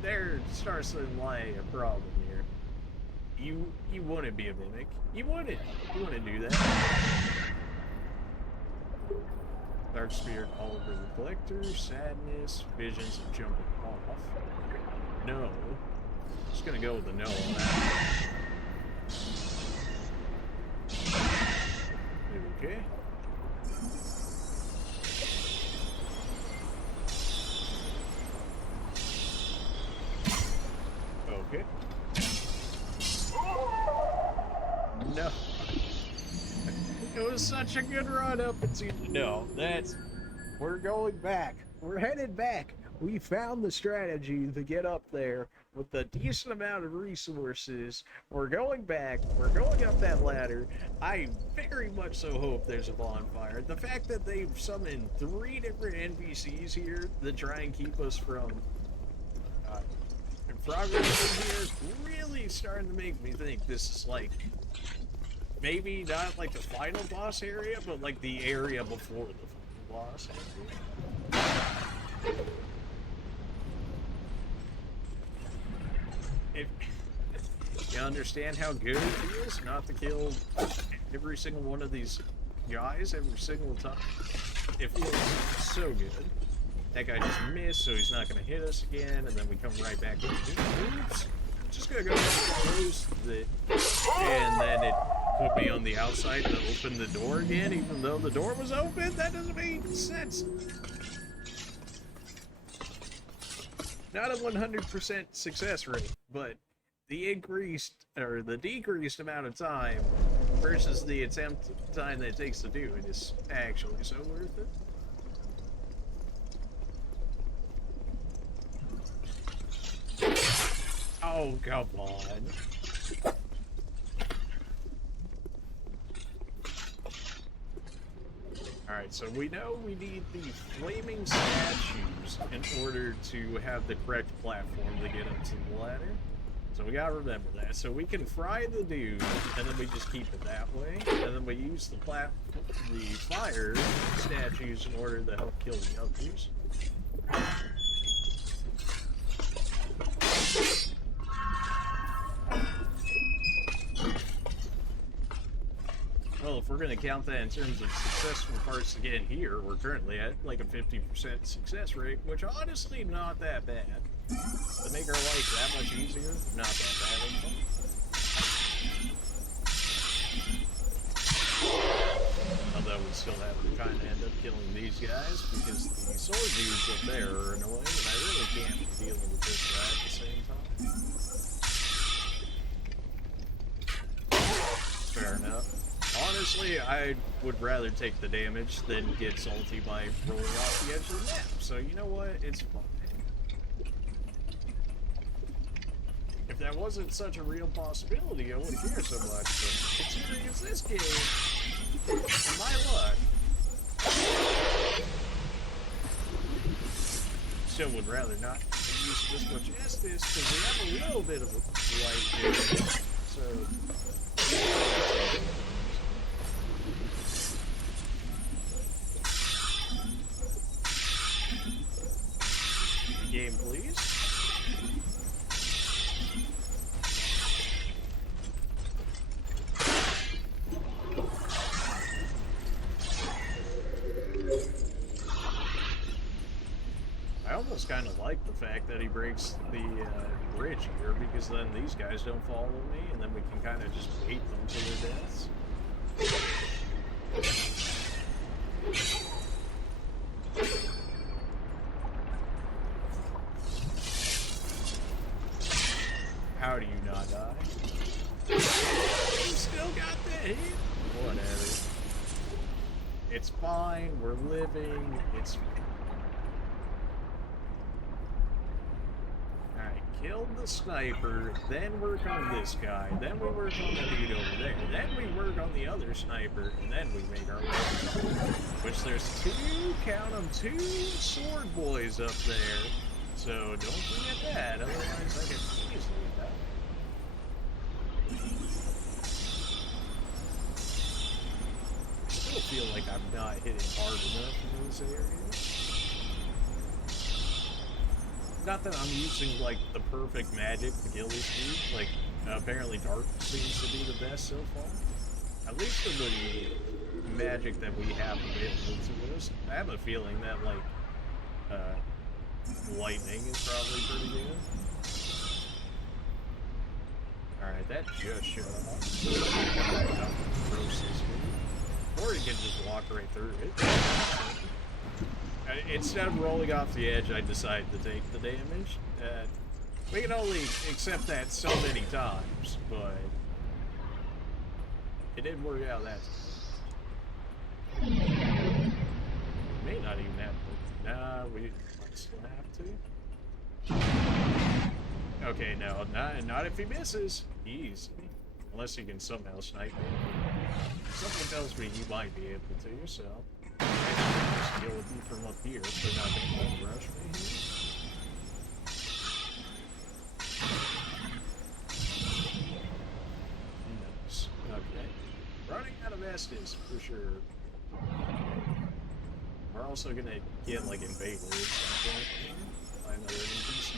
there starts to lie a problem here. You wouldn't be a mimic. You wouldn't do that. Dark Spirit, Oliver the Collector, Sadness, Visions of Jumping Off. No. Just gonna go with the no on that. Okay. Okay. No. It was such a good run up into... No, we're going back. We're headed back. We found the strategy to get up there with a decent amount of resources. We're going back. We're going up that ladder. I very much so hope there's a bonfire. The fact that they've summoned 3 different NPCs here that try and keep us from progress in here is really starting to make me think this is like... Maybe not like the final boss area, but like the area before the boss area. if you understand how good it is not to kill every single one of these guys every single time, it feels so good. That guy just missed, so he's not going to hit us again, and then we come right back in. Oops. Just going to go close it, and then it put me on the outside to open the door again, even though the door was open. That doesn't make sense. Not a 100% success rate, but the increased, or the decreased amount of time versus the attempt time that it takes to do it is actually so worth it. Oh, come on. Alright, so we know we need the flaming statues in order to have the correct platform to get up to the ladder. So we gotta remember that. So we can fry the dude, and then we just keep it that way. And then we use the fire statues in order to help kill the others. Well, if we're going to count that in terms of successful parts to get in here, we're currently at like a 50% success rate, which honestly not that bad. To make our life that much easier, not that bad at all. Although we still have to kind of end up killing these guys, because the sword dudes up there are annoying, and I really can't be dealing with this guy at the same time. Fair enough. Honestly, I would rather take the damage than get salty by rolling off the edge of the map. So you know what? It's fine. If that wasn't such a real possibility, I wouldn't care so much. But considering it's this game, my luck. Still would rather not use this much Estus because we have a little bit of a life here. So. Game, please. I almost kind of like the fact that he breaks the bridge here, because then these guys don't follow me, and then we can kind of just bait them to their deaths. How do you not die? You still got the hit? Whatever. It's fine, we're living, it's... Alright, killed the sniper, then work on this guy, then we work on the dude over there, then we work on the other sniper, and then we make our way. Which there's count them, two sword boys up there. So don't forget that, otherwise I can easily die. I still feel like I'm not hitting hard enough in those areas. Not that I'm using like the perfect magic to kill this dude, like apparently dark seems to be the best so far. At least for the magic that we have available to us. I have a feeling that like lightning is probably pretty good. Alright, that just showed up. So roast this dude. Or you can just walk right through it. Instead of rolling off the edge, I decided to take the damage. We can only accept that so many times, but it didn't work out that time. May not even have to. Nah, we might still have to. Okay, no, not if he misses. Easy. Unless he can somehow snipe me. Something tells me he might be able to, so I can just deal with you from up here if they're not going to rush me here. Nice. Okay. Running out of Estus, for sure. We're also gonna get, like, invaders at some point by another NPC.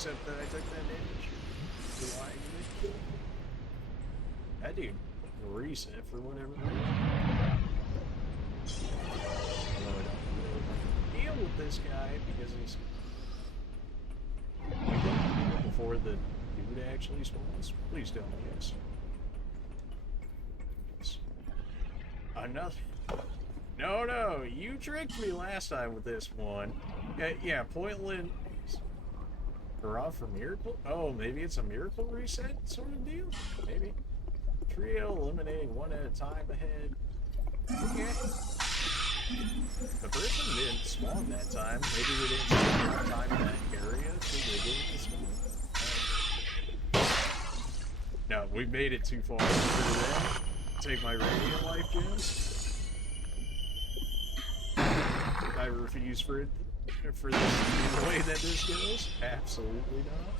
except that I took that damage. That dude reset for whatever reason. Although I don't really want to deal with this guy because he's before the dude actually spawns. Please tell me yes. Another. No, you tricked me last time with this one. Yeah, Pointland. Hurrah for miracle? Oh, maybe it's a miracle reset sort of deal? Maybe. Trio eliminating one at a time ahead. Okay. The person didn't spawn that time. Maybe we didn't spend enough time in that area so they didn't spawn. No, we made it too far for them. Take my radiant life gems. I refuse for this the way that this goes. Absolutely not.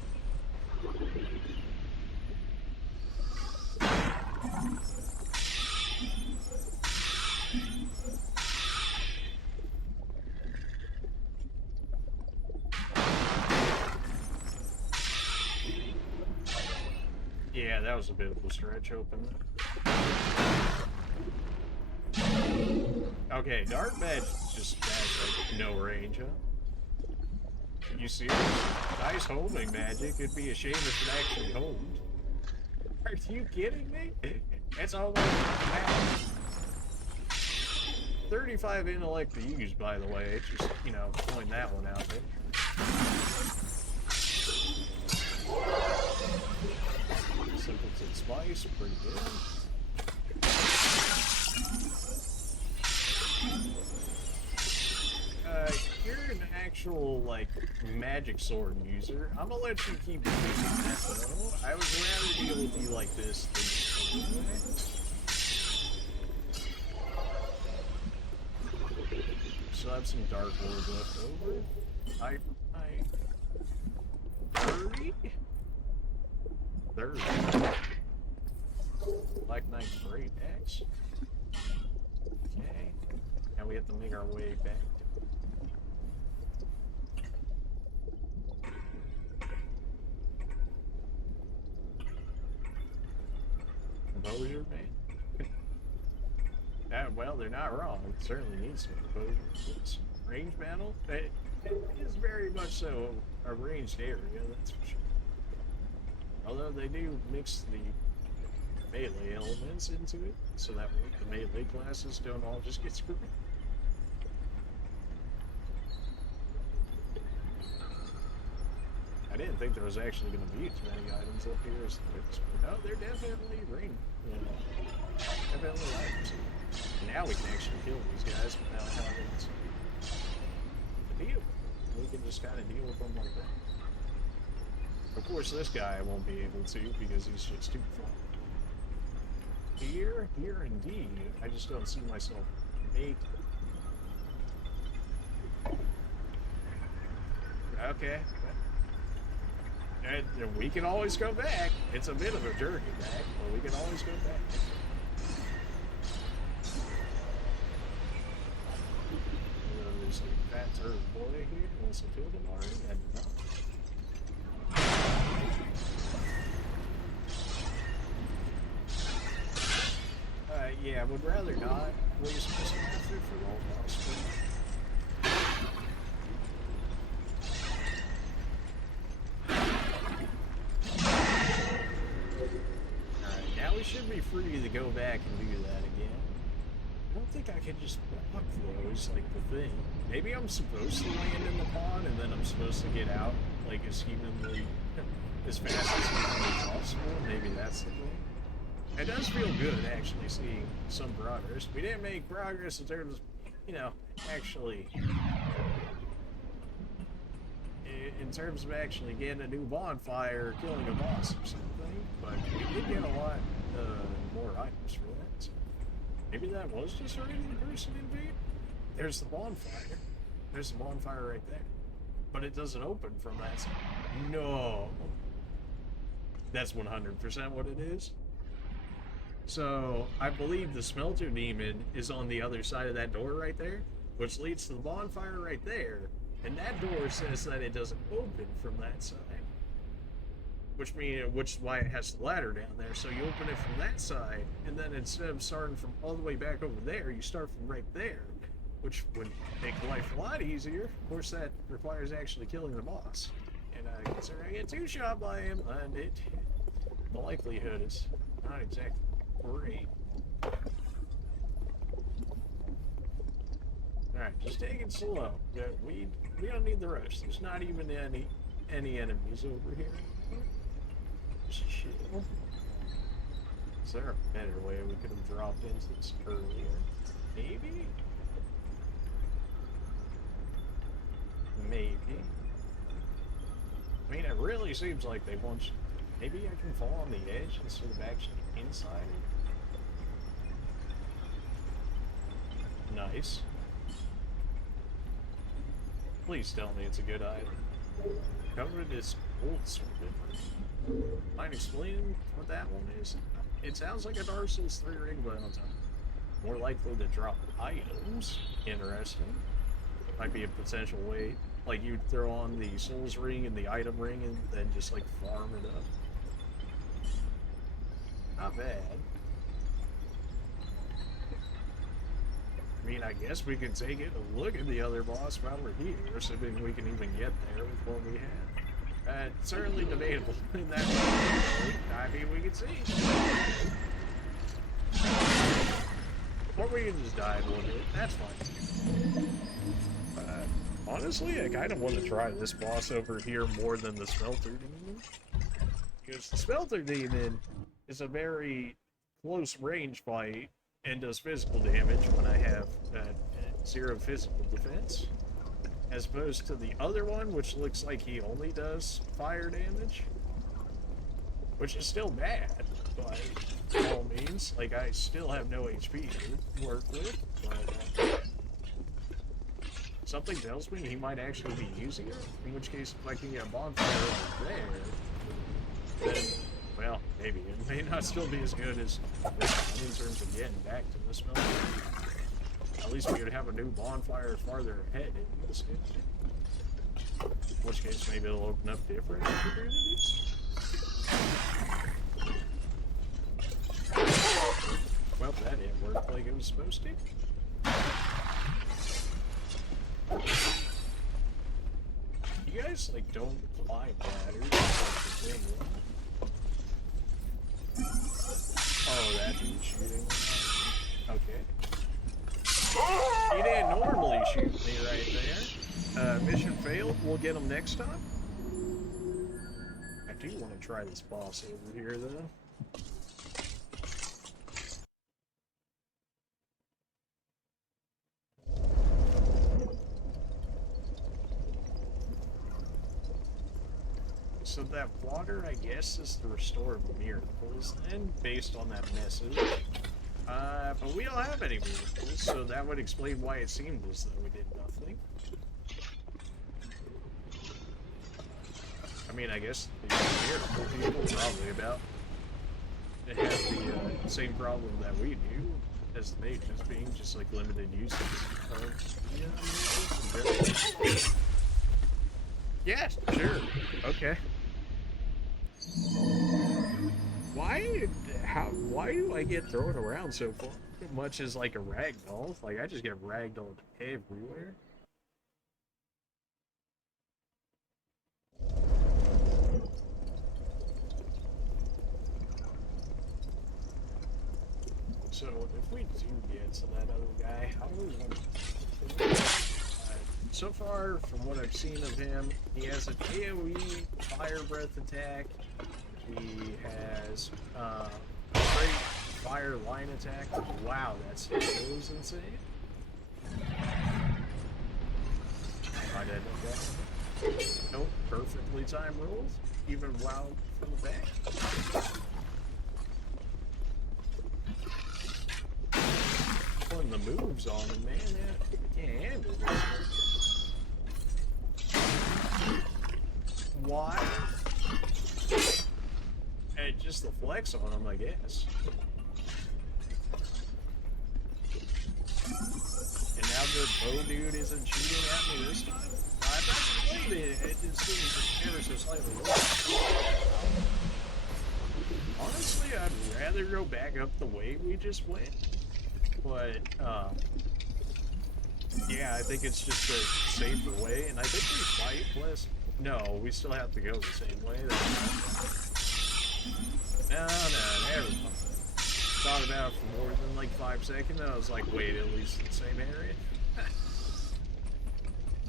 Yeah, that was a bit of a stretch open. Okay, dark magic just has like no range, huh? You serious? Nice homing magic. It'd be a shame if it actually homed. Are you kidding me? It's almost magic. 35 intellect to use, by the way. It's just, you know, point that one out there. Simpleton Spice, pretty good. You're an actual, like, magic sword user. I'm gonna let you keep using that, though. I would rather deal with you like this than anyway. Still have some Dark Lord left over. I 30? 30. Black Knight Great Axe. Okay. Now we have to make our way back. Composure, man. Well, they're not wrong. It certainly needs some composure. Range battle? It is very much so a ranged area, that's for sure. Although they do mix the melee elements into it, so that way the melee classes don't all just get screwed. I didn't think there was actually going to be too many items up here as this, but no, they're definitely definitely items. Now we can actually kill these guys without having to deal. We can just kind of deal with them like that. Of course, this guy I won't be able to because he's just too far. Here indeed. I just don't see myself making. Okay. And we can always go back. It's a bit of a journey back, but we can always go back. There's a fat turtle boy here. Wants to kill him already. I did not. Yeah, I would rather not waste my stuff for all possible. Alright, now we should be free to go back and do that again. I don't think I can just block those like the thing. Maybe I'm supposed to land in the pond and then I'm supposed to get out like as humanly, as fast as humanly possible. Maybe that's the thing. It does feel good, actually, seeing some progress. We didn't make progress in terms of, you know, actually... in terms of actually getting a new bonfire or killing a boss or something, but we did get a lot more items for that. So maybe that was just a regular person invade? There's the bonfire. There's the bonfire right there. But it doesn't open from that side. No! That's 100% what it is. So, I believe the smelter demon is on the other side of that door right there, which leads to the bonfire right there, And that door says that it doesn't open from that side. Which is why it has the ladder down there. So you open it from that side, and then instead of starting from all the way back over there, you start from right there, which would make life a lot easier. Of course, that requires actually killing the boss. And considering I get 2 shot by him, and the likelihood is not exactly great. Alright, just take it slow. We don't need the rush. There's not even any enemies over here. Just chill. Is there a better way we could have dropped into this earlier? Maybe? Maybe. I mean, it really seems like they want you. Maybe I can fall on the edge instead of actually inside it. Nice. Please tell me it's a good item. Covered this gold serpent. Mind explaining what that one is? It sounds like a Dark Souls 3 ring, but on top. More likely to drop items. Interesting. Might be a potential way. Like you'd throw on the Souls ring and the item ring and then just like farm it up. Not bad. I mean, I guess we could take it a look at the other boss while we're here, assuming we can even get there with what we have. Certainly debatable in that way. I mean, we can see. Or we can just dive a little bit. That's fine. Honestly, I kind of want to try this boss over here more than the Smelter Demon. Because the Smelter Demon is a very close range fight and does physical damage when I have 0 physical defense. As opposed to the other one, which looks like he only does fire damage. Which is still bad, by all means. Like, I still have no HP to work with, but something tells me he might actually be using it. In which case, if I can get a bonfire over there, then, well, maybe. It may not still be as good as this one in terms of getting back to the smelter. At least we would have a new bonfire farther ahead in this game. In which case, maybe it'll open up different opportunities. Well, that didn't work like it was supposed to. You guys, like, don't climb ladders. That's the thing, right? Oh, that dude's shooting. Okay. He didn't normally shoot me right there. Mission failed. We'll get him next time. I do want to try this boss over here, though. So that water, I guess, is the restore of miracles, then, based on that message. But we don't have any miracles, so that would explain why it seemed as though we did nothing. I mean, I guess the miracle people probably about to have the same problem that we do, as the mages being just like limited uses of miracles. Yeah, sure. Okay. Why do I get thrown around so much as like a ragdoll? Like, I just get ragdolled everywhere. So, if we do get to that other guy, how do we want to... so far, from what I've seen of him, he has an AoE fire breath attack. He has great fire line attack. Wow, that goes insane. I didn't know that. Nope, perfectly timed rolls, even wow from the back. Putting the moves on him, man. I can't handle this. Why? And just the flex on him, I guess. And now the bow dude isn't shooting at me this time? I just ever so slightly lower. Honestly, I'd rather go back up the way we just went. But, yeah, I think it's just a safer way, and I think we fight plus... No, we still have to go the same way. No, never mind. Thought about it for more than like 5 seconds, and I was like, wait, at least in the same area?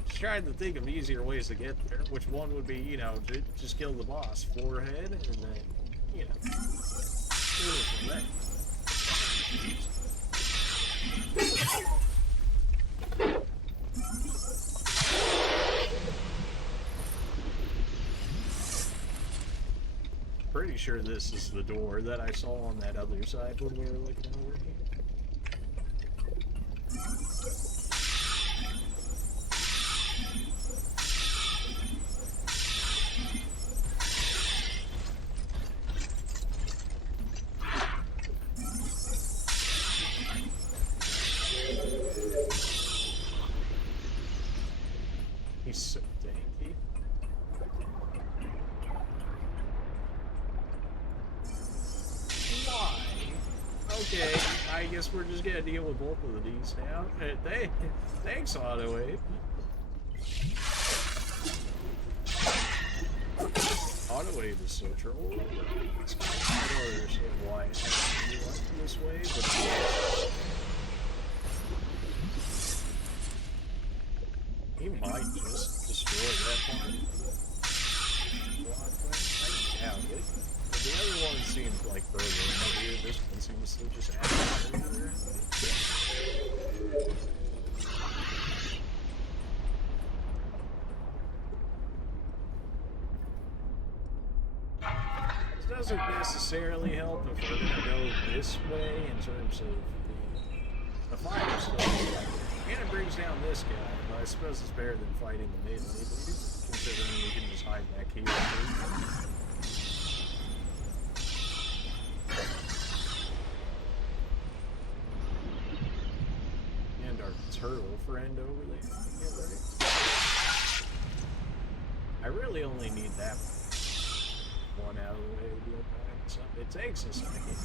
Just trying to think of easier ways to get there, which one would be, you know, just kill the boss, forehead, and then, you know, do it from there. Pretty sure this is the door that I saw on that other side when we were looking over here. He's so danky. Why? Okay, I guess we're just gonna deal with both of these now. Thanks, Auto-Ape. Auto-Ape is so troll. I don't understand why it has to be like this way, but he might just destroy that part. I doubt it. But the other one seemed like further heavier. This one seems to just add further. This doesn't necessarily help if we're gonna go this way in terms of the fire stuff. And it brings down this guy, but I suppose it's better than fighting the melee dude, considering we can just hide back here. And our turtle friend over there. Yeah, right. I really only need that one out of the way to go back. So it takes a second.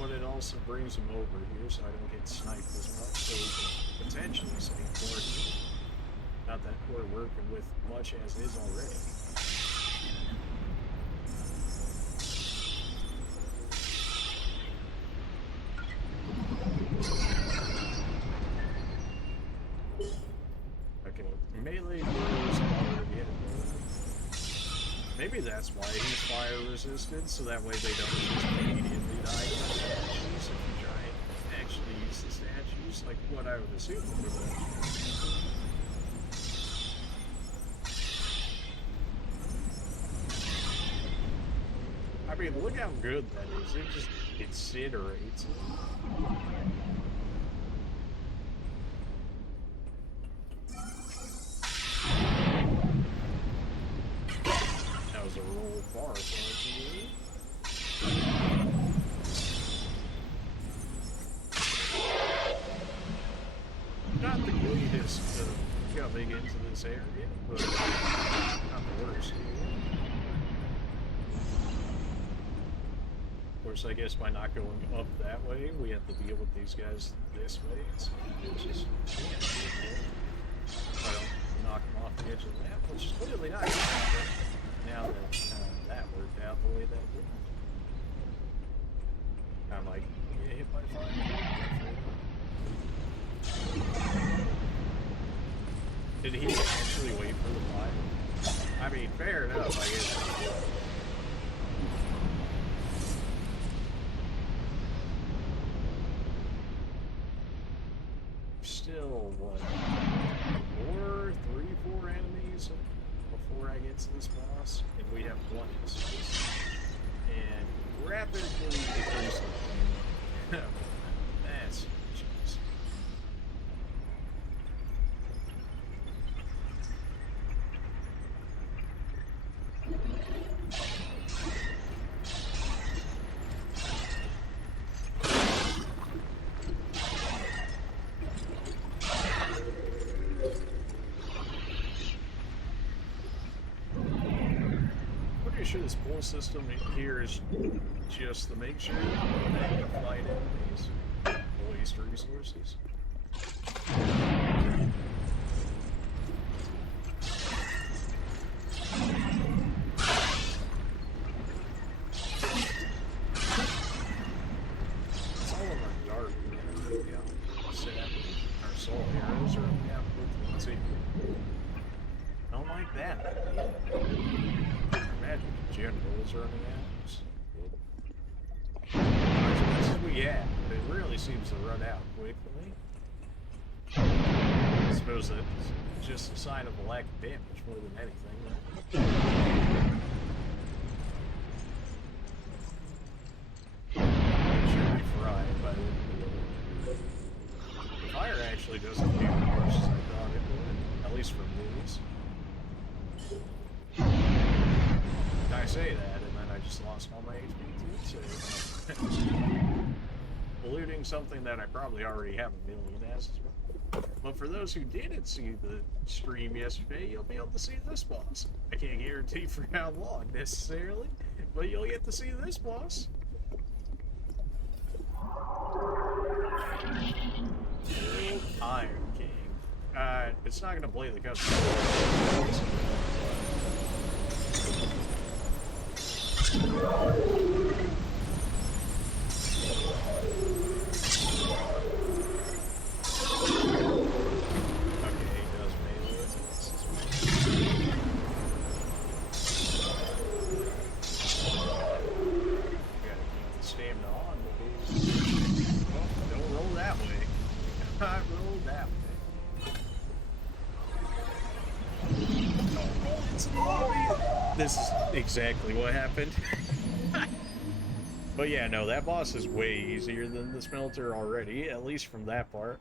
But it also brings him over here so I don't get sniped as much, so we can potentially save more here. Not that we're working with much as is already. Okay, melee blows already hit. Maybe that's why he's fire resistant, so that way they don't just immediately die from statues if you try and actually use the statues, like what I would assume would be. I mean, look how good that is. It just incinerates it. That was a roll far, fortunately. Not the greatest coming into this area, but not the worst. Of course, I guess by not going up that way, we have to deal with these guys this way. It's just, I don't knock them off the edge of the map, which is clearly not going to happen now that that worked out the way that did. I might get hit by fire. Did he actually wait for the fire? I mean, fair enough, I guess. Still, what, four enemies before I get to this boss, and we have one instance. And rapidly decreasing. That's jeez. sure this pull system here is just to make sure that you fight enemies, waste resources. It's all of our dark, our soul arrows are only out with one too. Don't like that. Magic in general is running out. As much as we have, but it really seems to run out quickly. I suppose that's just a sign of a lack of damage more than anything. Should be fried by the fire actually doesn't do as much as I thought it would, at least from these. I say that, and then I just lost all my HP too, so eluding something that I probably already have a million as well. But for those who didn't see the stream yesterday, you'll be able to see this boss. I can't guarantee for how long necessarily, but you'll get to see this boss. Iron King. It's not gonna play the cutscene. This is exactly what happened. But yeah, no, that boss is way easier than the smelter already, at least from that part.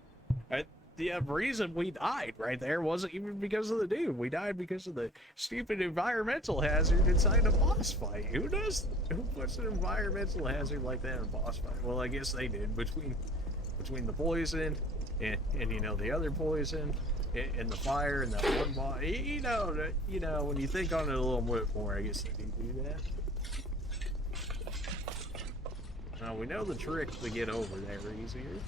The reason we died right there wasn't even because of the dude. We died because of the stupid environmental hazard inside a boss fight. Who puts an environmental hazard like that in a boss fight? Well, I guess they did, between the poison and you know, the other poison. And the fire and that one boss, you know, when you think on it a little bit more, I guess they do that. Now we know the trick to get over there easier.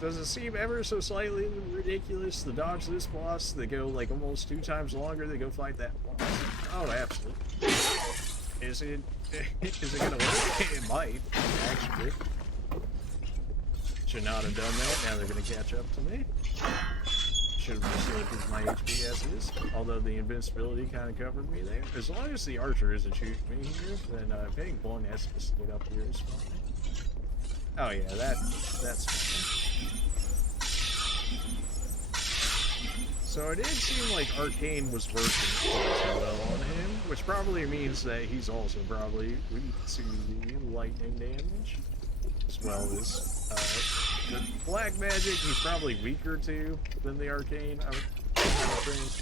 Does it seem ever so slightly ridiculous to dodge this boss? They go like almost 2 times longer to go fight that boss. Oh, absolutely. Is it gonna work? It might, actually. Should not have done that. Now they're gonna catch up to me. Should have just looked my HP as is. Although the invincibility kind of covered me there. As long as the archer isn't shooting me here, then paying one has to split up here is fine. Oh yeah, that's fine. So it did seem like Arcane was working quite well on him, which probably means that he's also probably weak to the lightning damage, as well as the black magic. He's probably weaker to than the arcane, I would think.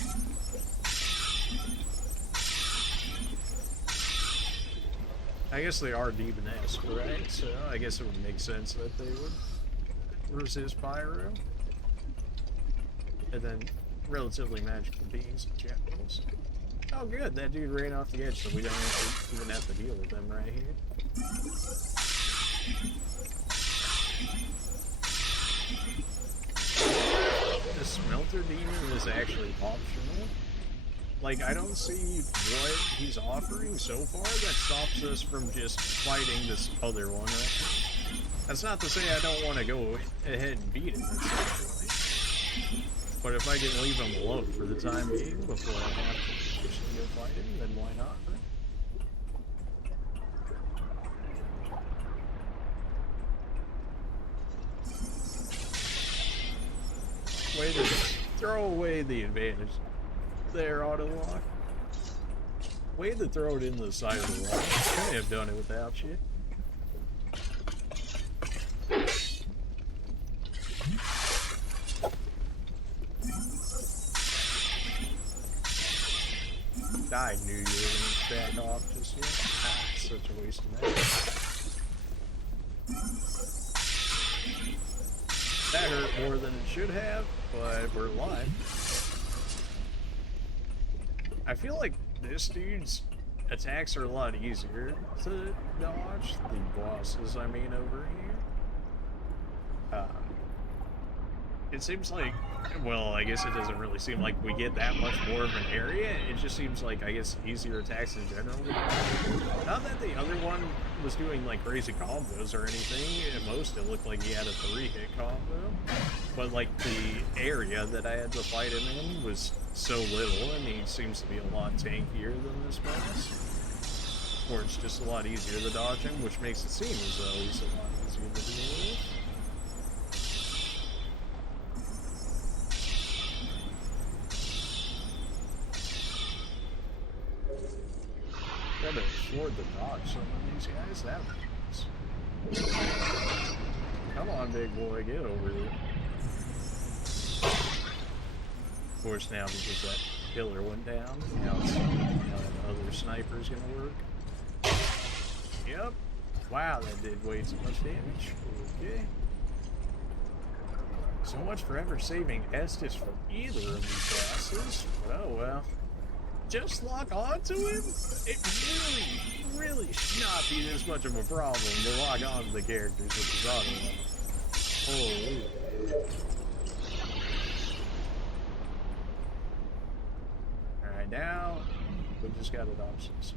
I guess they are demon-esque, right? So I guess it would make sense that they would resist pyro. And then relatively magical beings in general. Oh good, that dude ran off the edge, so we don't even have to deal with them right here. The smelter demon is actually optional. Like, I don't see what he's offering so far that stops us from just fighting this other one, right? That's not to say I don't want to go ahead and beat him, essentially. But if I can leave him alone for the time being before I have to actually go fight him, then why not, right? Way to throw away the advantage there, auto lock. Way to throw it into the side of the wall. Couldn't have done it without you. I knew you were gonna back off just yet. Ah, such a waste of that. That hurt more than it should have, but we're alive. I feel like this dude's attacks are a lot easier to dodge. The bosses, I mean, over here. It seems like, well, I guess it doesn't really seem like we get that much more of an area. It just seems like, I guess, easier attacks in general. Not that the other one was doing, like, crazy combos or anything. At most, it looked like he had a 3-hit combo. But, like, the area that I had to fight him in was so little, and he seems to be a lot tankier than this boss. Or it's just a lot easier to dodge him, which makes it seem as though he's a lot easier to deal with. Gotta afford to dodge some of these guys. That was nice. Come on, big boy, get over here. Of course, now because that killer went down, now it's, the other sniper's gonna work. Yep. Wow, that did way too much damage. Okay. So much for ever saving Estus from either of these bosses. But oh well. Just lock onto him? It really should not be this much of a problem to lock onto the characters with his auto. Holy. Alright, now we just gotta dodge this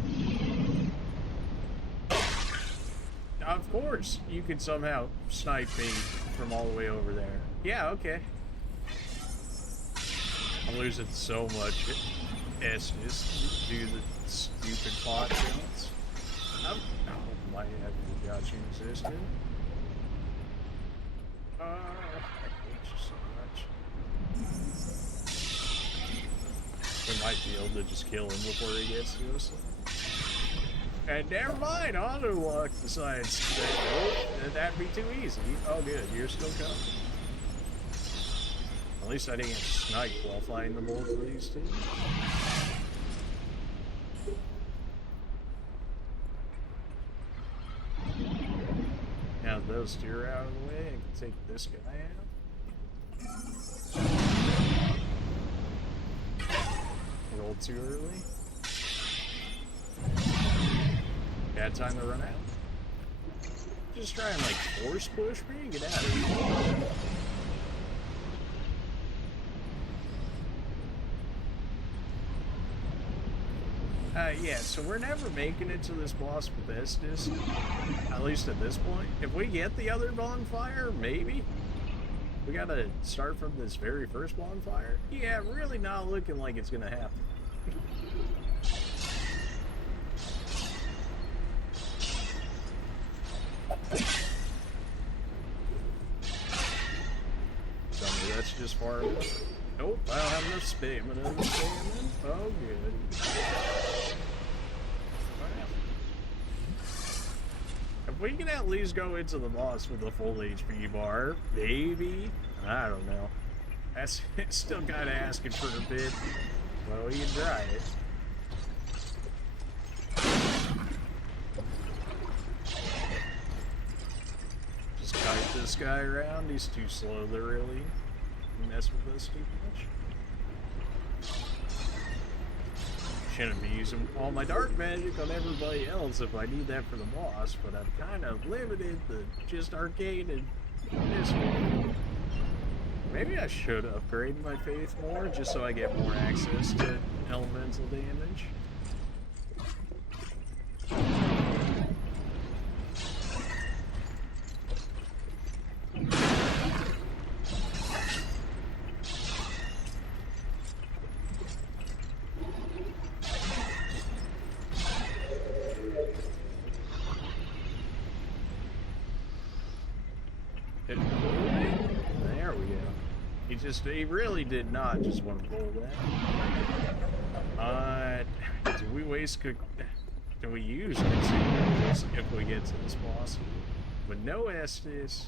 again. Of course, you could somehow snipe me from all the way over there. Yeah, okay. I'm losing so much Estus due to the stupid pot shots. Oh, my head forgot you existed. I hate you so much. We might be able to just kill him before he gets to us. And never mind, auto lock decides that that'd be too easy. Oh good, you're still coming. At least I didn't get sniped while fighting the both of these two. Now those two are out of the way, I can take this guy out. A little too early. Bad time to run out. Just try and like force push me and get out of here. Yeah, so we're never making it to this boss with Estus, at least at this point. If we get the other bonfire, maybe. We gotta start from this very first bonfire. Yeah, really not looking like it's gonna happen. Tell me that's just far enough. Nope, I don't have enough stamina. Oh, good. If we can at least go into the boss with a full HP bar, maybe. I don't know. That's still kind of asking for a bit. Well, we can try it. Just kite this guy around. He's too slow to really mess with us too much. Shouldn't be using all my dark magic on everybody else if I need that for the boss, but I'm kind of limited to just arcane and this one. Maybe I should upgrade my faith more just so I get more access to elemental damage. There we go. He really did not just want to pull that. Do we waste do we use consumables if we get to this boss? With no Estus.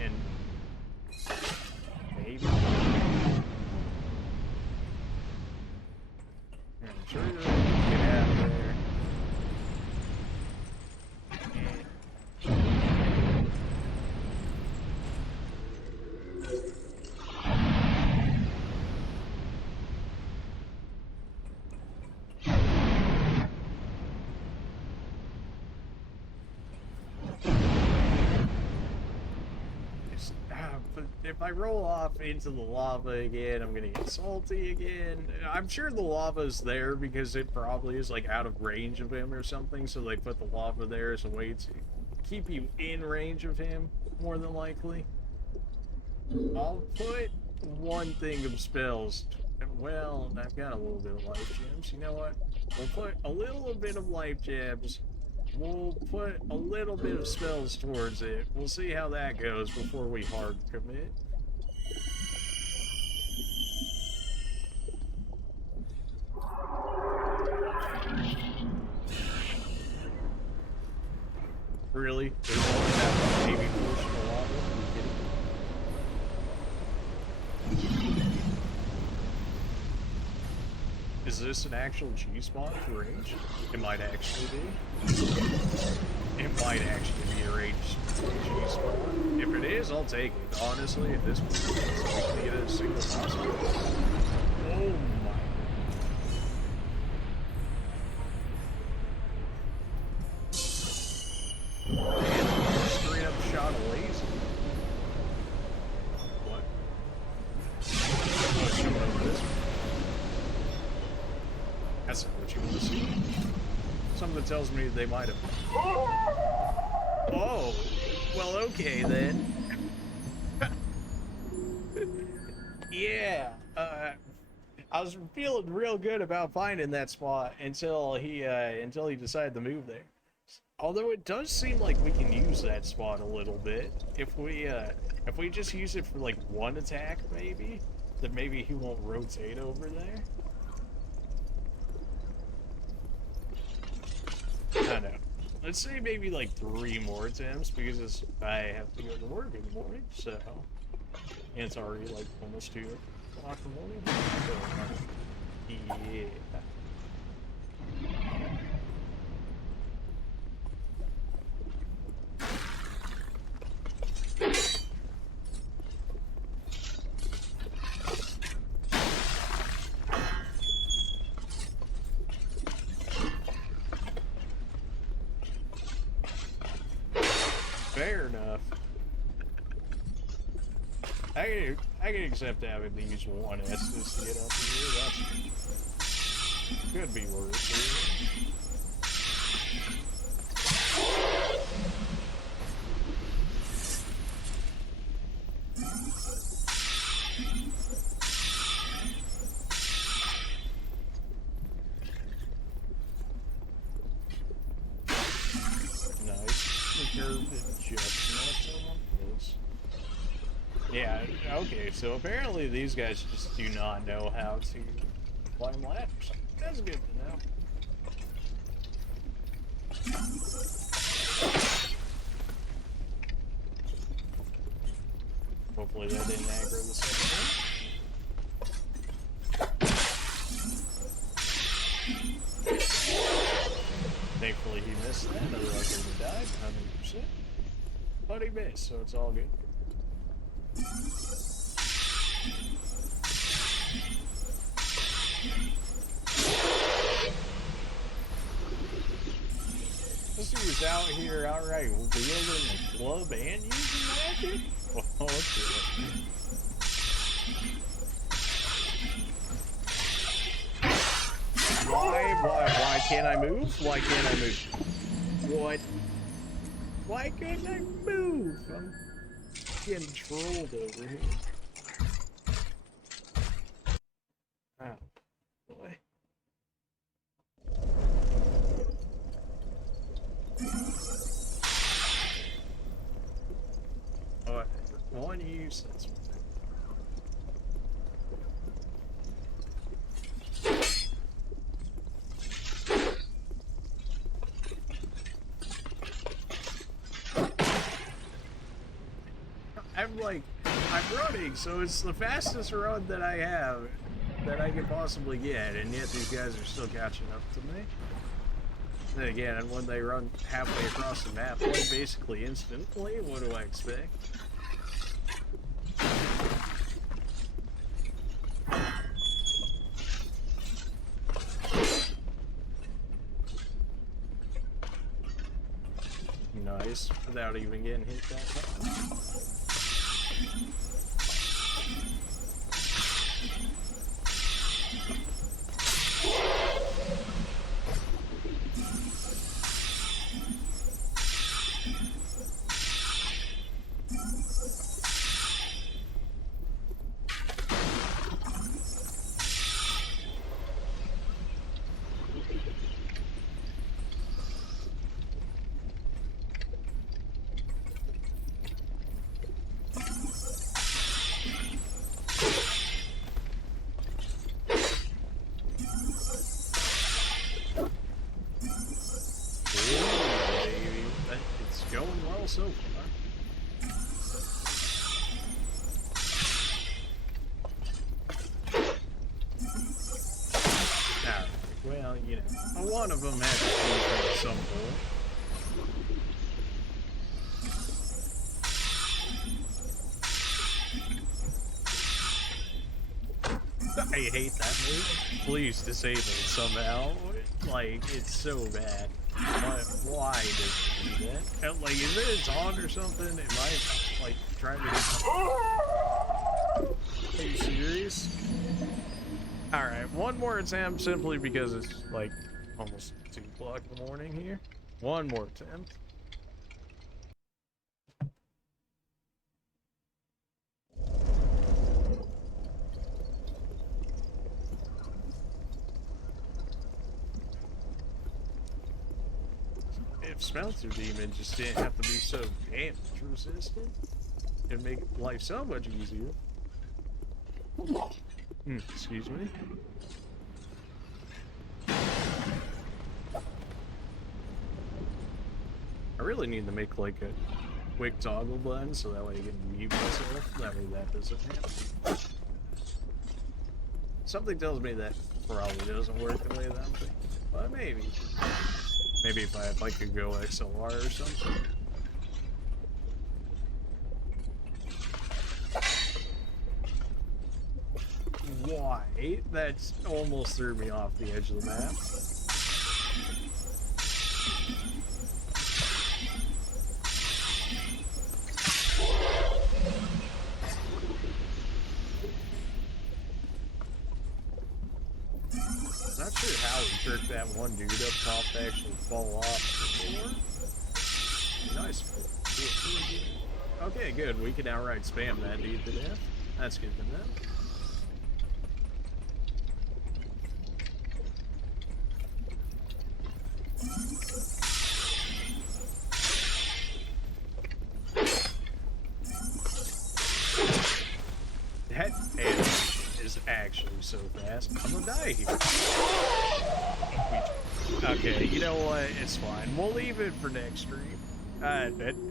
And maybe. I'm sure you're gonna get out of there. if I roll off into the lava again, I'm gonna get salty again. I'm sure the lava's there because it probably is like out of range of him or something, so they put the lava there as a way to keep you in range of him, more than likely. I'll put one thing of spells. Well, I've got a little bit of life gems. You know what? We'll put a little bit of life gems. We'll put a little bit of spells towards it. We'll see how that goes before we hard commit. Really? There's only that maybe portion of lava? Are you kidding? Is this an actual G-spot for range? It might actually be. It might actually be a range G-spot. If it is, I'll take it. Honestly, at this point, we can get a single possible. Oh my. Man, straight up shot a laser. What? What's coming over this way? That's not what you want to see. Something tells me they might have. Oh, well, okay then. Yeah, I was feeling real good about finding that spot until he decided to move there. Although it does seem like we can use that spot a little bit if we just use it for like one attack, maybe. Then maybe he won't rotate over there. I don't know. Let's say maybe like 3 more attempts because I have to go to work in the morning, so and it's already like almost 2 o'clock in the morning. So, yeah. Fair enough. I can accept having to use one Estus to get up here. That could be worse. Yeah, okay, so apparently these guys just do not know how to climb ladders. That's good to know. Hopefully that didn't aggro the second one. Thankfully he missed that, otherwise he would have died 100%. But he missed, so it's all good. This dude's out here outright wielding a club and using magic? Oh, shit. Why can't I move? Why can't I move? What? Why couldn't I move? I'm getting trolled over here. Oh, boy. Alright, one use, that's one. I'm running, so it's the fastest run that I have that I can possibly get, and yet these guys are still catching up to me. Then again, and when they run halfway across the map, like basically instantly, what do I expect? Nice, without even getting hit that time. well so far. Alright, well, you know, one of them had to be at some point. I hate that move. Please disable it somehow. Like, it's so bad. Why does it do that? And, like, is it its on or something? Am I, like, trying to... Are you serious? Alright, one more attempt simply because it's, like, almost 2 o'clock in the morning here. One more attempt. If Smelter Demon just didn't have to be so damage resistant, it'd make life so much easier. Excuse me. I really need to make like a quick toggle button so that way I can mute myself. That way that doesn't happen. Something tells me that probably doesn't work the way that I'm thinking, but maybe. Maybe if I could go XLR or something. Why? That's almost threw me off the edge of the map. Not sure how we tricked that one dude up top to actually fall off before. Nice. Okay, good. We can outright spam that dude to death. That's good to know. That animation is actually so fast. I'm gonna die here. Okay, you know what? It's fine. We'll leave it for next stream.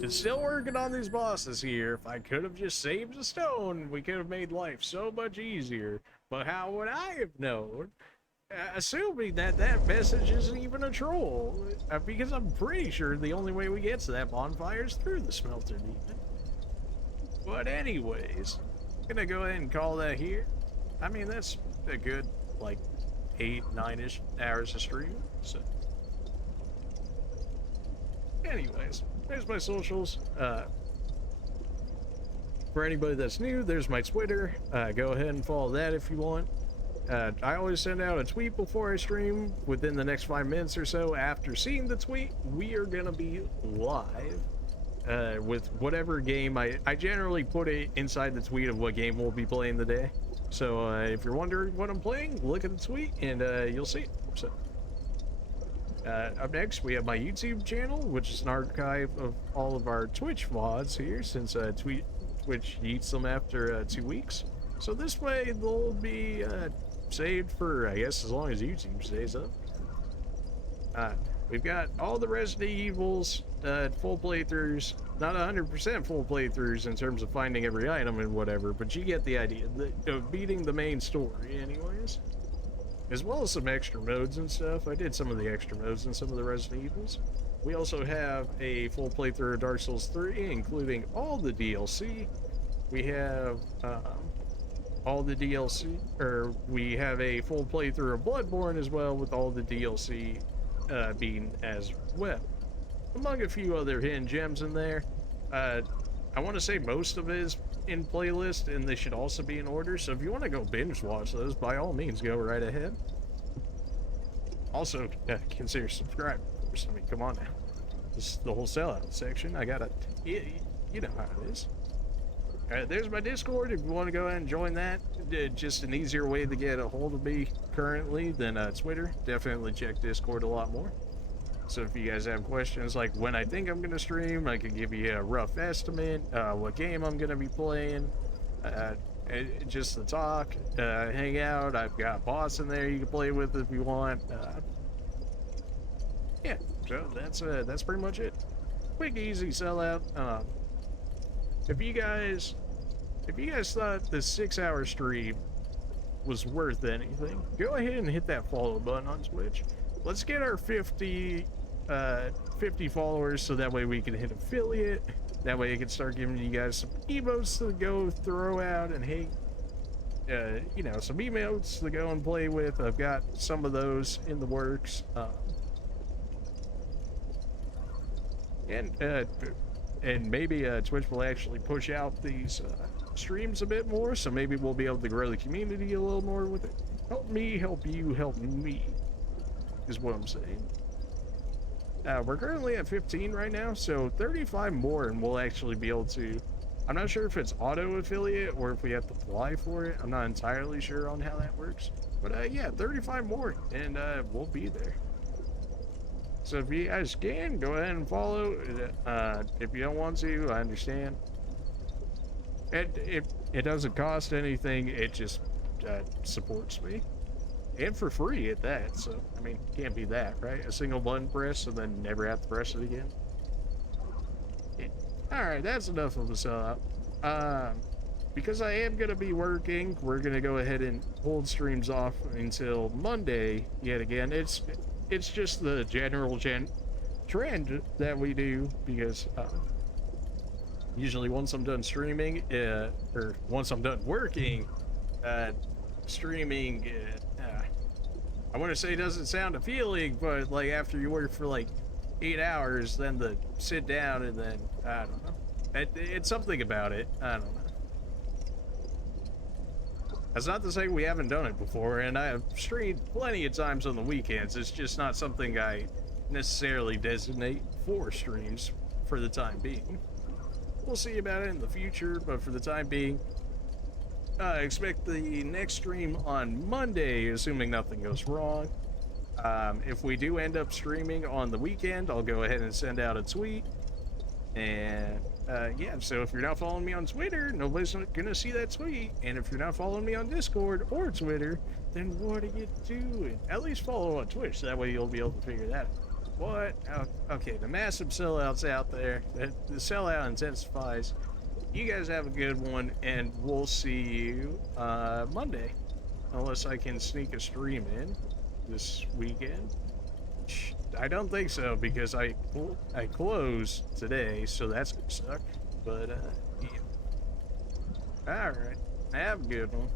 Still working on these bosses here. If I could have just saved a stone, we could have made life so much easier. But how would I have known? Assuming that that message isn't even a troll. Because I'm pretty sure the only way we get to that bonfire is through the smelter demon. But anyways, I'm gonna go ahead and call that here. I mean, that's a good, like, 8-9-ish hours of stream, so. Anyways, there's my socials. For anybody that's new, there's my Twitter. Go ahead and follow that if you want. I always send out a tweet before I stream. Within the next 5 minutes or so after seeing the tweet, we are gonna be live with whatever game. I generally put it inside the tweet of what game we'll be playing today. So if you're wondering what I'm playing, look at the tweet and you'll see it. So up next, we have my YouTube channel, which is an archive of all of our Twitch VODs here, since Twitch eats them after 2 weeks. So this way, they'll be saved for, I guess, as long as YouTube stays up. We've got all the Resident Evils, full playthroughs. Not 100% full playthroughs in terms of finding every item and whatever, but you get the idea of beating the main story anyways. As well as some extra modes and stuff. I did some of the extra modes in some of the Resident Evils. We also have a full playthrough of Dark Souls 3, including all the DLC. We have all the DLC, or we have a full playthrough of Bloodborne as well, with all the DLC being as well. Among a few other hidden gems in there. I want to say most of it is in playlist, and they should also be in order, so if you want to go binge watch those, by all means, go right ahead. Also, consider subscribing, of course. I mean, come on now. This is the whole sellout section. I gotta, you know how it is. There's my Discord if you want to go ahead and join that. Just an easier way to get a hold of me currently than Twitter. Definitely check Discord a lot more. So if you guys have questions like when I think I'm going to stream, I can give you a rough estimate, what game I'm going to be playing, just to talk, hang out. I've got bots in there you can play with if you want. Yeah, so that's pretty much it. quick, easy sellout. If you guys thought the 6-hour stream was worth anything, go ahead and hit that follow button on Twitch. Let's get our 50 followers, so that way we can hit affiliate. That way I can start giving you guys some emotes to go throw out, and hey, you know, some emotes to go and play with. I've got some of those in the works. And maybe Twitch will actually push out these streams a bit more, so maybe we'll be able to grow the community a little more with it. Help me, help you, help me, is what I'm saying. We're currently at 15 right now, so 35 more and we'll actually be able to... I'm not sure if it's auto affiliate or if we have to apply for it. I'm not entirely sure on how that works. But yeah, 35 more and we'll be there. So if you guys can, go ahead and follow. If you don't want to, I understand. It doesn't cost anything, it just supports me. And for free at that, so, I mean, can't be that, right? A single button press and then never have to press it again. Yeah. Alright, that's enough of the sellout. Because I am going to be working, we're going to go ahead and hold streams off until Monday, yet again. It's just the general trend that we do, because usually once I'm done streaming, or once I'm done working, streaming, I want to say doesn't sound appealing, but like after you work for like 8 hours, then to sit down and then, I don't know. It's something about it, I don't know. That's not to say we haven't done it before, and I have streamed plenty of times on the weekends. It's just not something I necessarily designate for streams for the time being. We'll see about it in the future, but for the time being, expect the next stream on Monday, assuming nothing goes wrong. If we do end up streaming on the weekend, I'll go ahead and send out a tweet. And yeah, so if you're not following me on Twitter, nobody's gonna see that tweet. And if you're not following me on Discord or Twitter, then what are you doing? At least follow on Twitch, that way you'll be able to figure that out. What? Okay, the massive sellouts out there. The sellout intensifies. You guys have a good one, and we'll see you Monday. Unless I can sneak a stream in this weekend. I don't think so, because I close today, so that's gonna suck. But, yeah. Alright. Have a good one.